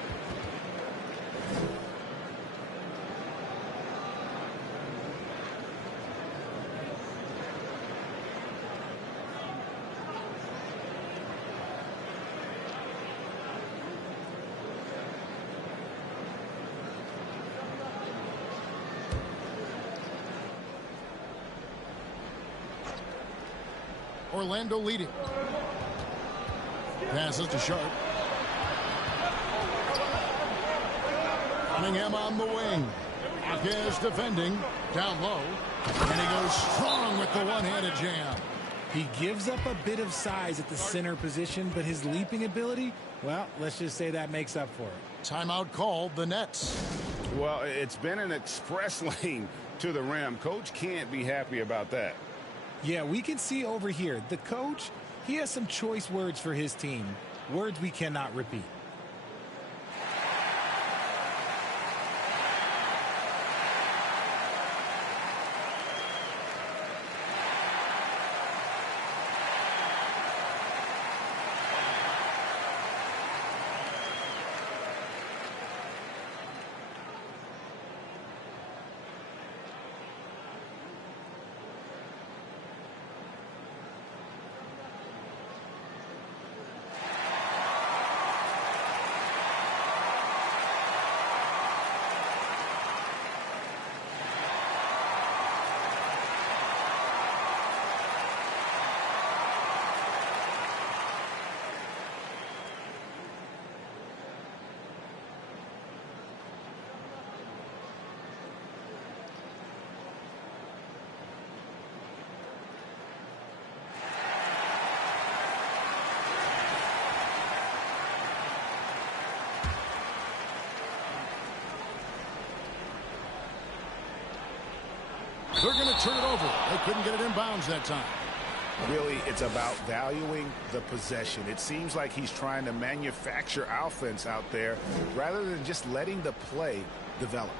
Orlando leading. Passes to Sharp. Cunningham on the wing. Marquez defending. Down low. And he goes strong with the one-handed jam. He gives up a bit of size at the center position, but his leaping ability, well, let's just say that makes up for it. Timeout called, the Nets. Well, it's been an express lane to the rim. Coach can't be happy about that. Yeah, we can see over here, the coach, he has some choice words for his team. Words we cannot repeat. They're going to turn it over. They couldn't get it in bounds that time. Really, it's about valuing the possession. It seems like he's trying to manufacture offense out there rather than just letting the play develop.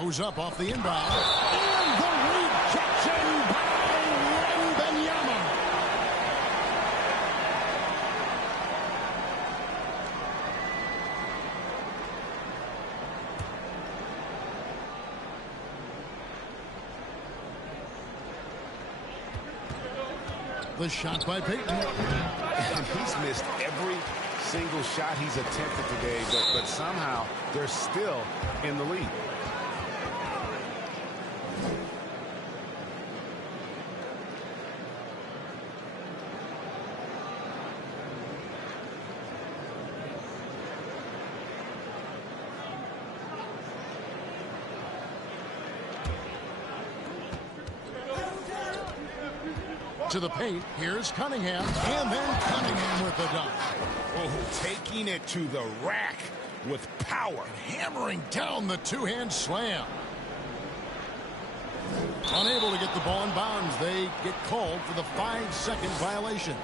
Goes up off the inbound. And the rejection by Wembanyama. The shot by Payton. And he's missed every single shot he's attempted today, but somehow they're still in the lead. To the paint, here's Cunningham, and then Cunningham with the dunk. Oh, taking it to the rack with power. Hammering down the two-hand slam. Unable to get the ball in bounds. They get called for the 5-second violation.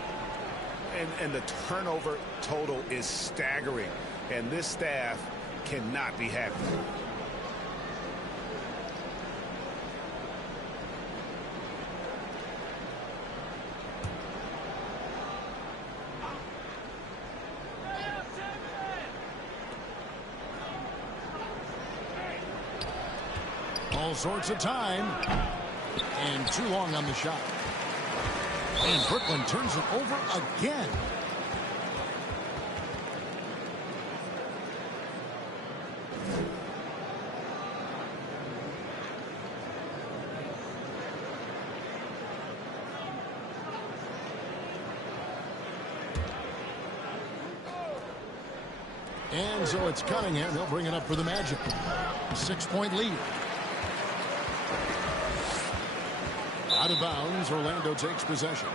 And the turnover total is staggering. And this staff cannot be happy. All sorts of time. And too long on the shot. And Brooklyn turns it over again. And so it's Cunningham. He'll bring it up for the Magic. 6-point lead. Out of bounds, Orlando takes possession.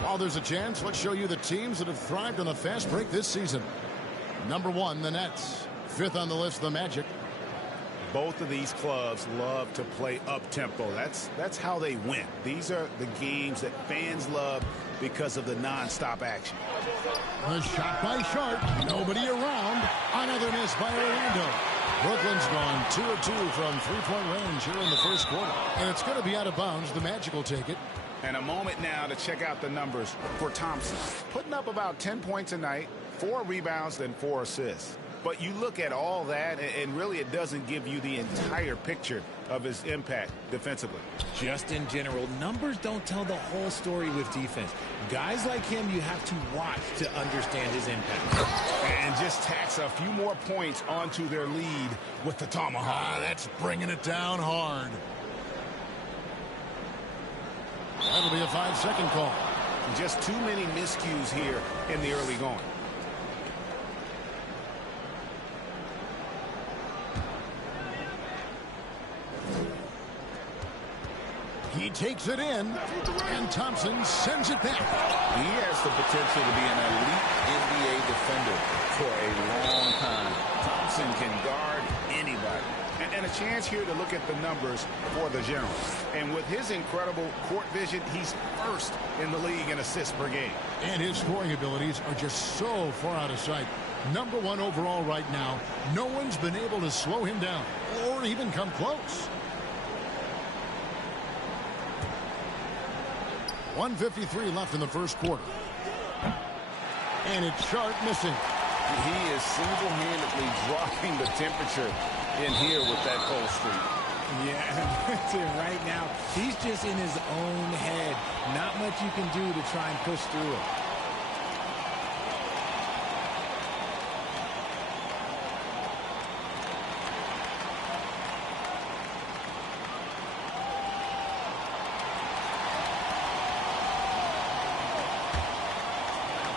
While there's a chance, let's show you the teams that have thrived on a fast break this season. Number 1, the Nets. 5th on the list, the Magic. Both of these clubs love to play up-tempo. That's how they win. These are the games that fans love because of the non-stop action. A shot by Sharp. Nobody around. Another miss by Orlando. Brooklyn's gone 2 of 2 from three-point range here in the first quarter. And it's going to be out of bounds. The Magic will take it. And a moment now to check out the numbers for Thompson. Putting up about 10 points a night, 4 rebounds, and 4 assists. But you look at all that, and really it doesn't give you the entire picture of his impact defensively. Just in general, numbers don't tell the whole story with defense. Guys like him, you have to watch to understand his impact. And just tax a few more points onto their lead with the tomahawk. That's bringing it down hard. That'll be a 5-second call. Just too many miscues here in the early going. He takes it in, and Thompson sends it back. He has the potential to be an elite NBA defender for a long time. Thompson can guard anybody. And a chance here to look at the numbers for the Generals. And with his incredible court vision, he's first in the league in assists per game. And his scoring abilities are just so far out of sight. Number 1 overall right now. No one's been able to slow him down or even come close. 1:53 left in the first quarter. And it's Sharp missing. He is single-handedly dropping the temperature in here with that cold streak. Yeah, that's it right now. He's just in his own head. Not much you can do to try and push through it.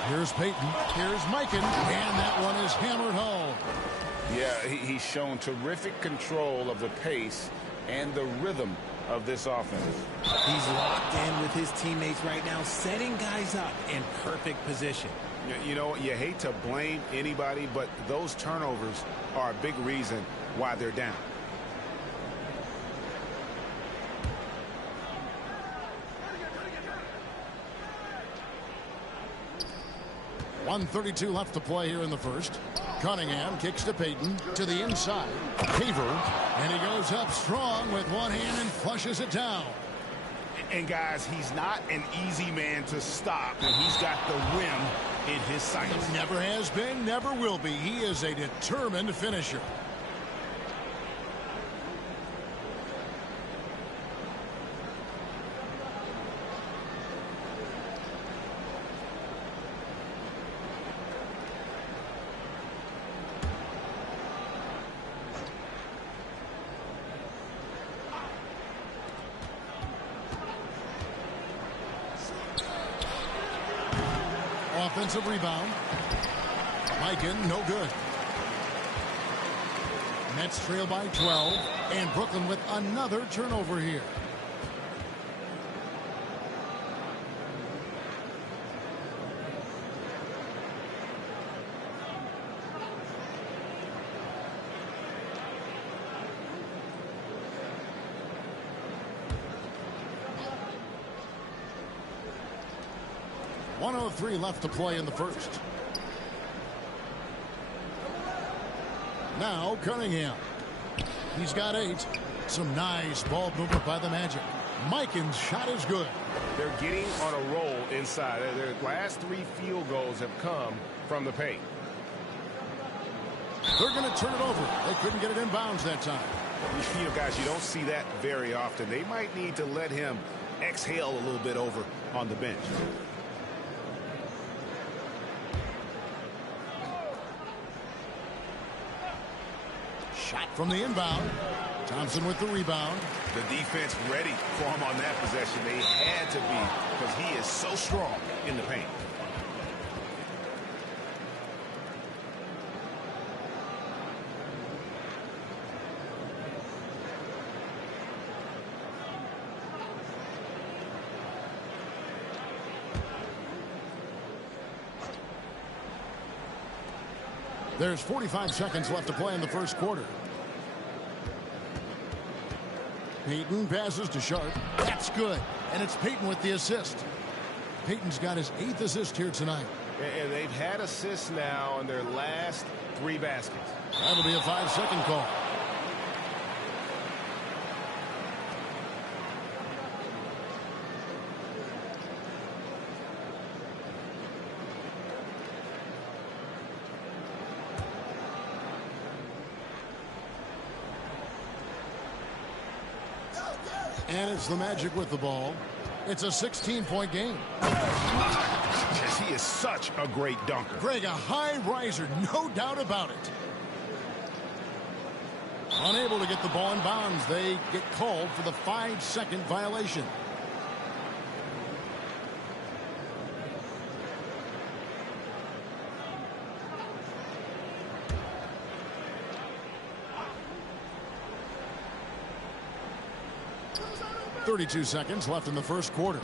Here's Payton. Here's Mikan. And that one is hammered home. Yeah, he's shown terrific control of the pace and the rhythm of this offense. He's locked in with his teammates right now, setting guys up in perfect position. You know, you hate to blame anybody, but those turnovers are a big reason why they're down. .132 left to play here in the first. Cunningham kicks to Payton to the inside. Haver, and he goes up strong with one hand and flushes it down. And guys, he's not an easy man to stop, and he's got the rim in his sights. Never has been, never will be. He is a determined finisher. Offensive rebound. Mikan, no good. Nets trail by 12. And Brooklyn with another turnover here. 1:03 left to play in the first. Now Cunningham. He's got 8. Some nice ball movement by the Magic. Mikan's shot is good. They're getting on a roll inside. Their last 3 field goals have come from the paint. They're going to turn it over. They couldn't get it in bounds that time. You know, guys, you don't see that very often. They might need to let him exhale a little bit over on the bench. Shot from the inbound. Thompson with the rebound. The defense ready for him on that possession. They had to be, because he is so strong in the paint. There's 45 seconds left to play in the first quarter. Payton passes to Sharp. That's good. And it's Payton with the assist. Payton's got his 8th assist here tonight. And they've had assists now in their last 3 baskets. That'll be a 5-second call. And it's the Magic with the ball. It's a 16-point game. Yes, he is such a great dunker. Greg, a high riser, no doubt about it. Unable to get the ball in bounds. They get called for the 5-second violation. .32 seconds left in the first quarter.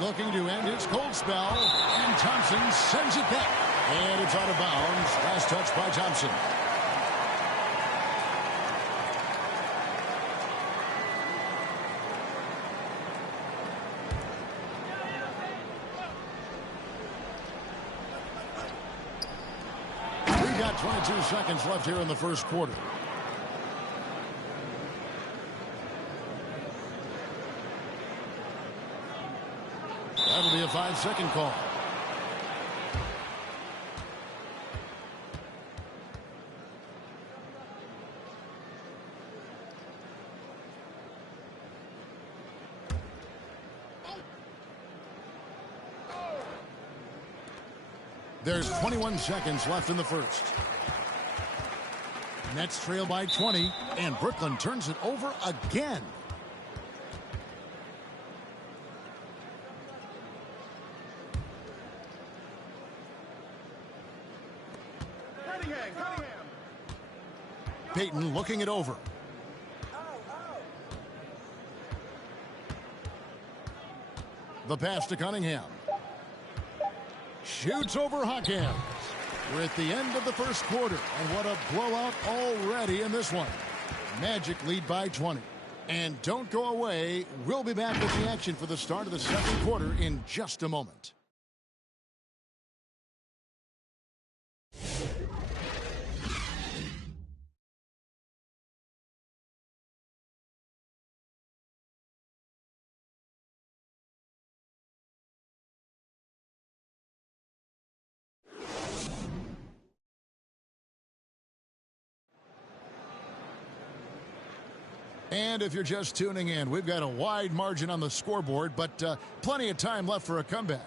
Looking to end his cold spell, and Thompson sends it back. And it's out of bounds. Last touch by Thompson. We've got 22 seconds left here in the first quarter. That'll be a 5-second call. There's 21 seconds left in the first. Nets trail by 20, and Brooklyn turns it over again. Payton looking it over. The pass to Cunningham. Shoots over Hawkins. We're at the end of the first quarter, and what a blowout already in this one. Magic lead by 20. And don't go away. We'll be back with the action for the start of the second quarter in just a moment. And if you're just tuning in, we've got a wide margin on the scoreboard, but plenty of time left for a comeback.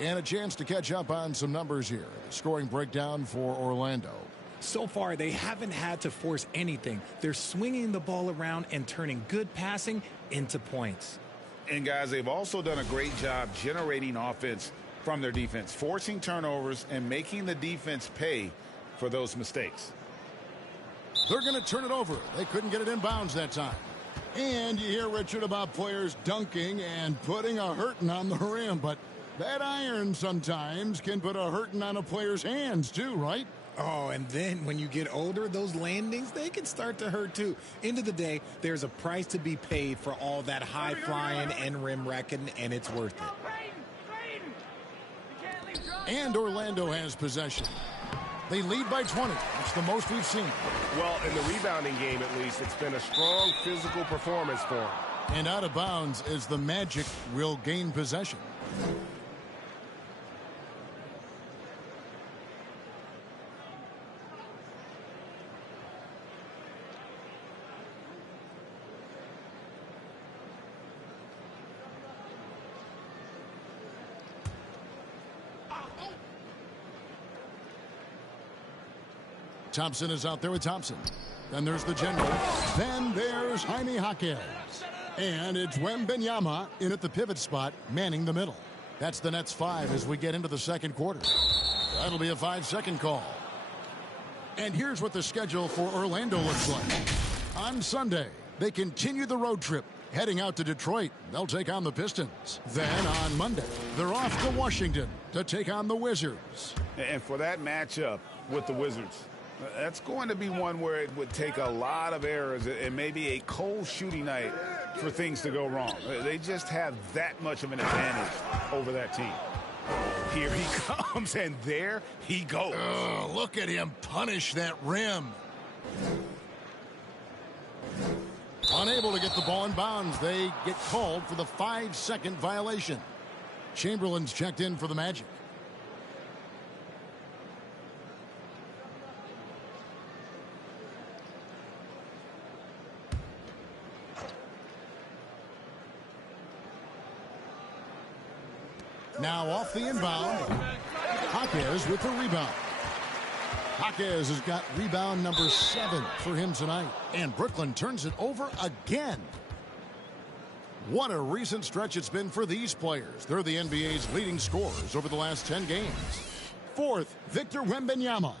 And a chance to catch up on some numbers here. The scoring breakdown for Orlando. So far, they haven't had to force anything. They're swinging the ball around and turning good passing into points. And, guys, they've also done a great job generating offense from their defense, forcing turnovers and making the defense pay for those mistakes. They're going to turn it over. They couldn't get it in bounds that time. And you hear, Richard, about players dunking and putting a hurting on the rim, but that iron sometimes can put a hurting on a player's hands too, right? Oh, and then when you get older, those landings, they can start to hurt too. End of the day, there's a price to be paid for all that high flying and rim wrecking, and it's worth it. And Orlando has possession. They lead by 20. That's the most we've seen. Well, in the rebounding game, at least, it's been a strong physical performance for them. And out of bounds as the Magic will gain possession. Thompson is out there with Thompson. Then there's the general. Then there's Jaime Jaquez. And it's Wembanyama in at the pivot spot, manning the middle. That's the Nets 5 as we get into the second quarter. That'll be a 5-second call. And here's what the schedule for Orlando looks like. On Sunday, they continue the road trip, heading out to Detroit. They'll take on the Pistons. Then on Monday, they're off to Washington to take on the Wizards. And for that matchup with the Wizards, that's going to be one where it would take a lot of errors and maybe a cold shooting night for things to go wrong. They just have that much of an advantage over that team. Here he comes, and there he goes. Look at him punish that rim. Unable to get the ball in bounds. They get called for the 5-second violation. Chamberlain's checked in for the Magic. Now off the inbound. Jaquez with the rebound. Jaquez has got rebound number 7 for him tonight. And Brooklyn turns it over again. What a recent stretch it's been for these players. They're the NBA's leading scorers over the last 10 games. Fourth, Victor Wembanyama.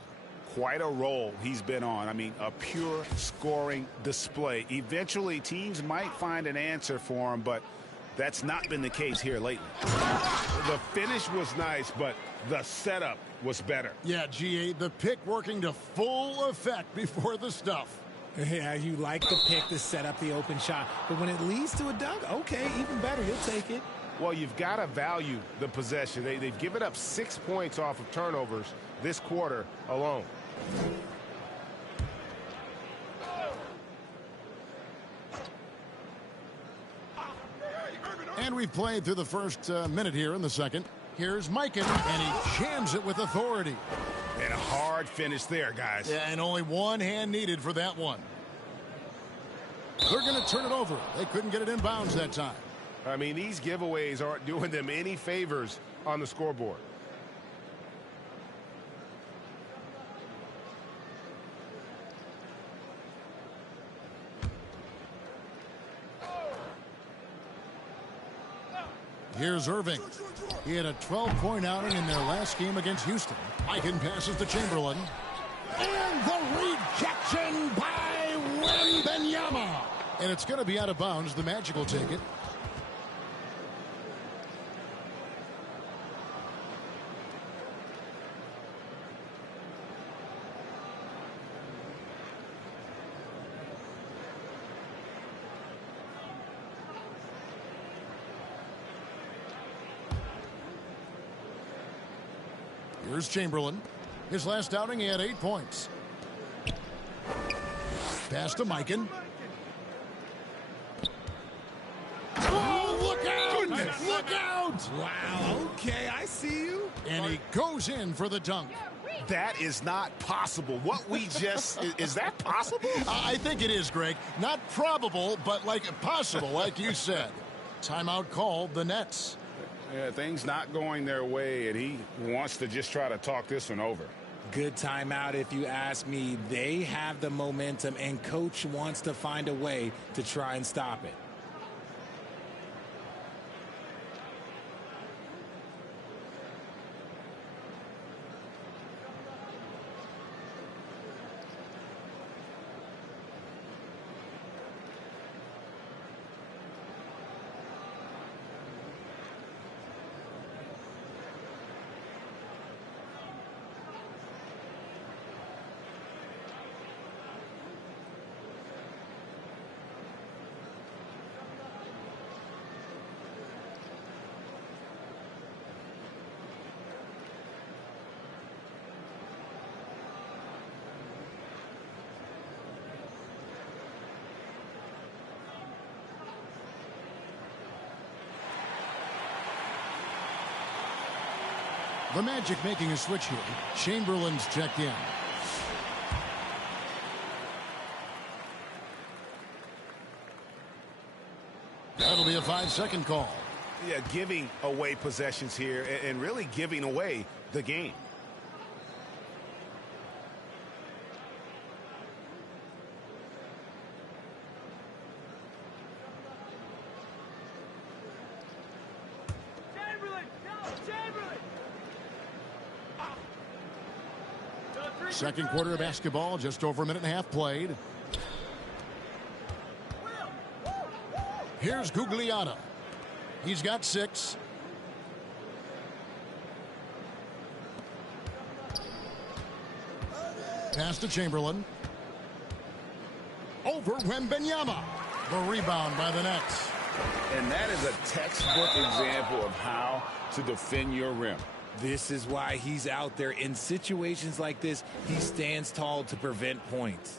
Quite a role he's been on. I mean, a pure scoring display. Eventually, teams might find an answer for him, but that's not been the case here lately. The finish was nice, but the setup was better. Yeah, GA, the pick working to full effect before the stuff. Yeah, you like the pick to set up the open shot, but when it leads to a dunk, okay, even better, you'll take it. Well, you've got to value the possession. They've given up 6 points off of turnovers this quarter alone. And we've played through the first minute here in the second. Here's Mikan, and he jams it with authority. And a hard finish there, guys. Yeah, and only one hand needed for that one. They're going to turn it over. They couldn't get it in bounds that time. I mean, these giveaways aren't doing them any favors on the scoreboard. Here's Irving. He had a 12-point outing in their last game against Houston. Mikan passes to Chamberlain. And the rejection by Wembanyama. And it's going to be out of bounds. The Magic will take it. Here's Chamberlain. His last outing, he had 8 points. Pass to Mikan. Oh, look out! Look out! Wow, okay, I see you. And he goes in for the dunk. That is not possible. What we just... is that possible? I think it is, Greg. Not probable, but like possible, like you said. Timeout called the Nets. Yeah, things not going their way, and he wants to just try to talk this one over. Good timeout if you ask me. They have the momentum, and Coach wants to find a way to try and stop it. The Magic making a switch here. Chamberlain's checked in. That'll be a 5-second call. Yeah, giving away possessions here and really giving away the game. Second quarter of basketball, just over a minute and a half played. Here's Gugliotta. He's got 6. Pass to Chamberlain. Over Wembanyama. The rebound by the Nets. And that is a textbook example of how to defend your rim. This is why he's out there. In situations like this, he stands tall to prevent points.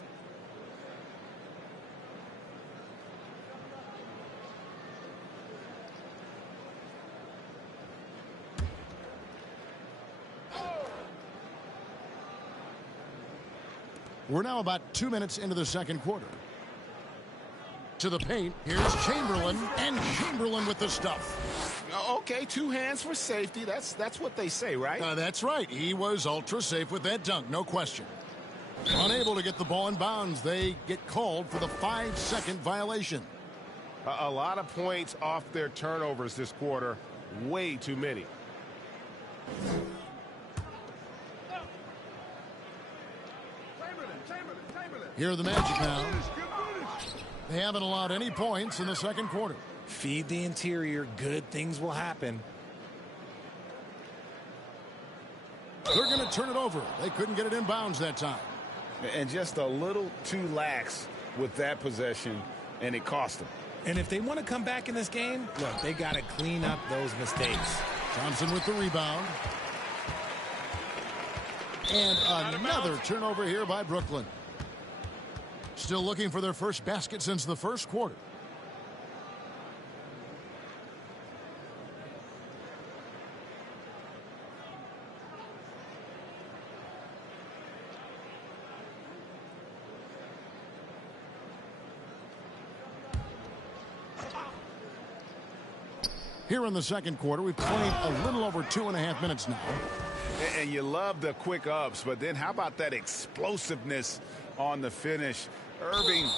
We're now about 2 minutes into the second quarter. To the paint, here's Chamberlain, and Chamberlain with the stuff. Okay, 2 hands for safety. That's what they say, right? That's right. He was ultra safe with that dunk, no question. Unable to get the ball in bounds, they get called for the 5-second violation. A lot of points off their turnovers this quarter. Way too many. Here are the Magic now. They haven't allowed any points in the second quarter. Feed the interior. Good things will happen. They're going to turn it over. They couldn't get it in bounds that time. And just a little too lax with that possession, and it cost them. And if they want to come back in this game, look, they got to clean up those mistakes. Thompson with the rebound. And another turnover here by Brooklyn. Still looking for their first basket since the first quarter. Here in the second quarter, we've played a little over 2.5 minutes now. And you love the quick ups, but then how about that explosiveness on the finish? Irving,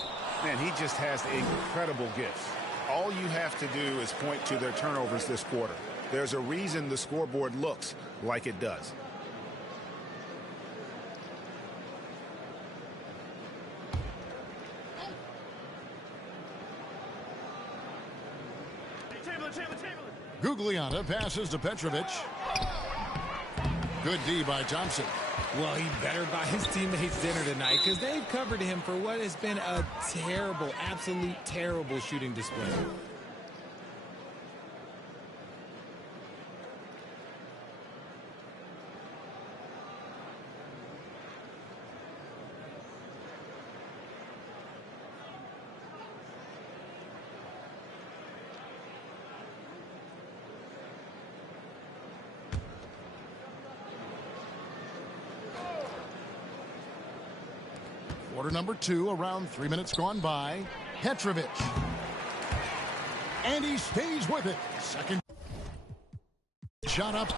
man, he just has incredible gifts. All you have to do is point to their turnovers this quarter. There's a reason the scoreboard looks like it does. Gugliotta passes to Petrovic. Good D by Thompson. Well, he better buy his teammates dinner tonight because they've covered him for what has been a terrible, absolute terrible shooting display. Quarter number 2, around 3 minutes gone by. Petrovic. And he stays with it. Second shot up.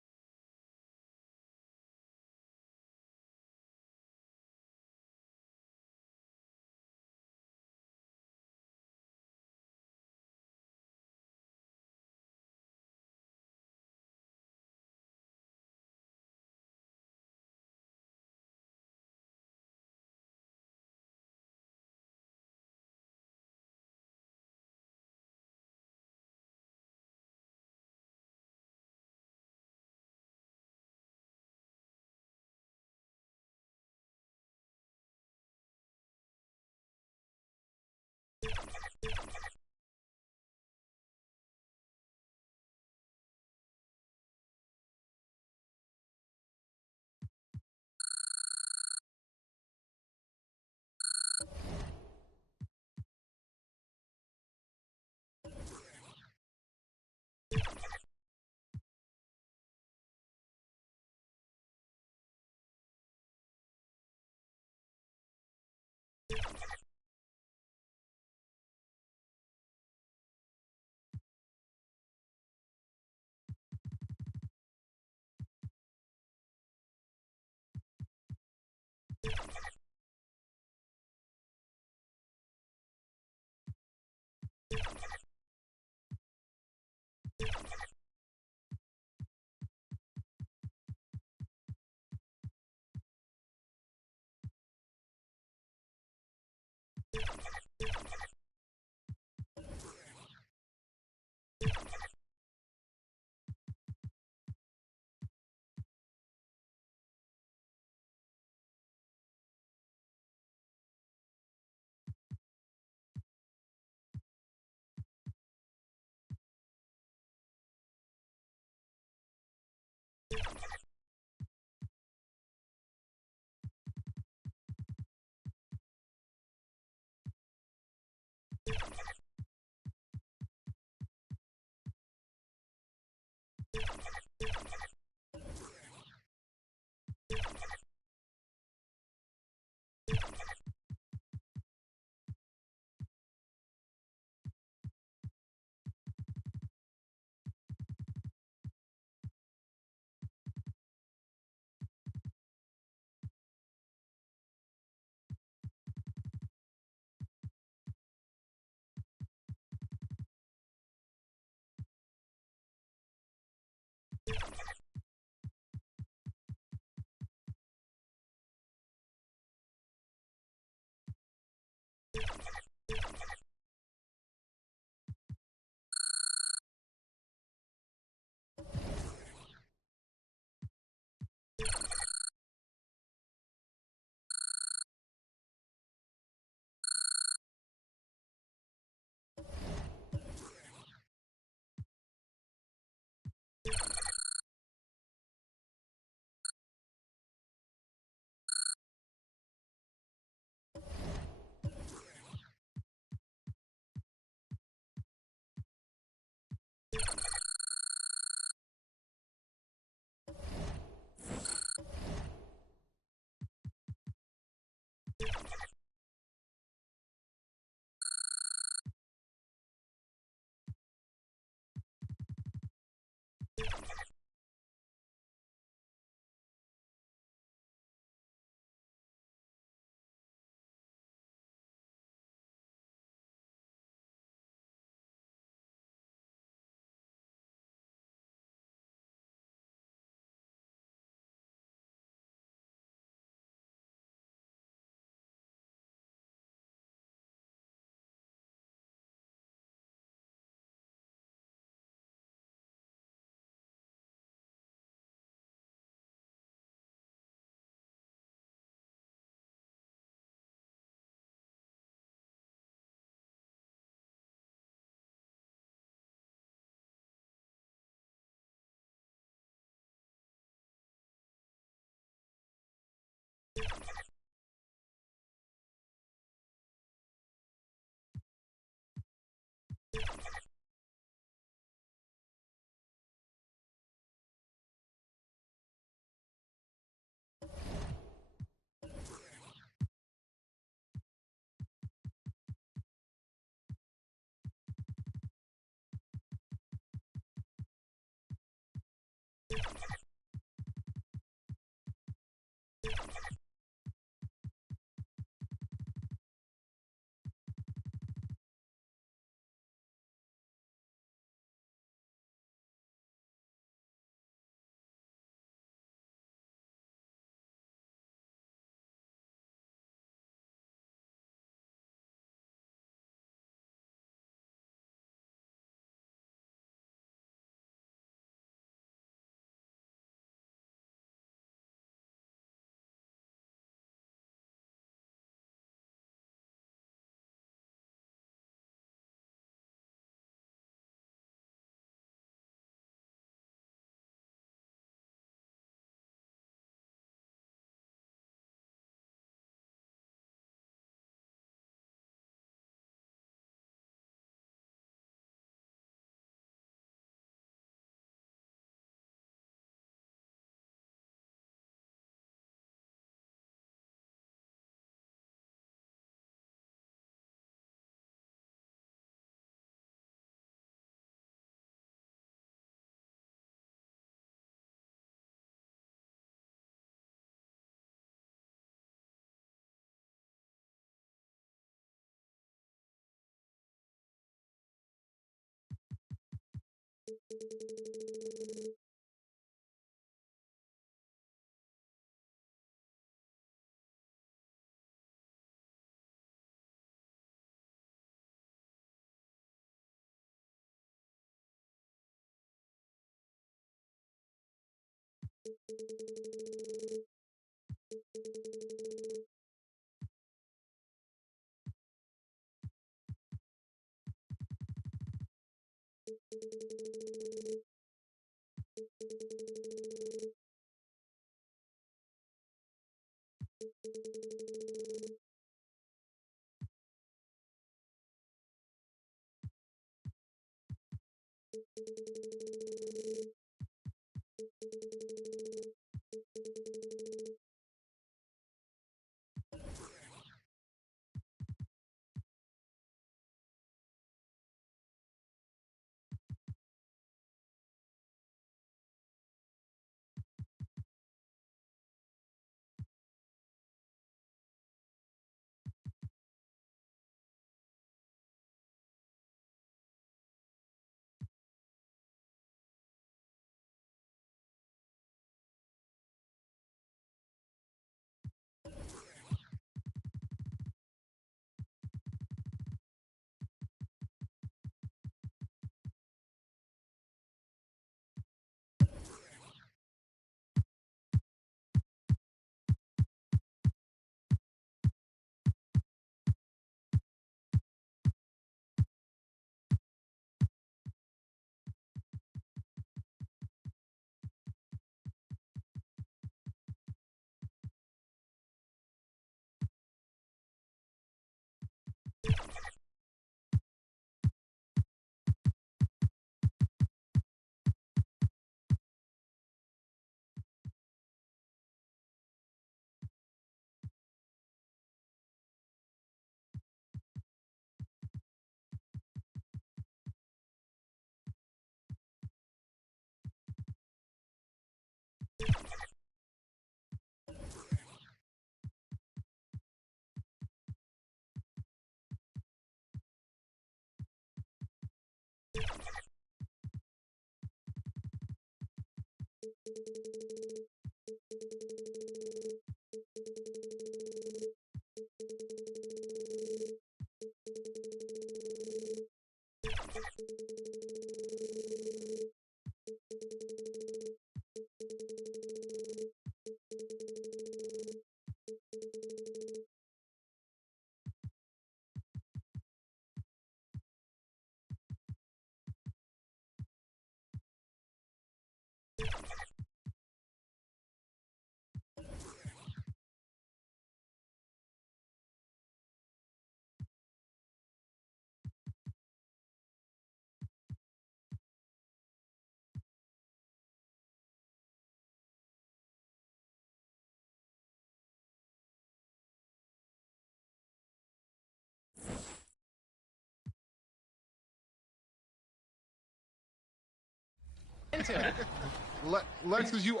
Lex, as you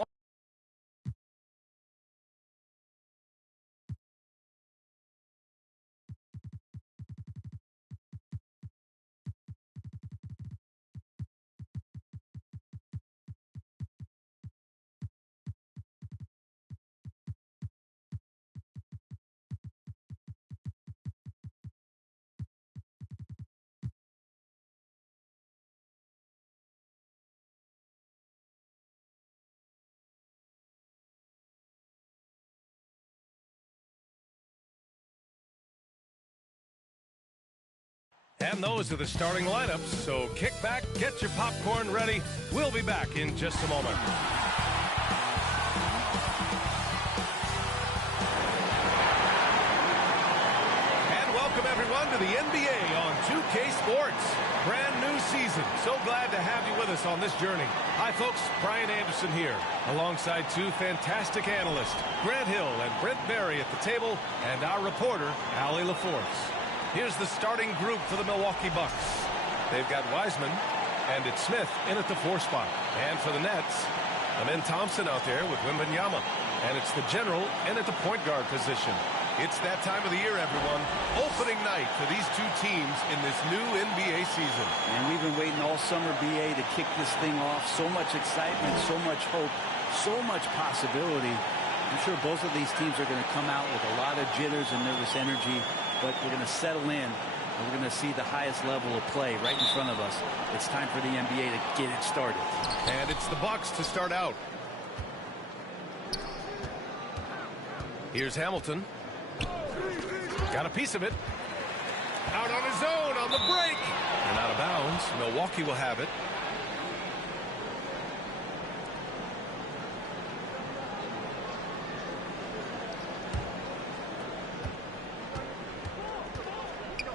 And those are the starting lineups, so kick back, get your popcorn ready. We'll be back in just a moment. And welcome everyone to the NBA on 2K Sports. Brand new season. So glad to have you with us on this journey. Hi folks, Brian Anderson here, alongside two fantastic analysts, Grant Hill and Brent Barry at the table, and our reporter, Allie LaForce. Here's the starting group for the Milwaukee Bucks. They've got Wiseman, and it's Smith in at the 4 spot. And for the Nets, Amen Thompson out there with Wembanyama. And it's the general in at the point guard position. It's that time of the year, everyone. Opening night for these two teams in this new NBA season. And we've been waiting all summer, BA, to kick this thing off. So much excitement, so much hope, so much possibility. I'm sure both of these teams are going to come out with a lot of jitters and nervous energy. But we're going to settle in, and we're going to see the highest level of play right in front of us. It's time for the NBA to get it started. And it's the Bucks to start out. Here's Hamilton. Got a piece of it. Out on his own on the break. And out of bounds. Milwaukee will have it.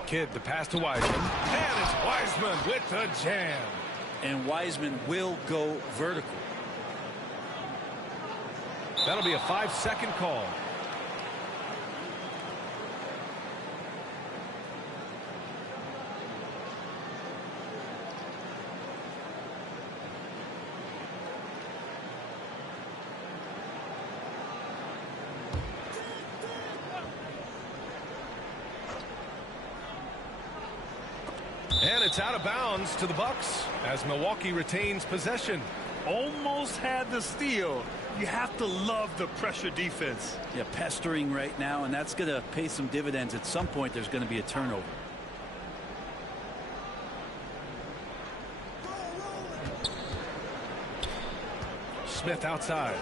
Kidd, the pass to Wiseman. And it's Wiseman with the jam. And Wiseman will go vertical. That'll be a 5-second call. And it's out of bounds to the Bucks as Milwaukee retains possession. Almost had the steal. You have to love the pressure defense. Yeah, pestering right now, and that's going to pay some dividends. At some point, there's going to be a turnover. Smith outside.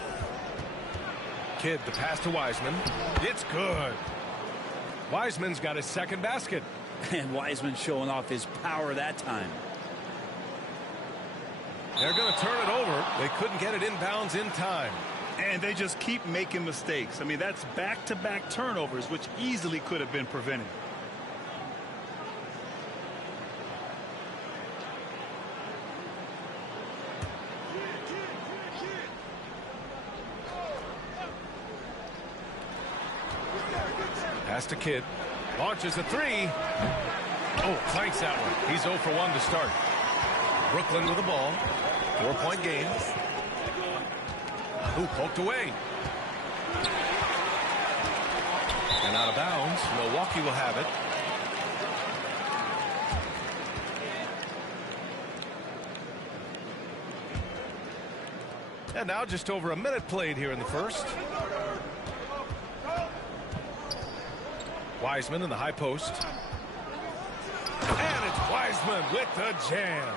Kidd, the pass to Wiseman. It's good. Wiseman's got his second basket. And Wiseman showing off his power that time. They're going to turn it over. They couldn't get it inbounds in time. And they just keep making mistakes. I mean, that's back-to-back turnovers, which easily could have been prevented. Pass to Kidd. Launches a 3. Oh, clanks that one. He's 0 for 1 to start. Brooklyn with the ball. 4-point game. Ooh, poked away. And out of bounds. Milwaukee will have it. And now just over a minute played here in the first. Wiseman in the high post. And it's Wiseman with the jam.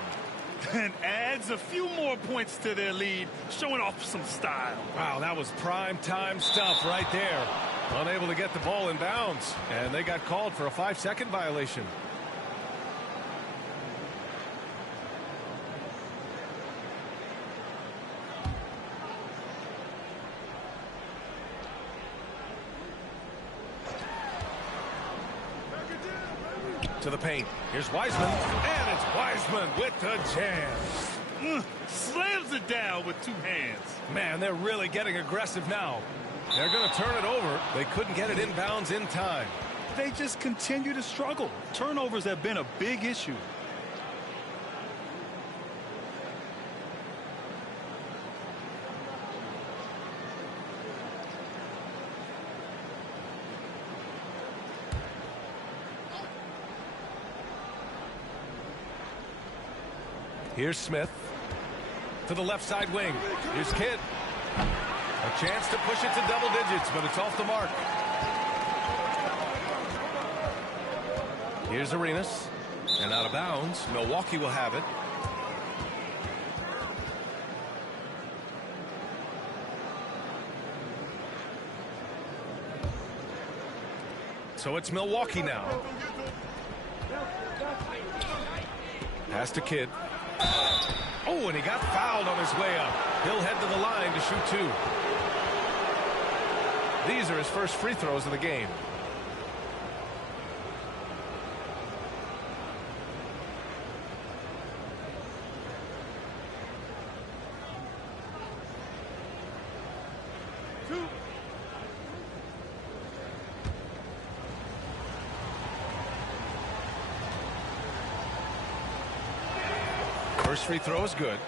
And adds a few more points to their lead, showing off some style. Wow, that was prime time stuff right there. Unable to get the ball in bounds. And they got called for a 5-second violation. To the paint. Here's Wiseman. And it's Wiseman with the jam. Slams it down with two hands. Man, they're really getting aggressive now. They're going to turn it over. They couldn't get it inbounds in time. They just continue to struggle. Turnovers have been a big issue. Here's Smith to the left side wing. Here's Kidd. A chance to push it to double digits, but it's off the mark. Here's Arenas. And out of bounds. Milwaukee will have it. So it's Milwaukee now. Pass to Kidd. Oh, and he got fouled on his way up. He'll head to the line to shoot two. These are his first free throws of the game. First free throw is good.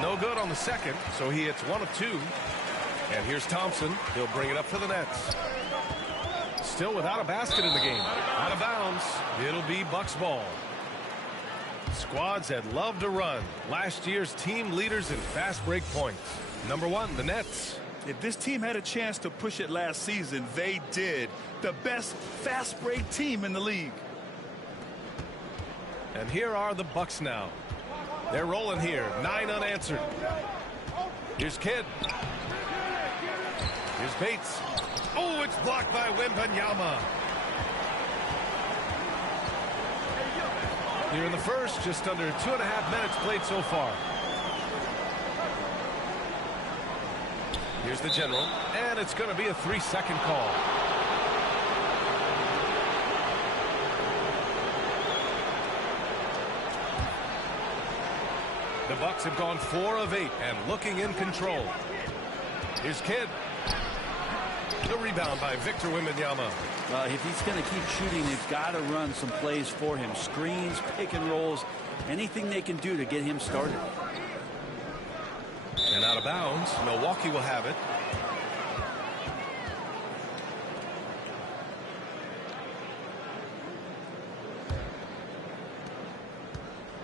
No good on the second, so he hits 1 of 2. And here's Thompson. He'll bring it up for the Nets. Still without a basket in the game. Out of bounds. It'll be Bucks ball. Squads that love to run. Last year's team leaders in fast break points. Number 1, the Nets. If this team had a chance to push it last season, they did. The best fast break team in the league. And here are the Bucks now. They're rolling here. 9 unanswered. Here's Kidd. Here's Bates. Oh, it's blocked by Wembanyama. Here in the first, just under 2.5 minutes played so far. Here's the general, and it's going to be a 3-second call. The Bucks have gone 4 of 8 and looking in control. Here's Kidd. The rebound by Victor Wembanyama. If he's going to keep shooting, they've got to run some plays for him. Screens, pick and rolls, anything they can do to get him started. And out of bounds, Milwaukee will have it.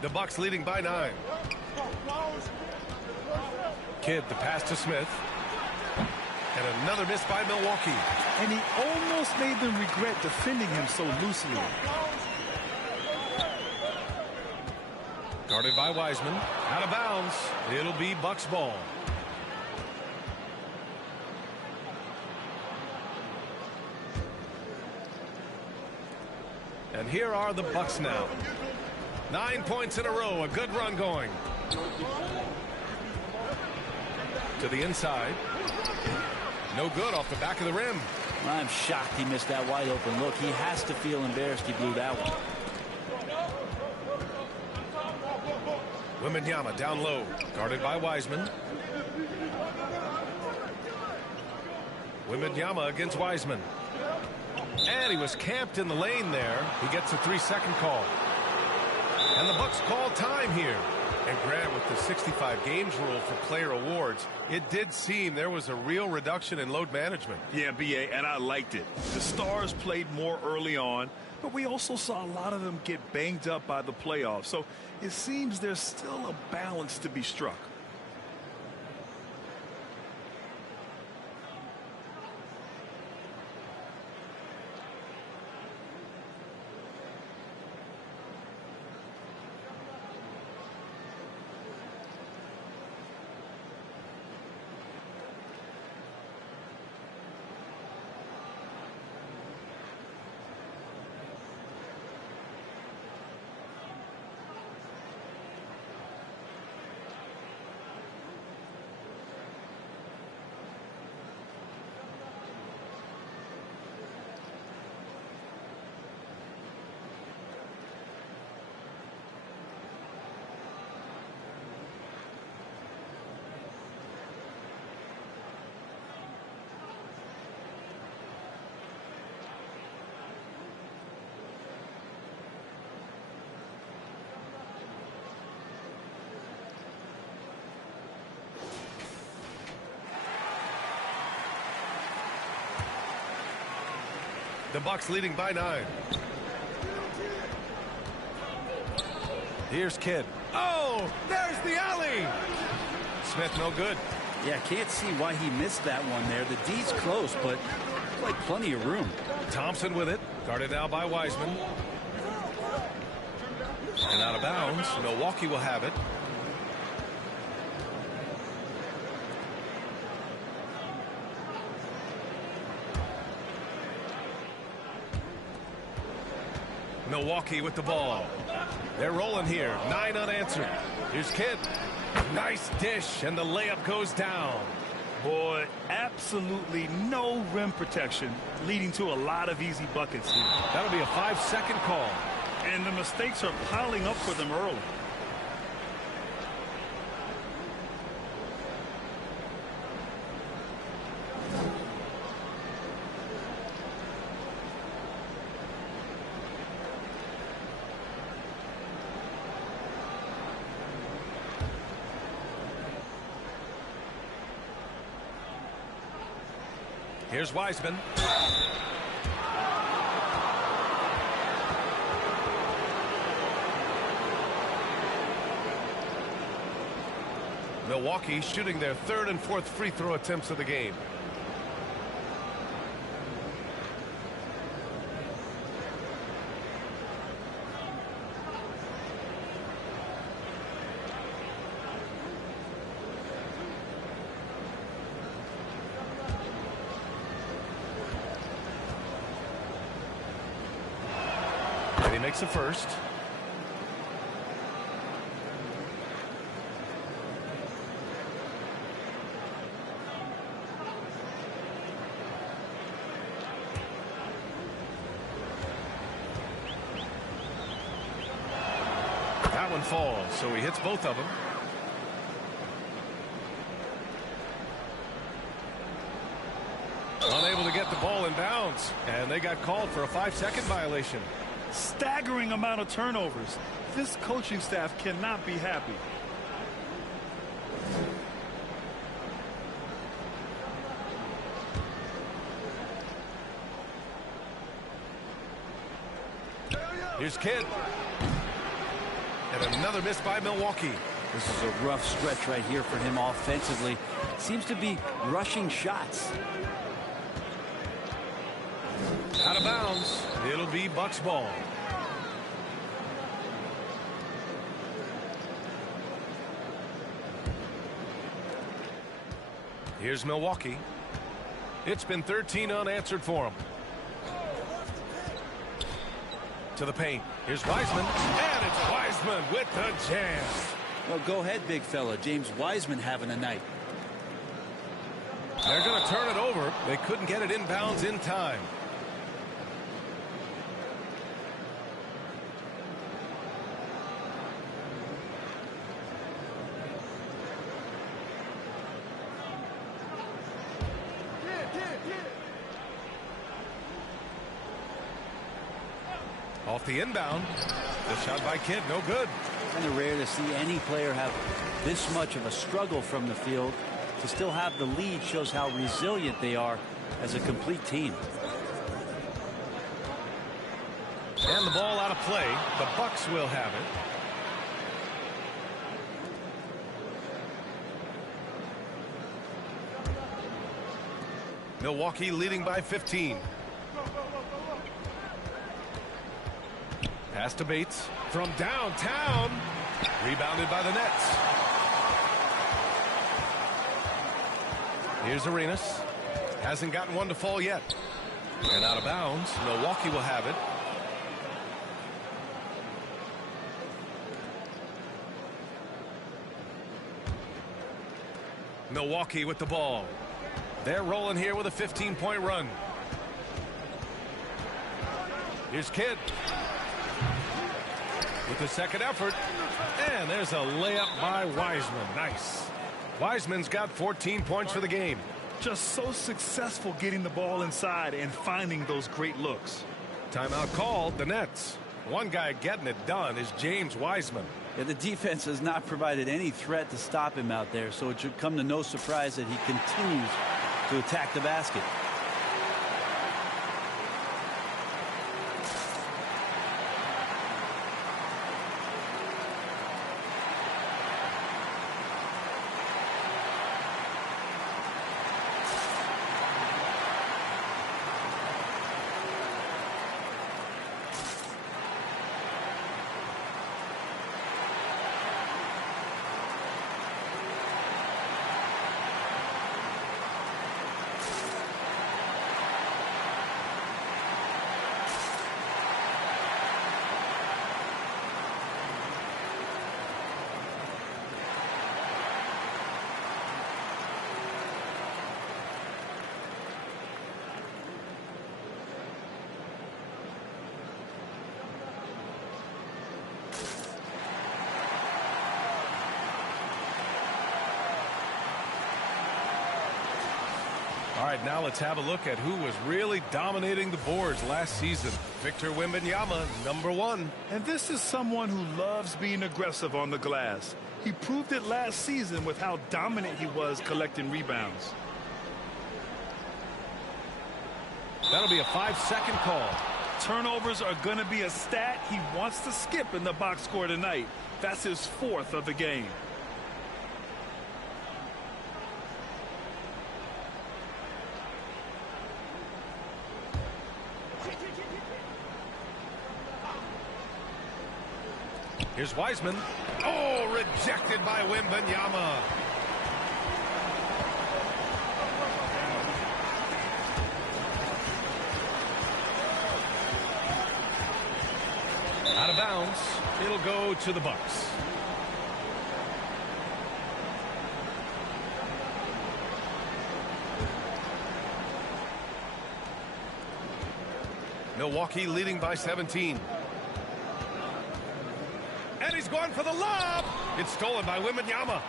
The Bucks leading by 9. Kidd, the pass to Smith. And another miss by Milwaukee. And he almost made them regret defending him so loosely. Guarded by Wiseman. Out of bounds. It'll be Bucks ball. And here are the Bucks now. 9 points in a row. A good run going. To the inside. No good off the back of the rim. I'm shocked he missed that wide open look. He has to feel embarrassed he blew that one. Wembanyama down low, guarded by Wiseman. Wembanyama against Wiseman. And he was camped in the lane there. He gets a 3-second call. And the Bucks call time here. And Grant, with the 65 games rule for player awards, it did seem there was a real reduction in load management. Yeah, B.A., and I liked it. The stars played more early on, but we also saw a lot of them get banged up by the playoffs. So it seems there's still a balance to be struck. The Bucks leading by 9. Here's Kidd. Oh, there's the alley. Smith no good. Yeah, can't see why he missed that one there. The D's close, but like plenty of room. Thompson with it. Guarded now by Wiseman. And out of bounds. Milwaukee will have it. Milwaukee with the ball. They're rolling here. 9 unanswered. Here's Kidd. Nice dish, and the layup goes down. Boy, absolutely no rim protection, leading to a lot of easy buckets here. That'll be a 5-second call. And the mistakes are piling up for them early. Here's Wiseman. Milwaukee shooting their 3rd and 4th free throw attempts of the game. Makes the first. That one falls, so he hits both of them. Unable to get the ball in bounds, and they got called for a 5-second violation. Staggering amount of turnovers. This coaching staff cannot be happy. Here's Kidd. And another miss by Milwaukee. This is a rough stretch right here for him offensively. Seems to be rushing shots. Out of bounds. It'll be Bucks ball. Here's Milwaukee. It's been 13 unanswered for him. To the paint. Here's Wiseman. And it's Wiseman with the jam. Well, go ahead, big fella. James Wiseman having a night. They're going to turn it over. They couldn't get it inbounds in time. Off the inbound. The shot by Kidd, no good. Kind of rare to see any player have this much of a struggle from the field. To still have the lead shows how resilient they are as a complete team. And the ball out of play. The Bucks will have it. Milwaukee leading by 15. Pass to Bates from downtown. Rebounded by the Nets. Here's Arenas. Hasn't gotten one to fall yet. And out of bounds. Milwaukee will have it. Milwaukee with the ball. They're rolling here with a 15-point run. Here's Kidd with the second effort. And there's a layup by Wiseman. Nice. Wiseman's got 14 points for the game. Just so successful getting the ball inside and finding those great looks. Timeout called. The Nets. One guy getting it done is James Wiseman. Yeah, the defense has not provided any threat to stop him out there, so it should come to no surprise that he continues to attack the basket. All right, now let's have a look at who was really dominating the boards last season. Victor Wembanyama, #1. And this is someone who loves being aggressive on the glass. He proved it last season with how dominant he was collecting rebounds. That'll be a 5-second call. Turnovers are going to be a stat he wants to skip in the box score tonight. That's his 4th of the game. Here's Wiseman. Oh, rejected by Wembanyama. Out of bounds. It'll go to the Bucks. Milwaukee leading by 17. And he's going for the lob. It's stolen by Wembanyama.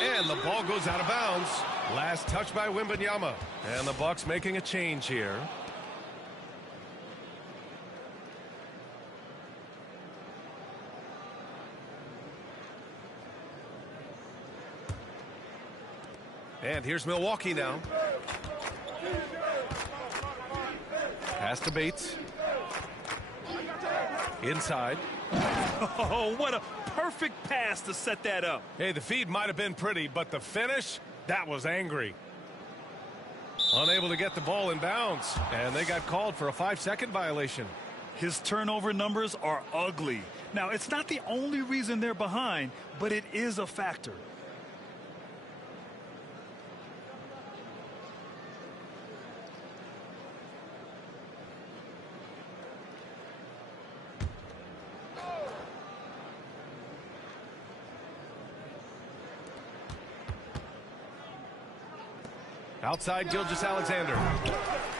And the ball goes out of bounds. Last touch by Wembanyama. And the Bucks making a change here. And here's Milwaukee now. Pass to Bates. Inside. Oh, what a perfect pass to set that up. Hey, the feed might have been pretty, but the finish, that was angry. Unable to get the ball in bounds, and they got called for a 5-second violation. His turnover numbers are ugly. Now, it's not the only reason they're behind, but it is a factor. Outside Gilgeous-Alexander.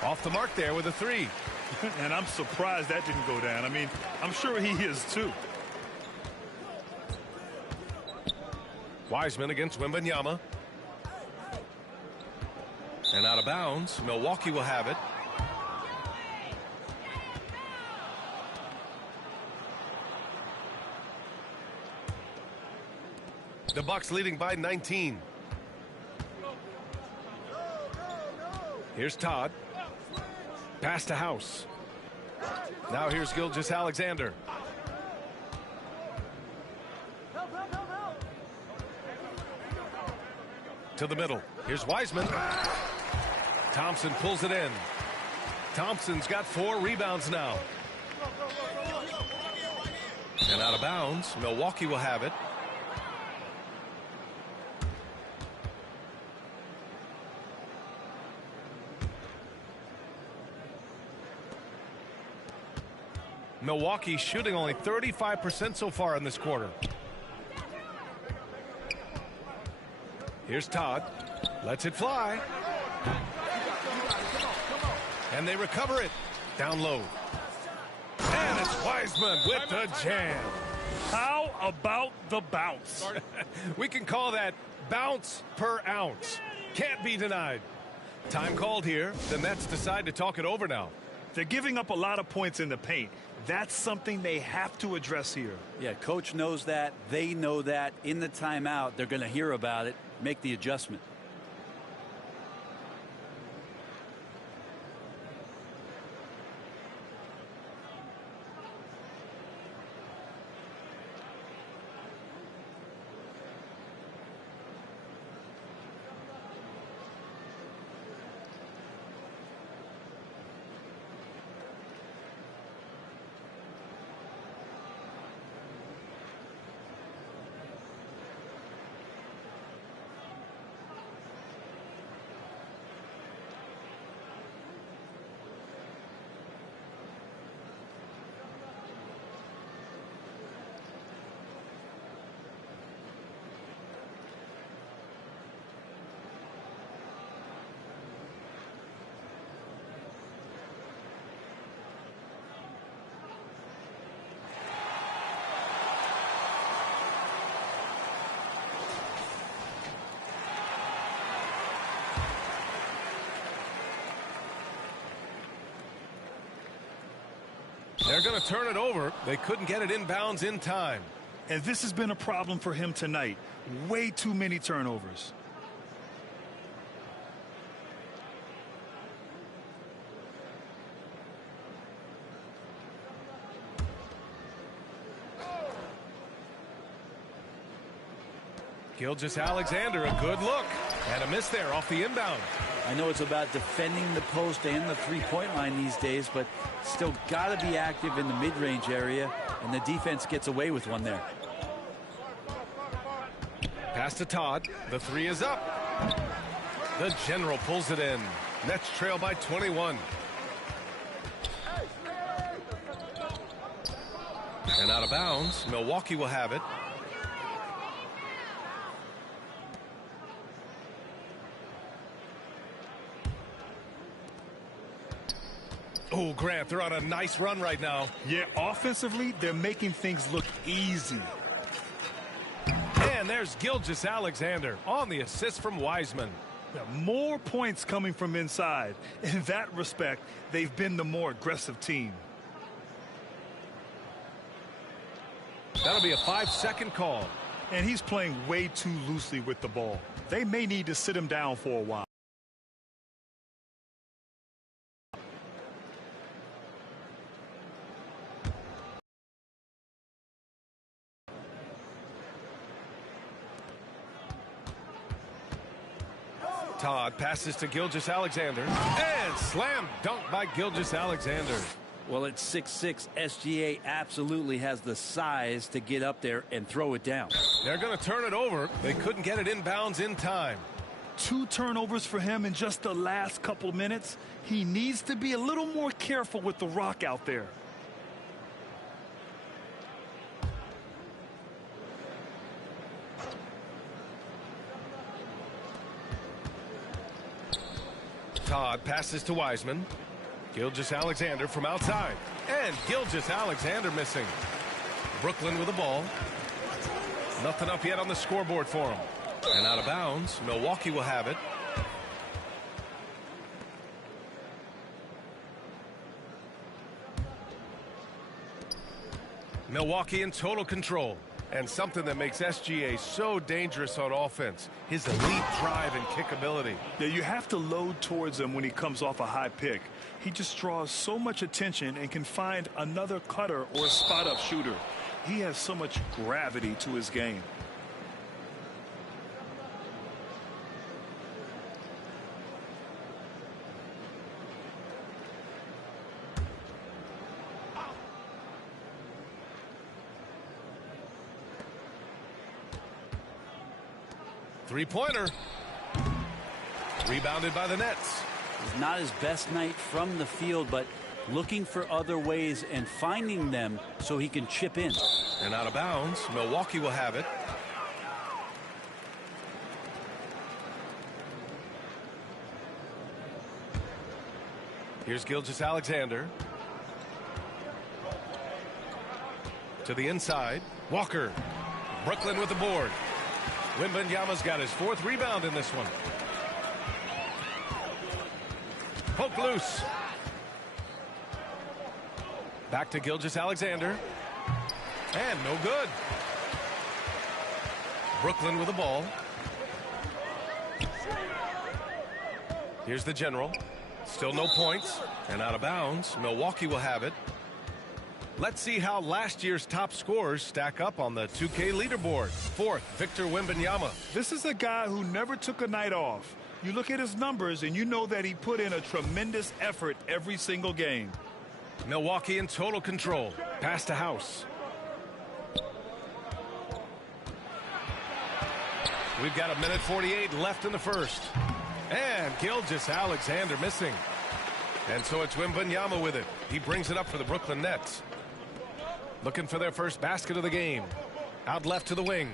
Off the mark there with a 3. And I'm surprised that didn't go down. I mean, I'm sure he is too. Wiseman against Wembanyama. And out of bounds. Milwaukee will have it. The Bucks leading by 19. Here's Todd. Pass to House. Now here's Gilgeous-Alexander. To the middle. Here's Wiseman. Thompson pulls it in. Thompson's got 4 rebounds now. And out of bounds. Milwaukee will have it. Milwaukee shooting only 35% so far in this quarter. Here's Todd. Lets it fly. And they recover it. Down low. And it's Wiseman with the jam. How about the bounce? We can call that bounce per ounce. Can't be denied. Time called here. The Nets decide to talk it over now. They're giving up a lot of points in the paint. That's something they have to address here. Yeah, coach knows that. They know that. In the timeout, they're going to hear about it, make the adjustment. They're going to turn it over. They couldn't get it inbounds in time. And this has been a problem for him tonight. Way too many turnovers. Gilgeous-Alexander, a good look. And a miss there off the inbound. I know it's about defending the post and the three-point line these days, but still got to be active in the mid-range area, and the defense gets away with one there. Pass to Todd. The 3 is up. The General pulls it in. Nets trail by 21. And out of bounds. Milwaukee will have it. Oh, Grant, they're on a nice run right now. Yeah, offensively, they're making things look easy. And there's Gilgeous-Alexander on the assist from Wiseman. Yeah, more points coming from inside. In that respect, they've been the more aggressive team. That'll be a 5-second call. And he's playing way too loosely with the ball. They may need to sit him down for a while. Todd passes to Gilgeous-Alexander. And slam dunk by Gilgeous-Alexander. Well, at 6'6", SGA absolutely has the size to get up there and throw it down. They're going to turn it over. They couldn't get it inbounds in time. 2 turnovers for him in just the last couple minutes. He needs to be a little more careful with the rock out there. Todd passes to Wiseman. Gilgeous-Alexander from outside. And Gilgeous-Alexander missing. Brooklyn with the ball. Nothing up yet on the scoreboard for him. And out of bounds. Milwaukee will have it. Milwaukee in total control. And something that makes SGA so dangerous on offense, his elite drive and kick ability. Yeah, you have to load towards him when he comes off a high pick. He just draws so much attention and can find another cutter or a spot-up shooter. He has so much gravity to his game. Three-pointer. Rebounded by the Nets. It's not his best night from the field, but looking for other ways and finding them so he can chip in. And out of bounds. Milwaukee will have it. Here's Gilgeous-Alexander. To the inside. Walker. Brooklyn with the board. Wembanyama's got his 4th rebound in this one. Poke loose. Back to Gilgeous-Alexander. And no good. Brooklyn with the ball. Here's the general. Still no points. And out of bounds. Milwaukee will have it. Let's see how last year's top scorers stack up on the 2K leaderboard. 4th, Victor Wembanyama. This is a guy who never took a night off. You look at his numbers and you know that he put in a tremendous effort every single game. Milwaukee in total control. Pass to House. We've got 1:48 left in the first. And Gilgeous-Alexander missing. And so it's Wembanyama with it. He brings it up for the Brooklyn Nets. Looking for their first basket of the game. Out left to the wing.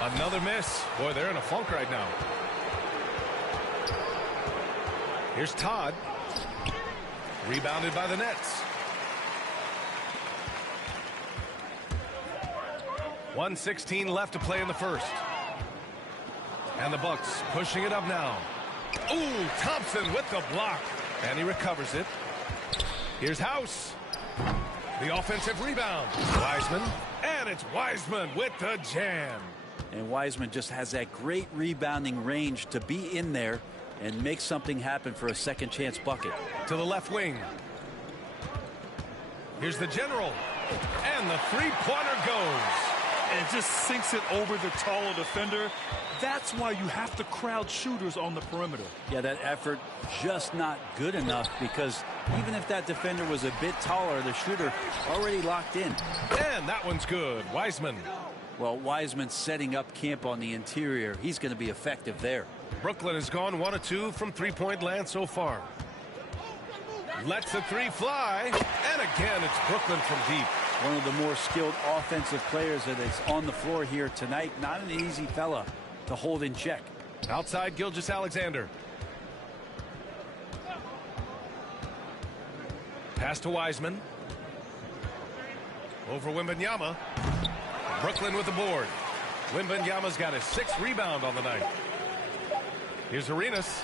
Another miss. Boy, they're in a funk right now. Here's Todd. Rebounded by the Nets. 1:16 left to play in the first. And the Bucks pushing it up now. Ooh, Thompson with the block. And he recovers it. Here's House. The offensive rebound. Wiseman. And it's Wiseman with the jam. And Wiseman just has that great rebounding range to be in there and make something happen for a second chance bucket. To the left wing. Here's the general. And the three-pointer goes. And just sinks it over the taller defender. That's why you have to crowd shooters on the perimeter. Yeah, that effort just not good enough, because even if that defender was a bit taller, the shooter already locked in. And that one's good. Wiseman. Well, Wiseman setting up camp on the interior. He's going to be effective there. Brooklyn has gone 1 of 2 from three-point land so far. Lets the three fly. And again, it's Brooklyn from deep. One of the more skilled offensive players that is on the floor here tonight. Not an easy fella to hold in check. Outside Gilgeous-Alexander. Pass to Wiseman. Over Wembanyama. Brooklyn with the board. Wembanyama's got his 6th rebound on the night. Here's Arenas.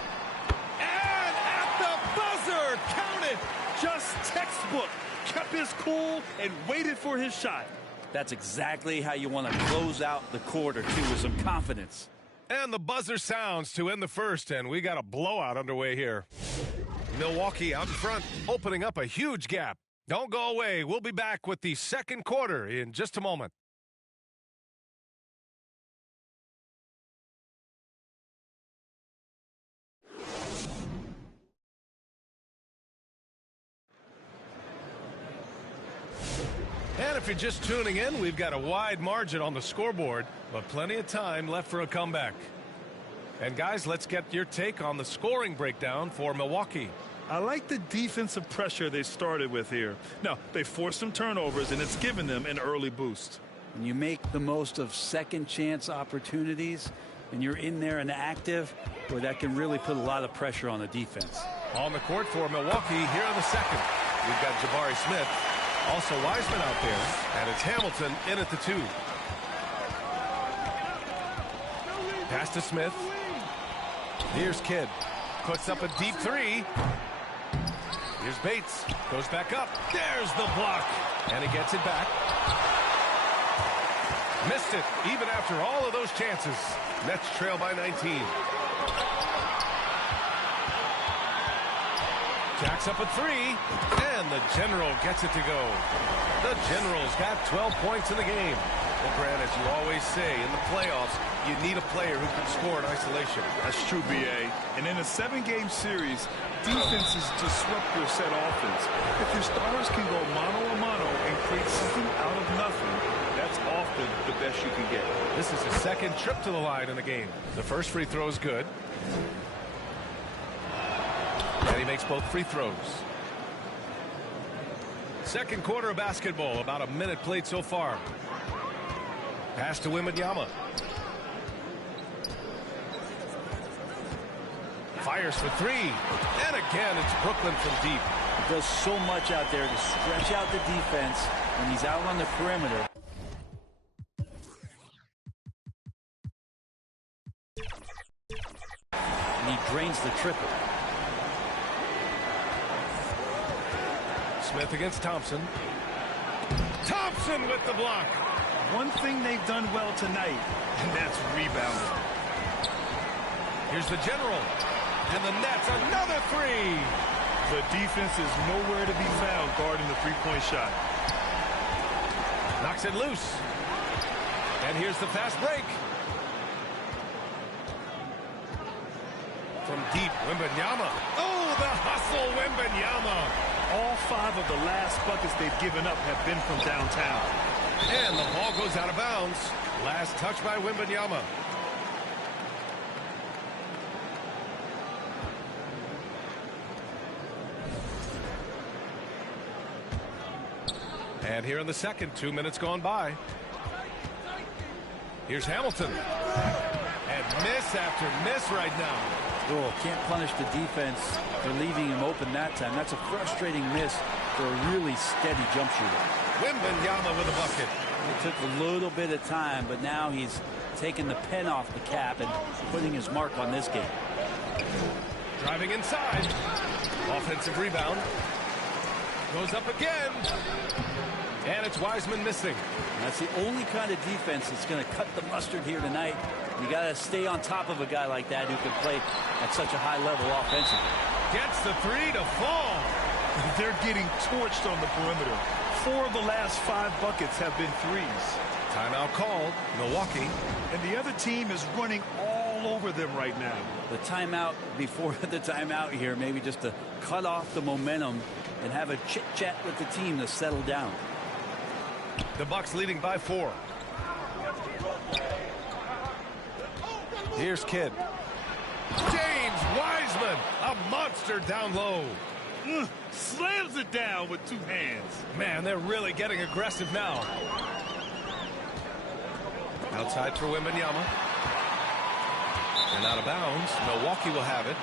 And at the buzzer, count it. Just textbook. Kept his cool and waited for his shot. That's exactly how you want to close out the quarter, too, with some confidence. And the buzzer sounds to end the first, and we got a blowout underway here. Milwaukee out in front, opening up a huge gap. Don't go away. We'll be back with the second quarter in just a moment. And if you're just tuning in, we've got a wide margin on the scoreboard, but plenty of time left for a comeback. And guys, let's get your take on the scoring breakdown for Milwaukee. I like the defensive pressure they started with here. Now, they forced some turnovers, and it's given them an early boost. When you make the most of second chance opportunities and you're in there and active, boy, that can really put a lot of pressure on the defense. On the court for Milwaukee here in the second. We've got Jabari Smith. Also Wiseman out there, and it's Hamilton in at the 2. Pass to Smith. Here's Kidd. Puts up a deep 3. Here's Bates. Goes back up. There's the block. And he gets it back. Missed it, even after all of those chances. Nets trail by 19. Jacks up a 3, and the General gets it to go. The General's got 12 points in the game. Well, Grant, as you always say, in the playoffs, you need a player who can score in isolation. That's true, B.A. And in a 7-game series, defenses disrupt your set offense. If your stars can go mano-a-mano and create something out of nothing, that's often the best you can get. This is his second trip to the line in the game. The first free throw is good. And he makes both free throws. Second quarter of basketball, about a minute played so far. Pass to Wembanyama. Fires for 3. And again, it's Brooklyn from deep. He does so much out there to stretch out the defense when he's out on the perimeter. And he drains the triple. Smith against Thompson. Thompson with the block. One thing they've done well tonight, and that's rebounding. Here's the General. And the Nets, another 3. The defense is nowhere to be found guarding the three-point shot. Knocks it loose. And here's the fast break. From deep, Wembanyama. Oh, the hustle, Wembanyama. All 5 of the last buckets they've given up have been from downtown. And the ball goes out of bounds. Last touch by Wembanyama. And here in the second, 2 minutes gone by. Here's Hamilton. And miss after miss right now. Oh, can't punish the defense for leaving him open that time. That's a frustrating miss for a really steady jump shooter. Wembanyama with a bucket. It took a little bit of time, but now he's taking the pen off the cap and putting his mark on this game. Driving inside. Offensive rebound. Goes up again. And it's Wiseman missing. That's the only kind of defense that's going to cut the mustard here tonight. You got to stay on top of a guy like that who can play at such a high level offensively. Gets the three to fall. They're getting torched on the perimeter. 4 of the last 5 buckets have been threes. Timeout called. Milwaukee. And the other team is running all over them right now. The timeout before the timeout here, maybe just to cut off the momentum and have a chit-chat with the team to settle down. The Bucks leading by 4. Here's Kidd. James Wiseman, a monster down low. Slams it down with 2 hands. Man, they're really getting aggressive now. Outside for Wembanyama. And out of bounds. Milwaukee will have it.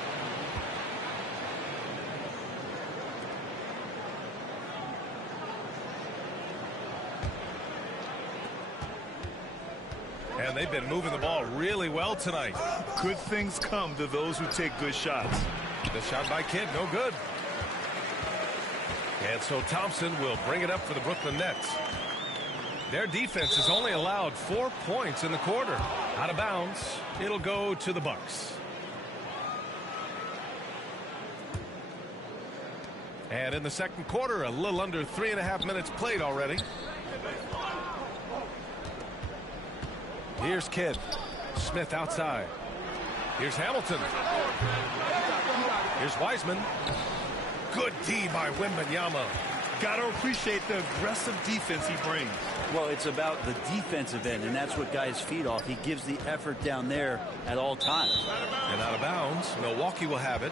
And they've been moving the ball really well tonight. Good things come to those who take good shots. The shot by Kidd, no good. And so Thompson will bring it up for the Brooklyn Nets. Their defense has only allowed 4 points in the quarter. Out of bounds, it'll go to the Bucks. And in the second quarter, a little under 3.5 minutes played already. Here's Kidd. Smith outside. Here's Hamilton. Here's Wiseman. Good D by Wembanyama. Got to appreciate the aggressive defense he brings. Well, it's about the defensive end, and that's what guys feed off. He gives the effort down there at all times. And out of bounds, Milwaukee will have it.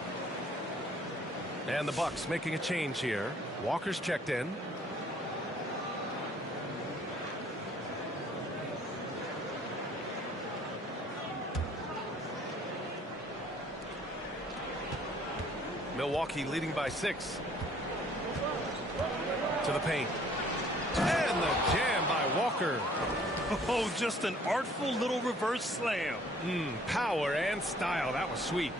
And the Bucks making a change here. Walker's checked in. Milwaukee leading by 6. To the paint. And the jam by Walker. Oh, just an artful little reverse slam. Power and style. That was sweet.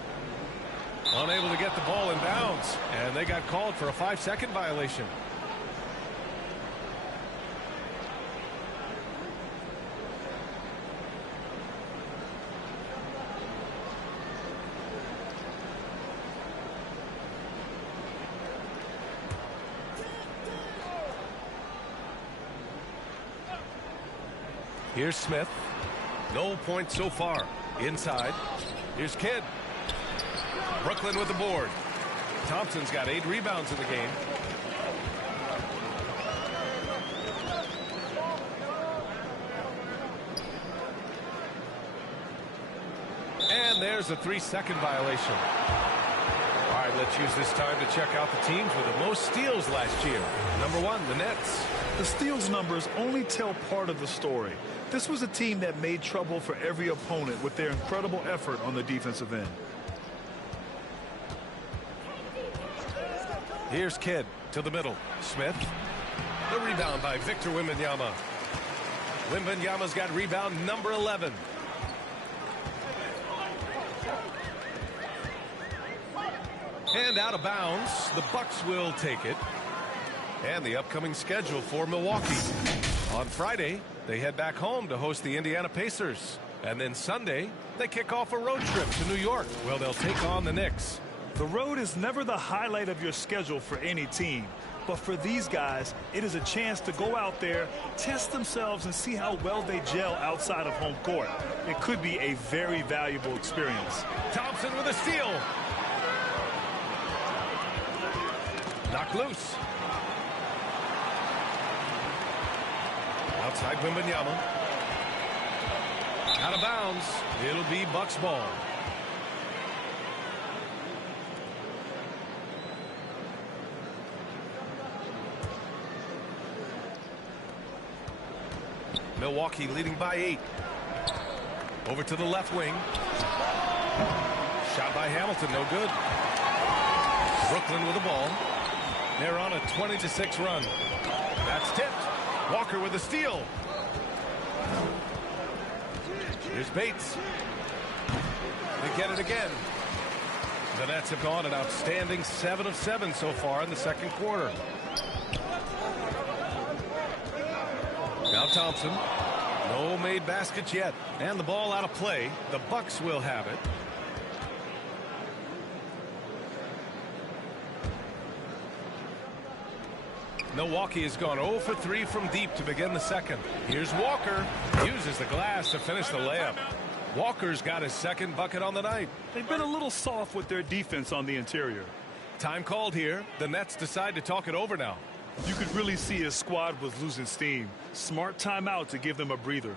Unable to get the ball in bounds. And they got called for a 5-second violation. Here's Smith. No points so far. Inside. Here's Kidd. Brooklyn with the board. Thompson's got 8 rebounds in the game. And there's a 3-second violation. All right, let's use this time to check out the teams with the most steals last year. Number 1, the Nets. The steals numbers only tell part of the story. This was a team that made trouble for every opponent with their incredible effort on the defensive end. Here's Kidd to the middle. Smith. The rebound by Victor Wembanyama. Wembanyama's got rebound number 11. And out of bounds, the Bucks will take it. And the upcoming schedule for Milwaukee. On Friday, they head back home to host the Indiana Pacers. And then Sunday, they kick off a road trip to New York. Well, they'll take on the Knicks. The road is never the highlight of your schedule for any team. But for these guys, it is a chance to go out there, test themselves, and see how well they gel outside of home court. It could be a very valuable experience. Thompson with a steal. Knocked loose. Outside Wembanyama. Out of bounds. It'll be Bucks ball. Milwaukee leading by 8. Over to the left wing. Shot by Hamilton, no good. Brooklyn with the ball. They're on a 20-6 run. That's tipped. Walker with a steal. Here's Bates. They get it again. The Nets have gone an outstanding 7 of 7 so far in the second quarter. Now Thompson. No made baskets yet. And the ball out of play. The Bucks will have it. Milwaukee has gone 0 for 3 from deep to begin the second. Here's Walker. Uses the glass to finish the layup. Walker's got his second bucket on the night. They've been a little soft with their defense on the interior. Time called here. The Nets decide to talk it over now. You could really see his squad was losing steam. Smart timeout to give them a breather.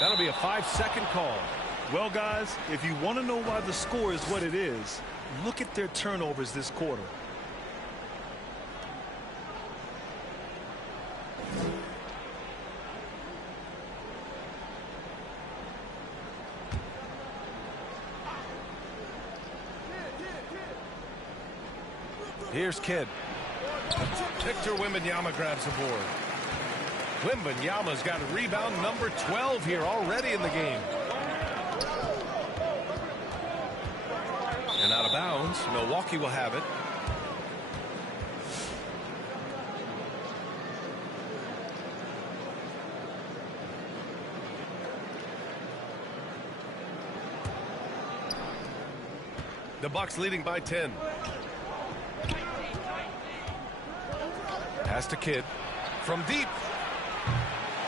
That'll be a 5-second call. Well, guys, if you want to know why the score is what it is, look at their turnovers this quarter. Here's Kidd. Victor Wembanyama grabs the board. Wembanyama's got rebound number 12 here already in the game. And out of bounds. Milwaukee will have it. The Bucks leading by 10. Pass to Kidd. From deep.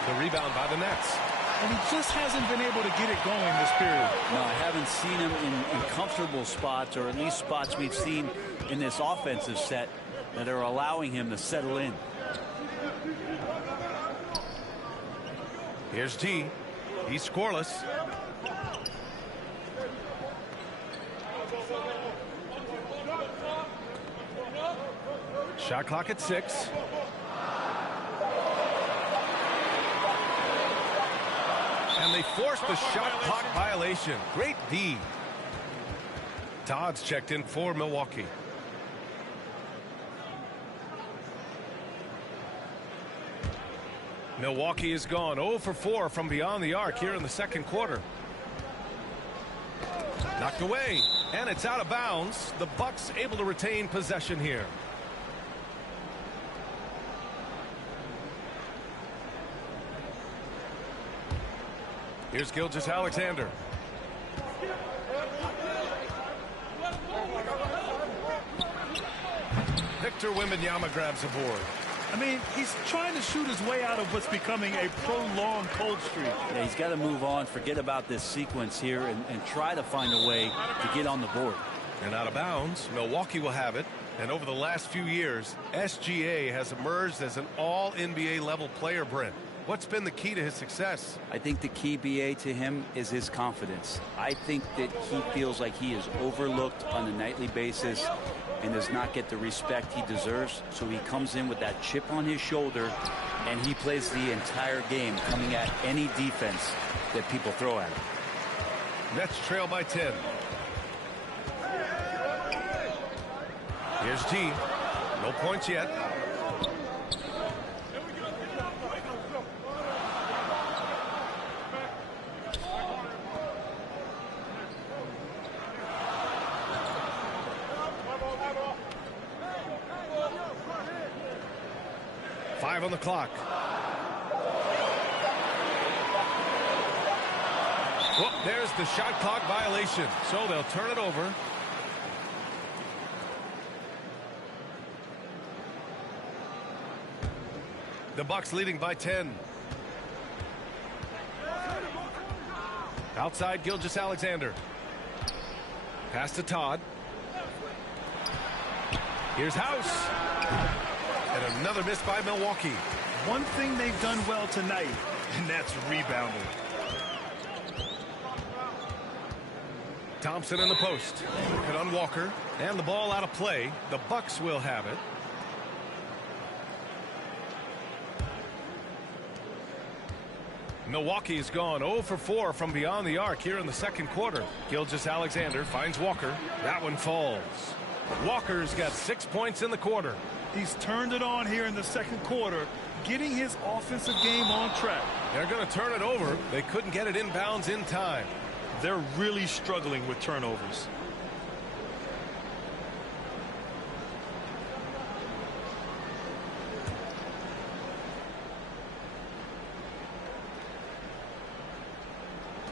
The rebound by the Nets. And he just hasn't been able to get it going this period. No, I haven't seen him in comfortable spots, or at least spots we've seen in this offensive set that are allowing him to settle in. Here's G. He's scoreless. Shot clock at 6. And they forced the shot clock violation. Great D. Todd's checked in for Milwaukee. Milwaukee is gone 0 for 4 from beyond the arc here in the second quarter. Knocked away, and it's out of bounds. The Bucks able to retain possession here. Here's Gilgeous-Alexander. Victor Wembanyama grabs a board. I mean, he's trying to shoot his way out of what's becoming a prolonged cold streak. Yeah, he's got to move on, forget about this sequence here, and try to find a way to get on the board. And out of bounds, Milwaukee will have it. And over the last few years, SGA has emerged as an all-NBA level player, Brent. What's been the key to his success? I think the key, BA, to him is his confidence. I think that he feels like he is overlooked on a nightly basis and does not get the respect he deserves. So he comes in with that chip on his shoulder, and he plays the entire game, coming at any defense that people throw at him. Nets trail by 10. Here's G. No points yet. On the clock. Well, there's the shot clock violation, so they'll turn it over. The Bucks leading by 10. Outside, Gilgeous-Alexander. Pass to Todd. Here's House. And another miss by Milwaukee. One thing they've done well tonight, and that's rebounding. Thompson in the post. Hit on Walker. And the ball out of play. The Bucks will have it. Milwaukee's gone 0 for 4 from beyond the arc here in the second quarter. Gilgeous-Alexander finds Walker. That one falls. Walker's got 6 points in the quarter. He's turned it on here in the second quarter, getting his offensive game on track. They're going to turn it over. They couldn't get it inbounds in time. They're really struggling with turnovers.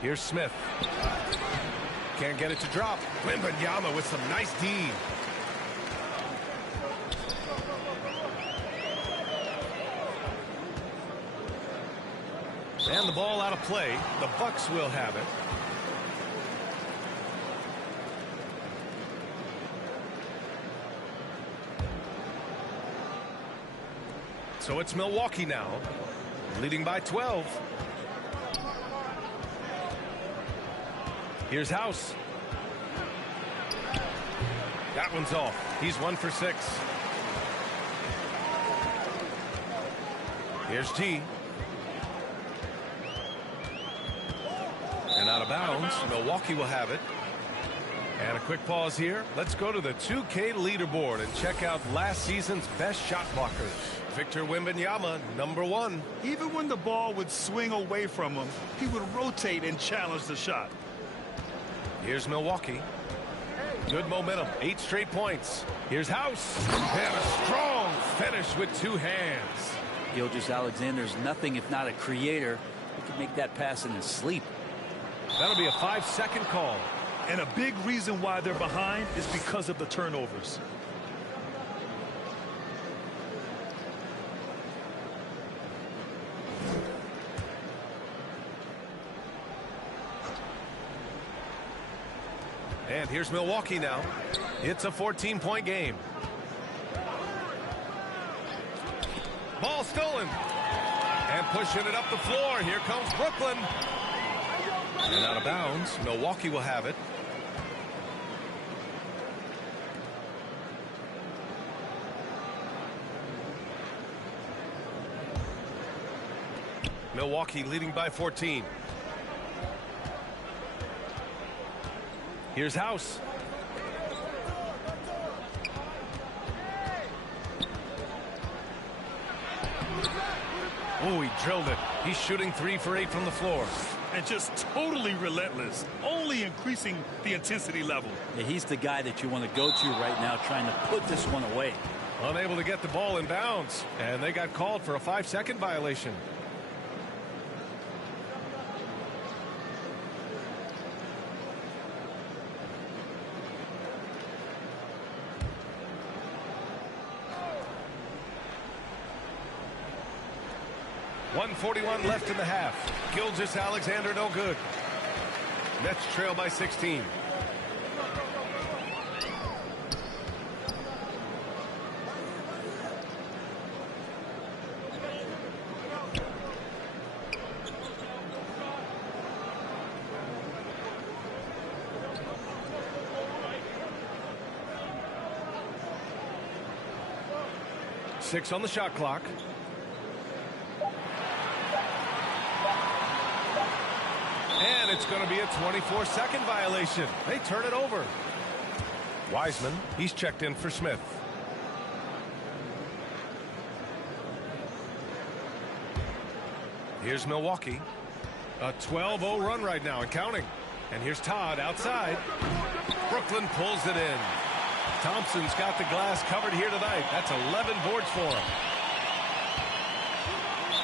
Here's Smith. Can't get it to drop. Wembanyama with some nice D. And the ball out of play. The Bucks will have it. So it's Milwaukee now, leading by 12. Here's House. That one's off. He's 1 for 6. Here's G. And out of bounds. Milwaukee will have it. And a quick pause here. Let's go to the 2K leaderboard and check out last season's best shot blockers. Victor Wembanyama, number 1. Even when the ball would swing away from him, he would rotate and challenge the shot. Here's Milwaukee. Good momentum. 8 straight points. Here's House. And a strong finish with 2 hands. Gilgeous-Alexander's nothing if not a creator. He can make that pass in his sleep. That'll be a 5-second call. And a big reason why they're behind is because of the turnovers. And here's Milwaukee now. It's a 14-point game. Ball stolen. And pushing it up the floor. Here comes Brooklyn. And out of bounds. Milwaukee will have it. Milwaukee leading by 14. Here's House. Oh, he drilled it. He's shooting 3 for 8 from the floor. And just totally relentless, only increasing the intensity level. Yeah, he's the guy that you want to go to right now, trying to put this one away. Unable to get the ball in bounds, and they got called for a 5-second violation. .141 left in the half. Gilgeous-Alexander no good. Nets trail by 16. Six on the shot clock. It's going to be a 24-second violation. They turn it over. Wiseman, he's checked in for Smith. Here's Milwaukee. A 12-0 run right now and counting. And here's Todd outside. Brooklyn pulls it in. Thompson's got the glass covered here tonight. That's 11 boards for him.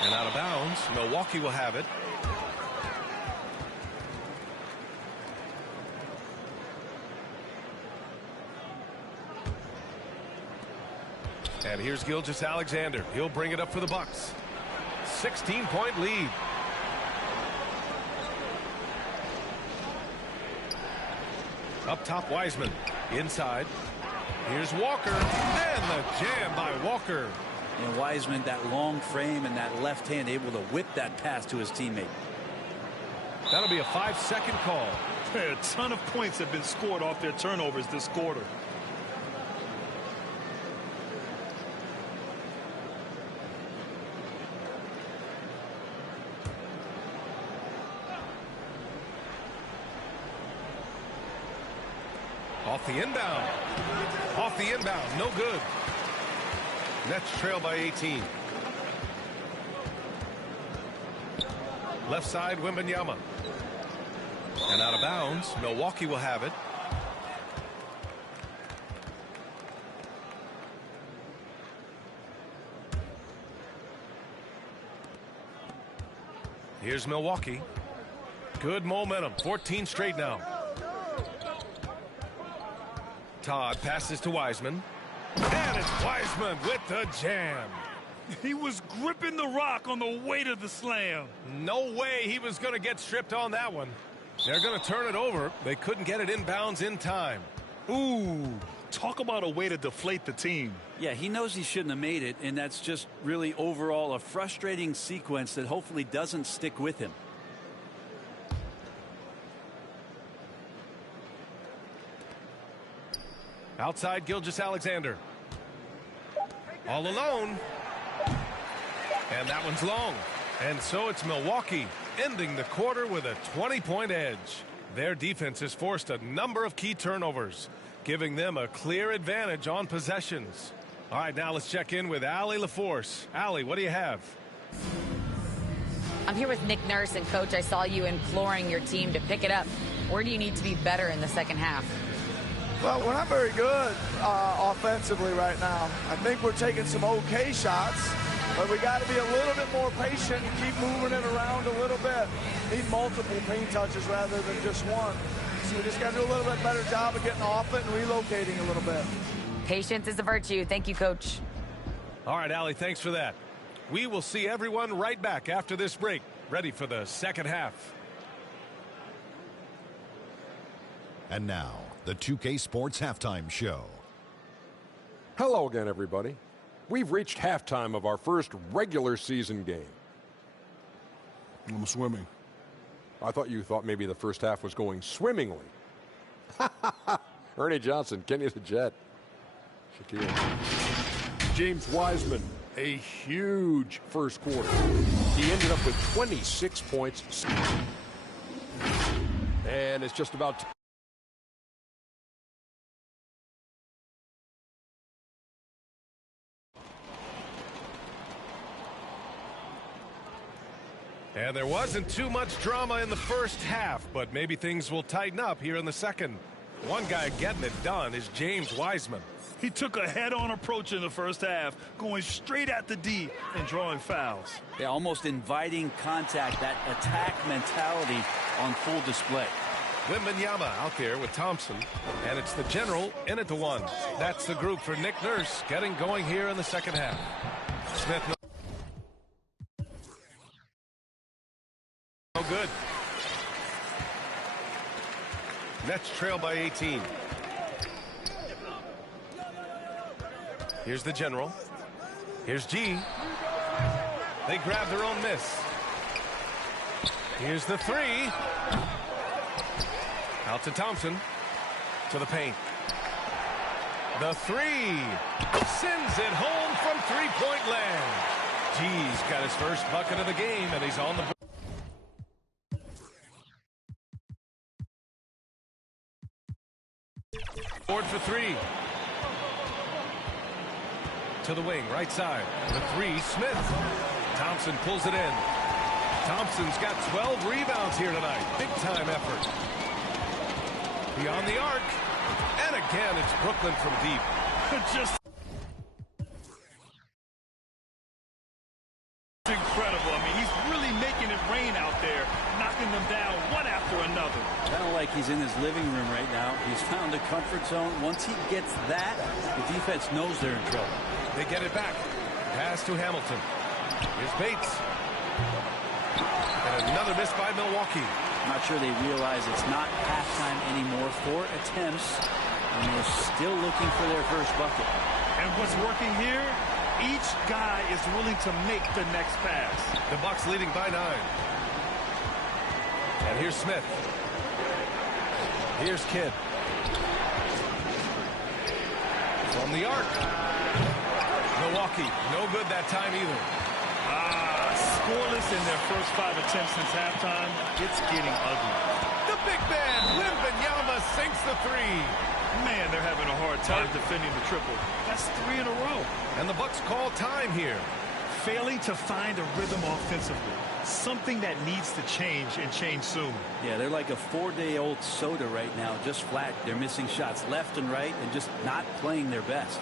And out of bounds, Milwaukee will have it. And here's Gilgeous-Alexander. He'll bring it up for the Bucks. 16-point lead. Up top, Wiseman. Inside. Here's Walker. And the jam by Walker. And Wiseman, that long frame and that left hand, able to whip that pass to his teammate. That'll be a 5-second call. A ton of points have been scored off their turnovers this quarter. Off the inbound. Off the inbound. No good. Nets trail by 18. Left side, Wembanyama. And out of bounds, Milwaukee will have it. Here's Milwaukee. Good momentum. 14 straight now. Todd passes to Wiseman. And it's Wiseman with the jam. He was gripping the rock on the way to the slam. No way he was going to get stripped on that one. They're going to turn it over. They couldn't get it inbounds in time. Ooh, talk about a way to deflate the team. Yeah, he knows he shouldn't have made it, and that's just really overall a frustrating sequence that hopefully doesn't stick with him. Outside, Gilgeous-Alexander. All alone. And that one's long. And so it's Milwaukee ending the quarter with a 20-point edge. Their defense has forced a number of key turnovers, giving them a clear advantage on possessions. All right, now let's check in with Allie LaForce. Allie, what do you have? I'm here with Nick Nurse, and Coach, I saw you imploring your team to pick it up. Where do you need to be better in the second half? Well, we're not very good offensively right now. I think we're taking some okay shots, but we got to be a little bit more patient and keep moving it around a little bit. Need multiple paint touches rather than just one. So we just got to do a little bit better job of getting off it and relocating a little bit. Patience is a virtue. Thank you, Coach. All right, Allie, thanks for that. We will see everyone right back after this break, ready for the second half. And now, the 2K Sports Halftime Show. Hello again, everybody. We've reached halftime of our first regular season game. I'm swimming. I thought you thought maybe the first half was going swimmingly. Ernie Johnson, Kenny the Jet. Shaquille. James Wiseman, a huge first quarter. He ended up with 26 points. And it's just about... And there wasn't too much drama in the first half, but maybe things will tighten up here in the second. One guy getting it done is James Wiseman. He took a head-on approach in the first half, going straight at the D and drawing fouls. Yeah, almost inviting contact, that attack mentality on full display. Wembanyama out there with Thompson, and it's the General in at the one. That's the group for Nick Nurse getting going here in the second half. Smith. No good. Nets trail by 18. Here's the General. Here's G. They grab their own miss. Here's the three. Out to Thompson. To the paint. The three. Sends it home from three-point land. G's got his first bucket of the game, and he's on the... Ford for three. To the wing, right side. The three, Smith. Thompson pulls it in. Thompson's got 12 rebounds here tonight. Big time effort. Beyond the arc. And again, it's Brooklyn from deep. Just incredible. I mean, he's really making it rain out there, knocking them down one after another. Kind of like he's in his living room right now. He's found a comfort zone. Once he gets that, the defense knows they're in trouble. They get it back. Pass to Hamilton. Here's Bates. And another miss by Milwaukee. I'm not sure they realize it's not halftime anymore. 4 attempts, and they're still looking for their first bucket. And what's working here, each guy is willing to make the next pass. The Bucks leading by 9. And here's Smith. Here's Kidd. From the arc. Milwaukee, no good that time either. Scoreless in their first 5 attempts since halftime. It's getting ugly. The big man, Wembanyama, sinks the three. Man, they're having a hard time defending the triple. That's 3 in a row. And the Bucks call time here. Failing to find a rhythm offensively. Something that needs to change, and change soon. Yeah, they're like a 4-day-old soda right now, just flat. They're missing shots left and right and just not playing their best.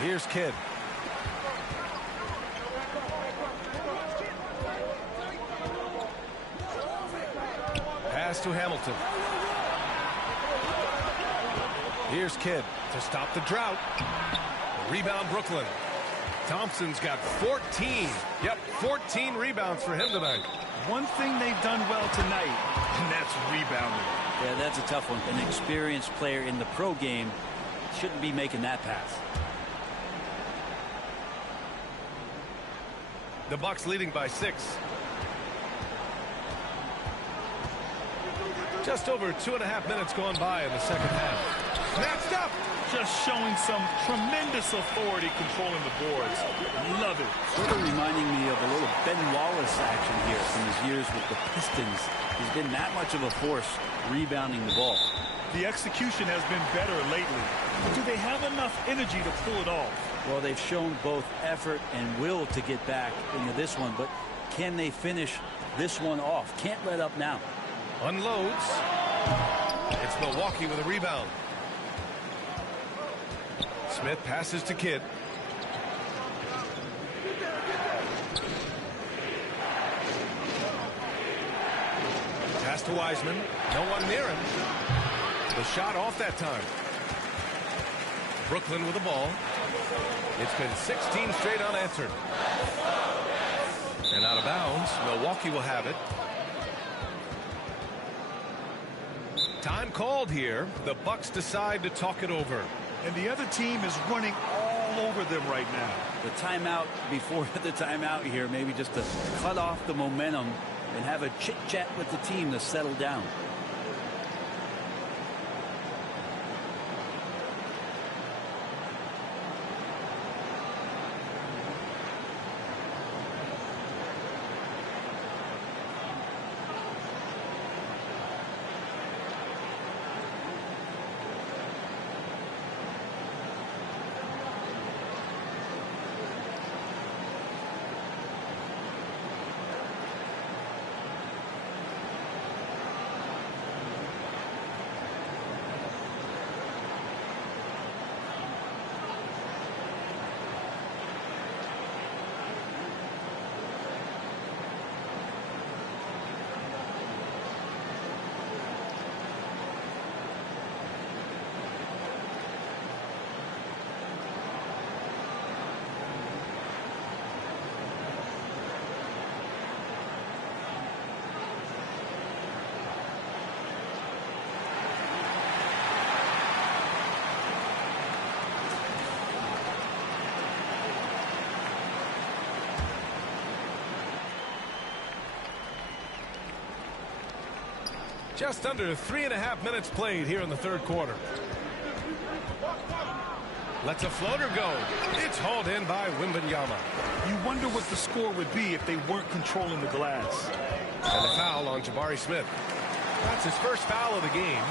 Here's Kidd. Pass to Hamilton. Here's Kidd to stop the drought. Rebound Brooklyn. Thompson's got 14. Yep, 14 rebounds for him tonight. One thing they've done well tonight, and that's rebounding. Yeah, that's a tough one. An experienced player in the pro game shouldn't be making that pass. The Bucks leading by 6. Just over 2.5 minutes gone by in the second half. Snatched up. Just showing some tremendous authority controlling the boards. Love it. Sort of reminding me of a little Ben Wallace action here from his years with the Pistons. He's been that much of a force rebounding the ball. The execution has been better lately. But do they have enough energy to pull it off? Well, they've shown both effort and will to get back into this one, but can they finish this one off? Can't let up now. Unloads. It's Milwaukee with a rebound. Smith passes to Kidd. Pass to Wiseman. No one near him. The shot off that time. Brooklyn with the ball. It's been 16 straight unanswered. And out of bounds. Milwaukee will have it. Time called here. The Bucks decide to talk it over. And the other team is running all over them right now. The timeout before the timeout here, maybe just to cut off the momentum and have a chit-chat with the team to settle down. Just under 3.5 minutes played here in the third quarter. Lets a floater go. It's hauled in by Wembanyama. You wonder what the score would be if they weren't controlling the glass. And a foul on Jabari Smith. That's his first foul of the game.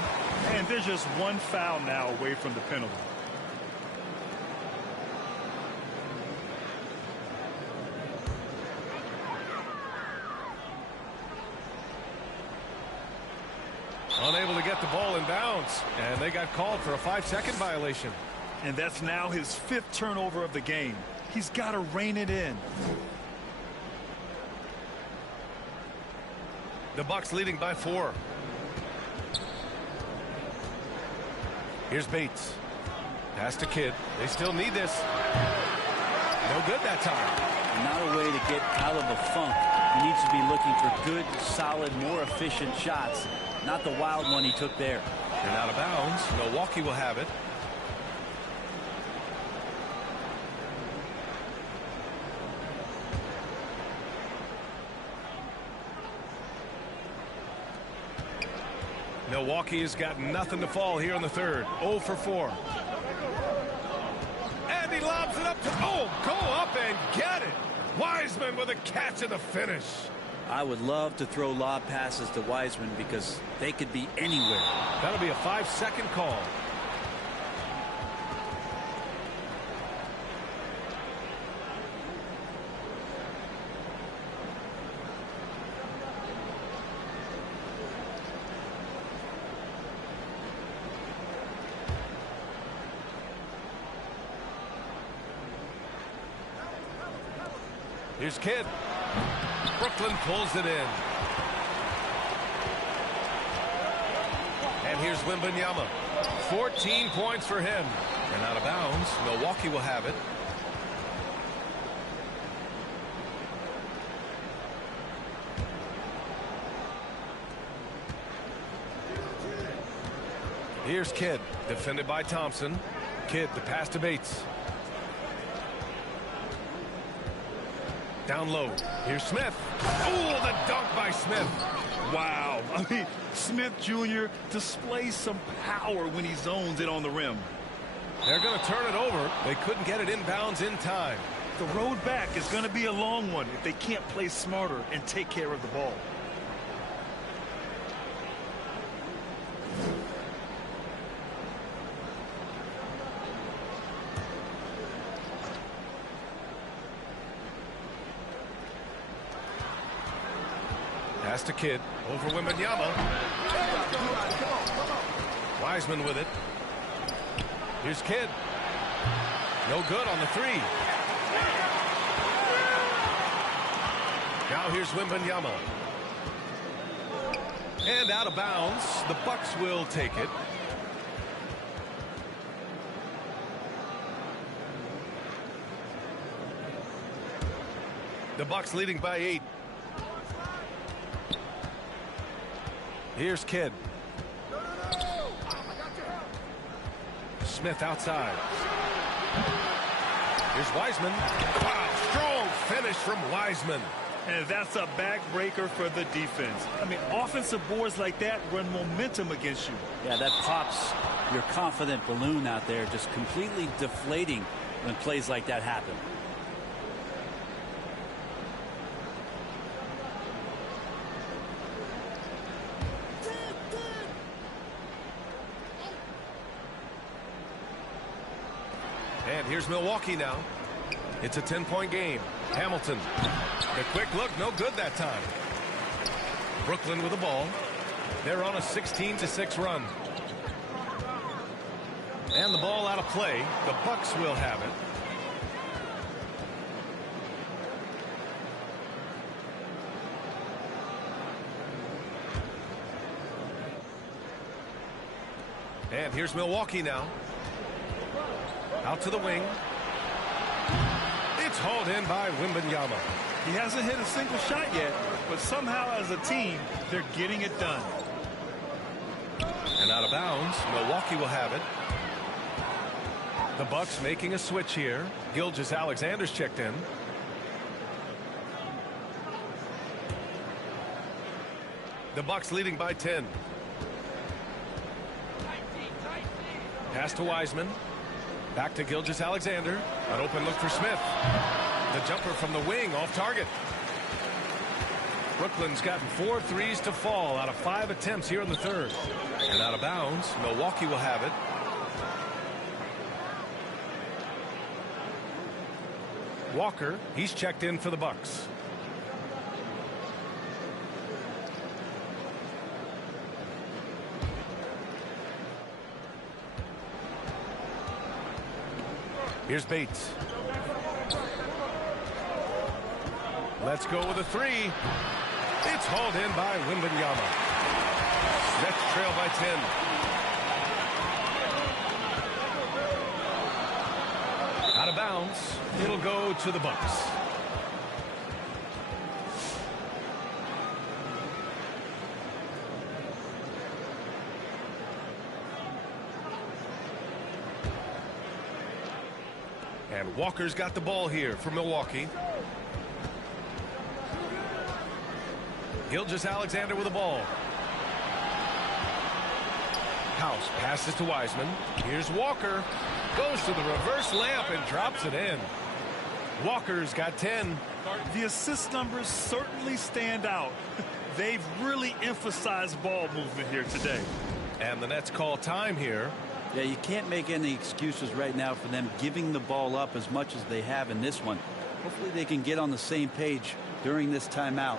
And there's just one foul now away from the penalty. Unable to get the ball in bounds. And they got called for a 5-second violation. And that's now his 5th turnover of the game. He's got to rein it in. The Bucks leading by 4. Here's Bates. Pass to Kidd. They still need this. No good that time. Not a way to get out of a funk. He needs to be looking for good, solid, more efficient shots. Not the wild one he took there. And out of bounds. Milwaukee will have it. Milwaukee has got nothing to fall here in the third. 0 for 4. And he lobs it up to, go up and get it. Wiseman with a catch in the finish. I would love to throw lob passes to Wiseman because they could be anywhere. That'll be a 5-second call. Here's Kidd. Brooklyn pulls it in. And here's Wembanyama. 14 points for him. And out of bounds. Milwaukee will have it. Here's Kidd. Defended by Thompson. Kidd, the pass to Bates. Down low. Here's Smith. Oh, the dunk by Smith. Wow. I mean, Smith Jr. displays some power when he zones it on the rim. They're going to turn it over. They couldn't get it inbounds in time. The road back is going to be a long one if they can't play smarter and take care of the ball. Pass to Kidd. Over Wembanyama. Wiseman with it. Here's Kidd. No good on the 3. Now here's Wembanyama. And out of bounds. The Bucks will take it. The Bucks leading by 8. Here's Kidd. Smith outside. Here's Wiseman. Wow, strong finish from Wiseman. And that's a backbreaker for the defense. I mean, offensive boards like that run momentum against you. Yeah, that pops your confident balloon out there, just completely deflating when plays like that happen. And here's Milwaukee now. It's a 10-point game. Hamilton. The quick look, no good that time. Brooklyn with the ball. They're on a 16-6 run. And the ball out of play. The Bucks will have it. And here's Milwaukee now. Out to the wing. It's hauled in by Wembanyama. He hasn't hit a single shot yet, but somehow as a team, they're getting it done. And out of bounds, Milwaukee will have it. The Bucks making a switch here. Gilgeous-Alexander's checked in. The Bucks leading by 10. Pass to Wiseman. Back to Gilgeous-Alexander. An open look for Smith. The jumper from the wing off target. Brooklyn's gotten 4 threes to fall out of 5 attempts here in the third. And out of bounds. Milwaukee will have it. Walker, he's checked in for the Bucks. Here's Bates. Let's go with a 3. It's hauled in by Wembanyama. Nets trail by 10. Out of bounds. It'll go to the Bucks. And Walker's got the ball here for Milwaukee. Gilgeous-Alexander with the ball. House passes to Wiseman. Here's Walker. Goes to the reverse layup and drops it in. Walker's got 10. The assist numbers certainly stand out. They've really emphasized ball movement here today. And the Nets call time here. Yeah, you can't make any excuses right now for them giving the ball up as much as they have in this one. Hopefully they can get on the same page during this timeout.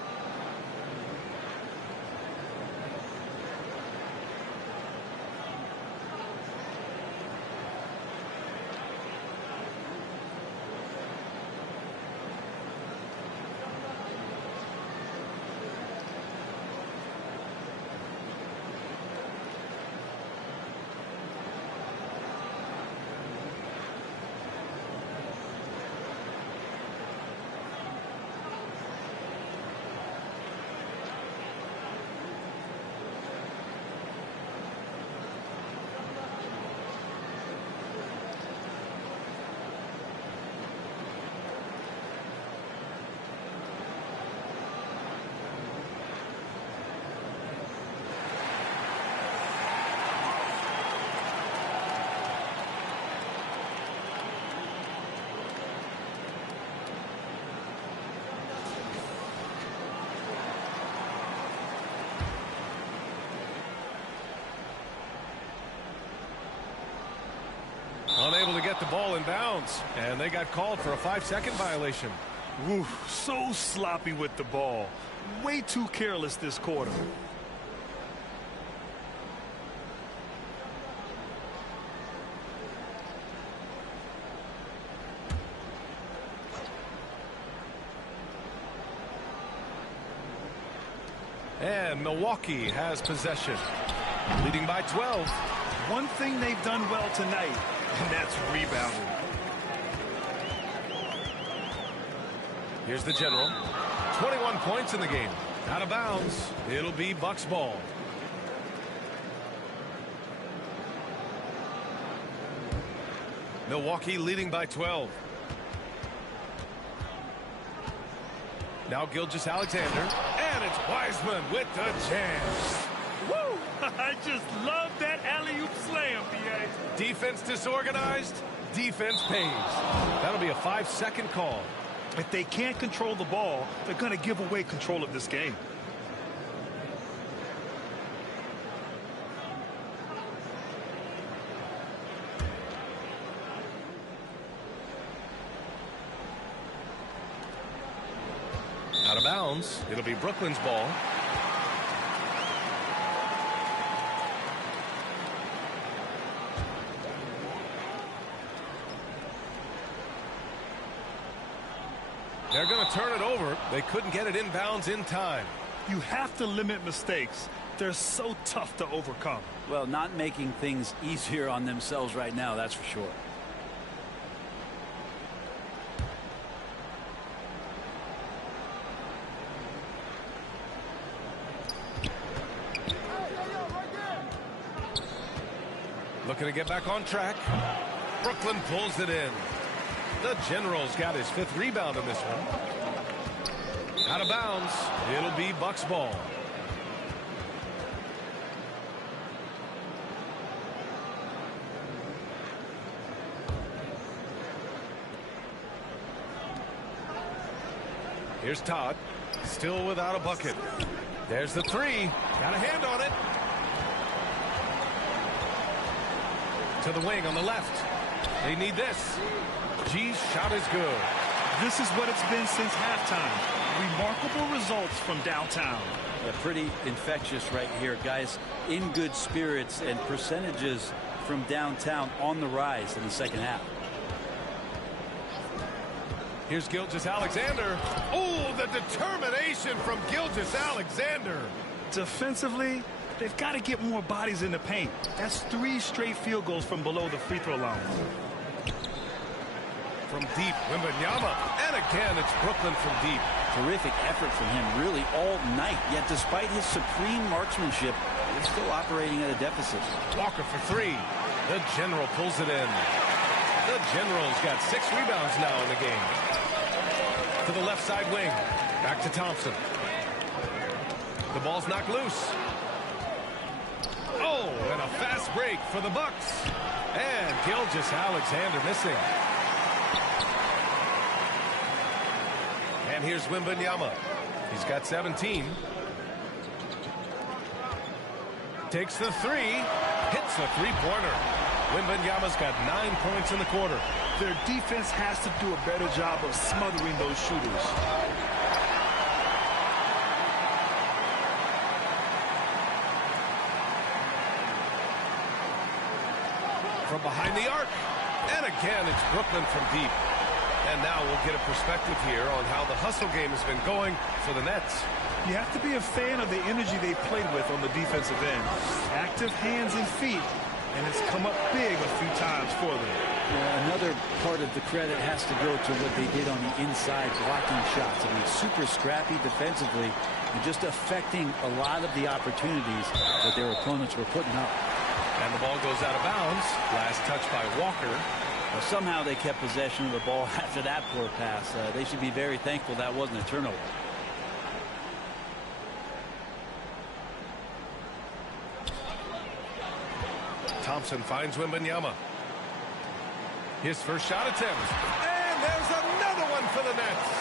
Unable to get the ball in bounds, and they got called for a 5-second violation. Ooh, so sloppy with the ball. Way too careless this quarter. And Milwaukee has possession, leading by 12. One thing they've done well tonight, and that's rebounding. Here's the general. 21 points in the game. Out of bounds. It'll be Bucks ball. Milwaukee leading by 12. Now Gilgeous-Alexander. And it's Wiseman with the jam. Woo! I just love that alley-oop slam, B.A. Defense disorganized. Defense pays. That'll be a 5-second call. If they can't control the ball, they're going to give away control of this game. Out of bounds. It'll be Brooklyn's ball. They're going to turn it over. They couldn't get it inbounds in time. You have to limit mistakes. They're so tough to overcome. Well, not making things easier on themselves right now, that's for sure. Looking to get back on track. Brooklyn pulls it in. The General's got his 5th rebound in this one. Out of bounds. It'll be Bucks ball. Here's Todd. Still without a bucket. There's the three. Got a hand on it. To the wing on the left. They need this. G's shot is good. This is what it's been since halftime. Remarkable results from downtown. Pretty infectious right here. Guys in good spirits, and percentages from downtown on the rise in the second half. Here's Gilgeous-Alexander. Oh, the determination from Gilgeous-Alexander. Defensively, they've got to get more bodies in the paint. That's 3 straight field goals from below the free throw line. From deep, Wembanyama. And again, it's Brooklyn from deep. Terrific effort from him really all night. Yet despite his supreme marksmanship, they're still operating at a deficit. Walker for 3. The General pulls it in. The General's got 6 rebounds now in the game. To the left side wing. Back to Thompson. The ball's knocked loose. Oh, and a fast break for the Bucks. And Gilgeous-Alexander missing. And here's Wembanyama. He's got 17. Takes the 3. Hits a three-pointer. Wembanyama's got 9 points in the quarter. Their defense has to do a better job of smothering those shooters. From behind the arc. And again, it's Brooklyn from deep. And now we'll get a perspective here on how the hustle game has been going for the Nets. You have to be a fan of the energy they played with on the defensive end. Active hands and feet, and it's come up big a few times for them. Yeah, another part of the credit has to go to what they did on the inside, blocking shots. I mean, super scrappy defensively and just affecting a lot of the opportunities that their opponents were putting up. And the ball goes out of bounds. Last touch by Walker. Well, somehow they kept possession of the ball after that poor pass. They should be very thankful that wasn't a turnover. Thompson finds Wembanyama. His first shot attempt. And there's another one for the Nets.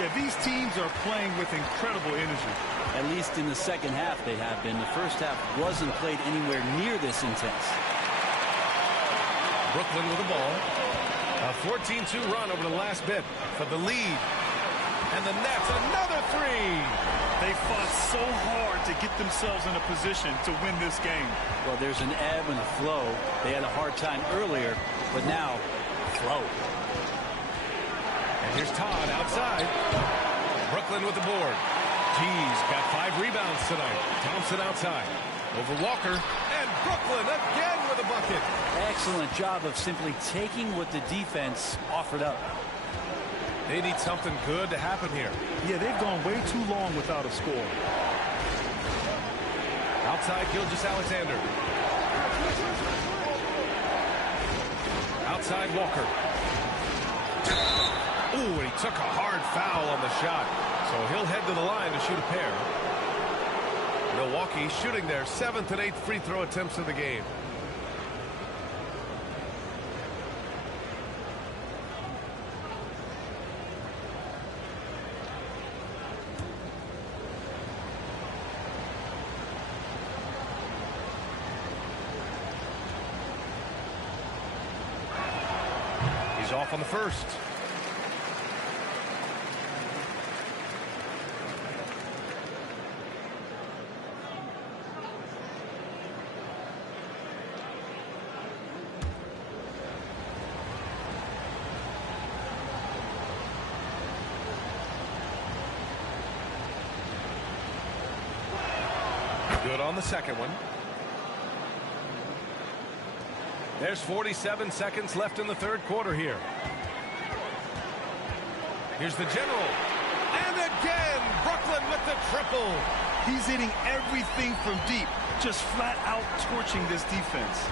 Yeah, these teams are playing with incredible energy. At least in the second half they have been. The first half wasn't played anywhere near this intense. Brooklyn with the ball. A 14-2 run over the last bit for the lead. And the Nets, another 3. They fought so hard to get themselves in a position to win this game. Well, there's an ebb and a flow. They had a hard time earlier, but now, flow. And here's Todd outside. Brooklyn with the board. G's got 5 rebounds tonight. Thompson outside. Over Walker. And Brooklyn again with a bucket. Excellent job of simply taking what the defense offered up. They need something good to happen here. Yeah, they've gone way too long without a score. Outside, Gilgeous-Alexander. Outside, Walker. Ooh, and he took a hard foul on the shot. So he'll head to the line to shoot a pair. Milwaukee shooting their 7th and 8th free throw attempts of the game. He's off on the first. Good on the second one. There's 47 seconds left in the third quarter here. Here's the General. And again, Brooklyn with the triple. He's hitting everything from deep, just flat out torching this defense.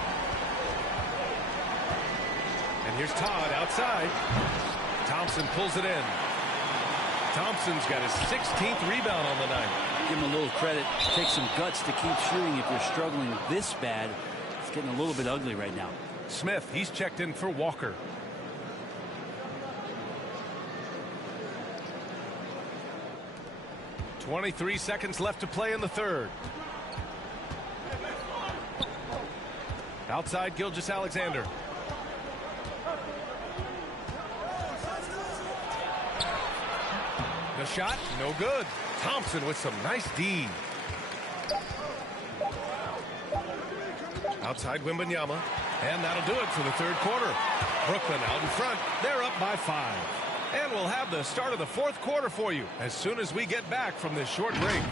And here's Todd outside. Thompson pulls it in. Thompson's got his 16th rebound on the night. Give him a little credit. Take some guts to keep shooting if you're struggling this bad. It's getting a little bit ugly right now. Smith, he's checked in for Walker. 23 seconds left to play in the third. Outside Gilgeous-Alexander. The shot, no good. Thompson with some nice D. Outside Wembanyama. And that'll do it for the third quarter. Brooklyn out in front. They're up by 5. And we'll have the start of the fourth quarter for you as soon as we get back from this short break.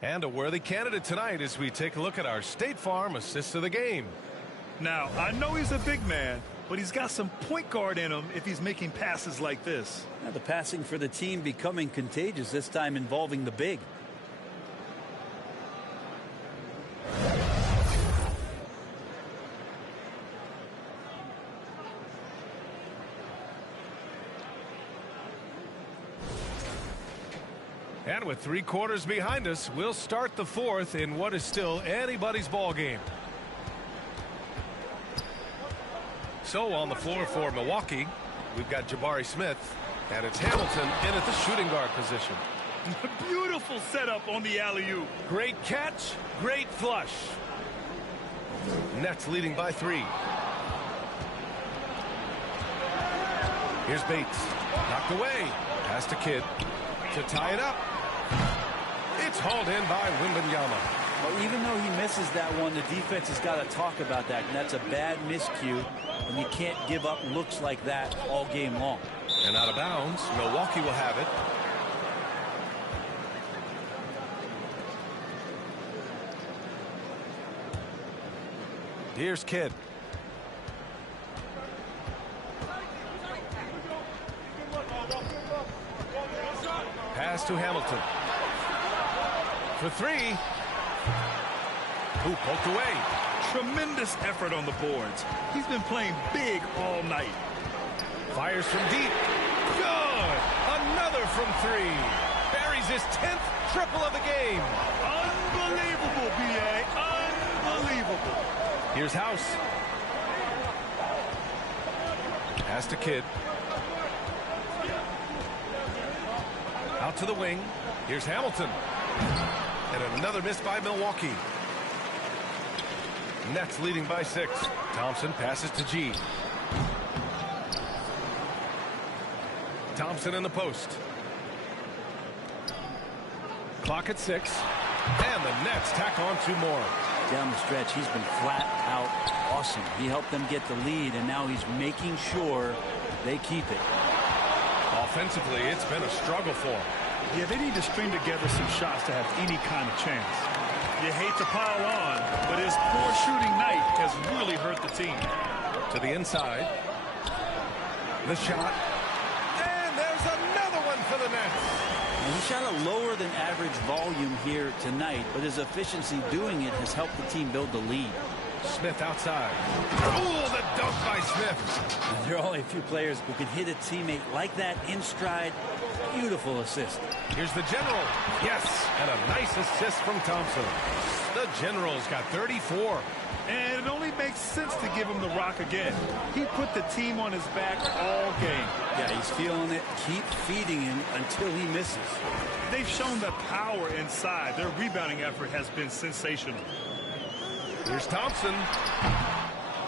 And a worthy candidate tonight as we take a look at our State Farm assist of the game. Now, I know he's a big man, but he's got some point guard in him if he's making passes like this. Now the passing for the team becoming contagious, this time involving the big. And with 3 quarters behind us, we'll start the fourth in what is still anybody's ball game. So on the floor for Milwaukee, we've got Jabari Smith, and it's Hamilton in at the shooting guard position. Beautiful setup on the alley-oop. Great catch, great flush. Nets leading by 3. Here's Bates. Knocked away. Pass to Kidd to tie it up. It's hauled in by Wembanyama. Well, even though he misses that one, the defense has got to talk about that. And that's a bad miscue, and you can't give up looks like that all game long. And out of bounds, Milwaukee will have it. Here's Kidd. Pass to Hamilton. For 3. Who poked away. Tremendous effort on the boards. He's been playing big all night. Fires from deep. Good. Another from 3. Buries his 10th triple of the game. Unbelievable, B.A. Unbelievable. Here's House. Pass to Kidd. Out to the wing. Here's Hamilton. And another miss by Milwaukee. Nets leading by 6. Thompson passes to G. Thompson in the post. Clock at 6. And the Nets tack on 2 more. Down the stretch, he's been flat out awesome. He helped them get the lead, and now he's making sure they keep it. Offensively, it's been a struggle for him. Yeah, they need to string together some shots to have any kind of chance. You hate to pile on, but his poor shooting night has really hurt the team. To the inside. The shot. And there's another one for the Nets. And he shot a lower than average volume here tonight, but his efficiency doing it has helped the team build the lead. Smith outside. Oh, the dunk by Smith. And there are only a few players who can hit a teammate like that in stride. Beautiful assist. Here's the General. Yes, and a nice assist from Thompson. The General's got 34. And it only makes sense to give him the rock again. He put the team on his back all game. Yeah, he's feeling it. Keep feeding him until he misses. They've shown the power inside. Their rebounding effort has been sensational. Here's Thompson.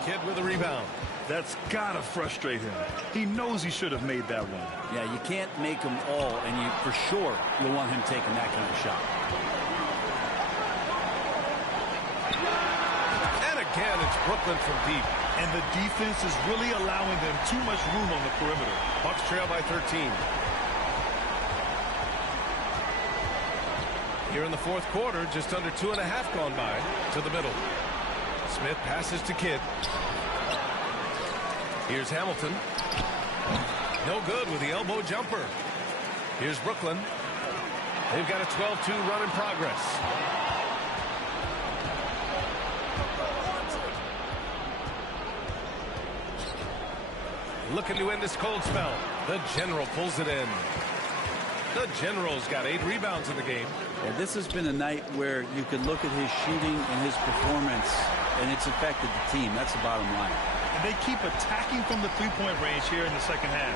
Kidd with a rebound. That's got to frustrate him. He knows he should have made that one. Yeah, you can't make them all, and you for sure you'll want him taking that kind of shot. And again, it's Brooklyn from deep. And the defense is really allowing them too much room on the perimeter. Bucks trail by 13. Here in the fourth quarter, just under 2.5 gone by. To the middle. Smith passes to Kidd. Here's Hamilton. No good with the elbow jumper. Here's Brooklyn. They've got a 12-2 run in progress. looking to end this cold spell. The General pulls it in. The General's got 8 rebounds in the game. Yeah, this has been a night where you could look at his shooting and his performance, and it's affected the team. That's the bottom line. And they keep attacking from the three-point range here in the second half.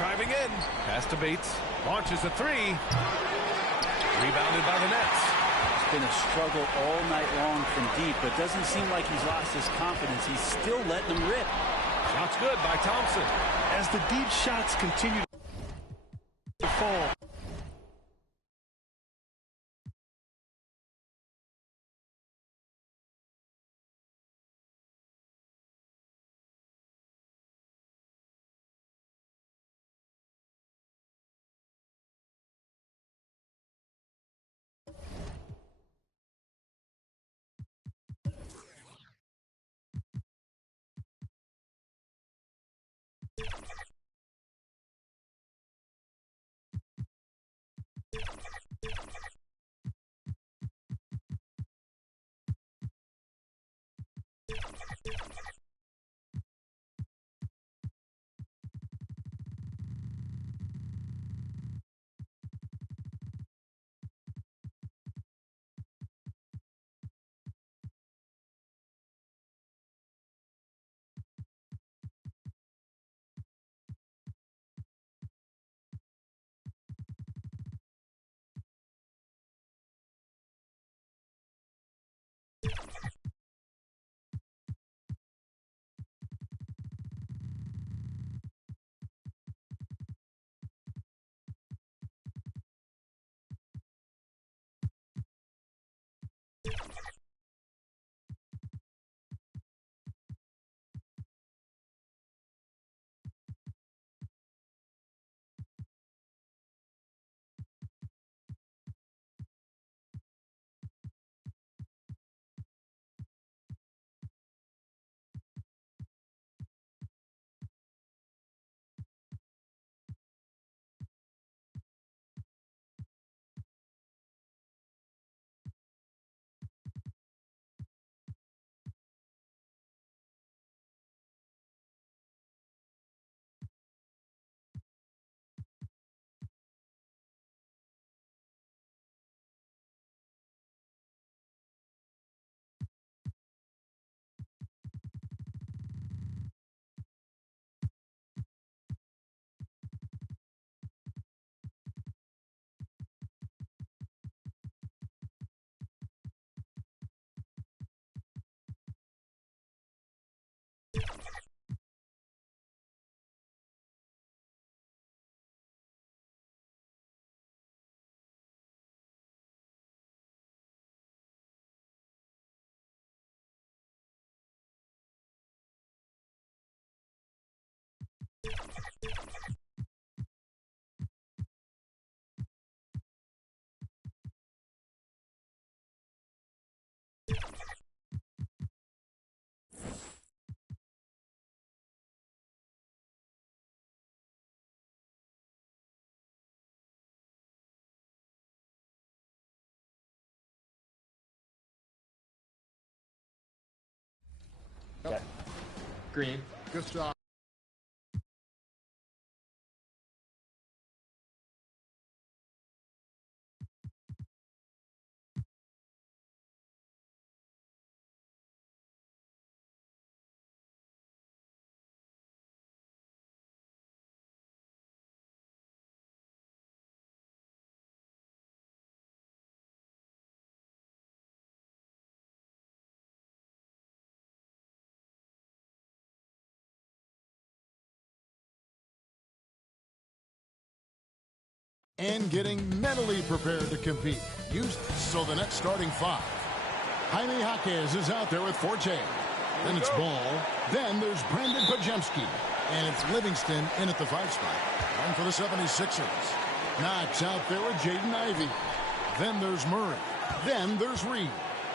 Driving in. Pass to Bates. Launches a 3. Rebounded by the Nets. It's been a struggle all night long from deep, but doesn't seem like he's lost his confidence. He's still letting them rip. Shots good by Thompson. As the deep shots continue to fall. Yep. Green. Good job. And getting mentally prepared to compete. So the next starting 5. Jaime Jaquez is out there with Forte. Then it's Ball. Then there's Brandon Pajemski. And it's Livingston in at the 5 spot. One for the 76ers. Knox out there with Jaden Ivey. Then there's Murray. Then there's Reed.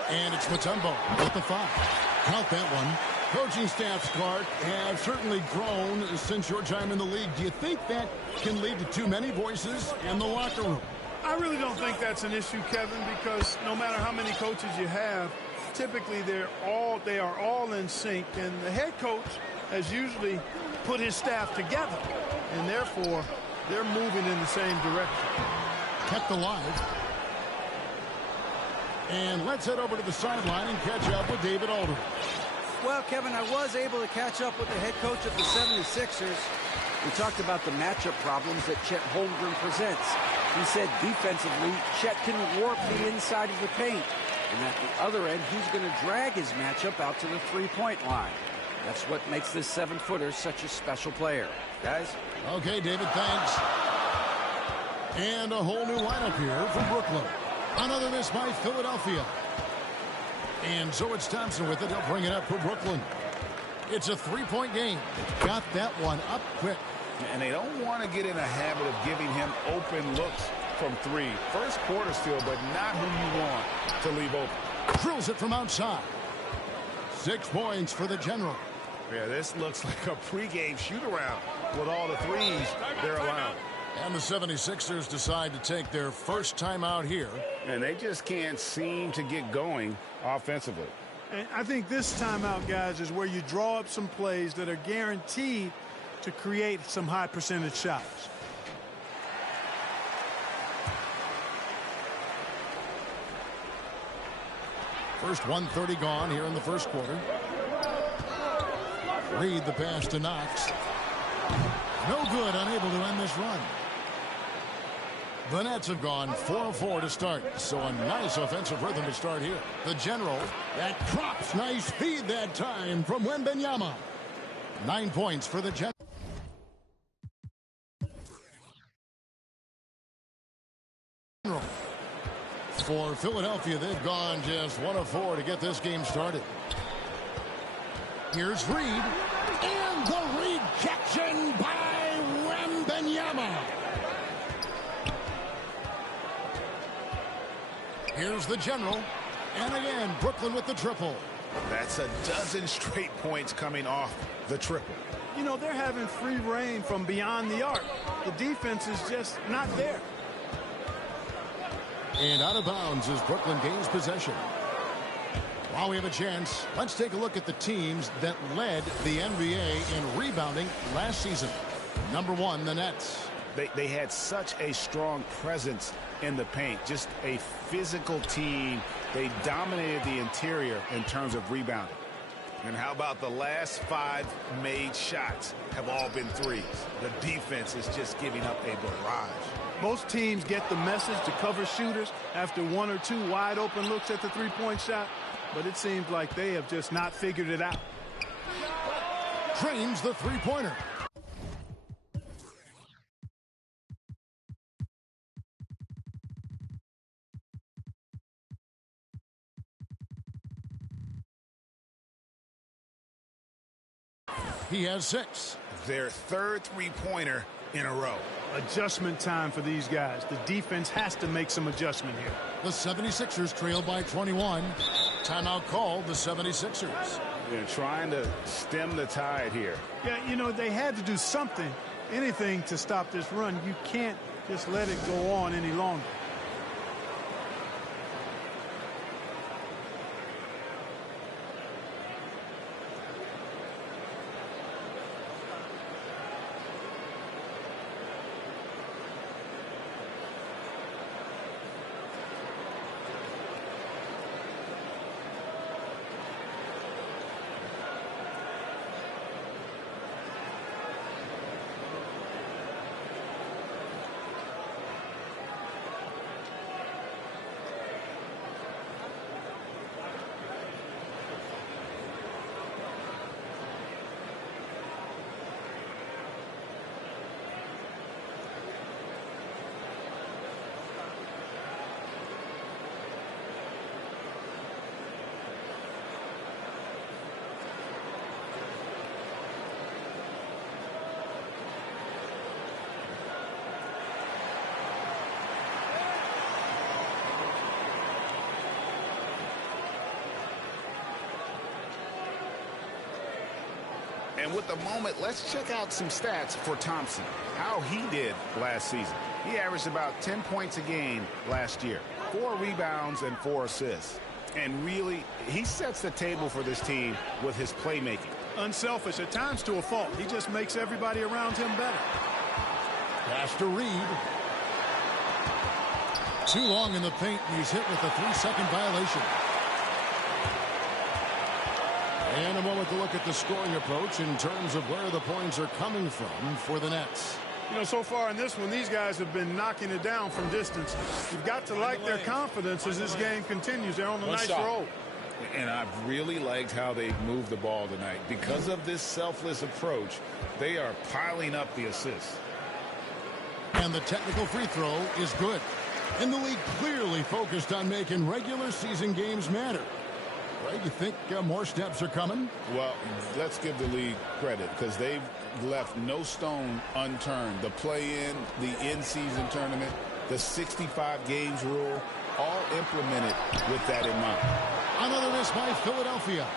And it's Mutombo at the 5. Count that one. Coaching staffs, Clark, have certainly grown since your time in the league. Do you think that can lead to too many voices in the locker room? I really don't think that's an issue, Kevin, because no matter how many coaches you have, typically they are all in sync, and the head coach has usually put his staff together, and therefore they're moving in the same direction. Kept alive. And let's head over to the sideline and catch up with David Aldridge. Well, Kevin, I was able to catch up with the head coach of the 76ers. We talked about the matchup problems that Chet Holmgren presents. He said defensively, Chet can warp the inside of the paint. And at the other end, he's going to drag his matchup out to the three-point line. That's what makes this 7-footer such a special player. Guys? Okay, David, thanks. And a whole new lineup here from Brooklyn. Another miss by Philadelphia. And so it's Thompson with it. He'll bring it up for Brooklyn. It's a three-point game. Got that one up quick. And they don't want to get in a habit of giving him open looks from three. First quarter still, but not who you want to leave open. Drills it from outside. 6 points for the General. Yeah, this looks like a pregame shoot-around with all the threes they're allowing. And the 76ers decide to take their first timeout here. And they just can't seem to get going offensively. And I think this timeout, guys, is where you draw up some plays that are guaranteed to create some high percentage shots. First 1:30 gone here in the first quarter. Reed the pass to Knox. No good, unable to end this run. The Nets have gone 4-4 to start, so a nice offensive rhythm to start here. The General, that crops, nice feed that time from Wembanyama. 9 points for the General. For Philadelphia, they've gone just 1 of 4 to get this game started. Here's Reed, and the rejection by Wembanyama. Here's the General, and again, Brooklyn with the triple. That's a dozen straight points coming off the triple. You know, they're having free reign from beyond the arc. The defense is just not there. And out of bounds as Brooklyn gains possession. While we have a chance, let's take a look at the teams that led the NBA in rebounding last season. Number 1, the Nets. They had such a strong presence in the paint, just a physical team. They dominated the interior in terms of rebounding. And how about the last 5 made shots have all been threes? The defense is just giving up a barrage. Most teams get the message to cover shooters after 1 or 2 wide open looks at the three-point shot, but it seems like they have just not figured it out. Drains the three-pointer. He has 6. Their third three-pointer in a row. Adjustment time for these guys. The defense has to make some adjustment here. The 76ers trail by 21. Timeout called the 76ers. They're trying to stem the tide here. Yeah, you know, they had to do something, anything to stop this run. You can't just let it go on any longer. And with the moment, let's check out some stats for Thompson. How he did last season. He averaged about 10 points a game last year. 4 rebounds and 4 assists. And really, he sets the table for this team with his playmaking. Unselfish at times to a fault. He just makes everybody around him better. Pass to Reed. Too long in the paint, and he's hit with a 3-second violation. And a moment to look at the scoring approach in terms of where the points are coming from for the Nets. You know, so far in this one, these guys have been knocking it down from distance. You've got to like their confidence as this game continues. They're on a nice roll. And I've really liked how they've moved the ball tonight. Because of this selfless approach, they are piling up the assists. And the technical free throw is good. And the league clearly focused on making regular season games matter. Right? You think more steps are coming? Well, let's give the league credit because they've left no stone unturned. The play-in, the in-season tournament, the 65 games rule, all implemented with that in mind. Another miss by Philadelphia.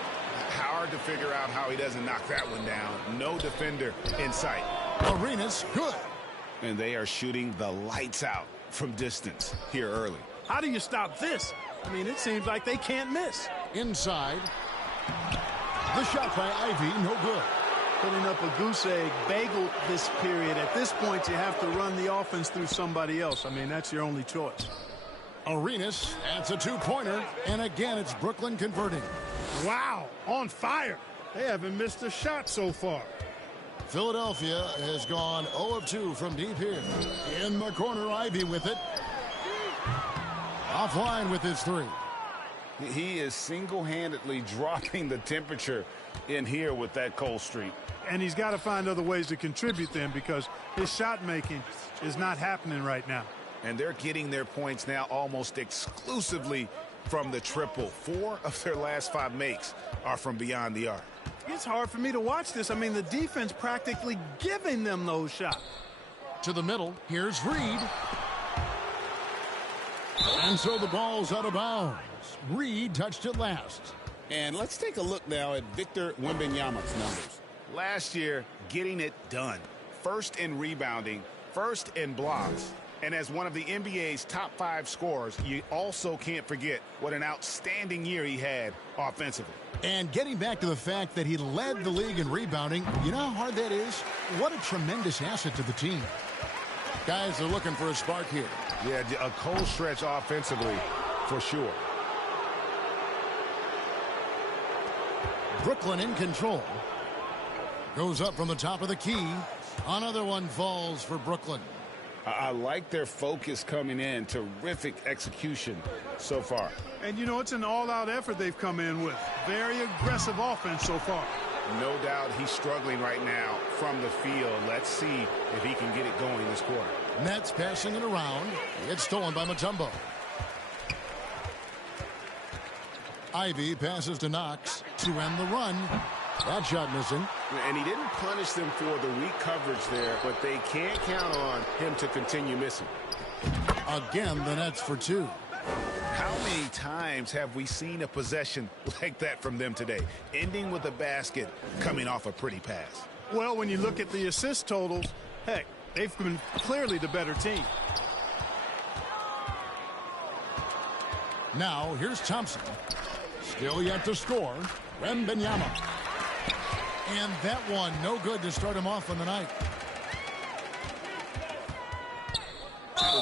Hard to figure out how he doesn't knock that one down. No defender in sight. Arenas, good. And they are shooting the lights out from distance here early. How do you stop this? I mean, it seems like they can't miss. Inside. The shot by Ivy, no good. Putting up a goose egg bagel this period. At this point, you have to run the offense through somebody else. I mean, that's your only choice. Arenas, that's a two-pointer. And again, it's Brooklyn converting. Wow, on fire. They haven't missed a shot so far. Philadelphia has gone 0 of 2 from deep here. In the corner, Ivy with it. Offline with his three. He is single-handedly dropping the temperature in here with that cold streak. And he's got to find other ways to contribute then because his shot making is not happening right now. And they're getting their points now almost exclusively from the triple. 4 of their last 5 makes are from beyond the arc. It's hard for me to watch this. I mean, the defense practically giving them those shots. To the middle, here's Reed. And so the ball's out of bounds. Reed touched it last. And let's take a look now at Victor Wembanyama's numbers. Last year, getting it done. First in rebounding, first in blocks. And as one of the NBA's top 5 scorers, you also can't forget what an outstanding year he had offensively. And getting back to the fact that he led the league in rebounding, you know how hard that is? What a tremendous asset to the team. Guys are looking for a spark here. Yeah, a cold stretch offensively for sure. Brooklyn in control. Goes up from the top of the key. Another one falls for Brooklyn. I like their focus coming in. Terrific execution so far. And, you know, it's an all-out effort they've come in with. Very aggressive offense so far. No doubt he's struggling right now from the field. Let's see if he can get it going this quarter. Nets passing it around. It's stolen by Mutombo. Ivy passes to Knox to end the run. That shot missing. And he didn't punish them for the weak coverage there, but they can't count on him to continue missing. Again, the Nets for 2. How many times have we seen a possession like that from them today, ending with a basket coming off a pretty pass? Well, when you look at the assist totals, heck, they've been clearly the better team. Now, here's Thompson. Still yet to score. Wembanyama. And that one, no good to start him off on the night.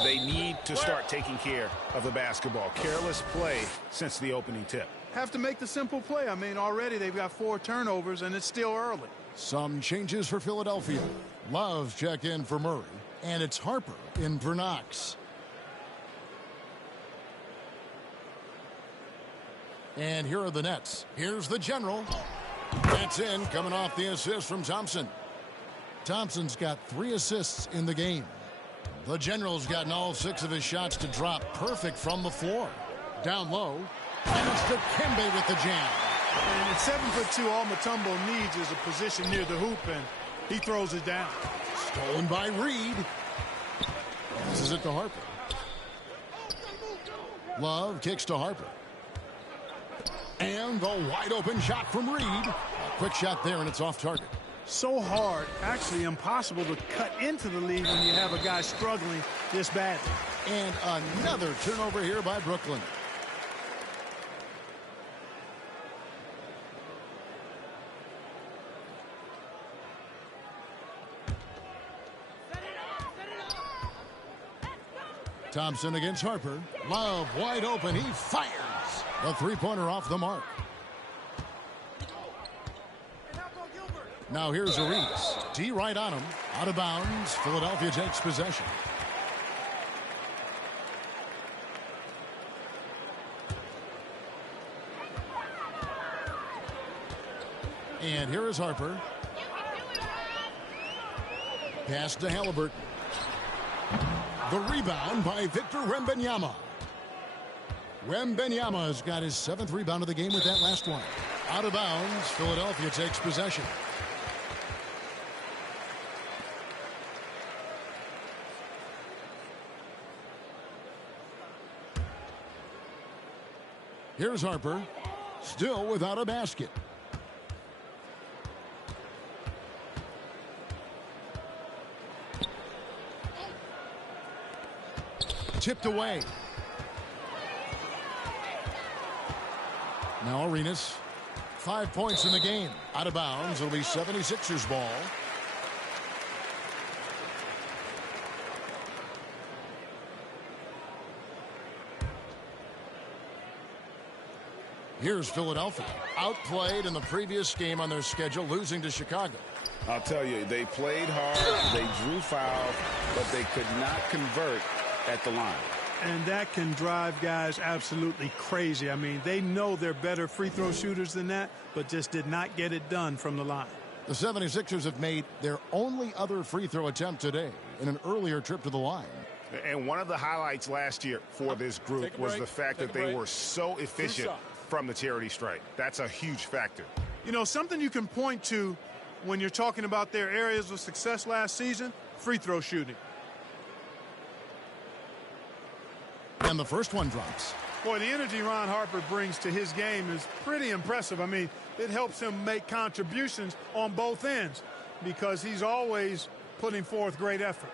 They need to start taking care of the basketball. Careless play since the opening tip. Have to make the simple play. I mean, already they've got 4 turnovers, and it's still early. Some changes for Philadelphia. Love's check in for Murray, and it's Harper in for Knox. And here are the Nets. Here's the general. That's in, coming off the assist from Thompson. Thompson's got 3 assists in the game. The general's gotten all 6 of his shots to drop. Perfect from the floor. Down low. And it's Dikembe with the jam. And at 7'2", all Mutombo needs is a position near the hoop, and he throws it down. Stolen by Reed. Passes it to Harper. Love kicks to Harper. And the wide open shot from Reed. A quick shot there, and it's off target. So hard, actually impossible to cut into the lead when you have a guy struggling this badly. And another turnover here by Brooklyn. Thompson against Harper. Love wide open. He fires. The three-pointer off the mark. Now here's Arenas. D right on him. Out of bounds. Philadelphia takes possession. And here is Harper. Pass to Halliburton. The rebound by Victor Wembanyama. Wembanyama has got his 7th rebound of the game with that last one. Out of bounds. Philadelphia takes possession. Here's Harper. Still without a basket. Tipped away. Now Arenas. 5 points in the game. Out of bounds. It'll be 76ers ball. Here's Philadelphia. Outplayed in the previous game on their schedule, losing to Chicago. I'll tell you, they played hard, they drew foul, but they could not convert at the line. And that can drive guys absolutely crazy. I mean, they know they're better free throw shooters than that, but just did not get it done from the line. The 76ers have made their only other free throw attempt today in an earlier trip to the line. And one of the highlights last year for this group was the fact that they were so efficient from the charity stripe. That's a huge factor. You know, something you can point to when you're talking about their areas of success last season, free throw shooting. And the first one drops. Boy, the energy Ron Harper brings to his game is pretty impressive. I mean, it helps him make contributions on both ends because he's always putting forth great effort.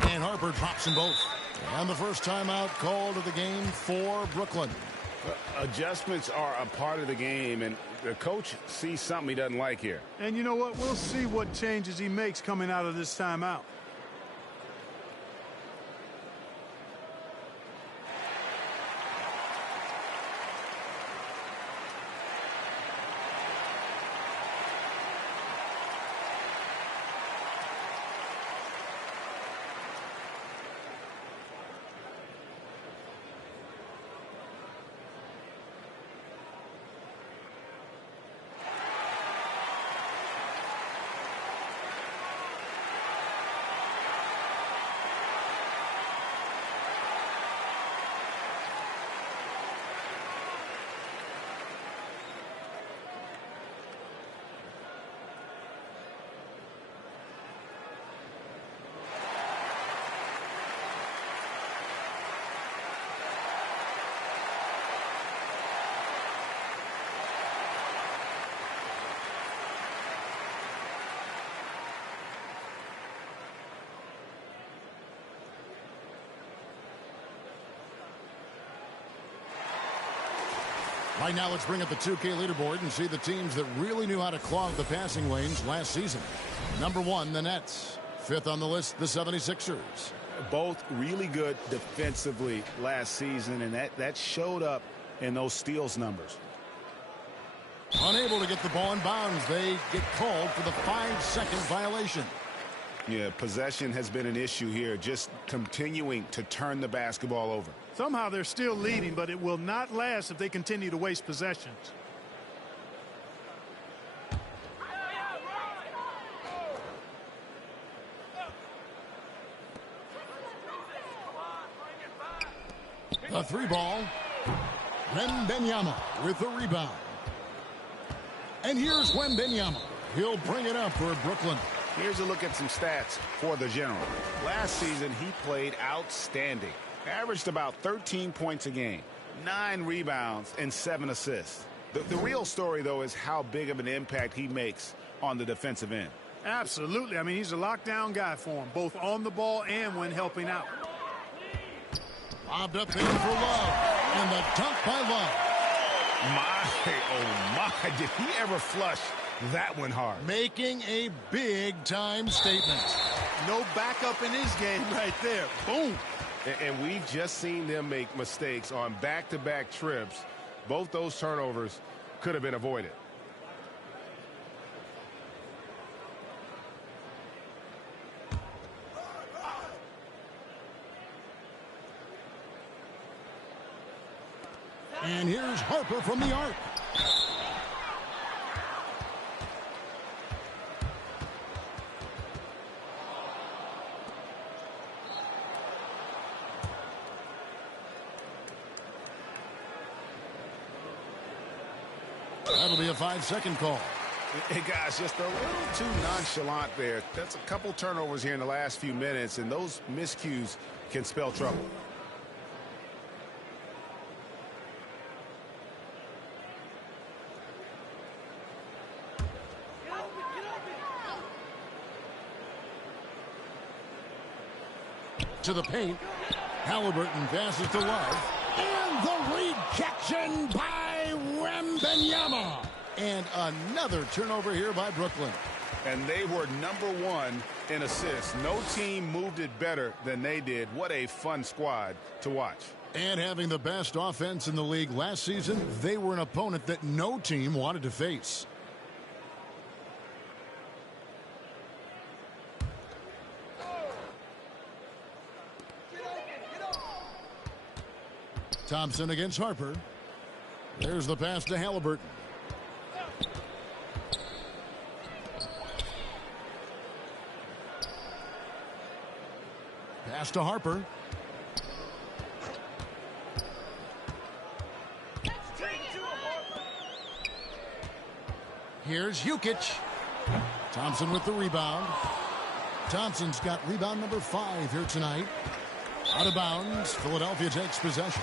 And Harper drops them both. And the first timeout called of the game for Brooklyn. Adjustments are a part of the game, and the coach sees something he doesn't like here. And you know what? We'll see what changes he makes coming out of this timeout. Right now, let's bring up the 2K leaderboard and see the teams that really knew how to clog the passing lanes last season. Number 1, the Nets. 5th on the list, the 76ers. Both really good defensively last season, and that showed up in those steals numbers. Unable to get the ball in bounds. They get called for the 5-second violation. Yeah, possession has been an issue here, just continuing to turn the basketball over. Somehow they're still leading, but it will not last if they continue to waste possessions. The 3-ball. Wembanyama with the rebound. And here's Wembanyama. He'll bring it up for Brooklyn. Here's a look at some stats for the General. Last season, he played outstanding. Averaged about 13 points a game, 9 rebounds, and 7 assists. The real story, though, is how big of an impact he makes on the defensive end. Absolutely. I mean, he's a lockdown guy for him, both on the ball and when helping out. Bobbed up there for Love. And the dunk by Love. Oh my, did he ever flush that one hard? Making a big-time statement. No backup in his game right there. Boom. And we've just seen them make mistakes on back-to-back trips. Both those turnovers could have been avoided. And here's Harper from the arc. That'll be a 5-second call. Hey, guys, just a little too nonchalant there. That's a couple turnovers here in the last few minutes, and those miscues can spell trouble. To the paint. Halliburton passes to Love. And the rejection by Wembanyama. And another turnover here by Brooklyn. And they were #1 in assists. No team moved it better than they did. What a fun squad to watch. And having the best offense in the league last season, they were an opponent that no team wanted to face. Thompson against Harper. There's the pass to Halliburton. Pass to Harper. Here's Jukic. Thompson with the rebound. Thompson's got rebound number 5 here tonight. Out of bounds. Philadelphia takes possession.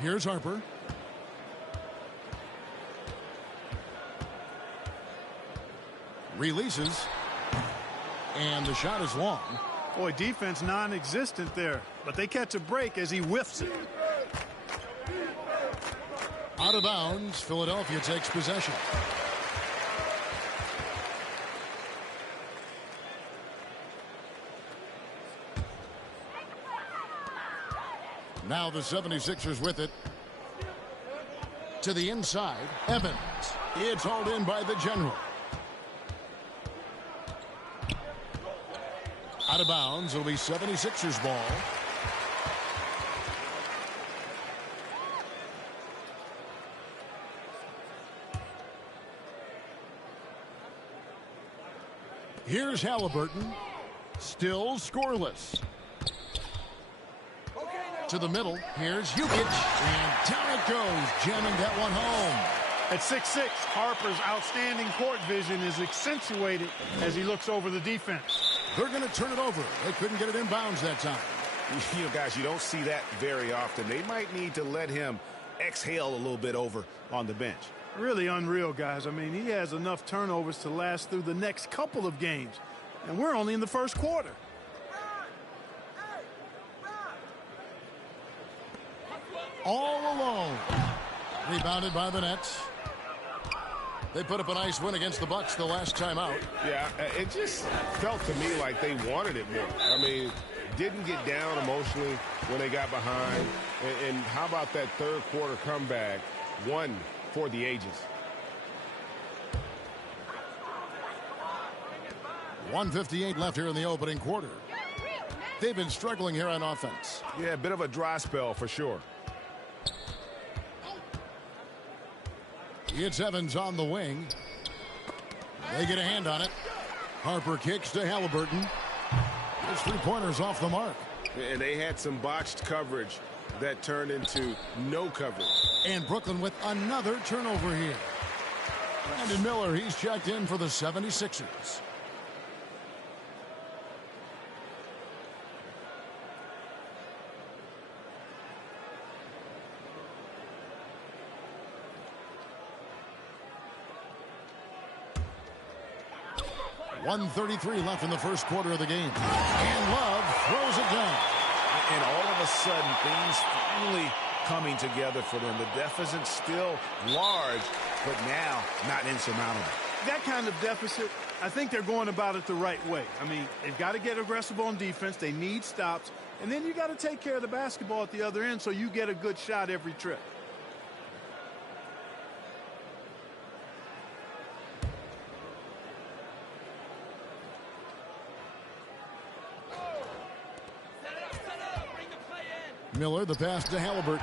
Here's Harper. Releases. And the shot is long. Boy, defense non-existent there. But they catch a break as he whiffs it. Out of bounds. Philadelphia takes possession. Now the 76ers with it. To the inside. Evans. It's hauled in by the general. Out of bounds. It'll be 76ers ball. Here's Halliburton. Still scoreless. To the middle. Here's Jukic. And down it goes. Jamming that one home. At 6'6", Harper's outstanding court vision is accentuated as he looks over the defense. They're going to turn it over. They couldn't get it in bounds that time. You know, guys, you don't see that very often. They might need to let him exhale a little bit over on the bench. Really unreal, guys. I mean, he has enough turnovers to last through the next couple of games. And we're only in the first quarter. All alone. Rebounded by the Nets. They put up a nice win against the Bucks the last time out. Yeah, it just felt to me like they wanted it more. I mean, didn't get down emotionally when they got behind. And how about that third quarter comeback? One for the ages. 1:58 left here in the opening quarter. They've been struggling here on offense. Yeah, a bit of a dry spell for sure. It's Evans on the wing. They get a hand on it. Harper kicks to Halliburton. His three-pointers off the mark. And they had some botched coverage that turned into no coverage. And Brooklyn with another turnover here. Brandon Miller, he's checked in for the 76ers. 1:33 left in the first quarter of the game. And Love throws it down. And all of a sudden, things finally coming together for them. The deficit still large, but now not insurmountable. That kind of deficit, I think they're going about it the right way. I mean, they've got to get aggressive on defense. They need stops. And then you got to take care of the basketball at the other end so you get a good shot every trip. Miller, the pass to Haliburton.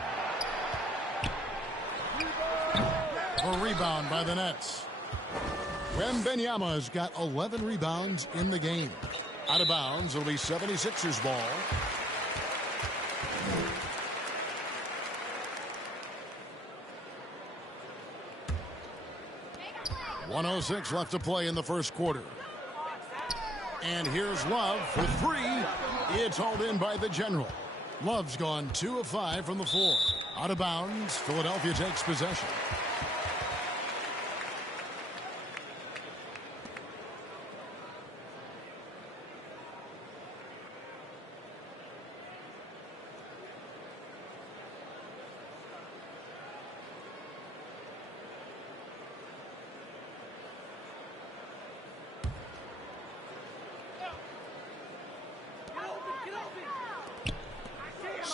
A rebound by the Nets. Wembanyama has got 11 rebounds in the game. Out of bounds, it'll be 76ers ball. .106 left to play in the first quarter. And here's Love for three. It's hauled in by the General. Love's gone 2 of 5 from the floor. Out of bounds, Philadelphia takes possession.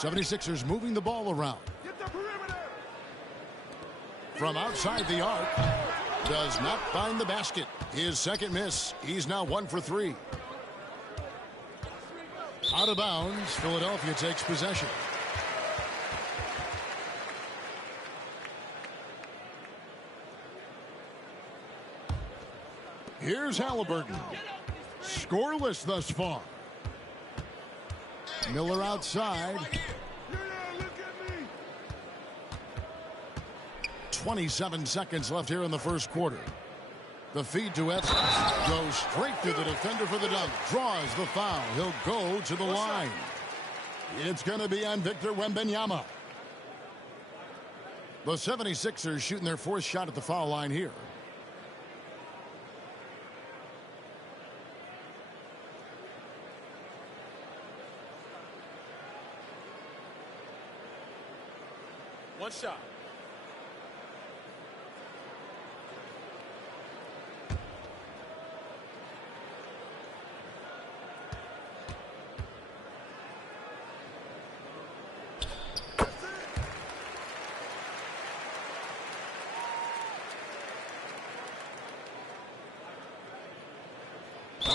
The 76ers moving the ball around. From outside the arc. Does not find the basket. His second miss. He's now 1 for 3. Out of bounds. Philadelphia takes possession. Here's Haliburton. Scoreless thus far. Miller outside. 27 seconds left here in the first quarter. The feed to Evans. Goes straight to the defender for the dunk. Draws the foul. He'll go to the line. It's going to be on Victor Wembanyama. The 76ers shooting their fourth shot at the foul line here. One shot.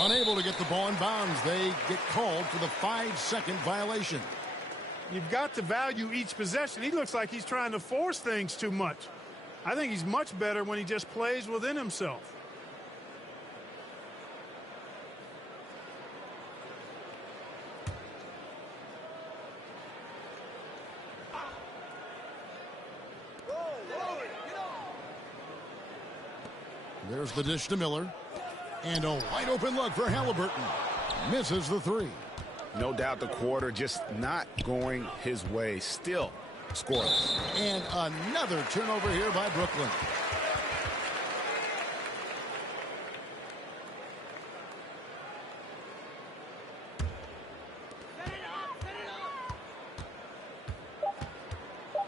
Unable to get the ball in bounds. They get called for the 5-second violation. You've got to value each possession. He looks like he's trying to force things too much. I think he's much better when he just plays within himself. There's the dish to Miller. And a wide open look for Haliburton. Misses the three. No doubt the quarter just not going his way. Still scoreless. And another turnover here by Brooklyn.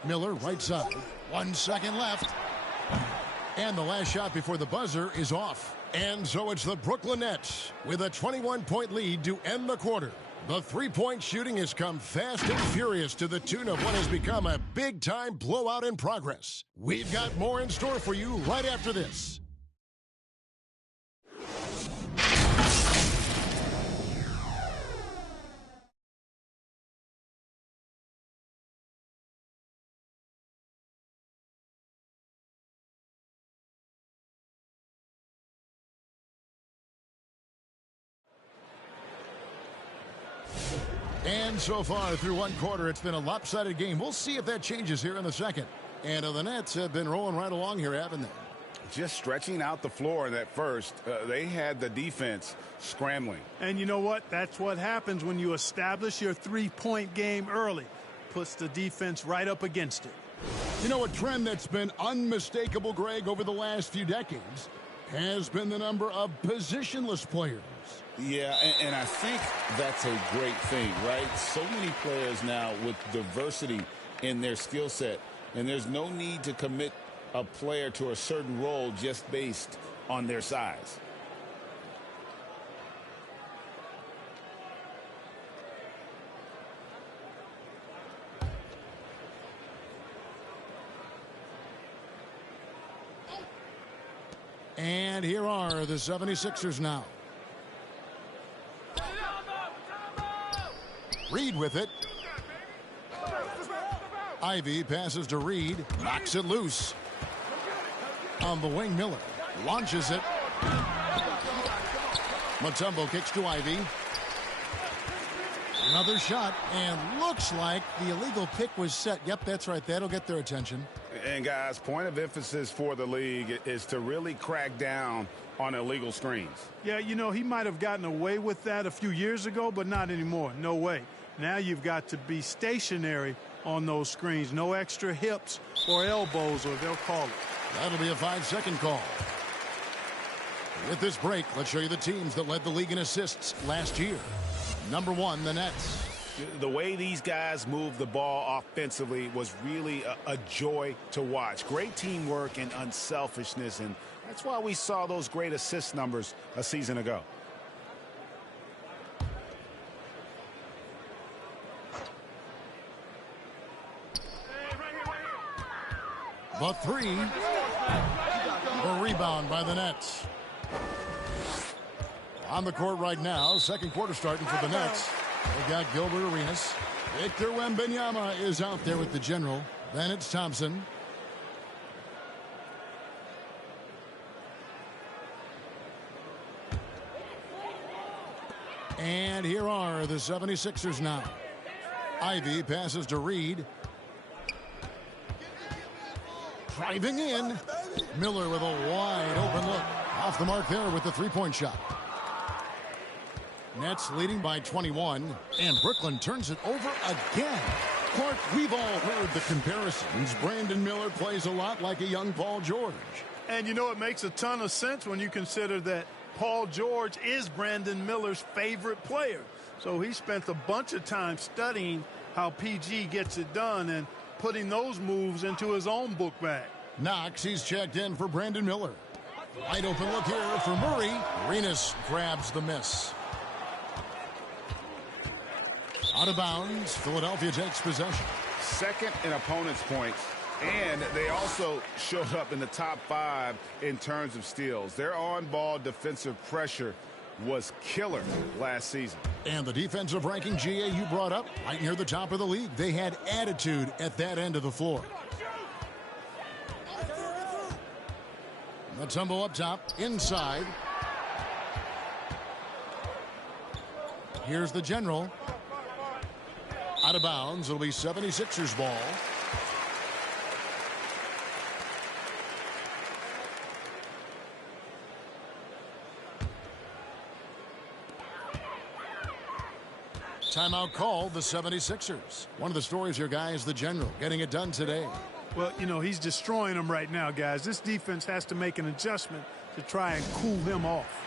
Miller right side. 1 second left. And the last shot before the buzzer is off. And so it's the Brooklyn Nets with a 21-point lead to end the quarter. The three-point shooting has come fast and furious to the tune of what has become a big-time blowout in progress. We've got more in store for you right after this. And so far through one quarter, it's been a lopsided game. We'll see if that changes here in the second. And the Nets have been rolling right along here, haven't they? Just stretching out the floor in that first. They had the defense scrambling. And you know what? That's what happens when you establish your three-point game early. Puts the defense right up against it. You know, a trend that's been unmistakable, Greg, over the last few decades has been the number of positionless players. Yeah, and I think that's a great thing, right? So many players now with diversity in their skill set, and there's no need to commit a player to a certain role just based on their size. And here are the 76ers now. Reed with it. Ivy passes to Reed, knocks it loose. On the wing, Miller launches it. Mutombo kicks to Ivy. Another shot, and looks like the illegal pick was set. Yep, that's right. That'll get their attention. And, guys, point of emphasis for the league is to really crack down on illegal screens. Yeah, you know, he might have gotten away with that a few years ago, but not anymore. No way. Now you've got to be stationary on those screens. No extra hips or elbows, or they'll call it. That'll be a 5-second call. With this break, let's show you the teams that led the league in assists last year. Number 1, the Nets. The way these guys move the ball offensively was really a joy to watch. Great teamwork and unselfishness, and that's why we saw those great assist numbers a season ago. The 3. The rebound by the Nets. On the court right now, second quarter starting for the Nets. They got Gilbert Arenas. Victor Wembanyama is out there with the general. Then it's Thompson. And here are the 76ers now. Ivy passes to Reed. Driving in. Miller with a wide open look. Off the mark there with the three-point shot. Nets leading by 21. And Brooklyn turns it over again. Clark, we've all heard the comparisons. Brandon Miller plays a lot like a young Paul George. And you know, it makes a ton of sense when you consider that Paul George is Brandon Miller's favorite player. So he spent a bunch of time studying how PG gets it done and putting those moves into his own book bag. Knox, he's checked in for Brandon Miller. Wide open look here for Murray. Arenas grabs the miss. Out of bounds, Philadelphia takes possession. Second in opponents' points, and they also showed up in the top 5 in terms of steals. Their on-ball defensive pressure was killer last season. And the defensive ranking, GA, you brought up, right near the top of the league. They had attitude at that end of the floor. Mutombo up top, inside. Here's the general. Out of bounds, it'll be 76ers ball. Timeout called, the 76ers. One of the stories here, guys, the general, getting it done today. Well, you know, he's destroying them right now, guys. This defense has to make an adjustment to try and cool him off.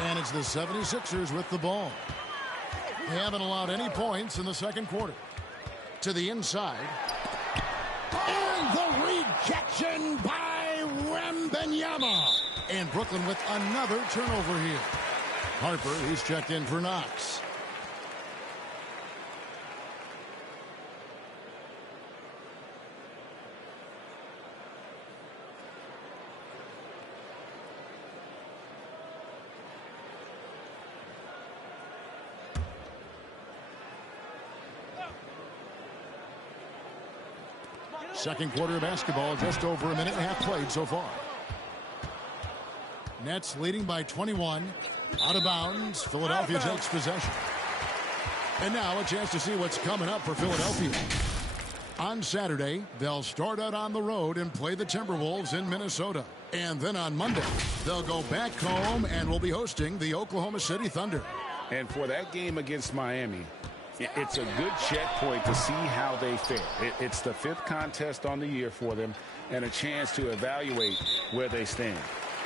And it's the 76ers with the ball. They haven't allowed any points in the second quarter. To the inside. And the rejection by Wembanyama. And Brooklyn with another turnover here. Harper, he's checked in for Knox. Second quarter of basketball, just over a minute and a half played so far. Nets leading by 21. Out of bounds. Philadelphia takes possession. And now a chance to see what's coming up for Philadelphia. On Saturday, they'll start out on the road and play the Timberwolves in Minnesota. And then on Monday, they'll go back home and will be hosting the Oklahoma City Thunder. And for that game against Miami, it's a good checkpoint to see how they fare. It's the 5th contest on the year for them and a chance to evaluate where they stand.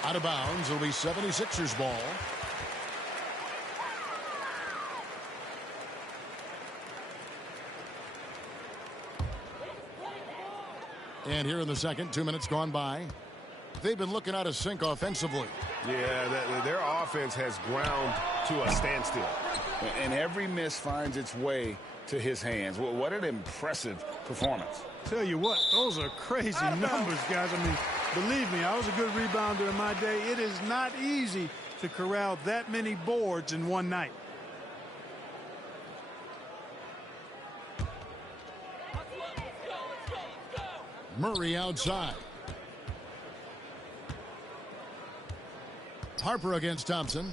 Out of bounds, it'll be 76ers ball. And here in the second, 2 minutes gone by. They've been looking out of sync offensively. Yeah, their offense has ground to a standstill. And every miss finds its way to his hands. Well, what an impressive performance. Tell you what, those are crazy numbers, guys. I mean, believe me, I was a good rebounder in my day. It is not easy to corral that many boards in one night. Murray outside. Harper against Thompson.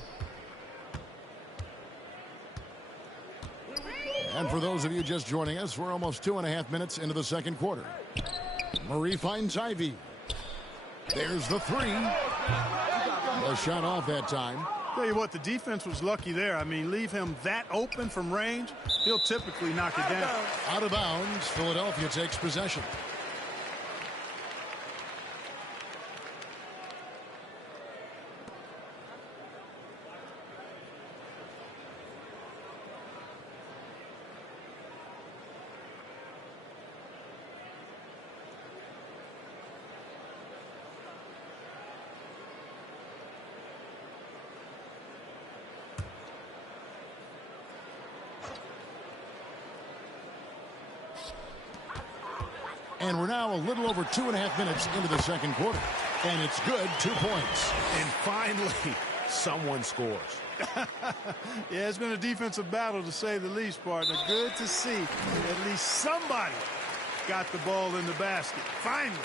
And for those of you just joining us, we're almost 2.5 minutes into the second quarter. Murray finds Ivy. There's the three. A shot off that time. Tell you what, the defense was lucky there. I mean, leave him that open from range, he'll typically knock it down. Out of bounds, Philadelphia takes possession. And we're now a little over 2.5 minutes into the second quarter. And it's good, 2 points. And finally, someone scores. Yeah, it's been a defensive battle to say the least, partner. Good to see at least somebody got the ball in the basket. Finally.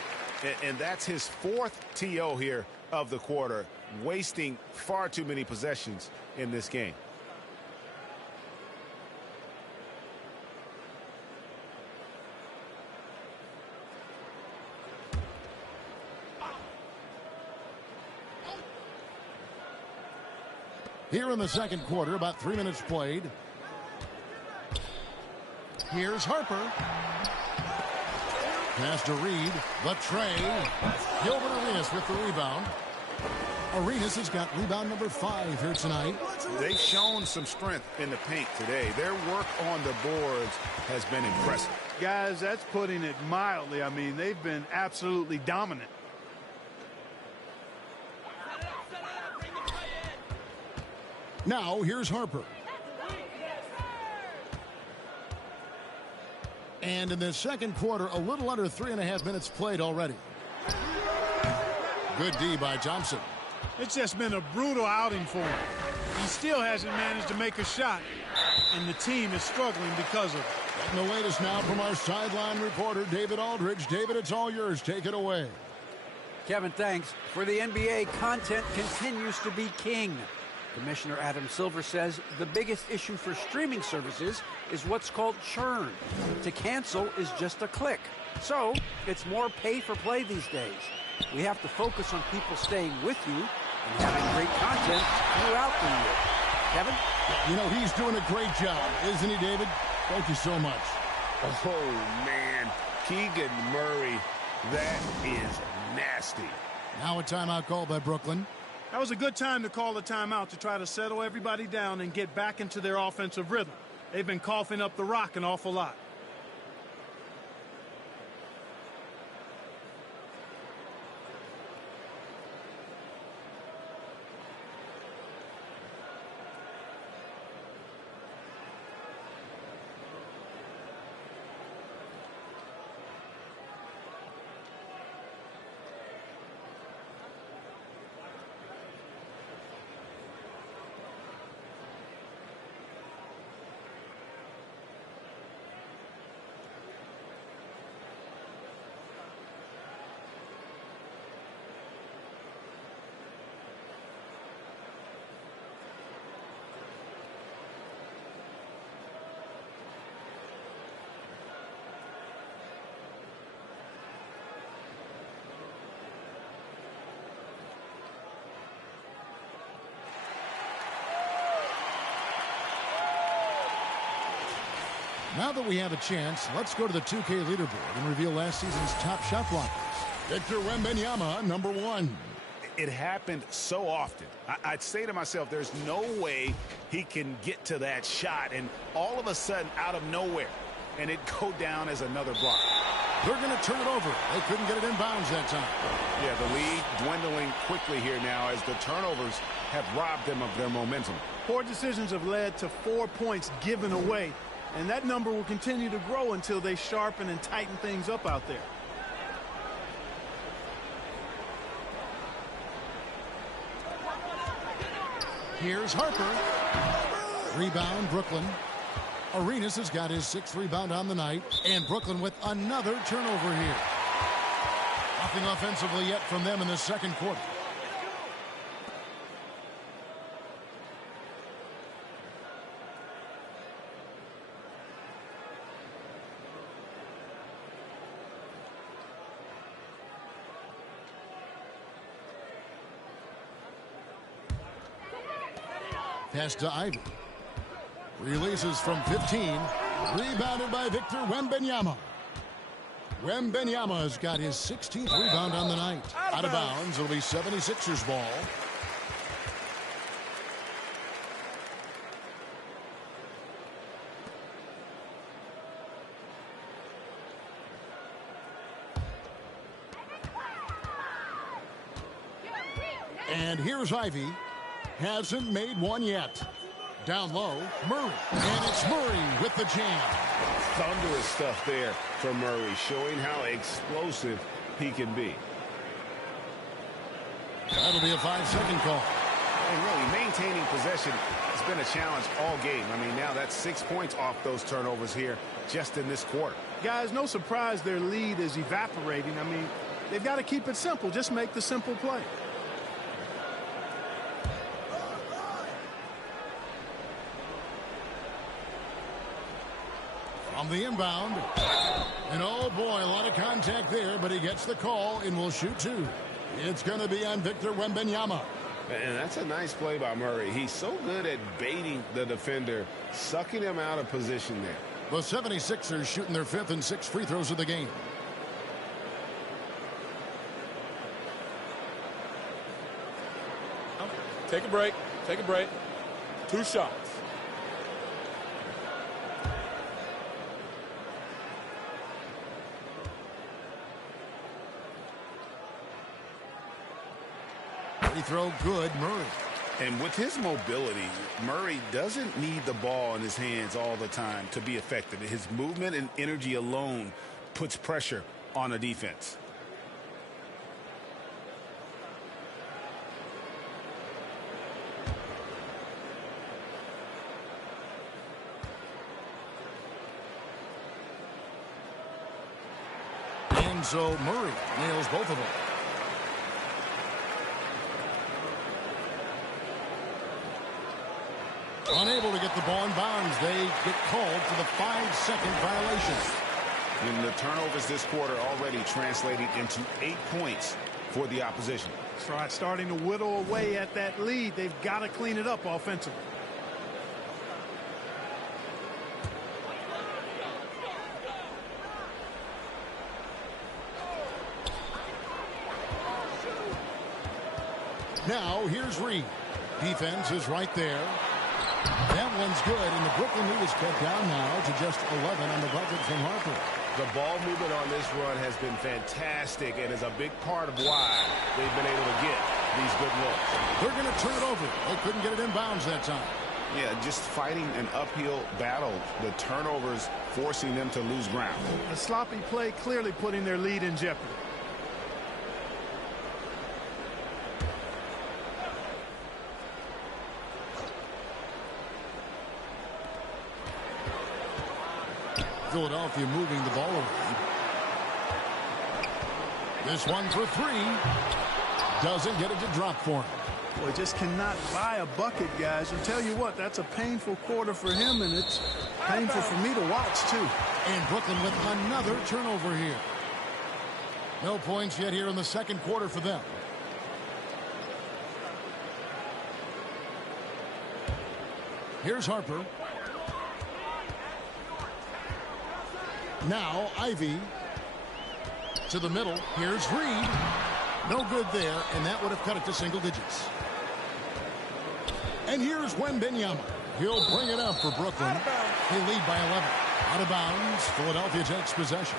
And that's his 4th TO here of the quarter, wasting far too many possessions in this game. Here in the second quarter, about 3 minutes played. Here's Harper. Pass to Reed. The tray. Gilbert Arenas with the rebound. Arenas has got rebound number 5 here tonight. They've shown some strength in the paint today. Their work on the boards has been impressive. Guys, that's putting it mildly. I mean, they've been absolutely dominant. Now, here's Harper. And in the second quarter, a little under 3.5 minutes played already. Good D by Thompson. It's just been a brutal outing for him. He still hasn't managed to make a shot, and the team is struggling because of it. And the latest now from our sideline reporter, David Aldridge. David, it's all yours. Take it away. Kevin, thanks. For the NBA, content continues to be king. Commissioner Adam Silver says the biggest issue for streaming services is what's called churn. To cancel is just a click. So it's more pay for play these days. We have to focus on people staying with you and having great content throughout the year. Kevin? You know, he's doing a great job, isn't he, David? Thank you so much. Oh, man. Keegan Murray, that is nasty. Now a timeout called by Brooklyn. That was a good time to call a timeout to try to settle everybody down and get back into their offensive rhythm. They've been coughing up the rock an awful lot. Now that we have a chance, let's go to the 2K leaderboard and reveal last season's top shot blockers. Victor Wembanyama, number 1. It happened so often. I'd say to myself, there's no way he can get to that shot, and all of a sudden, out of nowhere, and it go down as another block. They're going to turn it over. They couldn't get it in bounds that time. Yeah, the lead dwindling quickly here now as the turnovers have robbed them of their momentum. Poor decisions have led to 4 points given away, and that number will continue to grow until they sharpen and tighten things up out there. Here's Harper. Rebound, Brooklyn. Arenas has got his 6th rebound on the night. And Brooklyn with another turnover here. Nothing offensively yet from them in the second quarter. Pass to Ivy. Releases from 15. Rebounded by Victor Wembanyama. Wembanyama has got his 16th rebound on the night. Out of bounds. It'll be 76ers ball. And here's Ivy. Hasn't made one yet. Down low, Murray. And it's Murray with the jam. Thunderous stuff there from Murray, showing how explosive he can be. That'll be a 5-second call. And really, maintaining possession has been a challenge all game. I mean, now that's 6 points off those turnovers here just in this quarter. Guys, no surprise their lead is evaporating. I mean, they've got to keep it simple. Just make the simple play. On the inbound. And oh boy, a lot of contact there, but he gets the call and will shoot 2. It's going to be on Victor Wembanyama. And that's a nice play by Murray. He's so good at baiting the defender, sucking him out of position there. The 76ers shooting their 5th and 6th free throws of the game. Take a break. Take a break. 2 shots. Free throw good, Murray. And with his mobility, Murray doesn't need the ball in his hands all the time to be effective. His movement and energy alone puts pressure on a defense. And so Murray nails both of them. Unable to get the ball in bounds. They get called for the 5-second violation. And the turnovers this quarter already translating into 8 points for the opposition. Starting to whittle away at that lead. They've got to clean it up offensively. Now here's Reed. Defense is right there. That one's good, and the Brooklyn lead is cut down now to just 11 on the bucket from Harper. The ball movement on this run has been fantastic and is a big part of why they've been able to get these good looks. They're going to turn it over. They couldn't get it in bounds that time. Yeah, just fighting an uphill battle. The turnovers forcing them to lose ground. A sloppy play clearly putting their lead in jeopardy. Philadelphia moving the ball away. This one for three. Doesn't get it to drop for him. Boy, just cannot buy a bucket, guys. I'll tell you what, that's a painful quarter for him, and it's painful for me to watch, too. And Brooklyn with another turnover here. No points yet here in the second quarter for them. Here's Harper. Now Ivy to the middle. Here's Reed. No good there, and that would have cut it to single digits. And here's Wembanyama. He'll bring it up for Brooklyn. They lead by 11. Out of bounds. Philadelphia takes possession.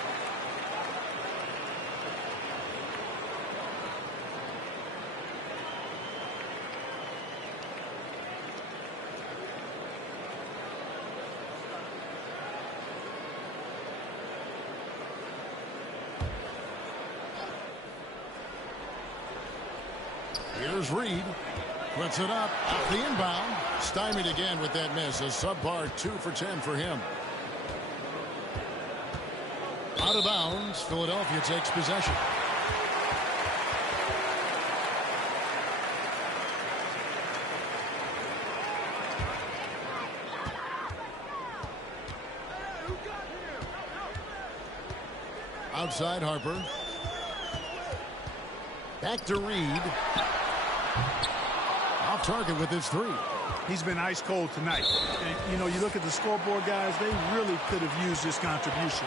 Here's Reed. Puts it up. Off the inbound. Stymied again with that miss. A subpar 2 for 10 for him. Out of bounds. Philadelphia takes possession. Outside Harper. Back to Reed. Off target with his three. He's been ice cold tonight. And, you know, you look at the scoreboard, guys, they really could have used this contribution.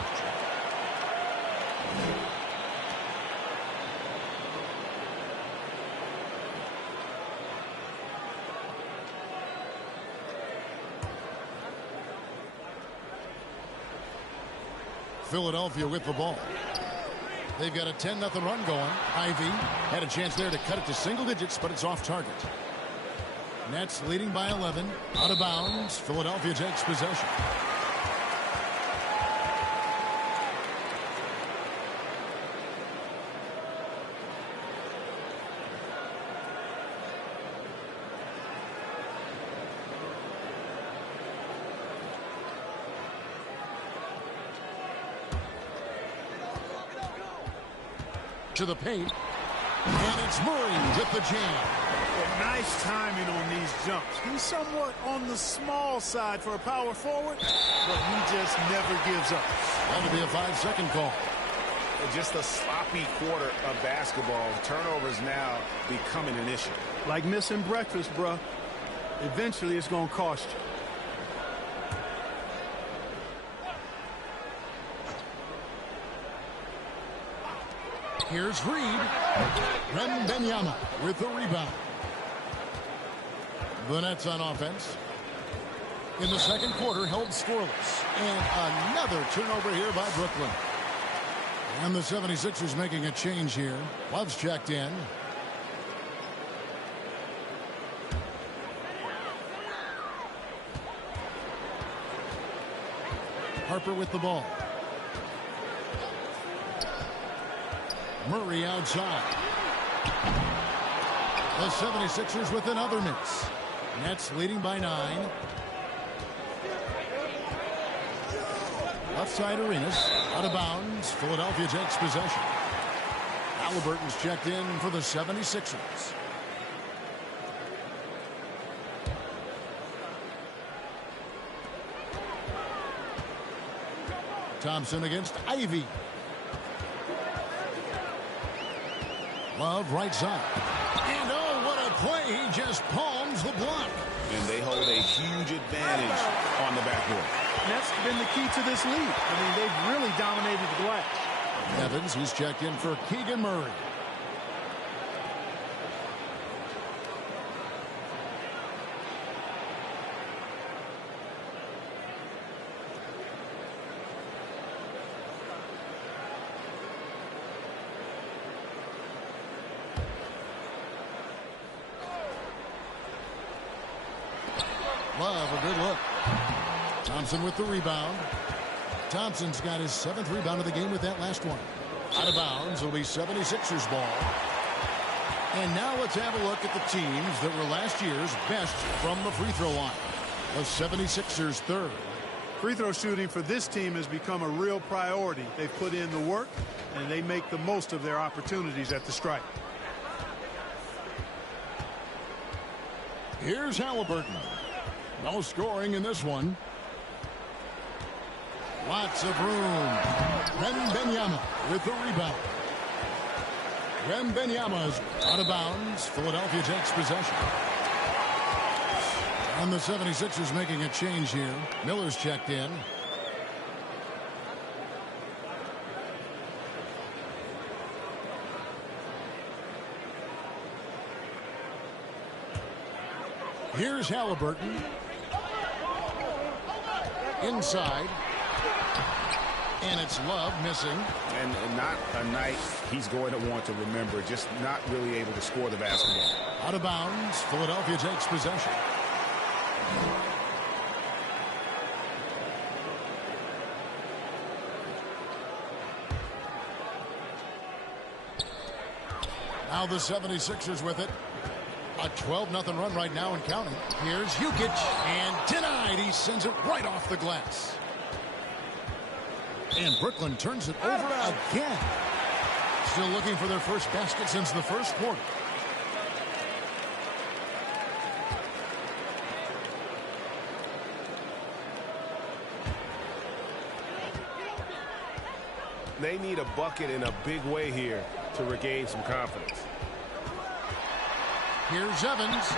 Philadelphia with the ball. They've got a 10-0 run going. Ivy had a chance there to cut it to single digits, but it's off target. Nets leading by 11. Out of bounds. Philadelphia takes possession. To the paint, and it's Murray with the jam. Nice timing on these jumps. He's somewhat on the small side for a power forward, but he just never gives up. That'll be a 5-second call. Just a sloppy quarter of basketball. Turnovers now becoming an issue. Like missing breakfast, bruh. Eventually it's going to cost you. Here's Reed. Wembanyama with the rebound. The Nets on offense. In the second quarter, held scoreless. And another turnover here by Brooklyn. And the 76ers making a change here. Love's checked in. Harper with the ball. Murray outside. The 76ers with another miss. Nets leading by 9. Left side Arenas. Out of bounds. Philadelphia takes possession. Halliburton's checked in for the 76ers. Thompson against Ivy. Love right side. And oh, what a play. He just palms the block. And they hold a huge advantage on the backboard. And that's been the key to this lead. I mean, they've really dominated the glass. Evans, he's checked in for Keegan Murray. Love, a good look. Thompson with the rebound. Thompson's got his 7th rebound of the game with that last one. Out of bounds, it'll be 76ers ball. And now let's have a look at the teams that were last year's best from the free throw line. The 76ers third. Free throw shooting for this team has become a real priority. They've put in the work, and they make the most of their opportunities at the stripe. Here's Halliburton. No scoring in this one. Lots of room. Wembanyama with the rebound. Wembanyama's out of bounds. Philadelphia takes possession. And the 76ers making a change here. Miller's checked in. Here's Halliburton. Inside. And it's Love missing. And not a night he's going to want to remember. Just not really able to score the basketball. Out of bounds. Philadelphia takes possession. Now the 76ers with it. A 12-0 run right now and counting. Here's Jokic. And denied. He sends it right off the glass. And Brooklyn turns it over again. Still looking for their first basket since the first quarter. They need a bucket in a big way here to regain some confidence. Here's Evans.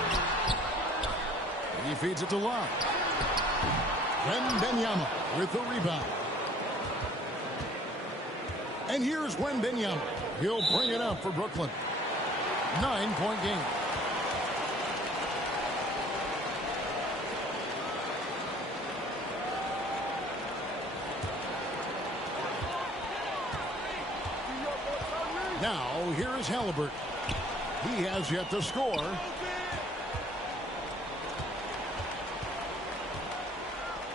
He feeds it to Love. Wembanyama with the rebound. And here's Wembanyama. He'll bring it up for Brooklyn. 9-point game. Now, here is Halliburton. He has yet to score.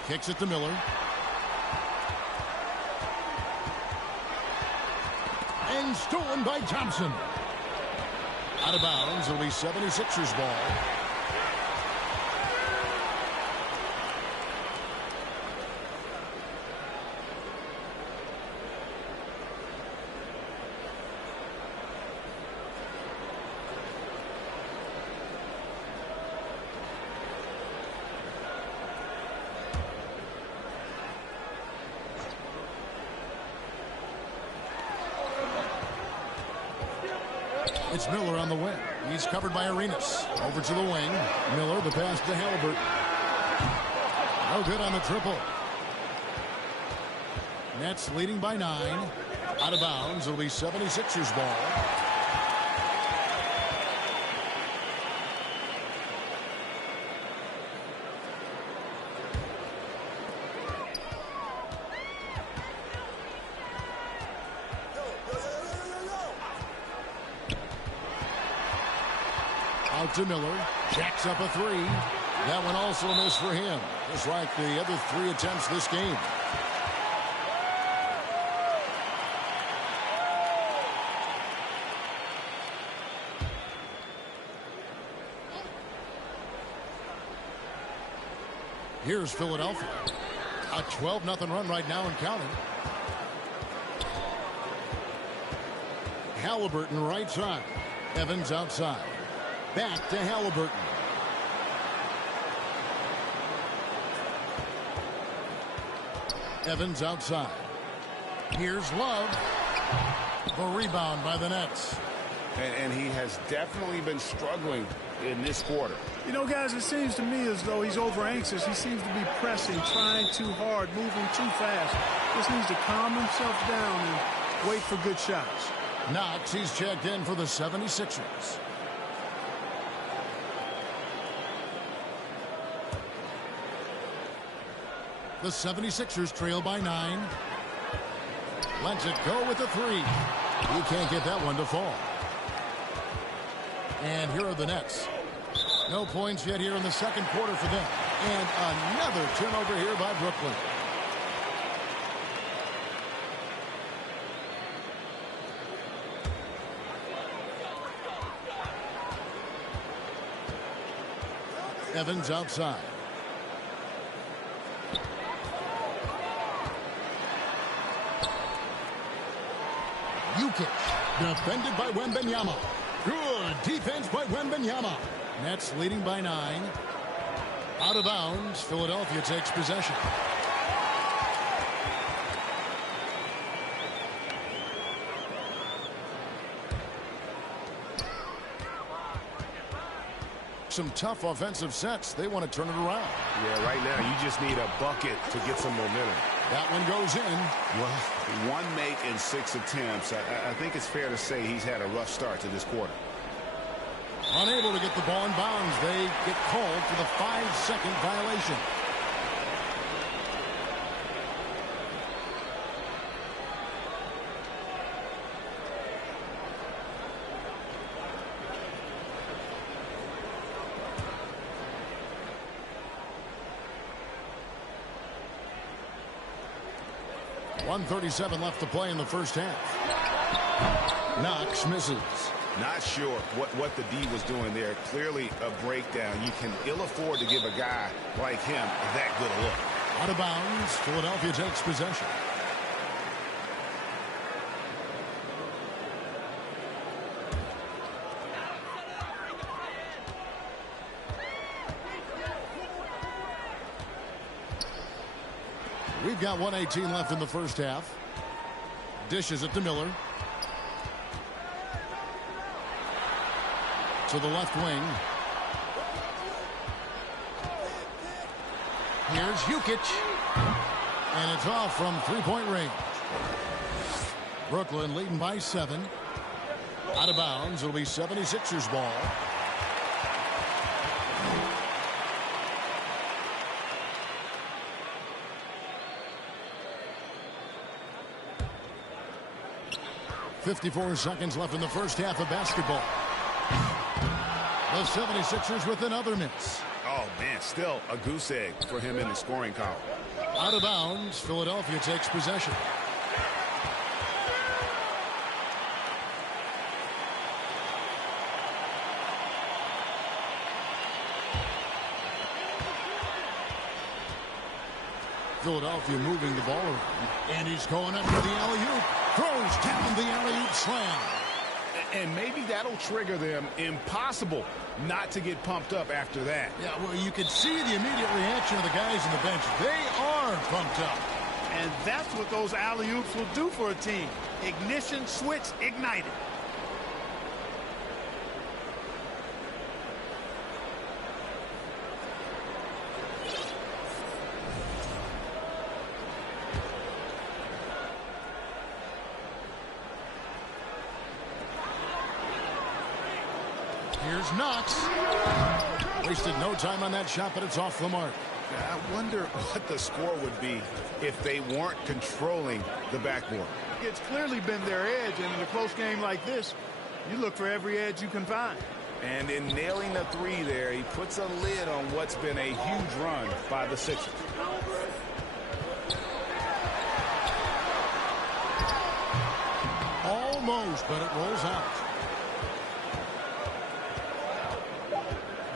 Kicks it to Miller. And stolen by Thompson. Out of bounds. It'll be 76ers ball. It's Miller on the wing. He's covered by Arenas. Over to the wing. Miller, the pass to Halliburton. No good on the triple. Nets leading by 9. Out of bounds. It'll be 76ers ball. Out to Miller. Jacks up a 3. That one also missed for him. Just like the other 3 attempts this game. Here's Philadelphia. A 12-0 run right now and counting. Halliburton right side. Evans outside. Back to Halliburton. Evans outside. Here's Love. The rebound by the Nets. And he has definitely been struggling in this quarter. You know, guys, it seems to me as though he's over anxious. He seems to be pressing, trying too hard, moving too fast. Just needs to calm himself down and wait for good shots. Knox, he's checked in for the 76ers. The 76ers trail by 9. Lets it go with the 3. He can't get that one to fall. And here are the Nets. No points yet here in the second quarter for them. And another turnover here by Brooklyn. Evans outside. Jukic, defended by Wembanyama. Good defense by Wembanyama. Nets leading by 9. Out of bounds. Philadelphia takes possession. Some tough offensive sets. They want to turn it around. Yeah, right now you just need a bucket to get some momentum. That one goes in. Well, 1 make in 6 attempts. I think it's fair to say he's had a rough start to this quarter. Unable to get the ball in bounds. They get called for the 5-second violation. .137 left to play in the first half. Knox misses. Not sure what the D was doing there. Clearly a breakdown. You can ill afford to give a guy like him that good a look. Out of bounds. Philadelphia takes possession. We've got 1:18 left in the first half. Dishes it to Miller. To the left wing. Here's Jukic. And it's off from three-point range. Brooklyn leading by 7. Out of bounds. It'll be 76ers ball. .54 seconds left in the first half of basketball. The 76ers with another miss. Oh, man, still a goose egg for him in the scoring column. Out of bounds. Philadelphia takes possession. Philadelphia moving the ball around. And he's going up for the alley-oop. Throws down the alley-oop slam. And maybe that'll trigger them. Impossible not to get pumped up after that. Yeah, well, you can see the immediate reaction of the guys on the bench. They are pumped up. And that's what those alley-oops will do for a team. Ignition switch ignited. Here's Knox. Wasted no time on that shot, but it's off the mark. I wonder what the score would be if they weren't controlling the backboard. It's clearly been their edge, and in a close game like this, you look for every edge you can find. And in nailing the 3 there, he puts a lid on what's been a huge run by the Sixers. Almost, but it rolls out.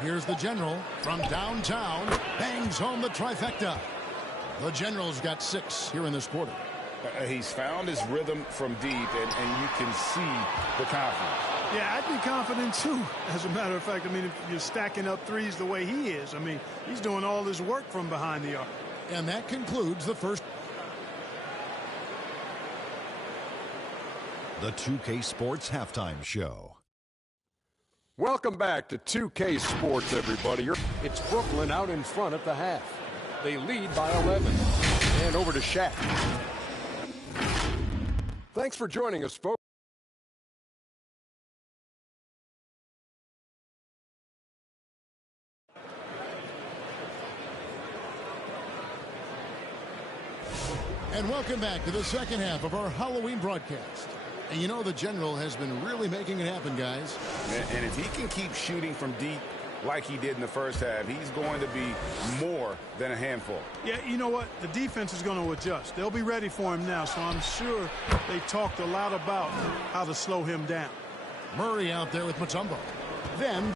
Here's the General from downtown. Bangs home the trifecta. The General's got 6 here in this quarter. He's found his rhythm from deep, and you can see the confidence. Yeah, I'd be confident, too. As a matter of fact, I mean, if you're stacking up threes the way he is, I mean, he's doing all his work from behind the arc. And that concludes the first. The 2K Sports Halftime Show. Welcome back to 2K Sports, everybody. It's Brooklyn out in front at the half. They lead by 11. And over to Shaq. Thanks for joining us, folks. And welcome back to the second half of our Halloween broadcast. And you know the General has been really making it happen, guys. And if he can keep shooting from deep like he did in the first half. He's going to be more than a handful. Yeah, you know what? The defense is going to adjust. They'll be ready for him now, so I'm sure they talked a lot about how to slow him down. Murray out there with Mutombo. Then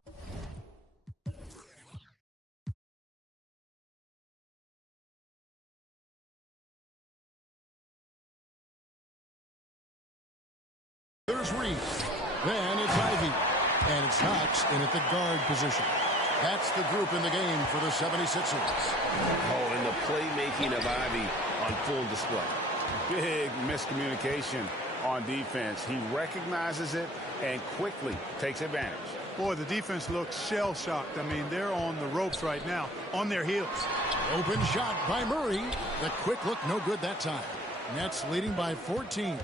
there's Reed. Then it's Ivy. And it's Knox in at the guard position. That's the group in the game for the 76ers. Oh, and the playmaking of Ivy on full display. Big miscommunication on defense. He recognizes it and quickly takes advantage. Boy, the defense looks shell-shocked. I mean, they're on the ropes right now, on their heels. Open shot by Murray. The quick look, no good that time. Nets leading by 14.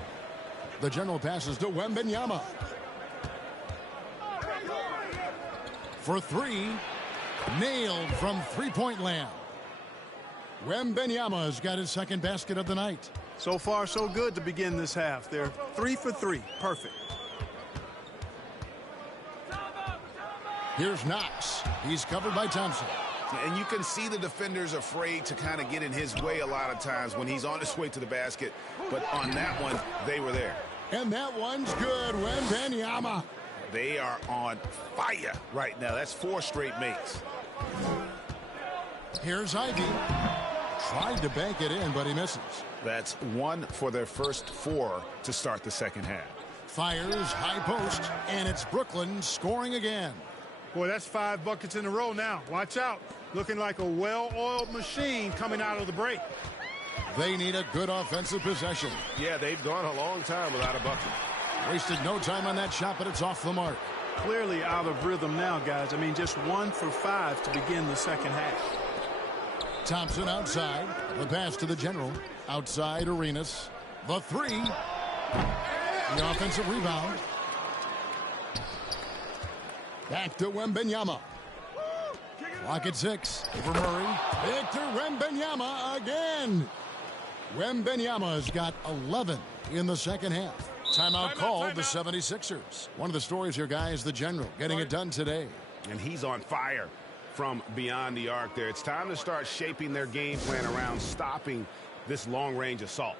The general passes to Wembanyama. For three. Nailed from three-point land. Wembanyama's got his second basket of the night. So far, so good to begin this half. They're 3 for 3. Perfect. Here's Knox. He's covered by Thompson. And you can see the defenders afraid to kind of get in his way a lot of times when he's on his way to the basket. But on that one, they were there. And that one's good. Wembanyama. They are on fire right now. That's 4 straight makes. Here's Ivy. Tried to bank it in, but he misses. That's 1 for their first 4 to start the second half. Fires high post, and it's Brooklyn scoring again. Boy, that's 5 buckets in a row now. Watch out. Looking like a well-oiled machine coming out of the break. They need a good offensive possession. Yeah, they've gone a long time without a bucket. Wasted no time on that shot, but it's off the mark. Clearly out of rhythm now, guys. I mean, just 1 for 5 to begin the second half. Thompson outside. The pass to the general. Outside Arenas. The three. The offensive rebound. Back to Wembanyama. Clock at 6. For Murray. Victor Wembanyama again. Wembanyama's got 11 in the second half. Timeout called the 76ers. One of the stories here, guys, the general getting it done today. And he's on fire from beyond the arc there. It's time to start shaping their game plan around stopping this long-range assault.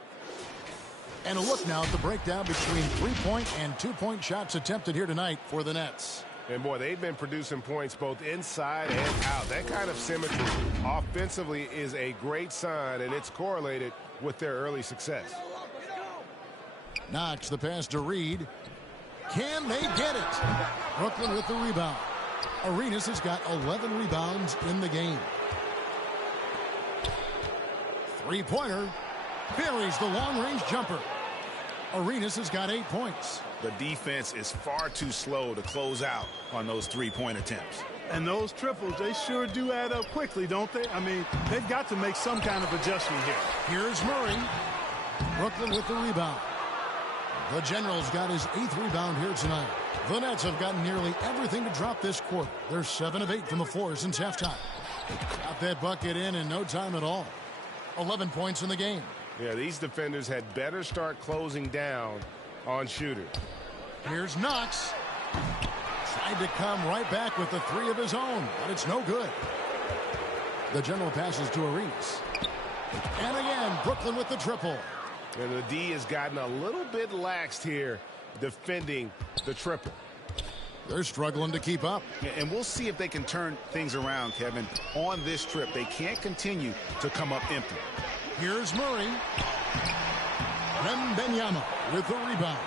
And a look now at the breakdown between 3-point and 2-point shots attempted here tonight for the Nets. And, boy, they've been producing points both inside and out. That kind of symmetry offensively is a great sign, and it's correlated with their early success. Knox the pass to Reed. Can they get it? Brooklyn with the rebound. Arenas has got 11 rebounds in the game. Three-pointer. Buries the long-range jumper. Arenas has got 8 points. The defense is far too slow to close out on those three-point attempts. And those triples, they sure do add up quickly, don't they? I mean, they've got to make some kind of adjustment here. Here's Murray. Brooklyn with the rebound. The General's got his 8th rebound here tonight. The Nets have gotten nearly everything to drop this quarter. They're 7 of 8 from the floor since halftime. Got that bucket in no time at all. 11 points in the game. Yeah, these defenders had better start closing down on shooters. Here's Knox. Tried to come right back with the 3 of his own, but it's no good. The General passes to Arenas. And again, Brooklyn with the triple. And the D has gotten a little bit laxed here defending the triple. They're struggling to keep up. And we'll see if they can turn things around, Kevin. On this trip, they can't continue to come up empty. Here's Murray. Wembanyama with the rebound.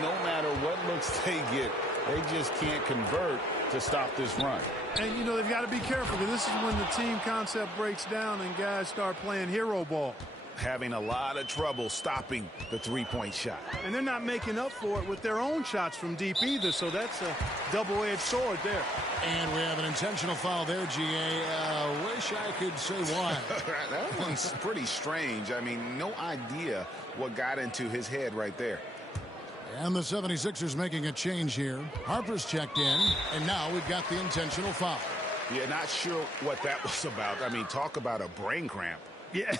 No matter what looks they get, they just can't convert to stop this run. And, you know, they've got to be careful because this is when the team concept breaks down and guys start playing hero ball. Having a lot of trouble stopping the three-point shot. And they're not making up for it with their own shots from deep either, so that's a double-edged sword there. And we have an intentional foul there, GA. Wish I could say why. That one's pretty strange. I mean, no idea what got into his head right there. And the 76ers making a change here. Harper's checked in, and now we've got the intentional foul. Yeah, not sure what that was about. I mean, talk about a brain cramp. Yeah,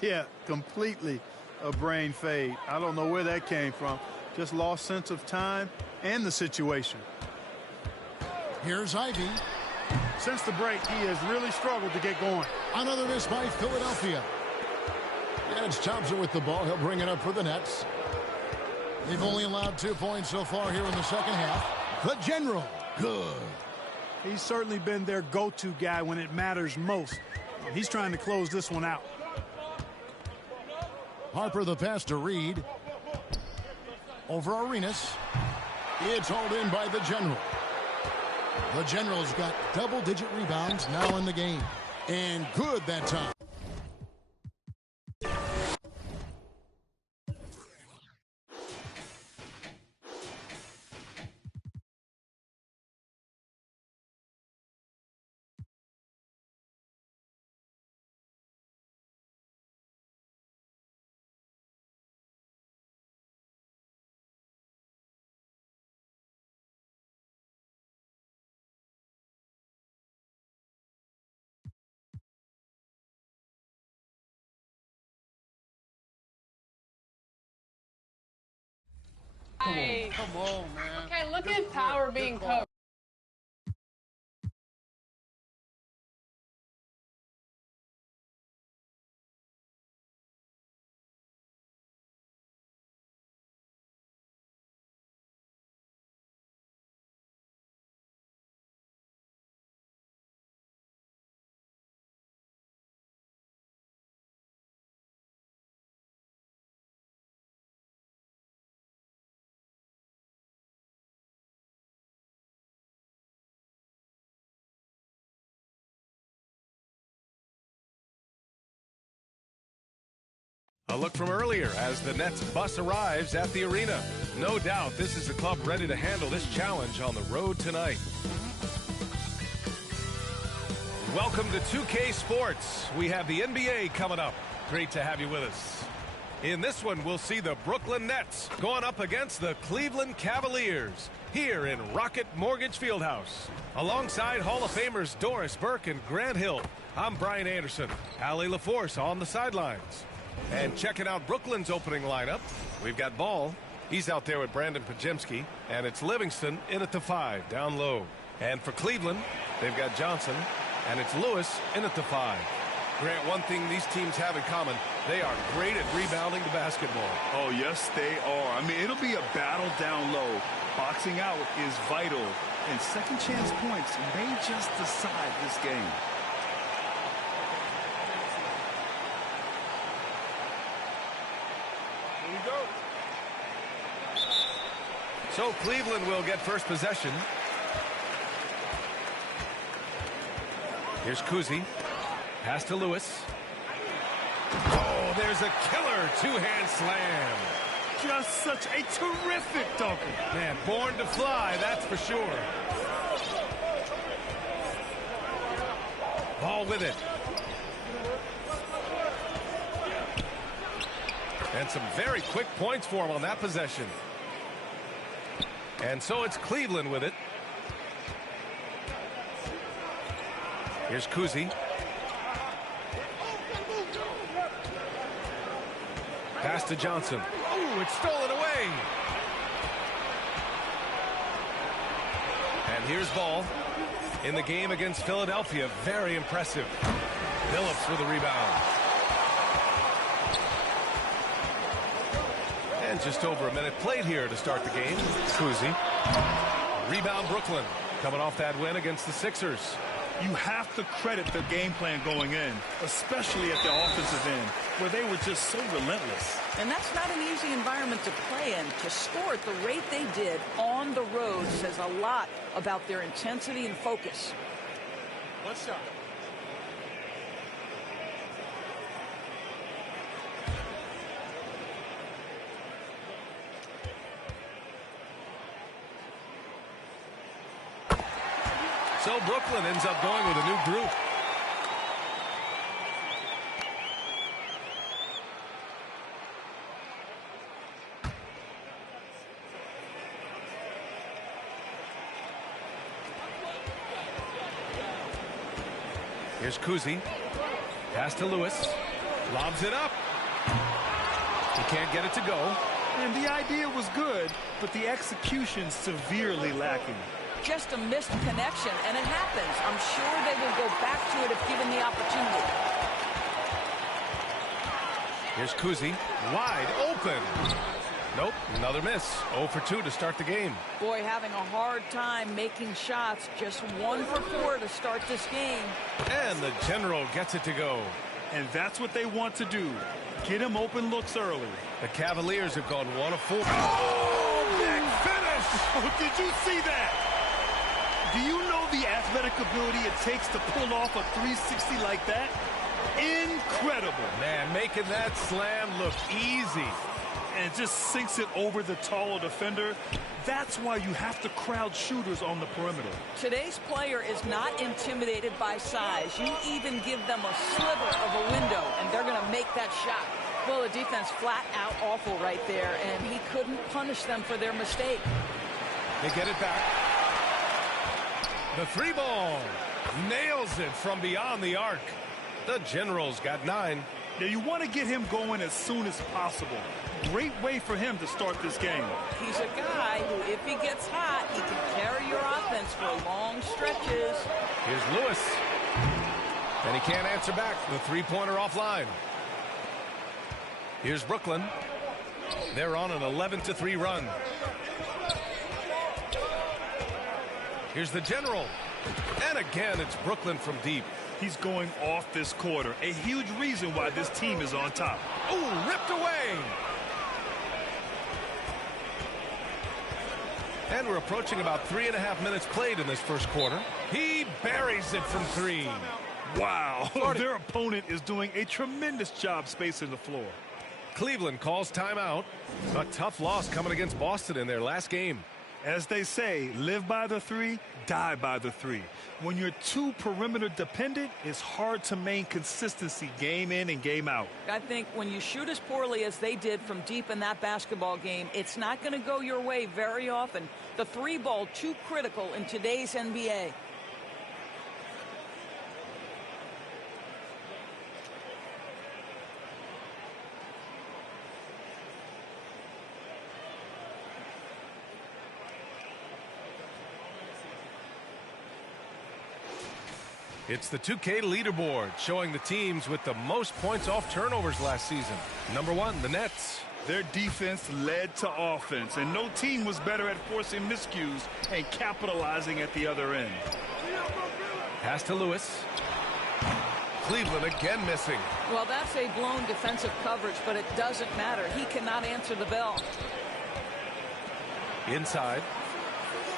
yeah, completely a brain fade. I don't know where that came from. Just lost sense of time and the situation. Here's Ivy. Since the break, he has really struggled to get going. Another miss by Philadelphia. Yeah, it's Thompson with the ball. He'll bring it up for the Nets. They've only allowed 2 points so far here in the second half. The General, good. He's certainly been their go-to guy when it matters most. He's trying to close this one out. Harper the pass to Reed. Over Arenas. It's hauled in by the General. The General's got double-digit rebounds now in the game. And good that time. Hey. Come on, man. Okay, look at Power being coached. A look from earlier as the Nets bus arrives at the arena. No doubt this is the club ready to handle this challenge on the road tonight. Welcome to 2K Sports. We have the NBA coming up. Great to have you with us. In this one, we'll see the Brooklyn Nets going up against the Cleveland Cavaliers here in Rocket Mortgage Fieldhouse. Alongside Hall of Famers Doris Burke and Grant Hill, I'm Brian Anderson. Allie LaForce on the sidelines. And checking out Brooklyn's opening lineup, we've got Ball. He's out there with Brandon Pajemski. And it's Livingston in at the 5, down low. And for Cleveland, they've got Johnson. And it's Lewis in at the 5. Grant, one thing these teams have in common, they are great at rebounding the basketball. Oh, yes, they are. I mean, it'll be a battle down low. Boxing out is vital. And second chance points may just decide this game. So Cleveland will get first possession. Here's Kuzi. Pass to Lewis. Oh, there's a killer two-hand slam. Just such a terrific dunker. Man, born to fly, that's for sure. Ball with it. And some very quick points for him on that possession. And so it's Cleveland with it. Here's Kuzi. Pass to Johnson. Oh, it's stolen away. And here's Ball. In the game against Philadelphia, very impressive. Phillips with a rebound. And just over a minute played here to start the game. Kuzi. Rebound Brooklyn. Coming off that win against the Sixers. You have to credit the game plan going in, especially at the offensive end, where they were just so relentless. And that's not an easy environment to play in. To score at the rate they did on the road says a lot about their intensity and focus. One shot. So Brooklyn ends up going with a new group. Here's Kuzi. Pass to Lewis. Lobs it up. He can't get it to go. And the idea was good, but the execution severely lacking. just a missed connection, and it happens. I'm sure they will go back to it if given the opportunity. Here's Kuzi, wide open. Nope, another miss. 0 for 2 to start the game. Boy, having a hard time making shots. Just 1 for 4 to start this game. And the General gets it to go. And that's what they want to do. Get him open looks early. The Cavaliers have gone 1 of 4. Oh, big finish! Oh, did you see that? Do you know the athletic ability it takes to pull off a 360 like that? Incredible. Man, making that slam look easy. And it just sinks it over the taller defender. That's why you have to crowd shooters on the perimeter. Today's player is not intimidated by size. You even give them a sliver of a window, and they're going to make that shot. Well, the defense flat out awful right there, and he couldn't punish them for their mistake. They get it back. The 3-ball. Nails it from beyond the arc. The Generals got 9. Now you want to get him going as soon as possible. Great way for him to start this game. He's a guy who, if he gets hot, he can carry your offense for long stretches. Here's Lewis. And he can't answer back. The 3-pointer offline. Here's Brooklyn. They're on an 11-3 run. Here's the General. And again, it's Brooklyn from deep. He's going off this quarter. A huge reason why this team is on top. Oh, ripped away. And we're approaching about 3.5 minutes played in this first quarter. He buries it from 3. Wow. Their opponent is doing a tremendous job spacing the floor. Cleveland calls timeout. A tough loss coming against Boston in their last game. As they say, live by the 3, die by the 3. When you're too perimeter dependent, it's hard to maintain consistency game in and game out. I think when you shoot as poorly as they did from deep in that basketball game, it's not going to go your way very often. The 3-ball too critical in today's NBA. It's the 2K leaderboard showing the teams with the most points off turnovers last season. Number 1, the Nets. Their defense led to offense, and no team was better at forcing miscues and capitalizing at the other end. Pass to Lewis. Cleveland again missing. Well, that's a blown defensive coverage, but it doesn't matter. He cannot answer the bell. Inside.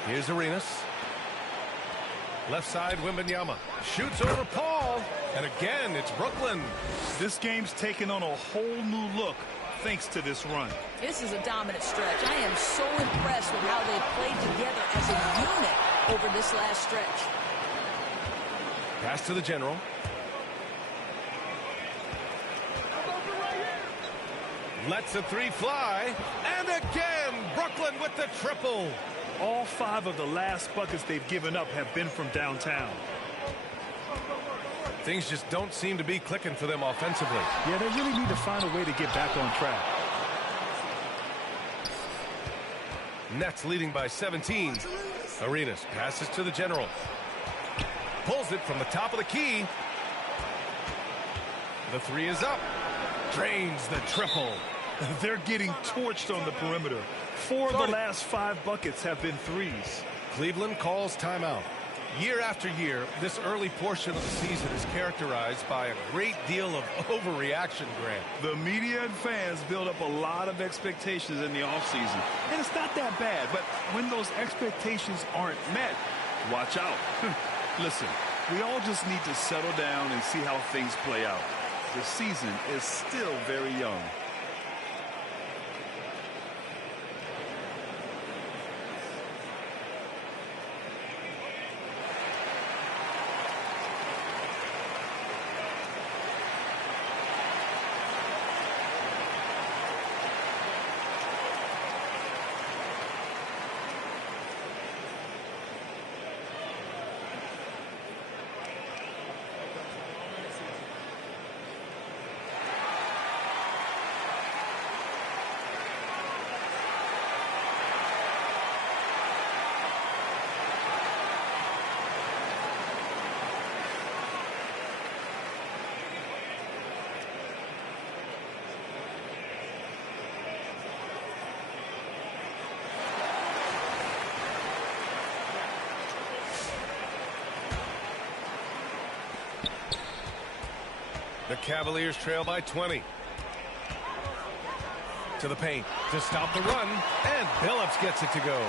Here's Arenas. Left side, Wembanyama. Shoots over Paul. And again, it's Brooklyn. This game's taken on a whole new look thanks to this run. This is a dominant stretch. I am so impressed with how they played together as a unit over this last stretch. Pass to the General. Lets the 3 fly. And again, Brooklyn with the triple. All 5 of the last buckets they've given up have been from downtown. Things just don't seem to be clicking for them offensively. Yeah, they really need to find a way to get back on track. Nets leading by 17. Arenas passes to the General. Pulls it from the top of the key. The 3 is up. Drains the triple. They're getting torched on the perimeter. 4 of the last 5 buckets have been 3s. Cleveland calls timeout. Year after year, this early portion of the season is characterized by a great deal of overreaction, Grant. The media and fans build up a lot of expectations in the offseason. And it's not that bad, but when those expectations aren't met, watch out. Listen, we all just need to settle down and see how things play out. The season is still very young. The Cavaliers trail by 20. To the paint to stop the run, and Billups gets it to go.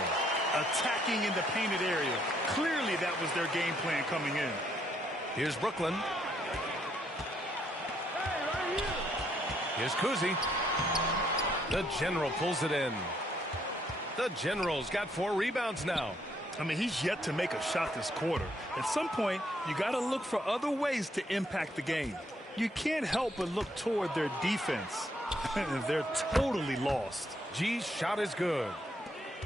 Attacking in the painted area. Clearly that was their game plan coming in. Here's Brooklyn. Here's Kuzi. The General pulls it in. The General's got 4 rebounds now. I mean, he's yet to make a shot this quarter. At some point, you got to look for other ways to impact the game. You can't help but look toward their defense. They're totally lost. G's shot is good.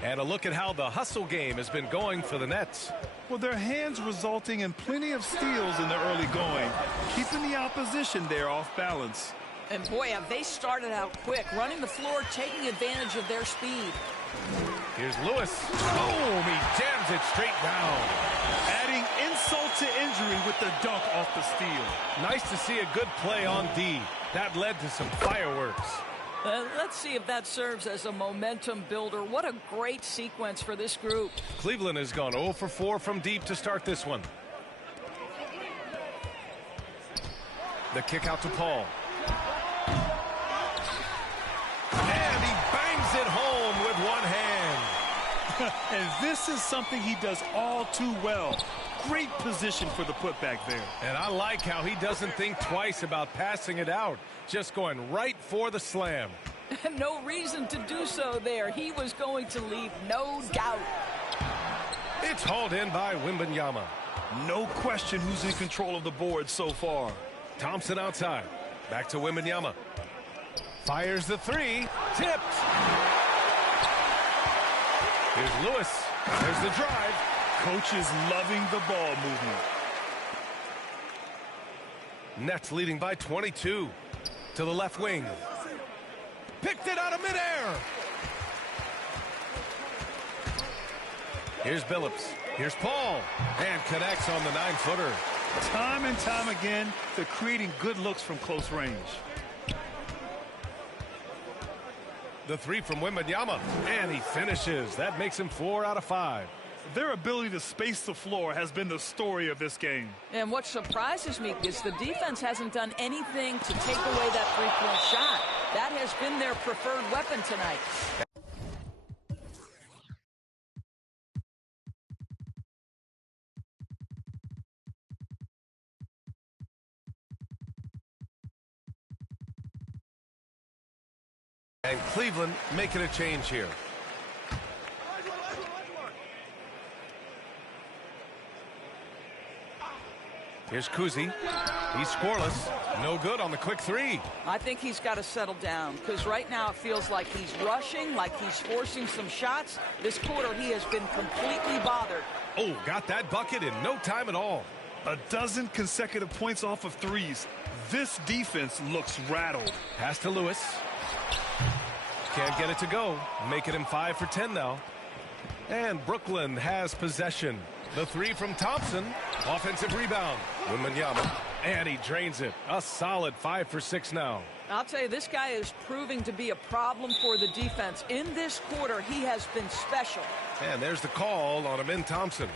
And a look at how the hustle game has been going for the Nets. Well, their hands resulting in plenty of steals in the early going, keeping the opposition there off balance. And boy, have they started out quick, running the floor, taking advantage of their speed. Here's Lewis. Boom! He jams it straight down. Adding insult to injury with the dunk off the steal. Nice to see a good play on D. That led to some fireworks. Let's see if that serves as a momentum builder. What a great sequence for this group. Cleveland has gone 0 for 4 from deep to start this one. The kick out to Paul. And he bangs it home with one hand. And this is something he does all too well. Great position for the putback there. And I like how he doesn't think twice about passing it out. Just going right for the slam. No reason to do so there. He was going to leave, no doubt. It's hauled in by Wembanyama. No question who's in control of the board so far. Thompson outside. Back to Wembanyama. Fires the 3. Tipped. Here's Lewis. There's the drive. Coach is loving the ball movement. Nets leading by 22. To the left wing. Picked it out of midair. Here's Billups. Here's Paul. And connects on the 9-footer. Time and time again, they're creating good looks from close range. The 3 from Wembanyama. And he finishes. That makes him 4 out of 5. Their ability to space the floor has been the story of this game. And what surprises me is the defense hasn't done anything to take away that three-point shot. That has been their preferred weapon tonight. And Cleveland making a change here. Here's Kuzi. He's scoreless. No good on the quick 3. I think he's got to settle down because right now it feels like he's rushing, like he's forcing some shots. This quarter he has been completely bothered. Oh, got that bucket in no time at all. A dozen consecutive points off of threes. This defense looks rattled. Pass to Lewis. Can't get it to go. Making him 5 for 10 now. And Brooklyn has possession. The 3 from Thompson. Offensive rebound. Wembanyama. And he drains it. A solid 5 for 6 now. I'll tell you, this guy is proving to be a problem for the defense. In this quarter, he has been special. And there's the call on Amin Thompson.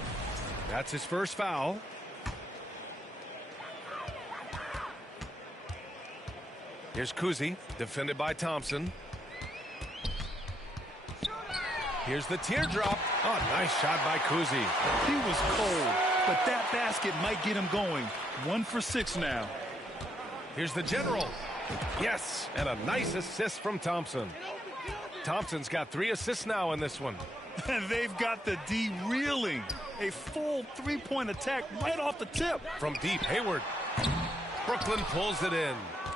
That's his first foul. Here's Kuzi, defended by Thompson. Here's the teardrop. Oh, nice shot by Kuzi. He was cold, but that basket might get him going. 1 for 6 now. Here's the General. Yes, and a nice assist from Thompson. Thompson's got 3 assists now in this one. And they've got the D reeling. A full 3-point attack right off the tip. From deep, Hayward. Brooklyn pulls it in.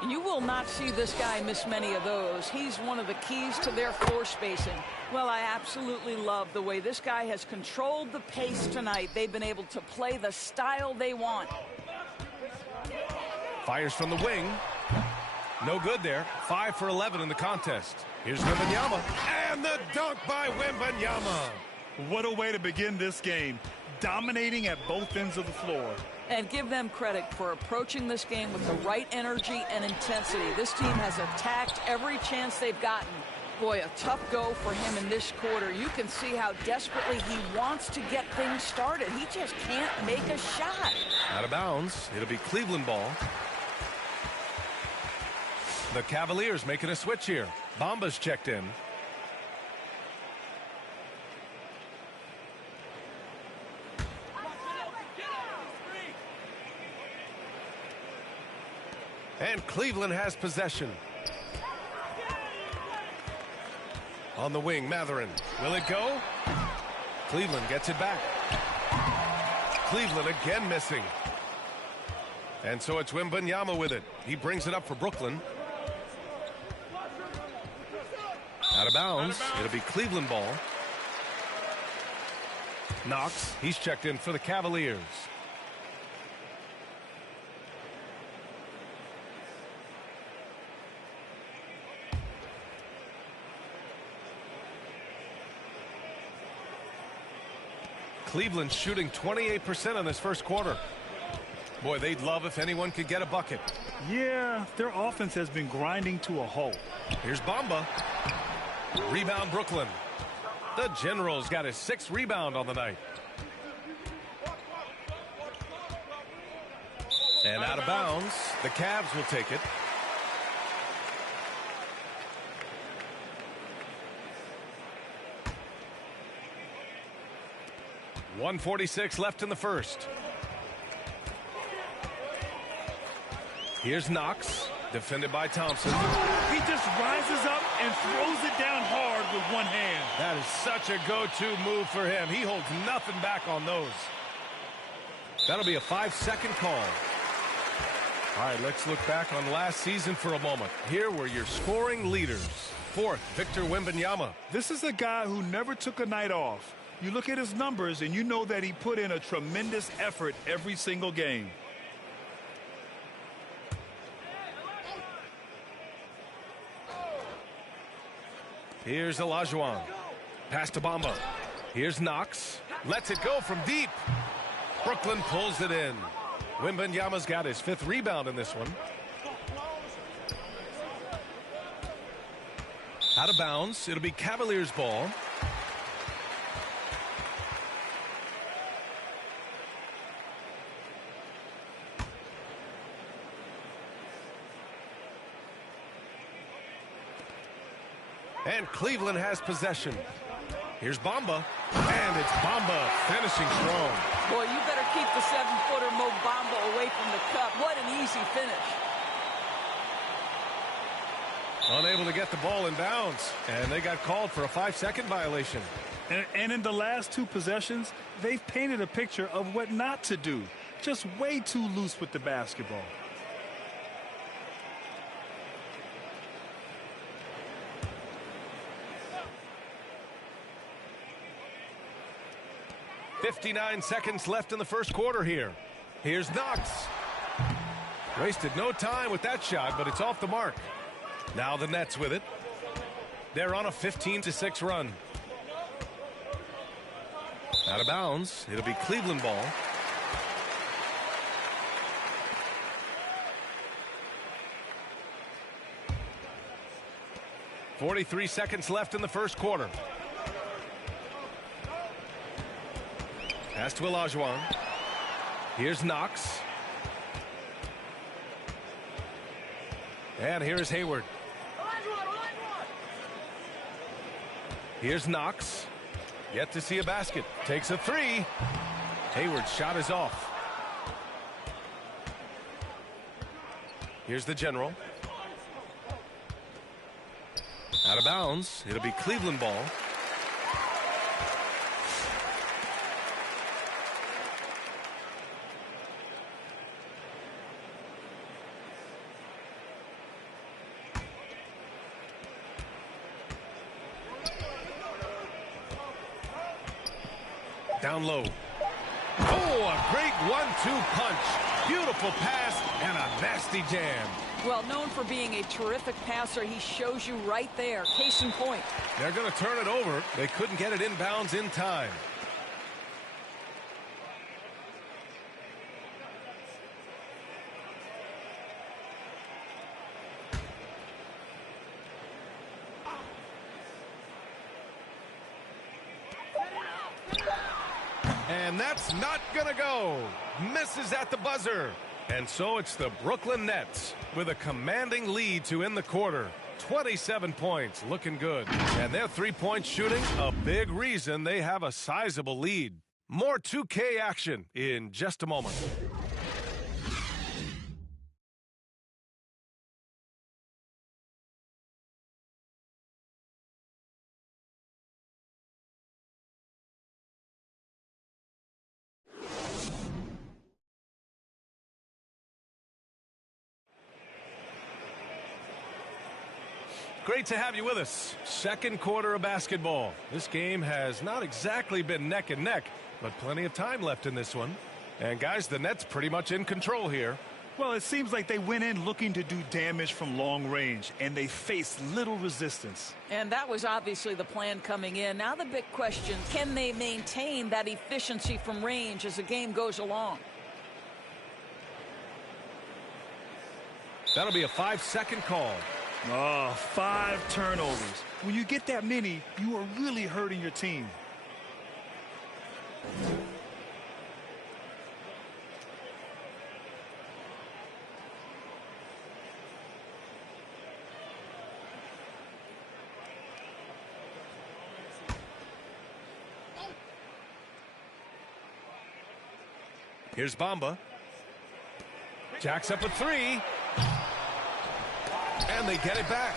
You will not see this guy miss many of those. He's one of the keys to their floor spacing. Well, I absolutely love the way this guy has controlled the pace tonight. They've been able to play the style they want. Fires from the wing. No good there. 5 for 11 in the contest. Here's Wembanyama. And the dunk by Wembanyama. What a way to begin this game. Dominating at both ends of the floor. And give them credit for approaching this game with the right energy and intensity. This team has attacked every chance they've gotten. Boy, a tough go for him in this quarter. You can see how desperately he wants to get things started. He just can't make a shot. Out of bounds. It'll be Cleveland ball. The Cavaliers making a switch here. Bamba's checked in. And Cleveland has possession. On the wing, Matherin. Will it go? Cleveland gets it back. Cleveland again missing. And so it's Wembanyama with it. He brings it up for Brooklyn. Out of bounds. It'll be Cleveland ball. Knox. He's checked in for the Cavaliers. Cleveland shooting 28% in this first quarter. Boy, they'd love if anyone could get a bucket. Yeah, their offense has been grinding to a halt. Here's Bamba. Rebound Brooklyn. The General's got his 6th rebound on the night. And out of bounds. The Cavs will take it. .146 left in the first. Here's Knox, defended by Thompson. He just rises up and throws it down hard with one hand. That is such a go-to move for him. He holds nothing back on those. That'll be a 5-second call. All right, let's look back on last season for a moment. Here were your scoring leaders. 4th, Victor Wembanyama. This is a guy who never took a night off. You look at his numbers and you know that he put in a tremendous effort every single game. Here's Olajuwon. Pass to Bamba. Here's Knox. Lets it go from deep. Brooklyn pulls it in. Wembanyama's got his 5th rebound in this one. Out of bounds. It'll be Cavaliers ball. And Cleveland has possession. Here's Bamba. And it's Bamba finishing strong. Boy, you better keep the 7-footer Mo Bamba away from the cup. What an easy finish. Unable to get the ball in bounds. And they got called for a 5-second violation. And in the last 2 possessions, they've painted a picture of what not to do. Just way too loose with the basketball. .59 seconds left in the first quarter here. Here's Knox. Wasted no time with that shot, but it's off the mark. Now the Nets with it. They're on a 15-6 run. Out of bounds. It'll be Cleveland ball. .43 seconds left in the first quarter. Pass to Olajuwon. Here's Knox. And here's Hayward. Here's Knox. Yet to see a basket. Takes a 3. Hayward's shot is off. Here's the General. Out of bounds. It'll be Cleveland ball. Down low. Oh, a great 1-2 punch. Beautiful pass and a nasty jam. Well, known for being a terrific passer, he shows you right there. Case in point. They're going to turn it over. They couldn't get it inbounds in time. And that's not going to go. Misses at the buzzer. And so it's the Brooklyn Nets with a commanding lead to end the quarter. 27 points, looking good. And their three-point shooting, a big reason they have a sizable lead. More 2K action in just a moment. Great to have you with us. Second quarter of basketball. This game has not exactly been neck and neck, but plenty of time left in this one. And guys, the Nets pretty much in control here. Well, it seems like they went in looking to do damage from long range, and they faced little resistance. And that was obviously the plan coming in. Now the big question, can they maintain that efficiency from range as the game goes along? That'll be a 5-second call. Oh, 5 turnovers. When you get that many, you are really hurting your team. Here's Bamba. Jacks up a 3. And they get it back.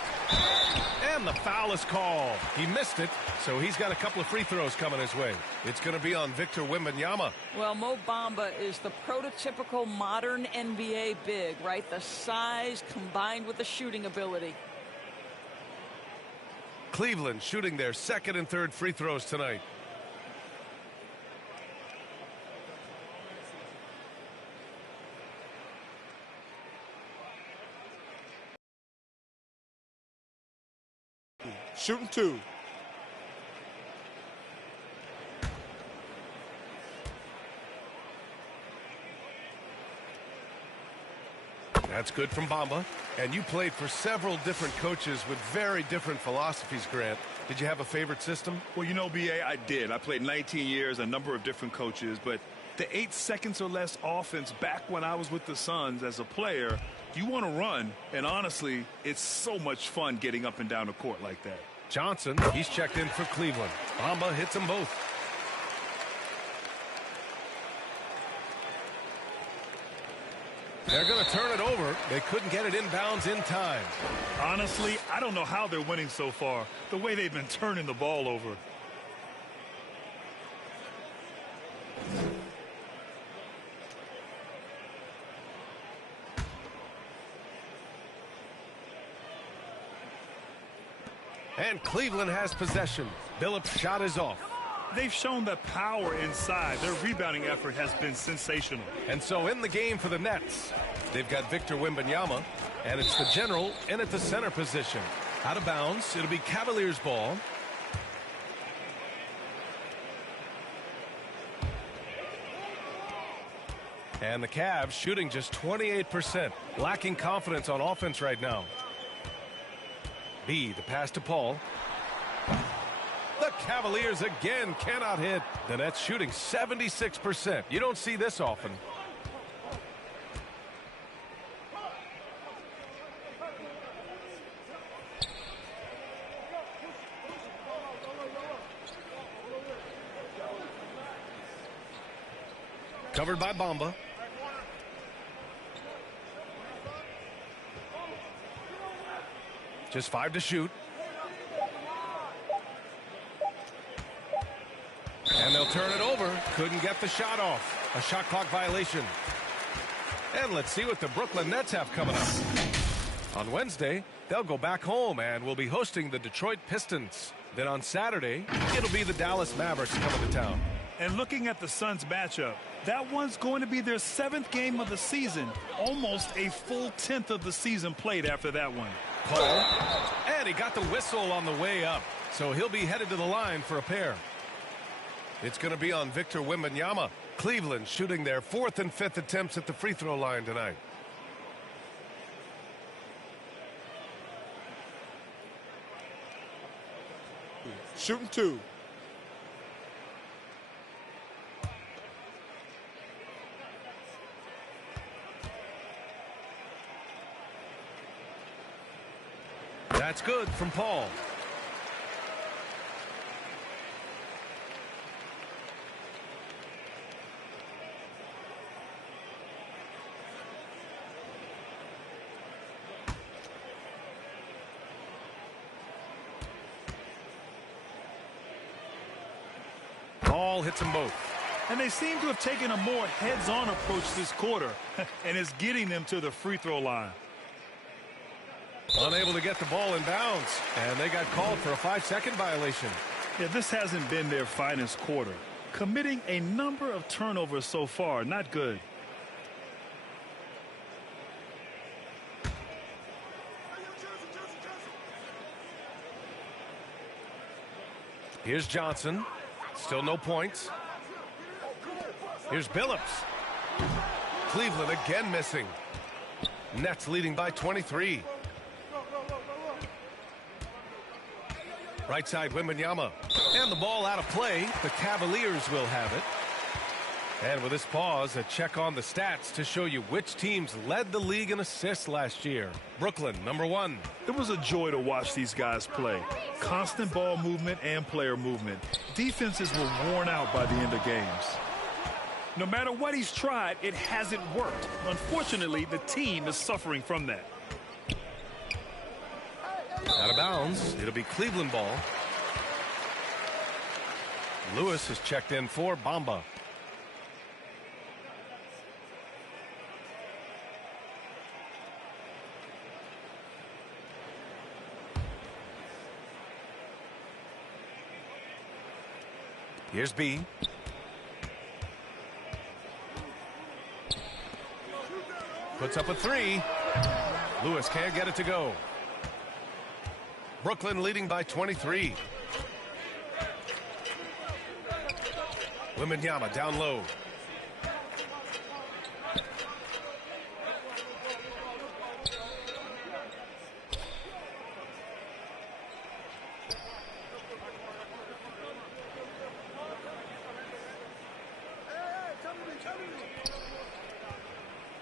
And the foul is called. He missed it, so he's got a couple of free throws coming his way. It's going to be on Victor Wembanyama. Well, Mo Bamba is the prototypical modern NBA big, right? The size combined with the shooting ability. Cleveland shooting their second and third free throws tonight. Shooting 2. That's good from Bamba. And you played for several different coaches with very different philosophies, Grant. Did you have a favorite system? Well, you know, B.A., I did. I played 19 years, a number of different coaches, but the 8 seconds or less offense back when I was with the Suns as a player, you want to run, and honestly, it's so much fun getting up and down the court like that. Johnson, he's checked in for Cleveland. Bamba hits them both. They're going to turn it over. They couldn't get it inbounds in time. Honestly, I don't know how they're winning so far, the way they've been turning the ball over. And Cleveland has possession. Billups' shot is off. They've shown that power inside. Their rebounding effort has been sensational. And so in the game for the Nets, they've got Victor Wembanyama, and it's the general in at the center position. Out of bounds, it'll be Cavaliers ball. And the Cavs shooting just 28%, lacking confidence on offense right now. B, the pass to Paul. The Cavaliers again cannot hit. The Nets shooting 76%. You don't see this often. Covered by Bamba. Just 5 to shoot. And they'll turn it over. Couldn't get the shot off. A shot clock violation. And let's see what the Brooklyn Nets have coming up. On Wednesday, they'll go back home and will be hosting the Detroit Pistons. Then on Saturday, it'll be the Dallas Mavericks coming to town. And looking at the Suns matchup, that one's going to be their 7th game of the season. Almost a full 10th of the season played after that one. Cole. And he got the whistle on the way up. So he'll be headed to the line for a pair. It's going to be on Victor Wembanyama. Cleveland shooting their 4th and 5th attempts at the free throw line tonight. Shooting 2. That's good from Paul. Ball hits them both. And they seem to have taken a more heads-on approach this quarter, and it's getting them to the free throw line. Unable to get the ball in bounds, and they got called for a 5-second violation. Yeah, this hasn't been their finest quarter. Committing a number of turnovers so far, not good. Here's Johnson. Still no points. Here's Billups. Cleveland again missing. Nets leading by 23. Right side, Wembanyama. And the ball out of play. The Cavaliers will have it. And with this pause, a check on the stats to show you which teams led the league in assists last year. Brooklyn, #1. It was a joy to watch these guys play. Constant ball movement and player movement. Defenses were worn out by the end of games. No matter what he's tried, it hasn't worked. Unfortunately, the team is suffering from that. Out of bounds. It'll be Cleveland ball. Lewis is checked in for Bamba. Here's B. Puts up a 3. Lewis can't get it to go. Brooklyn leading by 23. Wembanyama down low.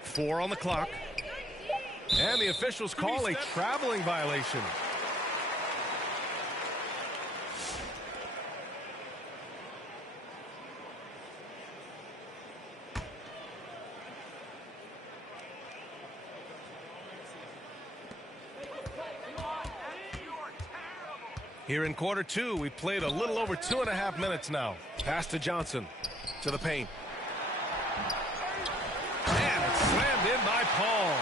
Four on the clock. And the officials call a traveling violation. Here in quarter 2, we played a little over 2.5 minutes now. Pass to Johnson. To the paint. And it's slammed in by Paul.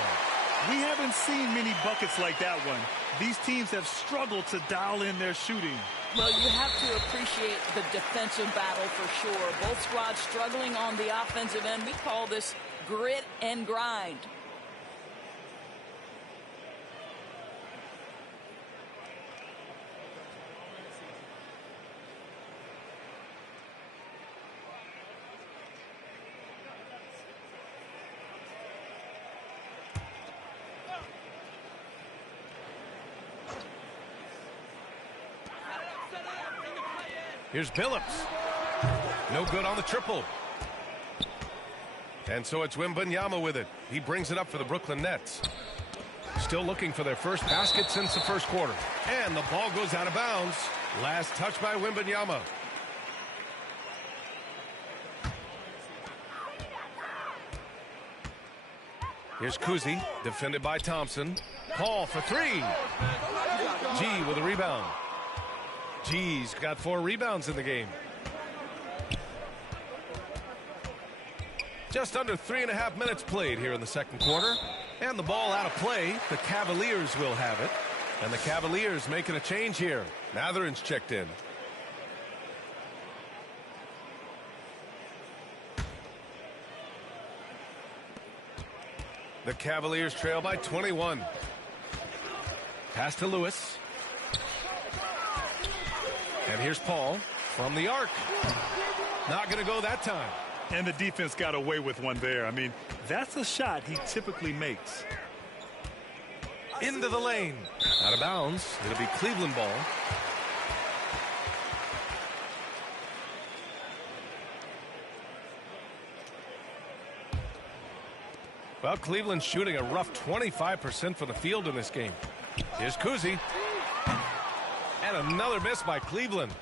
We haven't seen many buckets like that one. These teams have struggled to dial in their shooting. Well, you have to appreciate the defensive battle for sure. Both squads struggling on the offensive end. We call this grit and grind. Here's Billups. No good on the triple. And so it's Wembanyama with it. He brings it up for the Brooklyn Nets. Still looking for their first basket since the first quarter. And the ball goes out of bounds. Last touch by Wembanyama. Here's Kuzi, defended by Thompson. Paul for 3. G with a rebound. G's got 4 rebounds in the game. Just under 3.5 minutes played here in the second quarter. And the ball out of play. The Cavaliers will have it. And the Cavaliers making a change here. Matherin's checked in. The Cavaliers trail by 21. Pass to Lewis. And here's Paul from the arc. Not going to go that time. And the defense got away with one there. I mean, that's a shot he typically makes. Into the lane. Out of bounds. It'll be Cleveland ball. Well, Cleveland's shooting a rough 25% from the field in this game. Here's Kuzi. And another miss by Cleveland.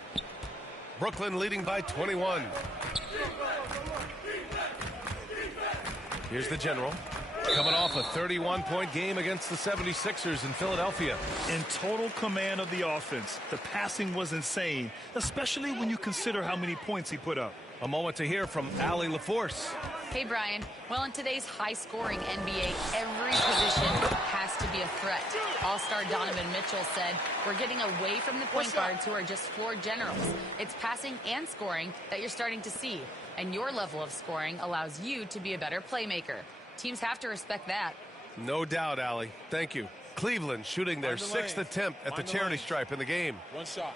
Brooklyn leading by 21. Here's the general. Coming off a 31-point game against the 76ers in Philadelphia. In total command of the offense. The passing was insane, especially when you consider how many points he put up. A moment to hear from Allie LaForce. Hey, Brian. Well, in today's high-scoring NBA, every position has to be a threat. All-star Donovan Mitchell said, we're getting away from the point guards who are just floor generals. It's passing and scoring that you're starting to see, and your level of scoring allows you to be a better playmaker. Teams have to respect that. No doubt, Allie. Thank you. Cleveland shooting their sixth attempt at the charity stripe in the game. One shot.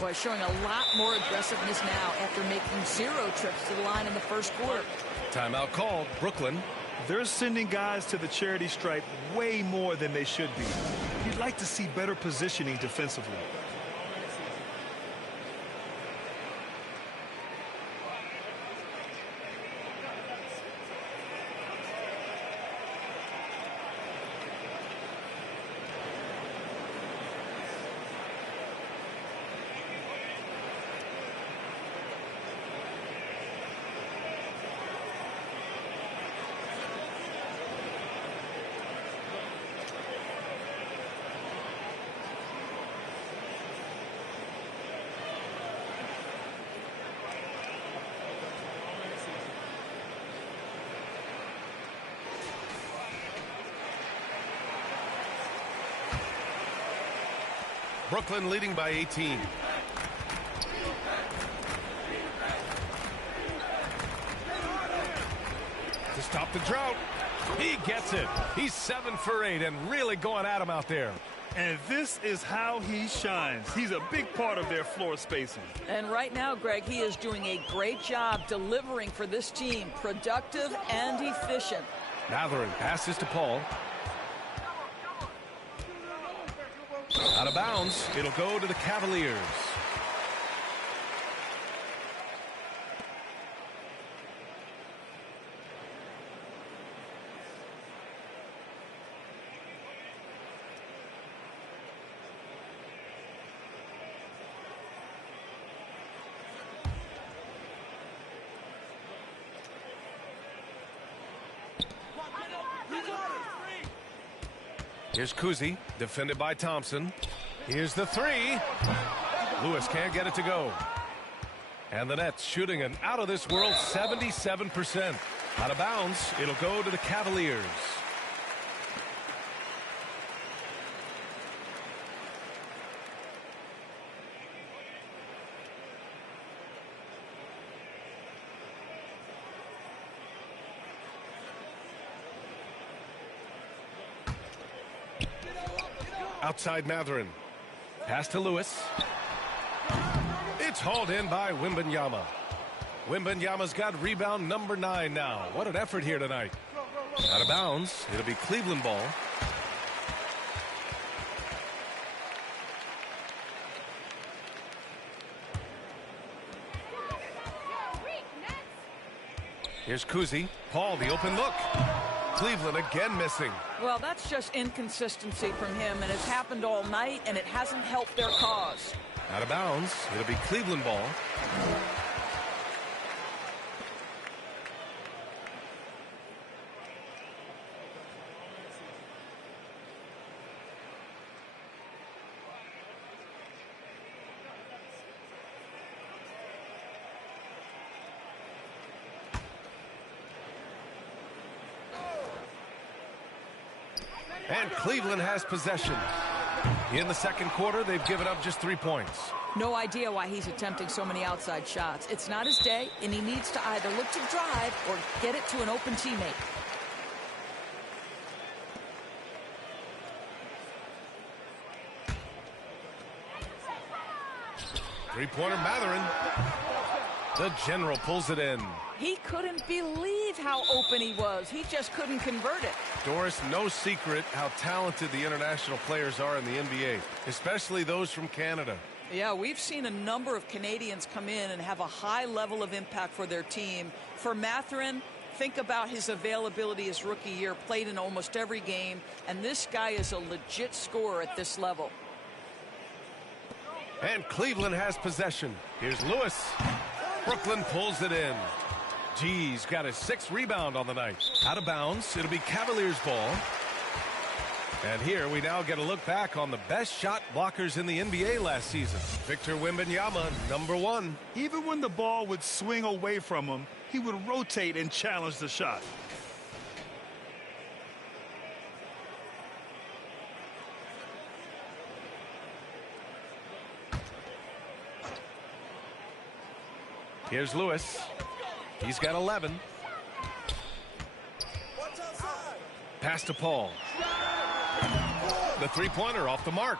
Boy, showing a lot more aggressiveness now after making 0 trips to the line in the first quarter. Timeout called. Brooklyn. They're sending guys to the charity stripe way more than they should be. You'd like to see better positioning defensively. Brooklyn leading by 18. To stop the drought. He gets it. He's 7 for 8 and really going at him out there. And this is how he shines. He's a big part of their floor spacing. And right now, Greg, he is doing a great job delivering for this team. Productive and efficient. Mathurin passes to Paul. Out of bounds. It'll go to the Cavaliers. Here's Kuzi, defended by Thompson. Here's the three. Lewis can't get it to go. And the Nets shooting an out-of-this-world 77%. Out of bounds, it'll go to the Cavaliers. Outside Mathurin. Pass to Lewis. It's hauled in by Wembanyama. Wembanyama's got rebound number 9 now. What an effort here tonight. Out of bounds. It'll be Cleveland ball. Here's Kuzi. Paul, the open look. Cleveland again missing. Well, that's just inconsistency from him, and it's happened all night, and it hasn't helped their cause. Out of bounds. It'll be Cleveland ball. And Cleveland has possession. In the second quarter, they've given up just 3 points. No idea why he's attempting so many outside shots. It's not his day, and he needs to either look to drive or get it to an open teammate. Three-pointer Mathurin. The general pulls it in. He couldn't believe how open he was. He just couldn't convert it. Doris, no secret how talented the international players are in the NBA, especially those from Canada. Yeah, we've seen a number of Canadians come in and have a high level of impact for their team. For Mathurin, think about his availability his rookie year, played in almost every game, and this guy is a legit scorer at this level. And Cleveland has possession. Here's Lewis. Brooklyn pulls it in. G's got his 6th rebound on the night. Out of bounds. It'll be Cavaliers ball. And here we now get a look back on the best shot blockers in the NBA last season. Victor Wembanyama, number 1. Even when the ball would swing away from him, he would rotate and challenge the shot. Here's Lewis. He's got 11. Pass to Paul. The three-pointer off the mark.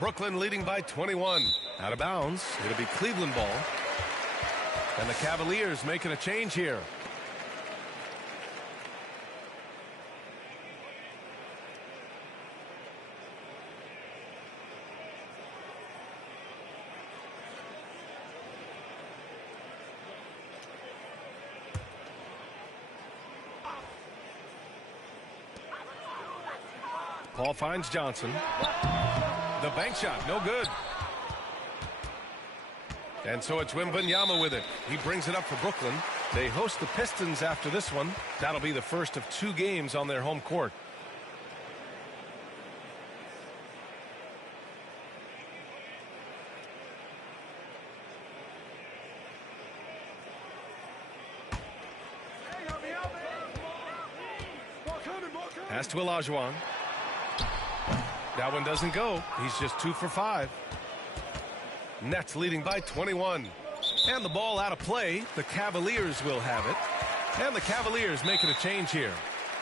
Brooklyn leading by 21. Out of bounds. It'll be Cleveland ball. And the Cavaliers making a change here. Paul finds Johnson. The bank shot, no good. And so it's Wembanyama with it. He brings it up for Brooklyn. They host the Pistons after this one. That'll be the first of 2 games on their home court. Pass to Olajuwon. That one doesn't go. He's just 2 for 5. Nets leading by 21. And the ball out of play. The Cavaliers will have it. And the Cavaliers making a change here.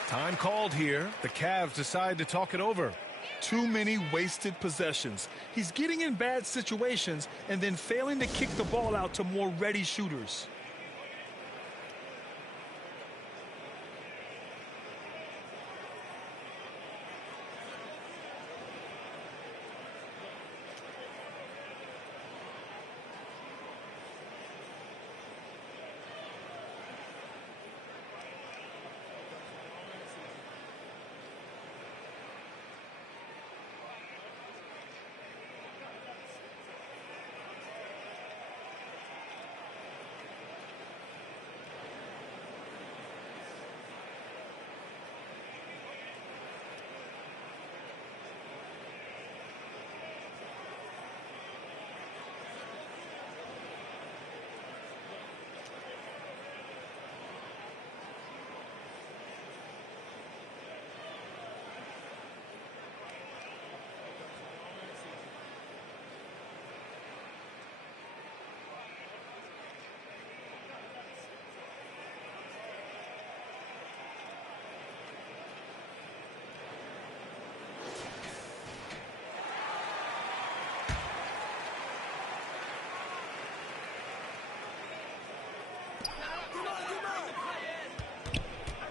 Time called here. The Cavs decide to talk it over. Too many wasted possessions. He's getting in bad situations and then failing to kick the ball out to more ready shooters.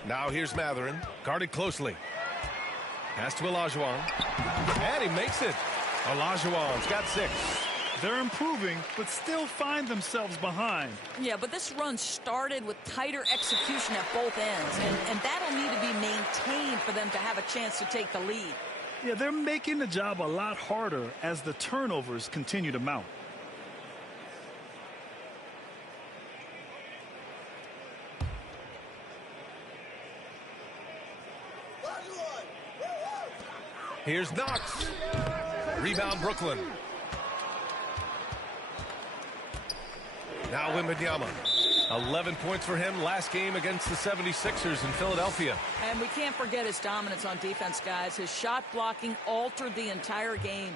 Now here's Mathurin, guarded closely. Pass to Olajuwon. And he makes it. Olajuwon's got 6. They're improving, but still find themselves behind. Yeah, but this run started with tighter execution at both ends, and that'll need to be maintained for them to have a chance to take the lead. Yeah, they're making the job a lot harder as the turnovers continue to mount. Here's Knox. Rebound Brooklyn. Now Wembanyama. 11 points for him last game against the 76ers in Philadelphia. And we can't forget his dominance on defense, guys. His shot blocking altered the entire game.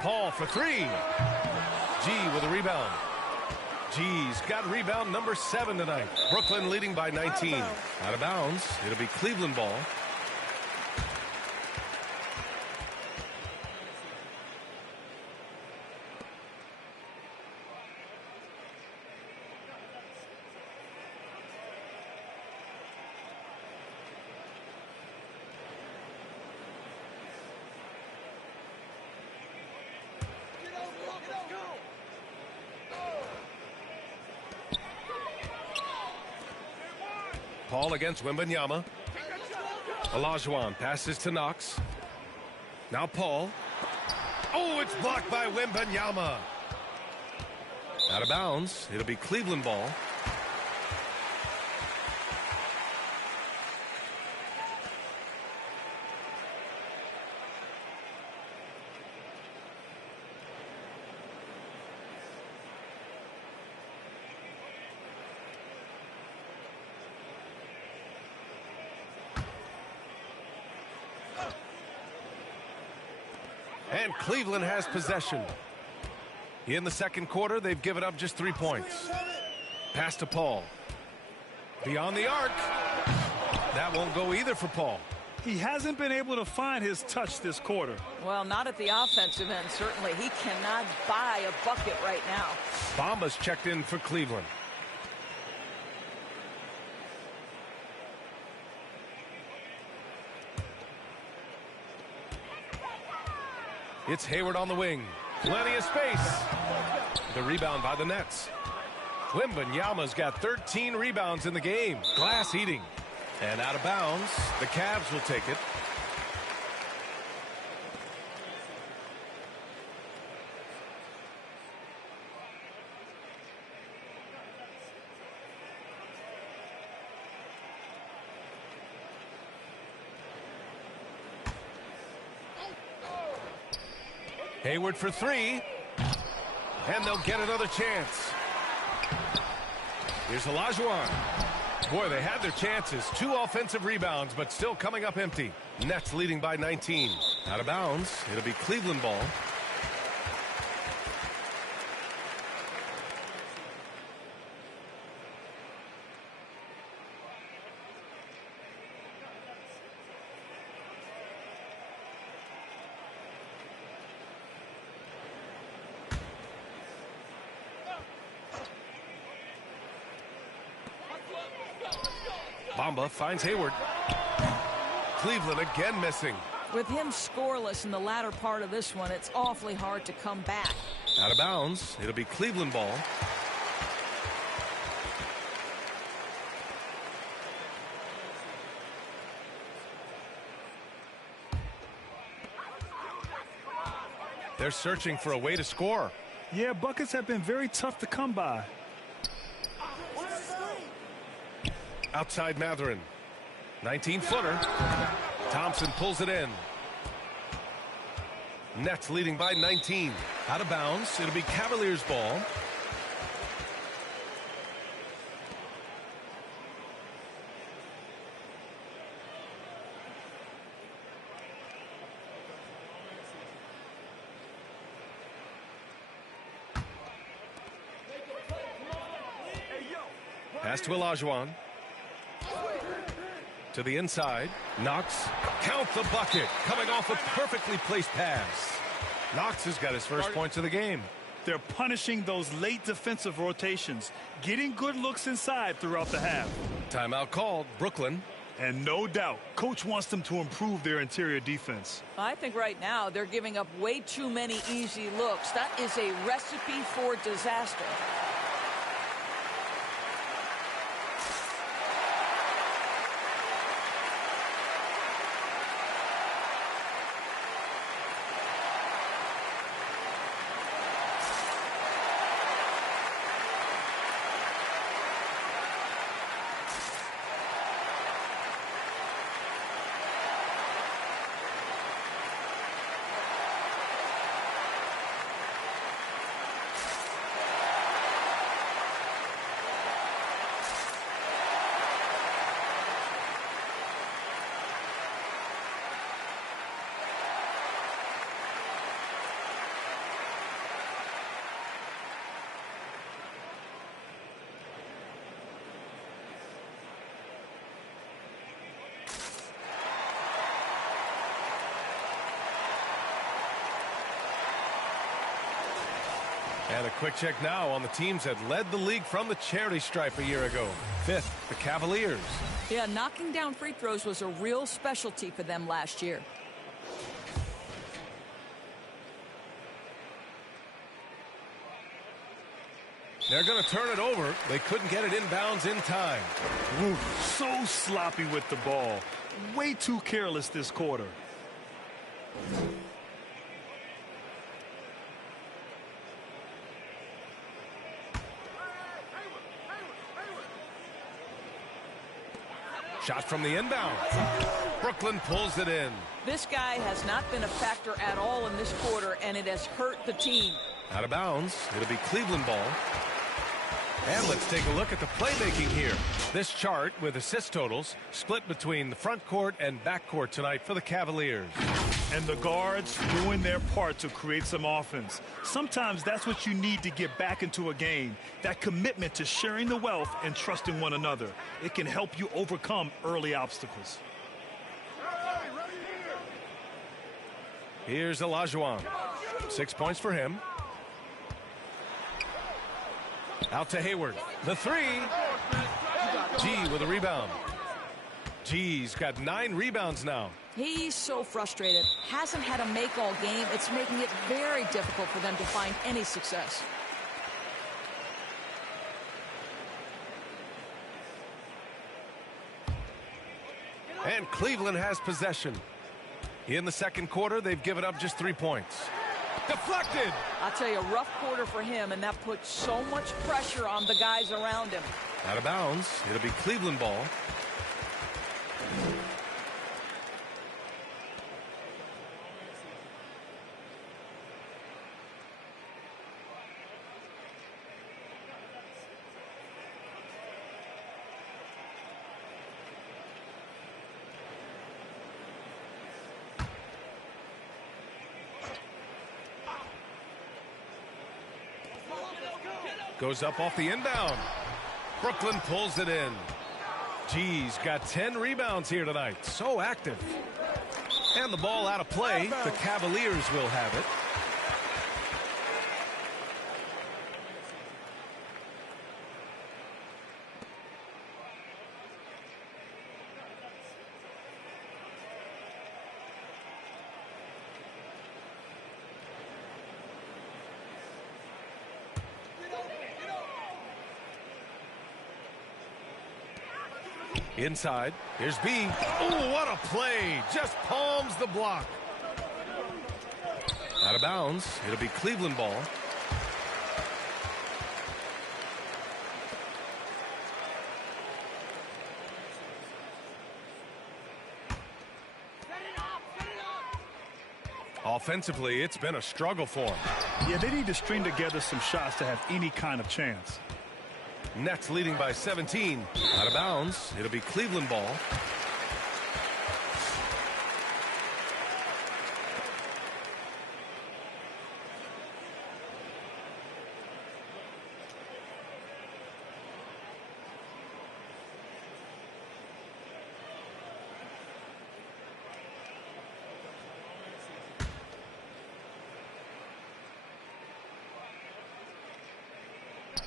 Paul for 3. G with a rebound. G's got rebound number 7 tonight. Brooklyn leading by 19. Out of bounds. It'll be Cleveland ball. Paul against Wembanyama. Olajuwon passes to Knox. Now Paul. Oh, it's blocked by Wembanyama. Out of bounds. It'll be Cleveland ball. And Cleveland has possession. In the second quarter, they've given up just 3 points. Pass to Paul. Beyond the arc. That won't go either for Paul. He hasn't been able to find his touch this quarter. Well, not at the offensive end, certainly. He cannot buy a bucket right now. Bamba's checked in for Cleveland. It's Hayward on the wing. Plenty of space. The rebound by the Nets. Wembanyama's got 13 rebounds in the game. Glass eating. And out of bounds. The Cavs will take it. Hayward for three. And they'll get another chance. Here's Olajuwon. Boy, they had their chances. 2 offensive rebounds, but still coming up empty. Nets leading by 19. Out of bounds. It'll be Cleveland ball. Bamba finds Hayward. Cleveland again missing. With him scoreless in the latter part of this one, it's awfully hard to come back. Out of bounds. It'll be Cleveland ball. They're searching for a way to score. Yeah, buckets have been very tough to come by. Outside Mathurin. 19-footer. Thompson pulls it in. Nets leading by 19. Out of bounds. It'll be Cavaliers ball. Pass to Olajuwon. To the inside. Knox. Count the bucket. Coming off a perfectly placed pass. Knox has got his first points of the game. They're punishing those late defensive rotations. Getting good looks inside throughout the half. Timeout called. Brooklyn. And no doubt, coach wants them to improve their interior defense. I think right now they're giving up way too many easy looks. That is a recipe for disaster. And a quick check now on the teams that led the league from the charity stripe a year ago. 5th, the Cavaliers. Yeah, knocking down free throws was a real specialty for them last year. They're going to turn it over. They couldn't get it inbounds in time. Ooh, so sloppy with the ball. Way too careless this quarter. Shot from the inbound. Brooklyn pulls it in. This guy has not been a factor at all in this quarter, and it has hurt the team. Out of bounds. It'll be Cleveland ball. And let's take a look at the playmaking here. This chart with assist totals split between the front court and back court tonight for the Cavaliers. And the guards doing their part to create some offense. Sometimes that's what you need to get back into a game. That commitment to sharing the wealth and trusting one another. It can help you overcome early obstacles. Here's Olajuwon. 6 points for him. Out to Hayward. The three. G with a rebound. G's got 9 rebounds now. He's so frustrated. Hasn't had a make all game. It's making it very difficult for them to find any success. And Cleveland has possession. In the second quarter, they've given up just 3 points. Deflected. I'll tell you, a rough quarter for him, and that puts so much pressure on the guys around him. Out of bounds. It'll be Cleveland ball. Goes up off the inbound. Brooklyn pulls it in. G's got 10 rebounds here tonight. So active. And the ball out of play. The Cavaliers will have it. Inside. Here's B. Oh, what a play. Just palms the block. Out of bounds. It'll be Cleveland ball. Offensively, it's been a struggle for them. Yeah, they need to string together some shots to have any kind of chance. Nets leading by 17. Out of bounds. It'll be Cleveland ball.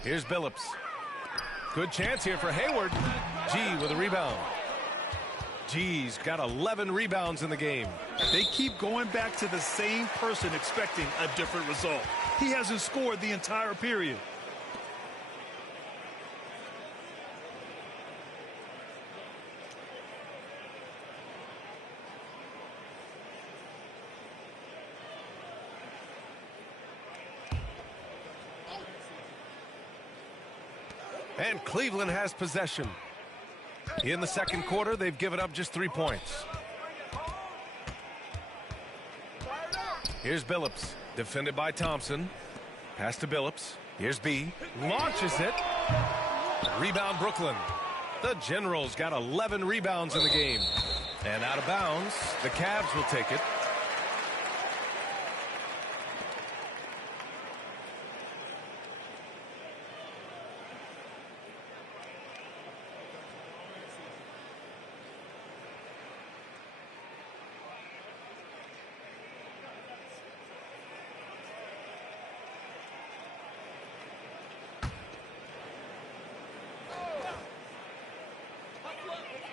Here's Billups. Good chance here for Hayward. G with a rebound. G's got 11 rebounds in the game. They keep going back to the same person expecting a different result. He hasn't scored the entire period. And Cleveland has possession. In the second quarter, they've given up just 3 points. Here's Billups, defended by Thompson. Pass to Billups. Here's B. Launches it. Rebound Brooklyn. The Generals got 11 rebounds in the game. And out of bounds, the Cavs will take it.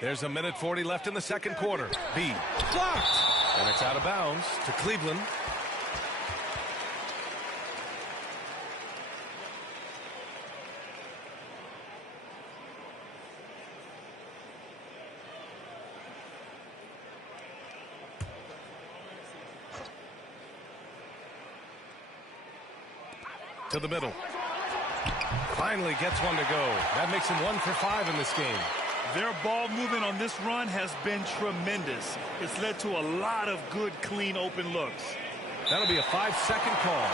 There's a minute 40 left in the second quarter. B. Blocked. And it's out of bounds to Cleveland. to the middle. Finally gets one to go. That makes him 1 for 5 in this game. Their ball movement on this run has been tremendous. It's led to a lot of good, clean, open looks. That'll be a 5-second call.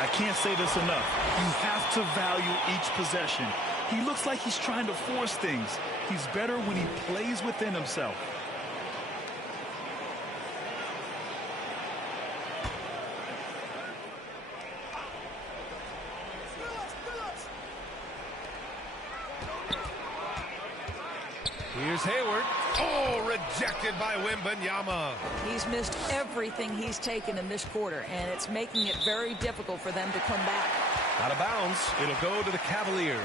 I can't say this enough. You have to value each possession. He looks like he's trying to force things. He's better when he plays within himself. Here's Hayward. Oh, rejected by Wembanyama. He's missed everything he's taken in this quarter, and it's making it very difficult for them to come back. Out of bounds. It'll go to the Cavaliers.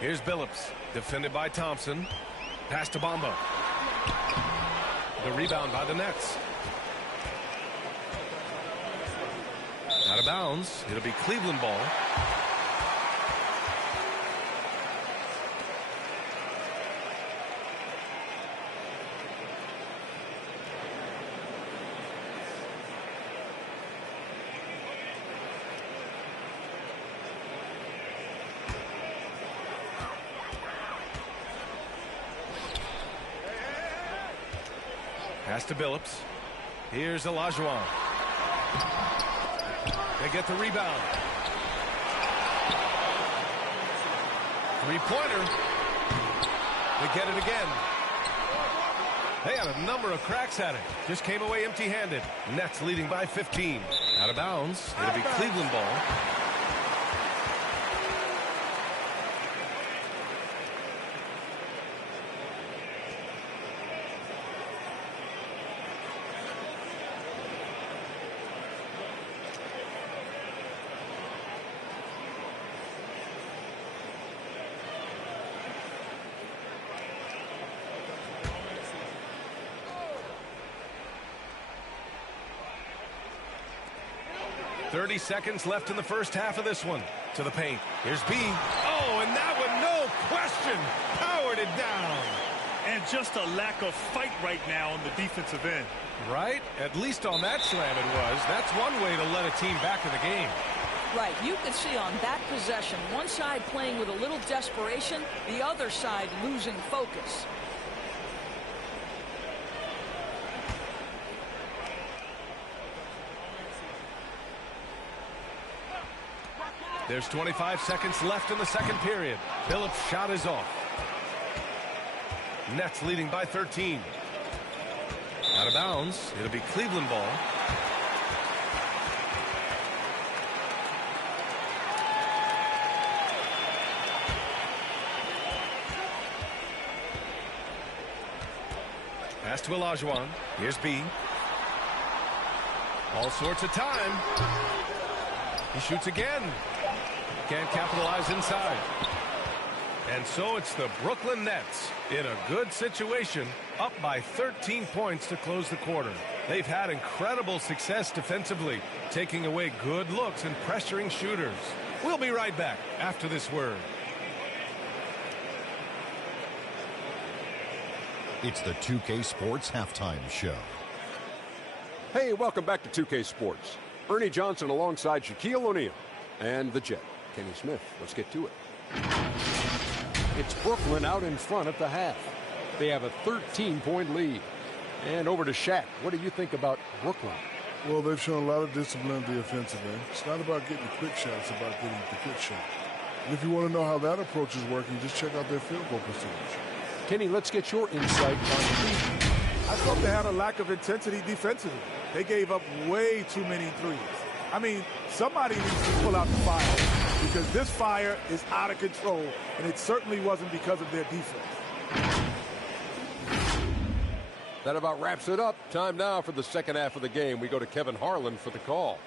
Here's Billups. Defended by Thompson. Pass to Bamba. The rebound by the Nets. Out of bounds. It'll be Cleveland ball. Pass to Billups. Here's Olajuwon. They get the rebound. Three-pointer. They get it again. They had a number of cracks at it. Just came away empty-handed. Nets leading by 15. Out of bounds. It'll be Cleveland ball. .30 seconds left in the first half of this one. To the paint. Here's B. Oh, and that one, no question, powered it down. And just a lack of fight right now on the defensive end. Right? At least on that slam it was. That's one way to let a team back in the game. Right. You can see on that possession, one side playing with a little desperation, the other side losing focus. There's 25 seconds left in the second period. Billups' shot is off. Nets leading by 13. Out of bounds. It'll be Cleveland ball. Pass to Olajuwon. Here's B. All sorts of time. He shoots again. Can't capitalize inside. And so it's the Brooklyn Nets in a good situation, up by 13 points to close the quarter. They've had incredible success defensively, taking away good looks and pressuring shooters. We'll be right back after this word. It's the 2K Sports Halftime Show. Hey, welcome back to 2K Sports. Ernie Johnson alongside Shaquille O'Neal and the Jet, Kenny Smith. Let's get to it. It's Brooklyn out in front at the half. They have a 13-point lead. And over to Shaq. What do you think about Brooklyn? Well, they've shown a lot of discipline on the offensive end. It's not about getting the quick shots, it's about getting the quick shot. And if you want to know how that approach is working, just check out their field goal percentage. Kenny, let's get your insight on Cleveland. I thought they had a lack of intensity defensively. They gave up way too many threes. I mean, somebody needs to pull out the fire because this fire is out of control, and it certainly wasn't because of their defense. That about wraps it up. Time now for the second half of the game. We go to Kevin Harlan for the call.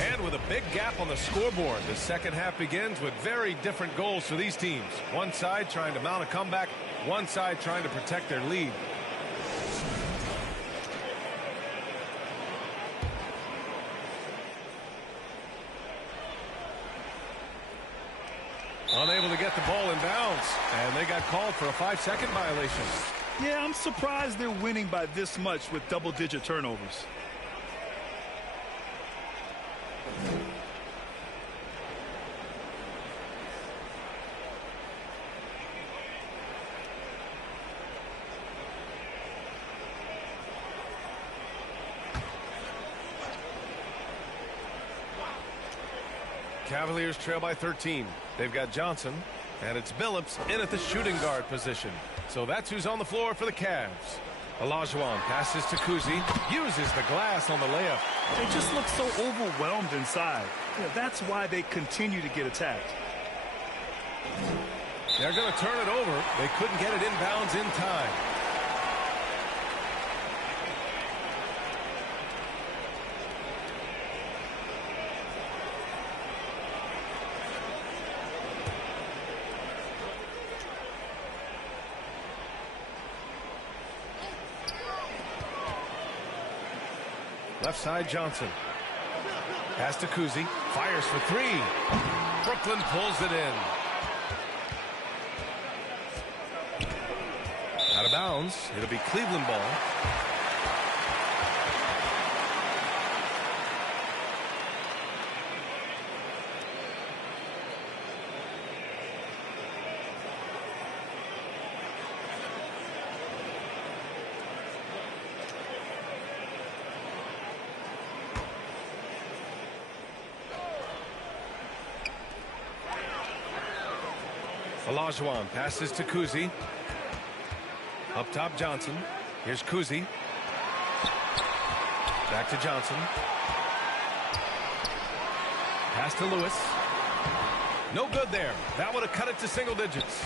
And with a big gap on the scoreboard, the second half begins with very different goals for these teams. One side trying to mount a comeback, one side trying to protect their lead. Unable to get the ball in bounds, and they got called for a 5-second violation. Yeah, I'm surprised they're winning by this much with double-digit turnovers. Cavaliers trail by 13. They've got Johnson, and it's Billups in at the shooting guard position. So that's who's on the floor for the Cavs. Olajuwon passes to Kuzi, uses the glass on the layup. They just look so overwhelmed inside. That's why they continue to get attacked. They're going to turn it over. They couldn't get it inbounds in time. Left side, Johnson. Pass to Kuzi. Fires for three. Brooklyn pulls it in. Out of bounds. It'll be Cleveland ball. Olajuwon passes to Kuzi. Up top, Johnson. Here's Kuzi. Back to Johnson. Pass to Lewis. No good there. That would have cut it to single digits.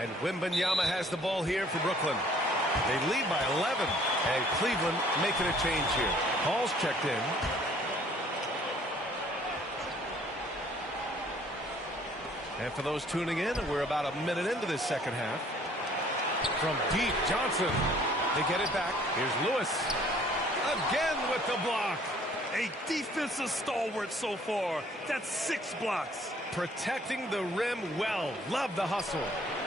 And Wembanyama has the ball here for Brooklyn. They lead by 11. And Cleveland making a change here. Hall's checked in. And for those tuning in, we're about a minute into this second half. From deep, Johnson. They get it back. Here's Lewis. Again with the block. A defensive stalwart so far. That's 6 blocks. Protecting the rim well. Love the hustle.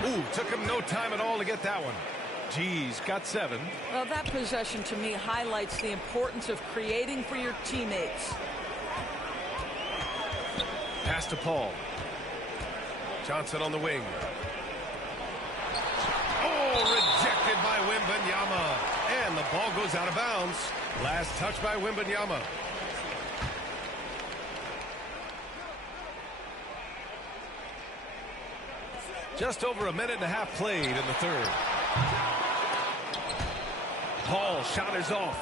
Ooh, took him no time at all to get that one. G's got 7. Well, that possession to me highlights the importance of creating for your teammates. Pass to Paul. Johnson on the wing. Oh, rejected by Wembanyama. And the ball goes out of bounds. Last touch by Wembanyama. Just over a minute and a half played in the third. Paul shot is off.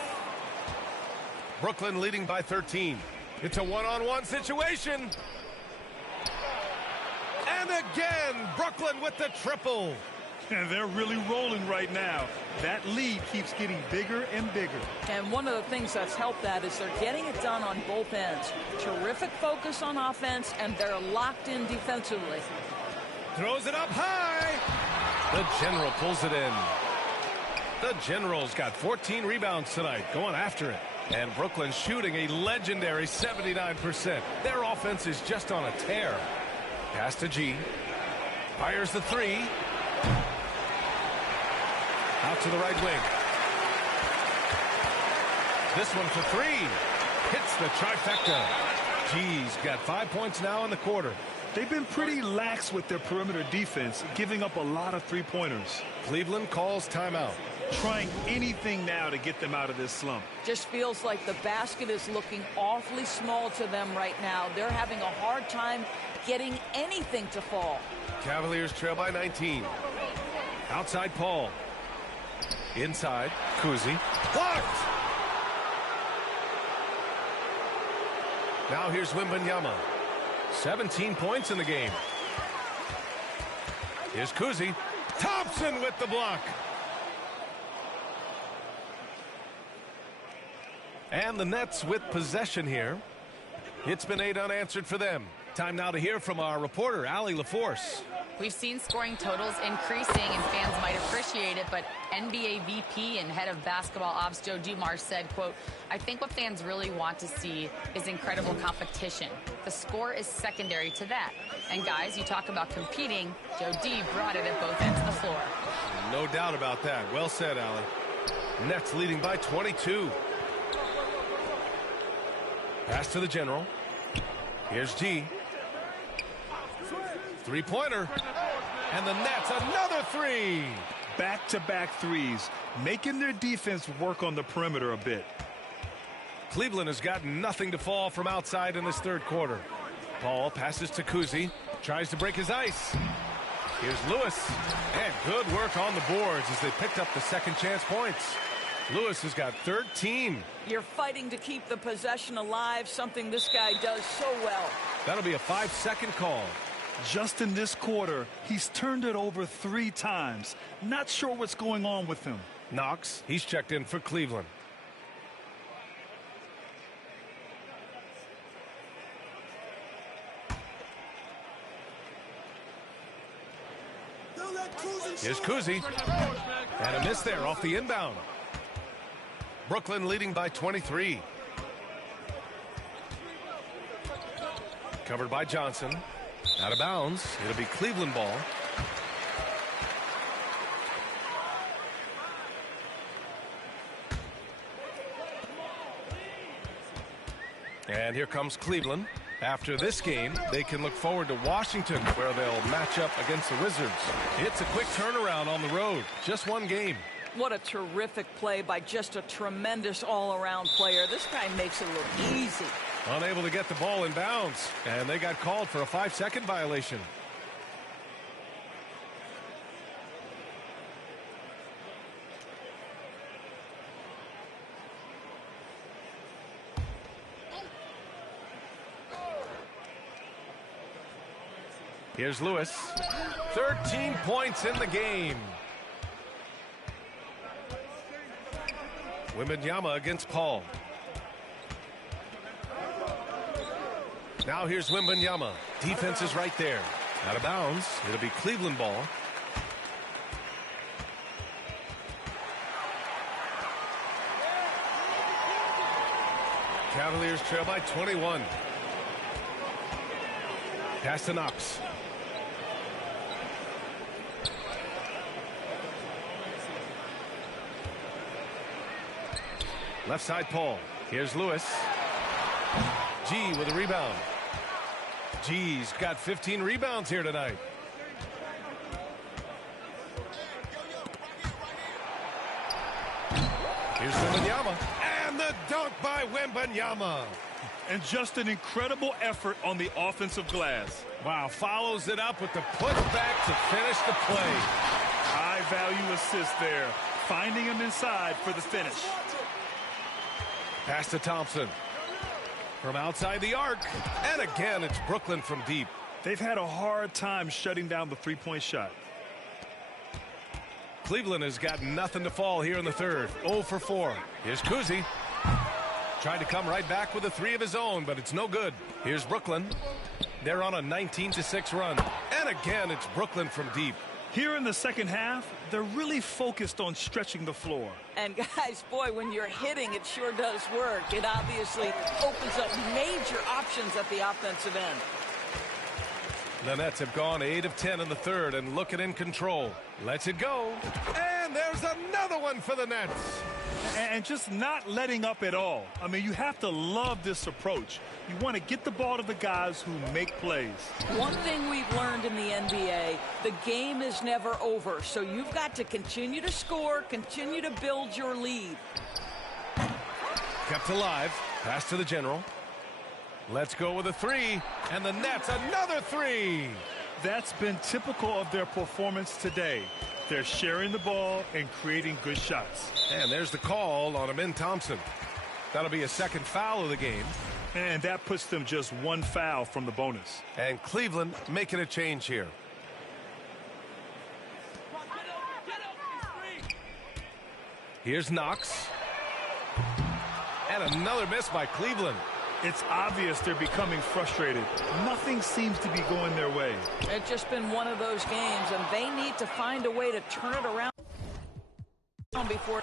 Brooklyn leading by 13. It's a one-on-one situation. And again, Brooklyn with the triple. And they're really rolling right now. That lead keeps getting bigger and bigger. And one of the things that's helped that is they're getting it done on both ends. Terrific focus on offense, and they're locked in defensively. Throws it up high. The General pulls it in. The General's got 14 rebounds tonight, going after it. And Brooklyn shooting a legendary 79%. Their offense is just on a tear. Pass to G. Fires the three. Out to the right wing. This one for three. Hits the trifecta. G's got 5 points now in the quarter. They've been pretty lax with their perimeter defense, giving up a lot of three-pointers. Cleveland calls timeout. Trying anything now to get them out of this slump. Just feels like the basket is looking awfully small to them right now. They're having a hard time getting anything to fall. Cavaliers trail by 19. Outside Paul. Inside, Kuzi. Blocked! Now here's Wembanyama. 17 points in the game. Here's Kuzi. Thompson with the block. And the Nets with possession here. It's been 8 unanswered for them. Time now to hear from our reporter, Allie LaForce. We've seen scoring totals increasing, and fans might appreciate it, but NBA VP and head of basketball ops Joe Dumars said, quote, "I think what fans really want to see is incredible competition. The score is secondary to that. And guys, you talk about competing, Joe D brought it at both ends of the floor." No doubt about that. Well said, Allie. Nets leading by 22. Pass to the general. Here's G. Three-pointer. And the Nets, another three. Back-to-back threes, making their defense work on the perimeter a bit. Cleveland has got nothing to fall from outside in this third quarter. Paul passes to Kuzi. Tries to break his ice. Here's Lewis. And good work on the boards as they picked up the second chance points. Lewis has got 13. You're fighting to keep the possession alive, something this guy does so well. That'll be a 5-second call. Just in this quarter, he's turned it over 3 times. Not sure what's going on with him. Knox, he's checked in for Cleveland. Here's Kuzi. And a miss there off the inbound. Brooklyn leading by 23. Covered by Johnson. Out of bounds. It'll be Cleveland ball. And here comes Cleveland. After this game, they can look forward to Washington, where they'll match up against the Wizards. It's a quick turnaround on the road. Just one game. What a terrific play by just a tremendous all-around player. This guy makes it look easy. Unable to get the ball in bounds, and they got called for a 5-second violation. Here's Lewis. 13 points in the game. Wembanyama against Paul. Now here's Wembanyama. Defense is right there. Out of bounds. It'll be Cleveland ball. Cavaliers trail by 21. Pass to Knox. Left side Paul. Here's Lewis. G with a rebound. G's got 15 rebounds here tonight. Here's Wembanyama. And the dunk by Wembanyama. And just an incredible effort on the offensive glass. Wow, follows it up with the putback to finish the play. High value assist there. Finding him inside for the finish. Pass to Thompson. From outside the arc. And again, it's Brooklyn from deep. They've had a hard time shutting down the three-point shot. Cleveland has got nothing to fall here in the third. 0 for 4. Here's Kuzi. Tried to come right back with a 3 of his own, but it's no good. Here's Brooklyn. They're on a 19-6 run. And again, it's Brooklyn from deep. Here in the second half, they're really focused on stretching the floor. And guys, boy, when you're hitting, it sure does work. It obviously opens up major options at the offensive end. The Nets have gone 8 of 10 in the third and looking in control. Lets it go. And there's another one for the Nets. And just not letting up at all. I mean, you have to love this approach. You want to get the ball to the guys who make plays. One thing we've learned in the NBA, the game is never over. So you've got to continue to score, continue to build your lead. Kept alive. Pass to the general. Let's go with a 3. And the Nets, another 3. That's been typical of their performance today. They're sharing the ball and creating good shots. And there's the call on Amin Thompson. That'll be a second foul of the game. And that puts them just 1 foul from the bonus. And Cleveland making a change here. Here's Knox. And another miss by Cleveland. It's obvious they're becoming frustrated. Nothing seems to be going their way. It's just been one of those games, and they need to find a way to turn it around before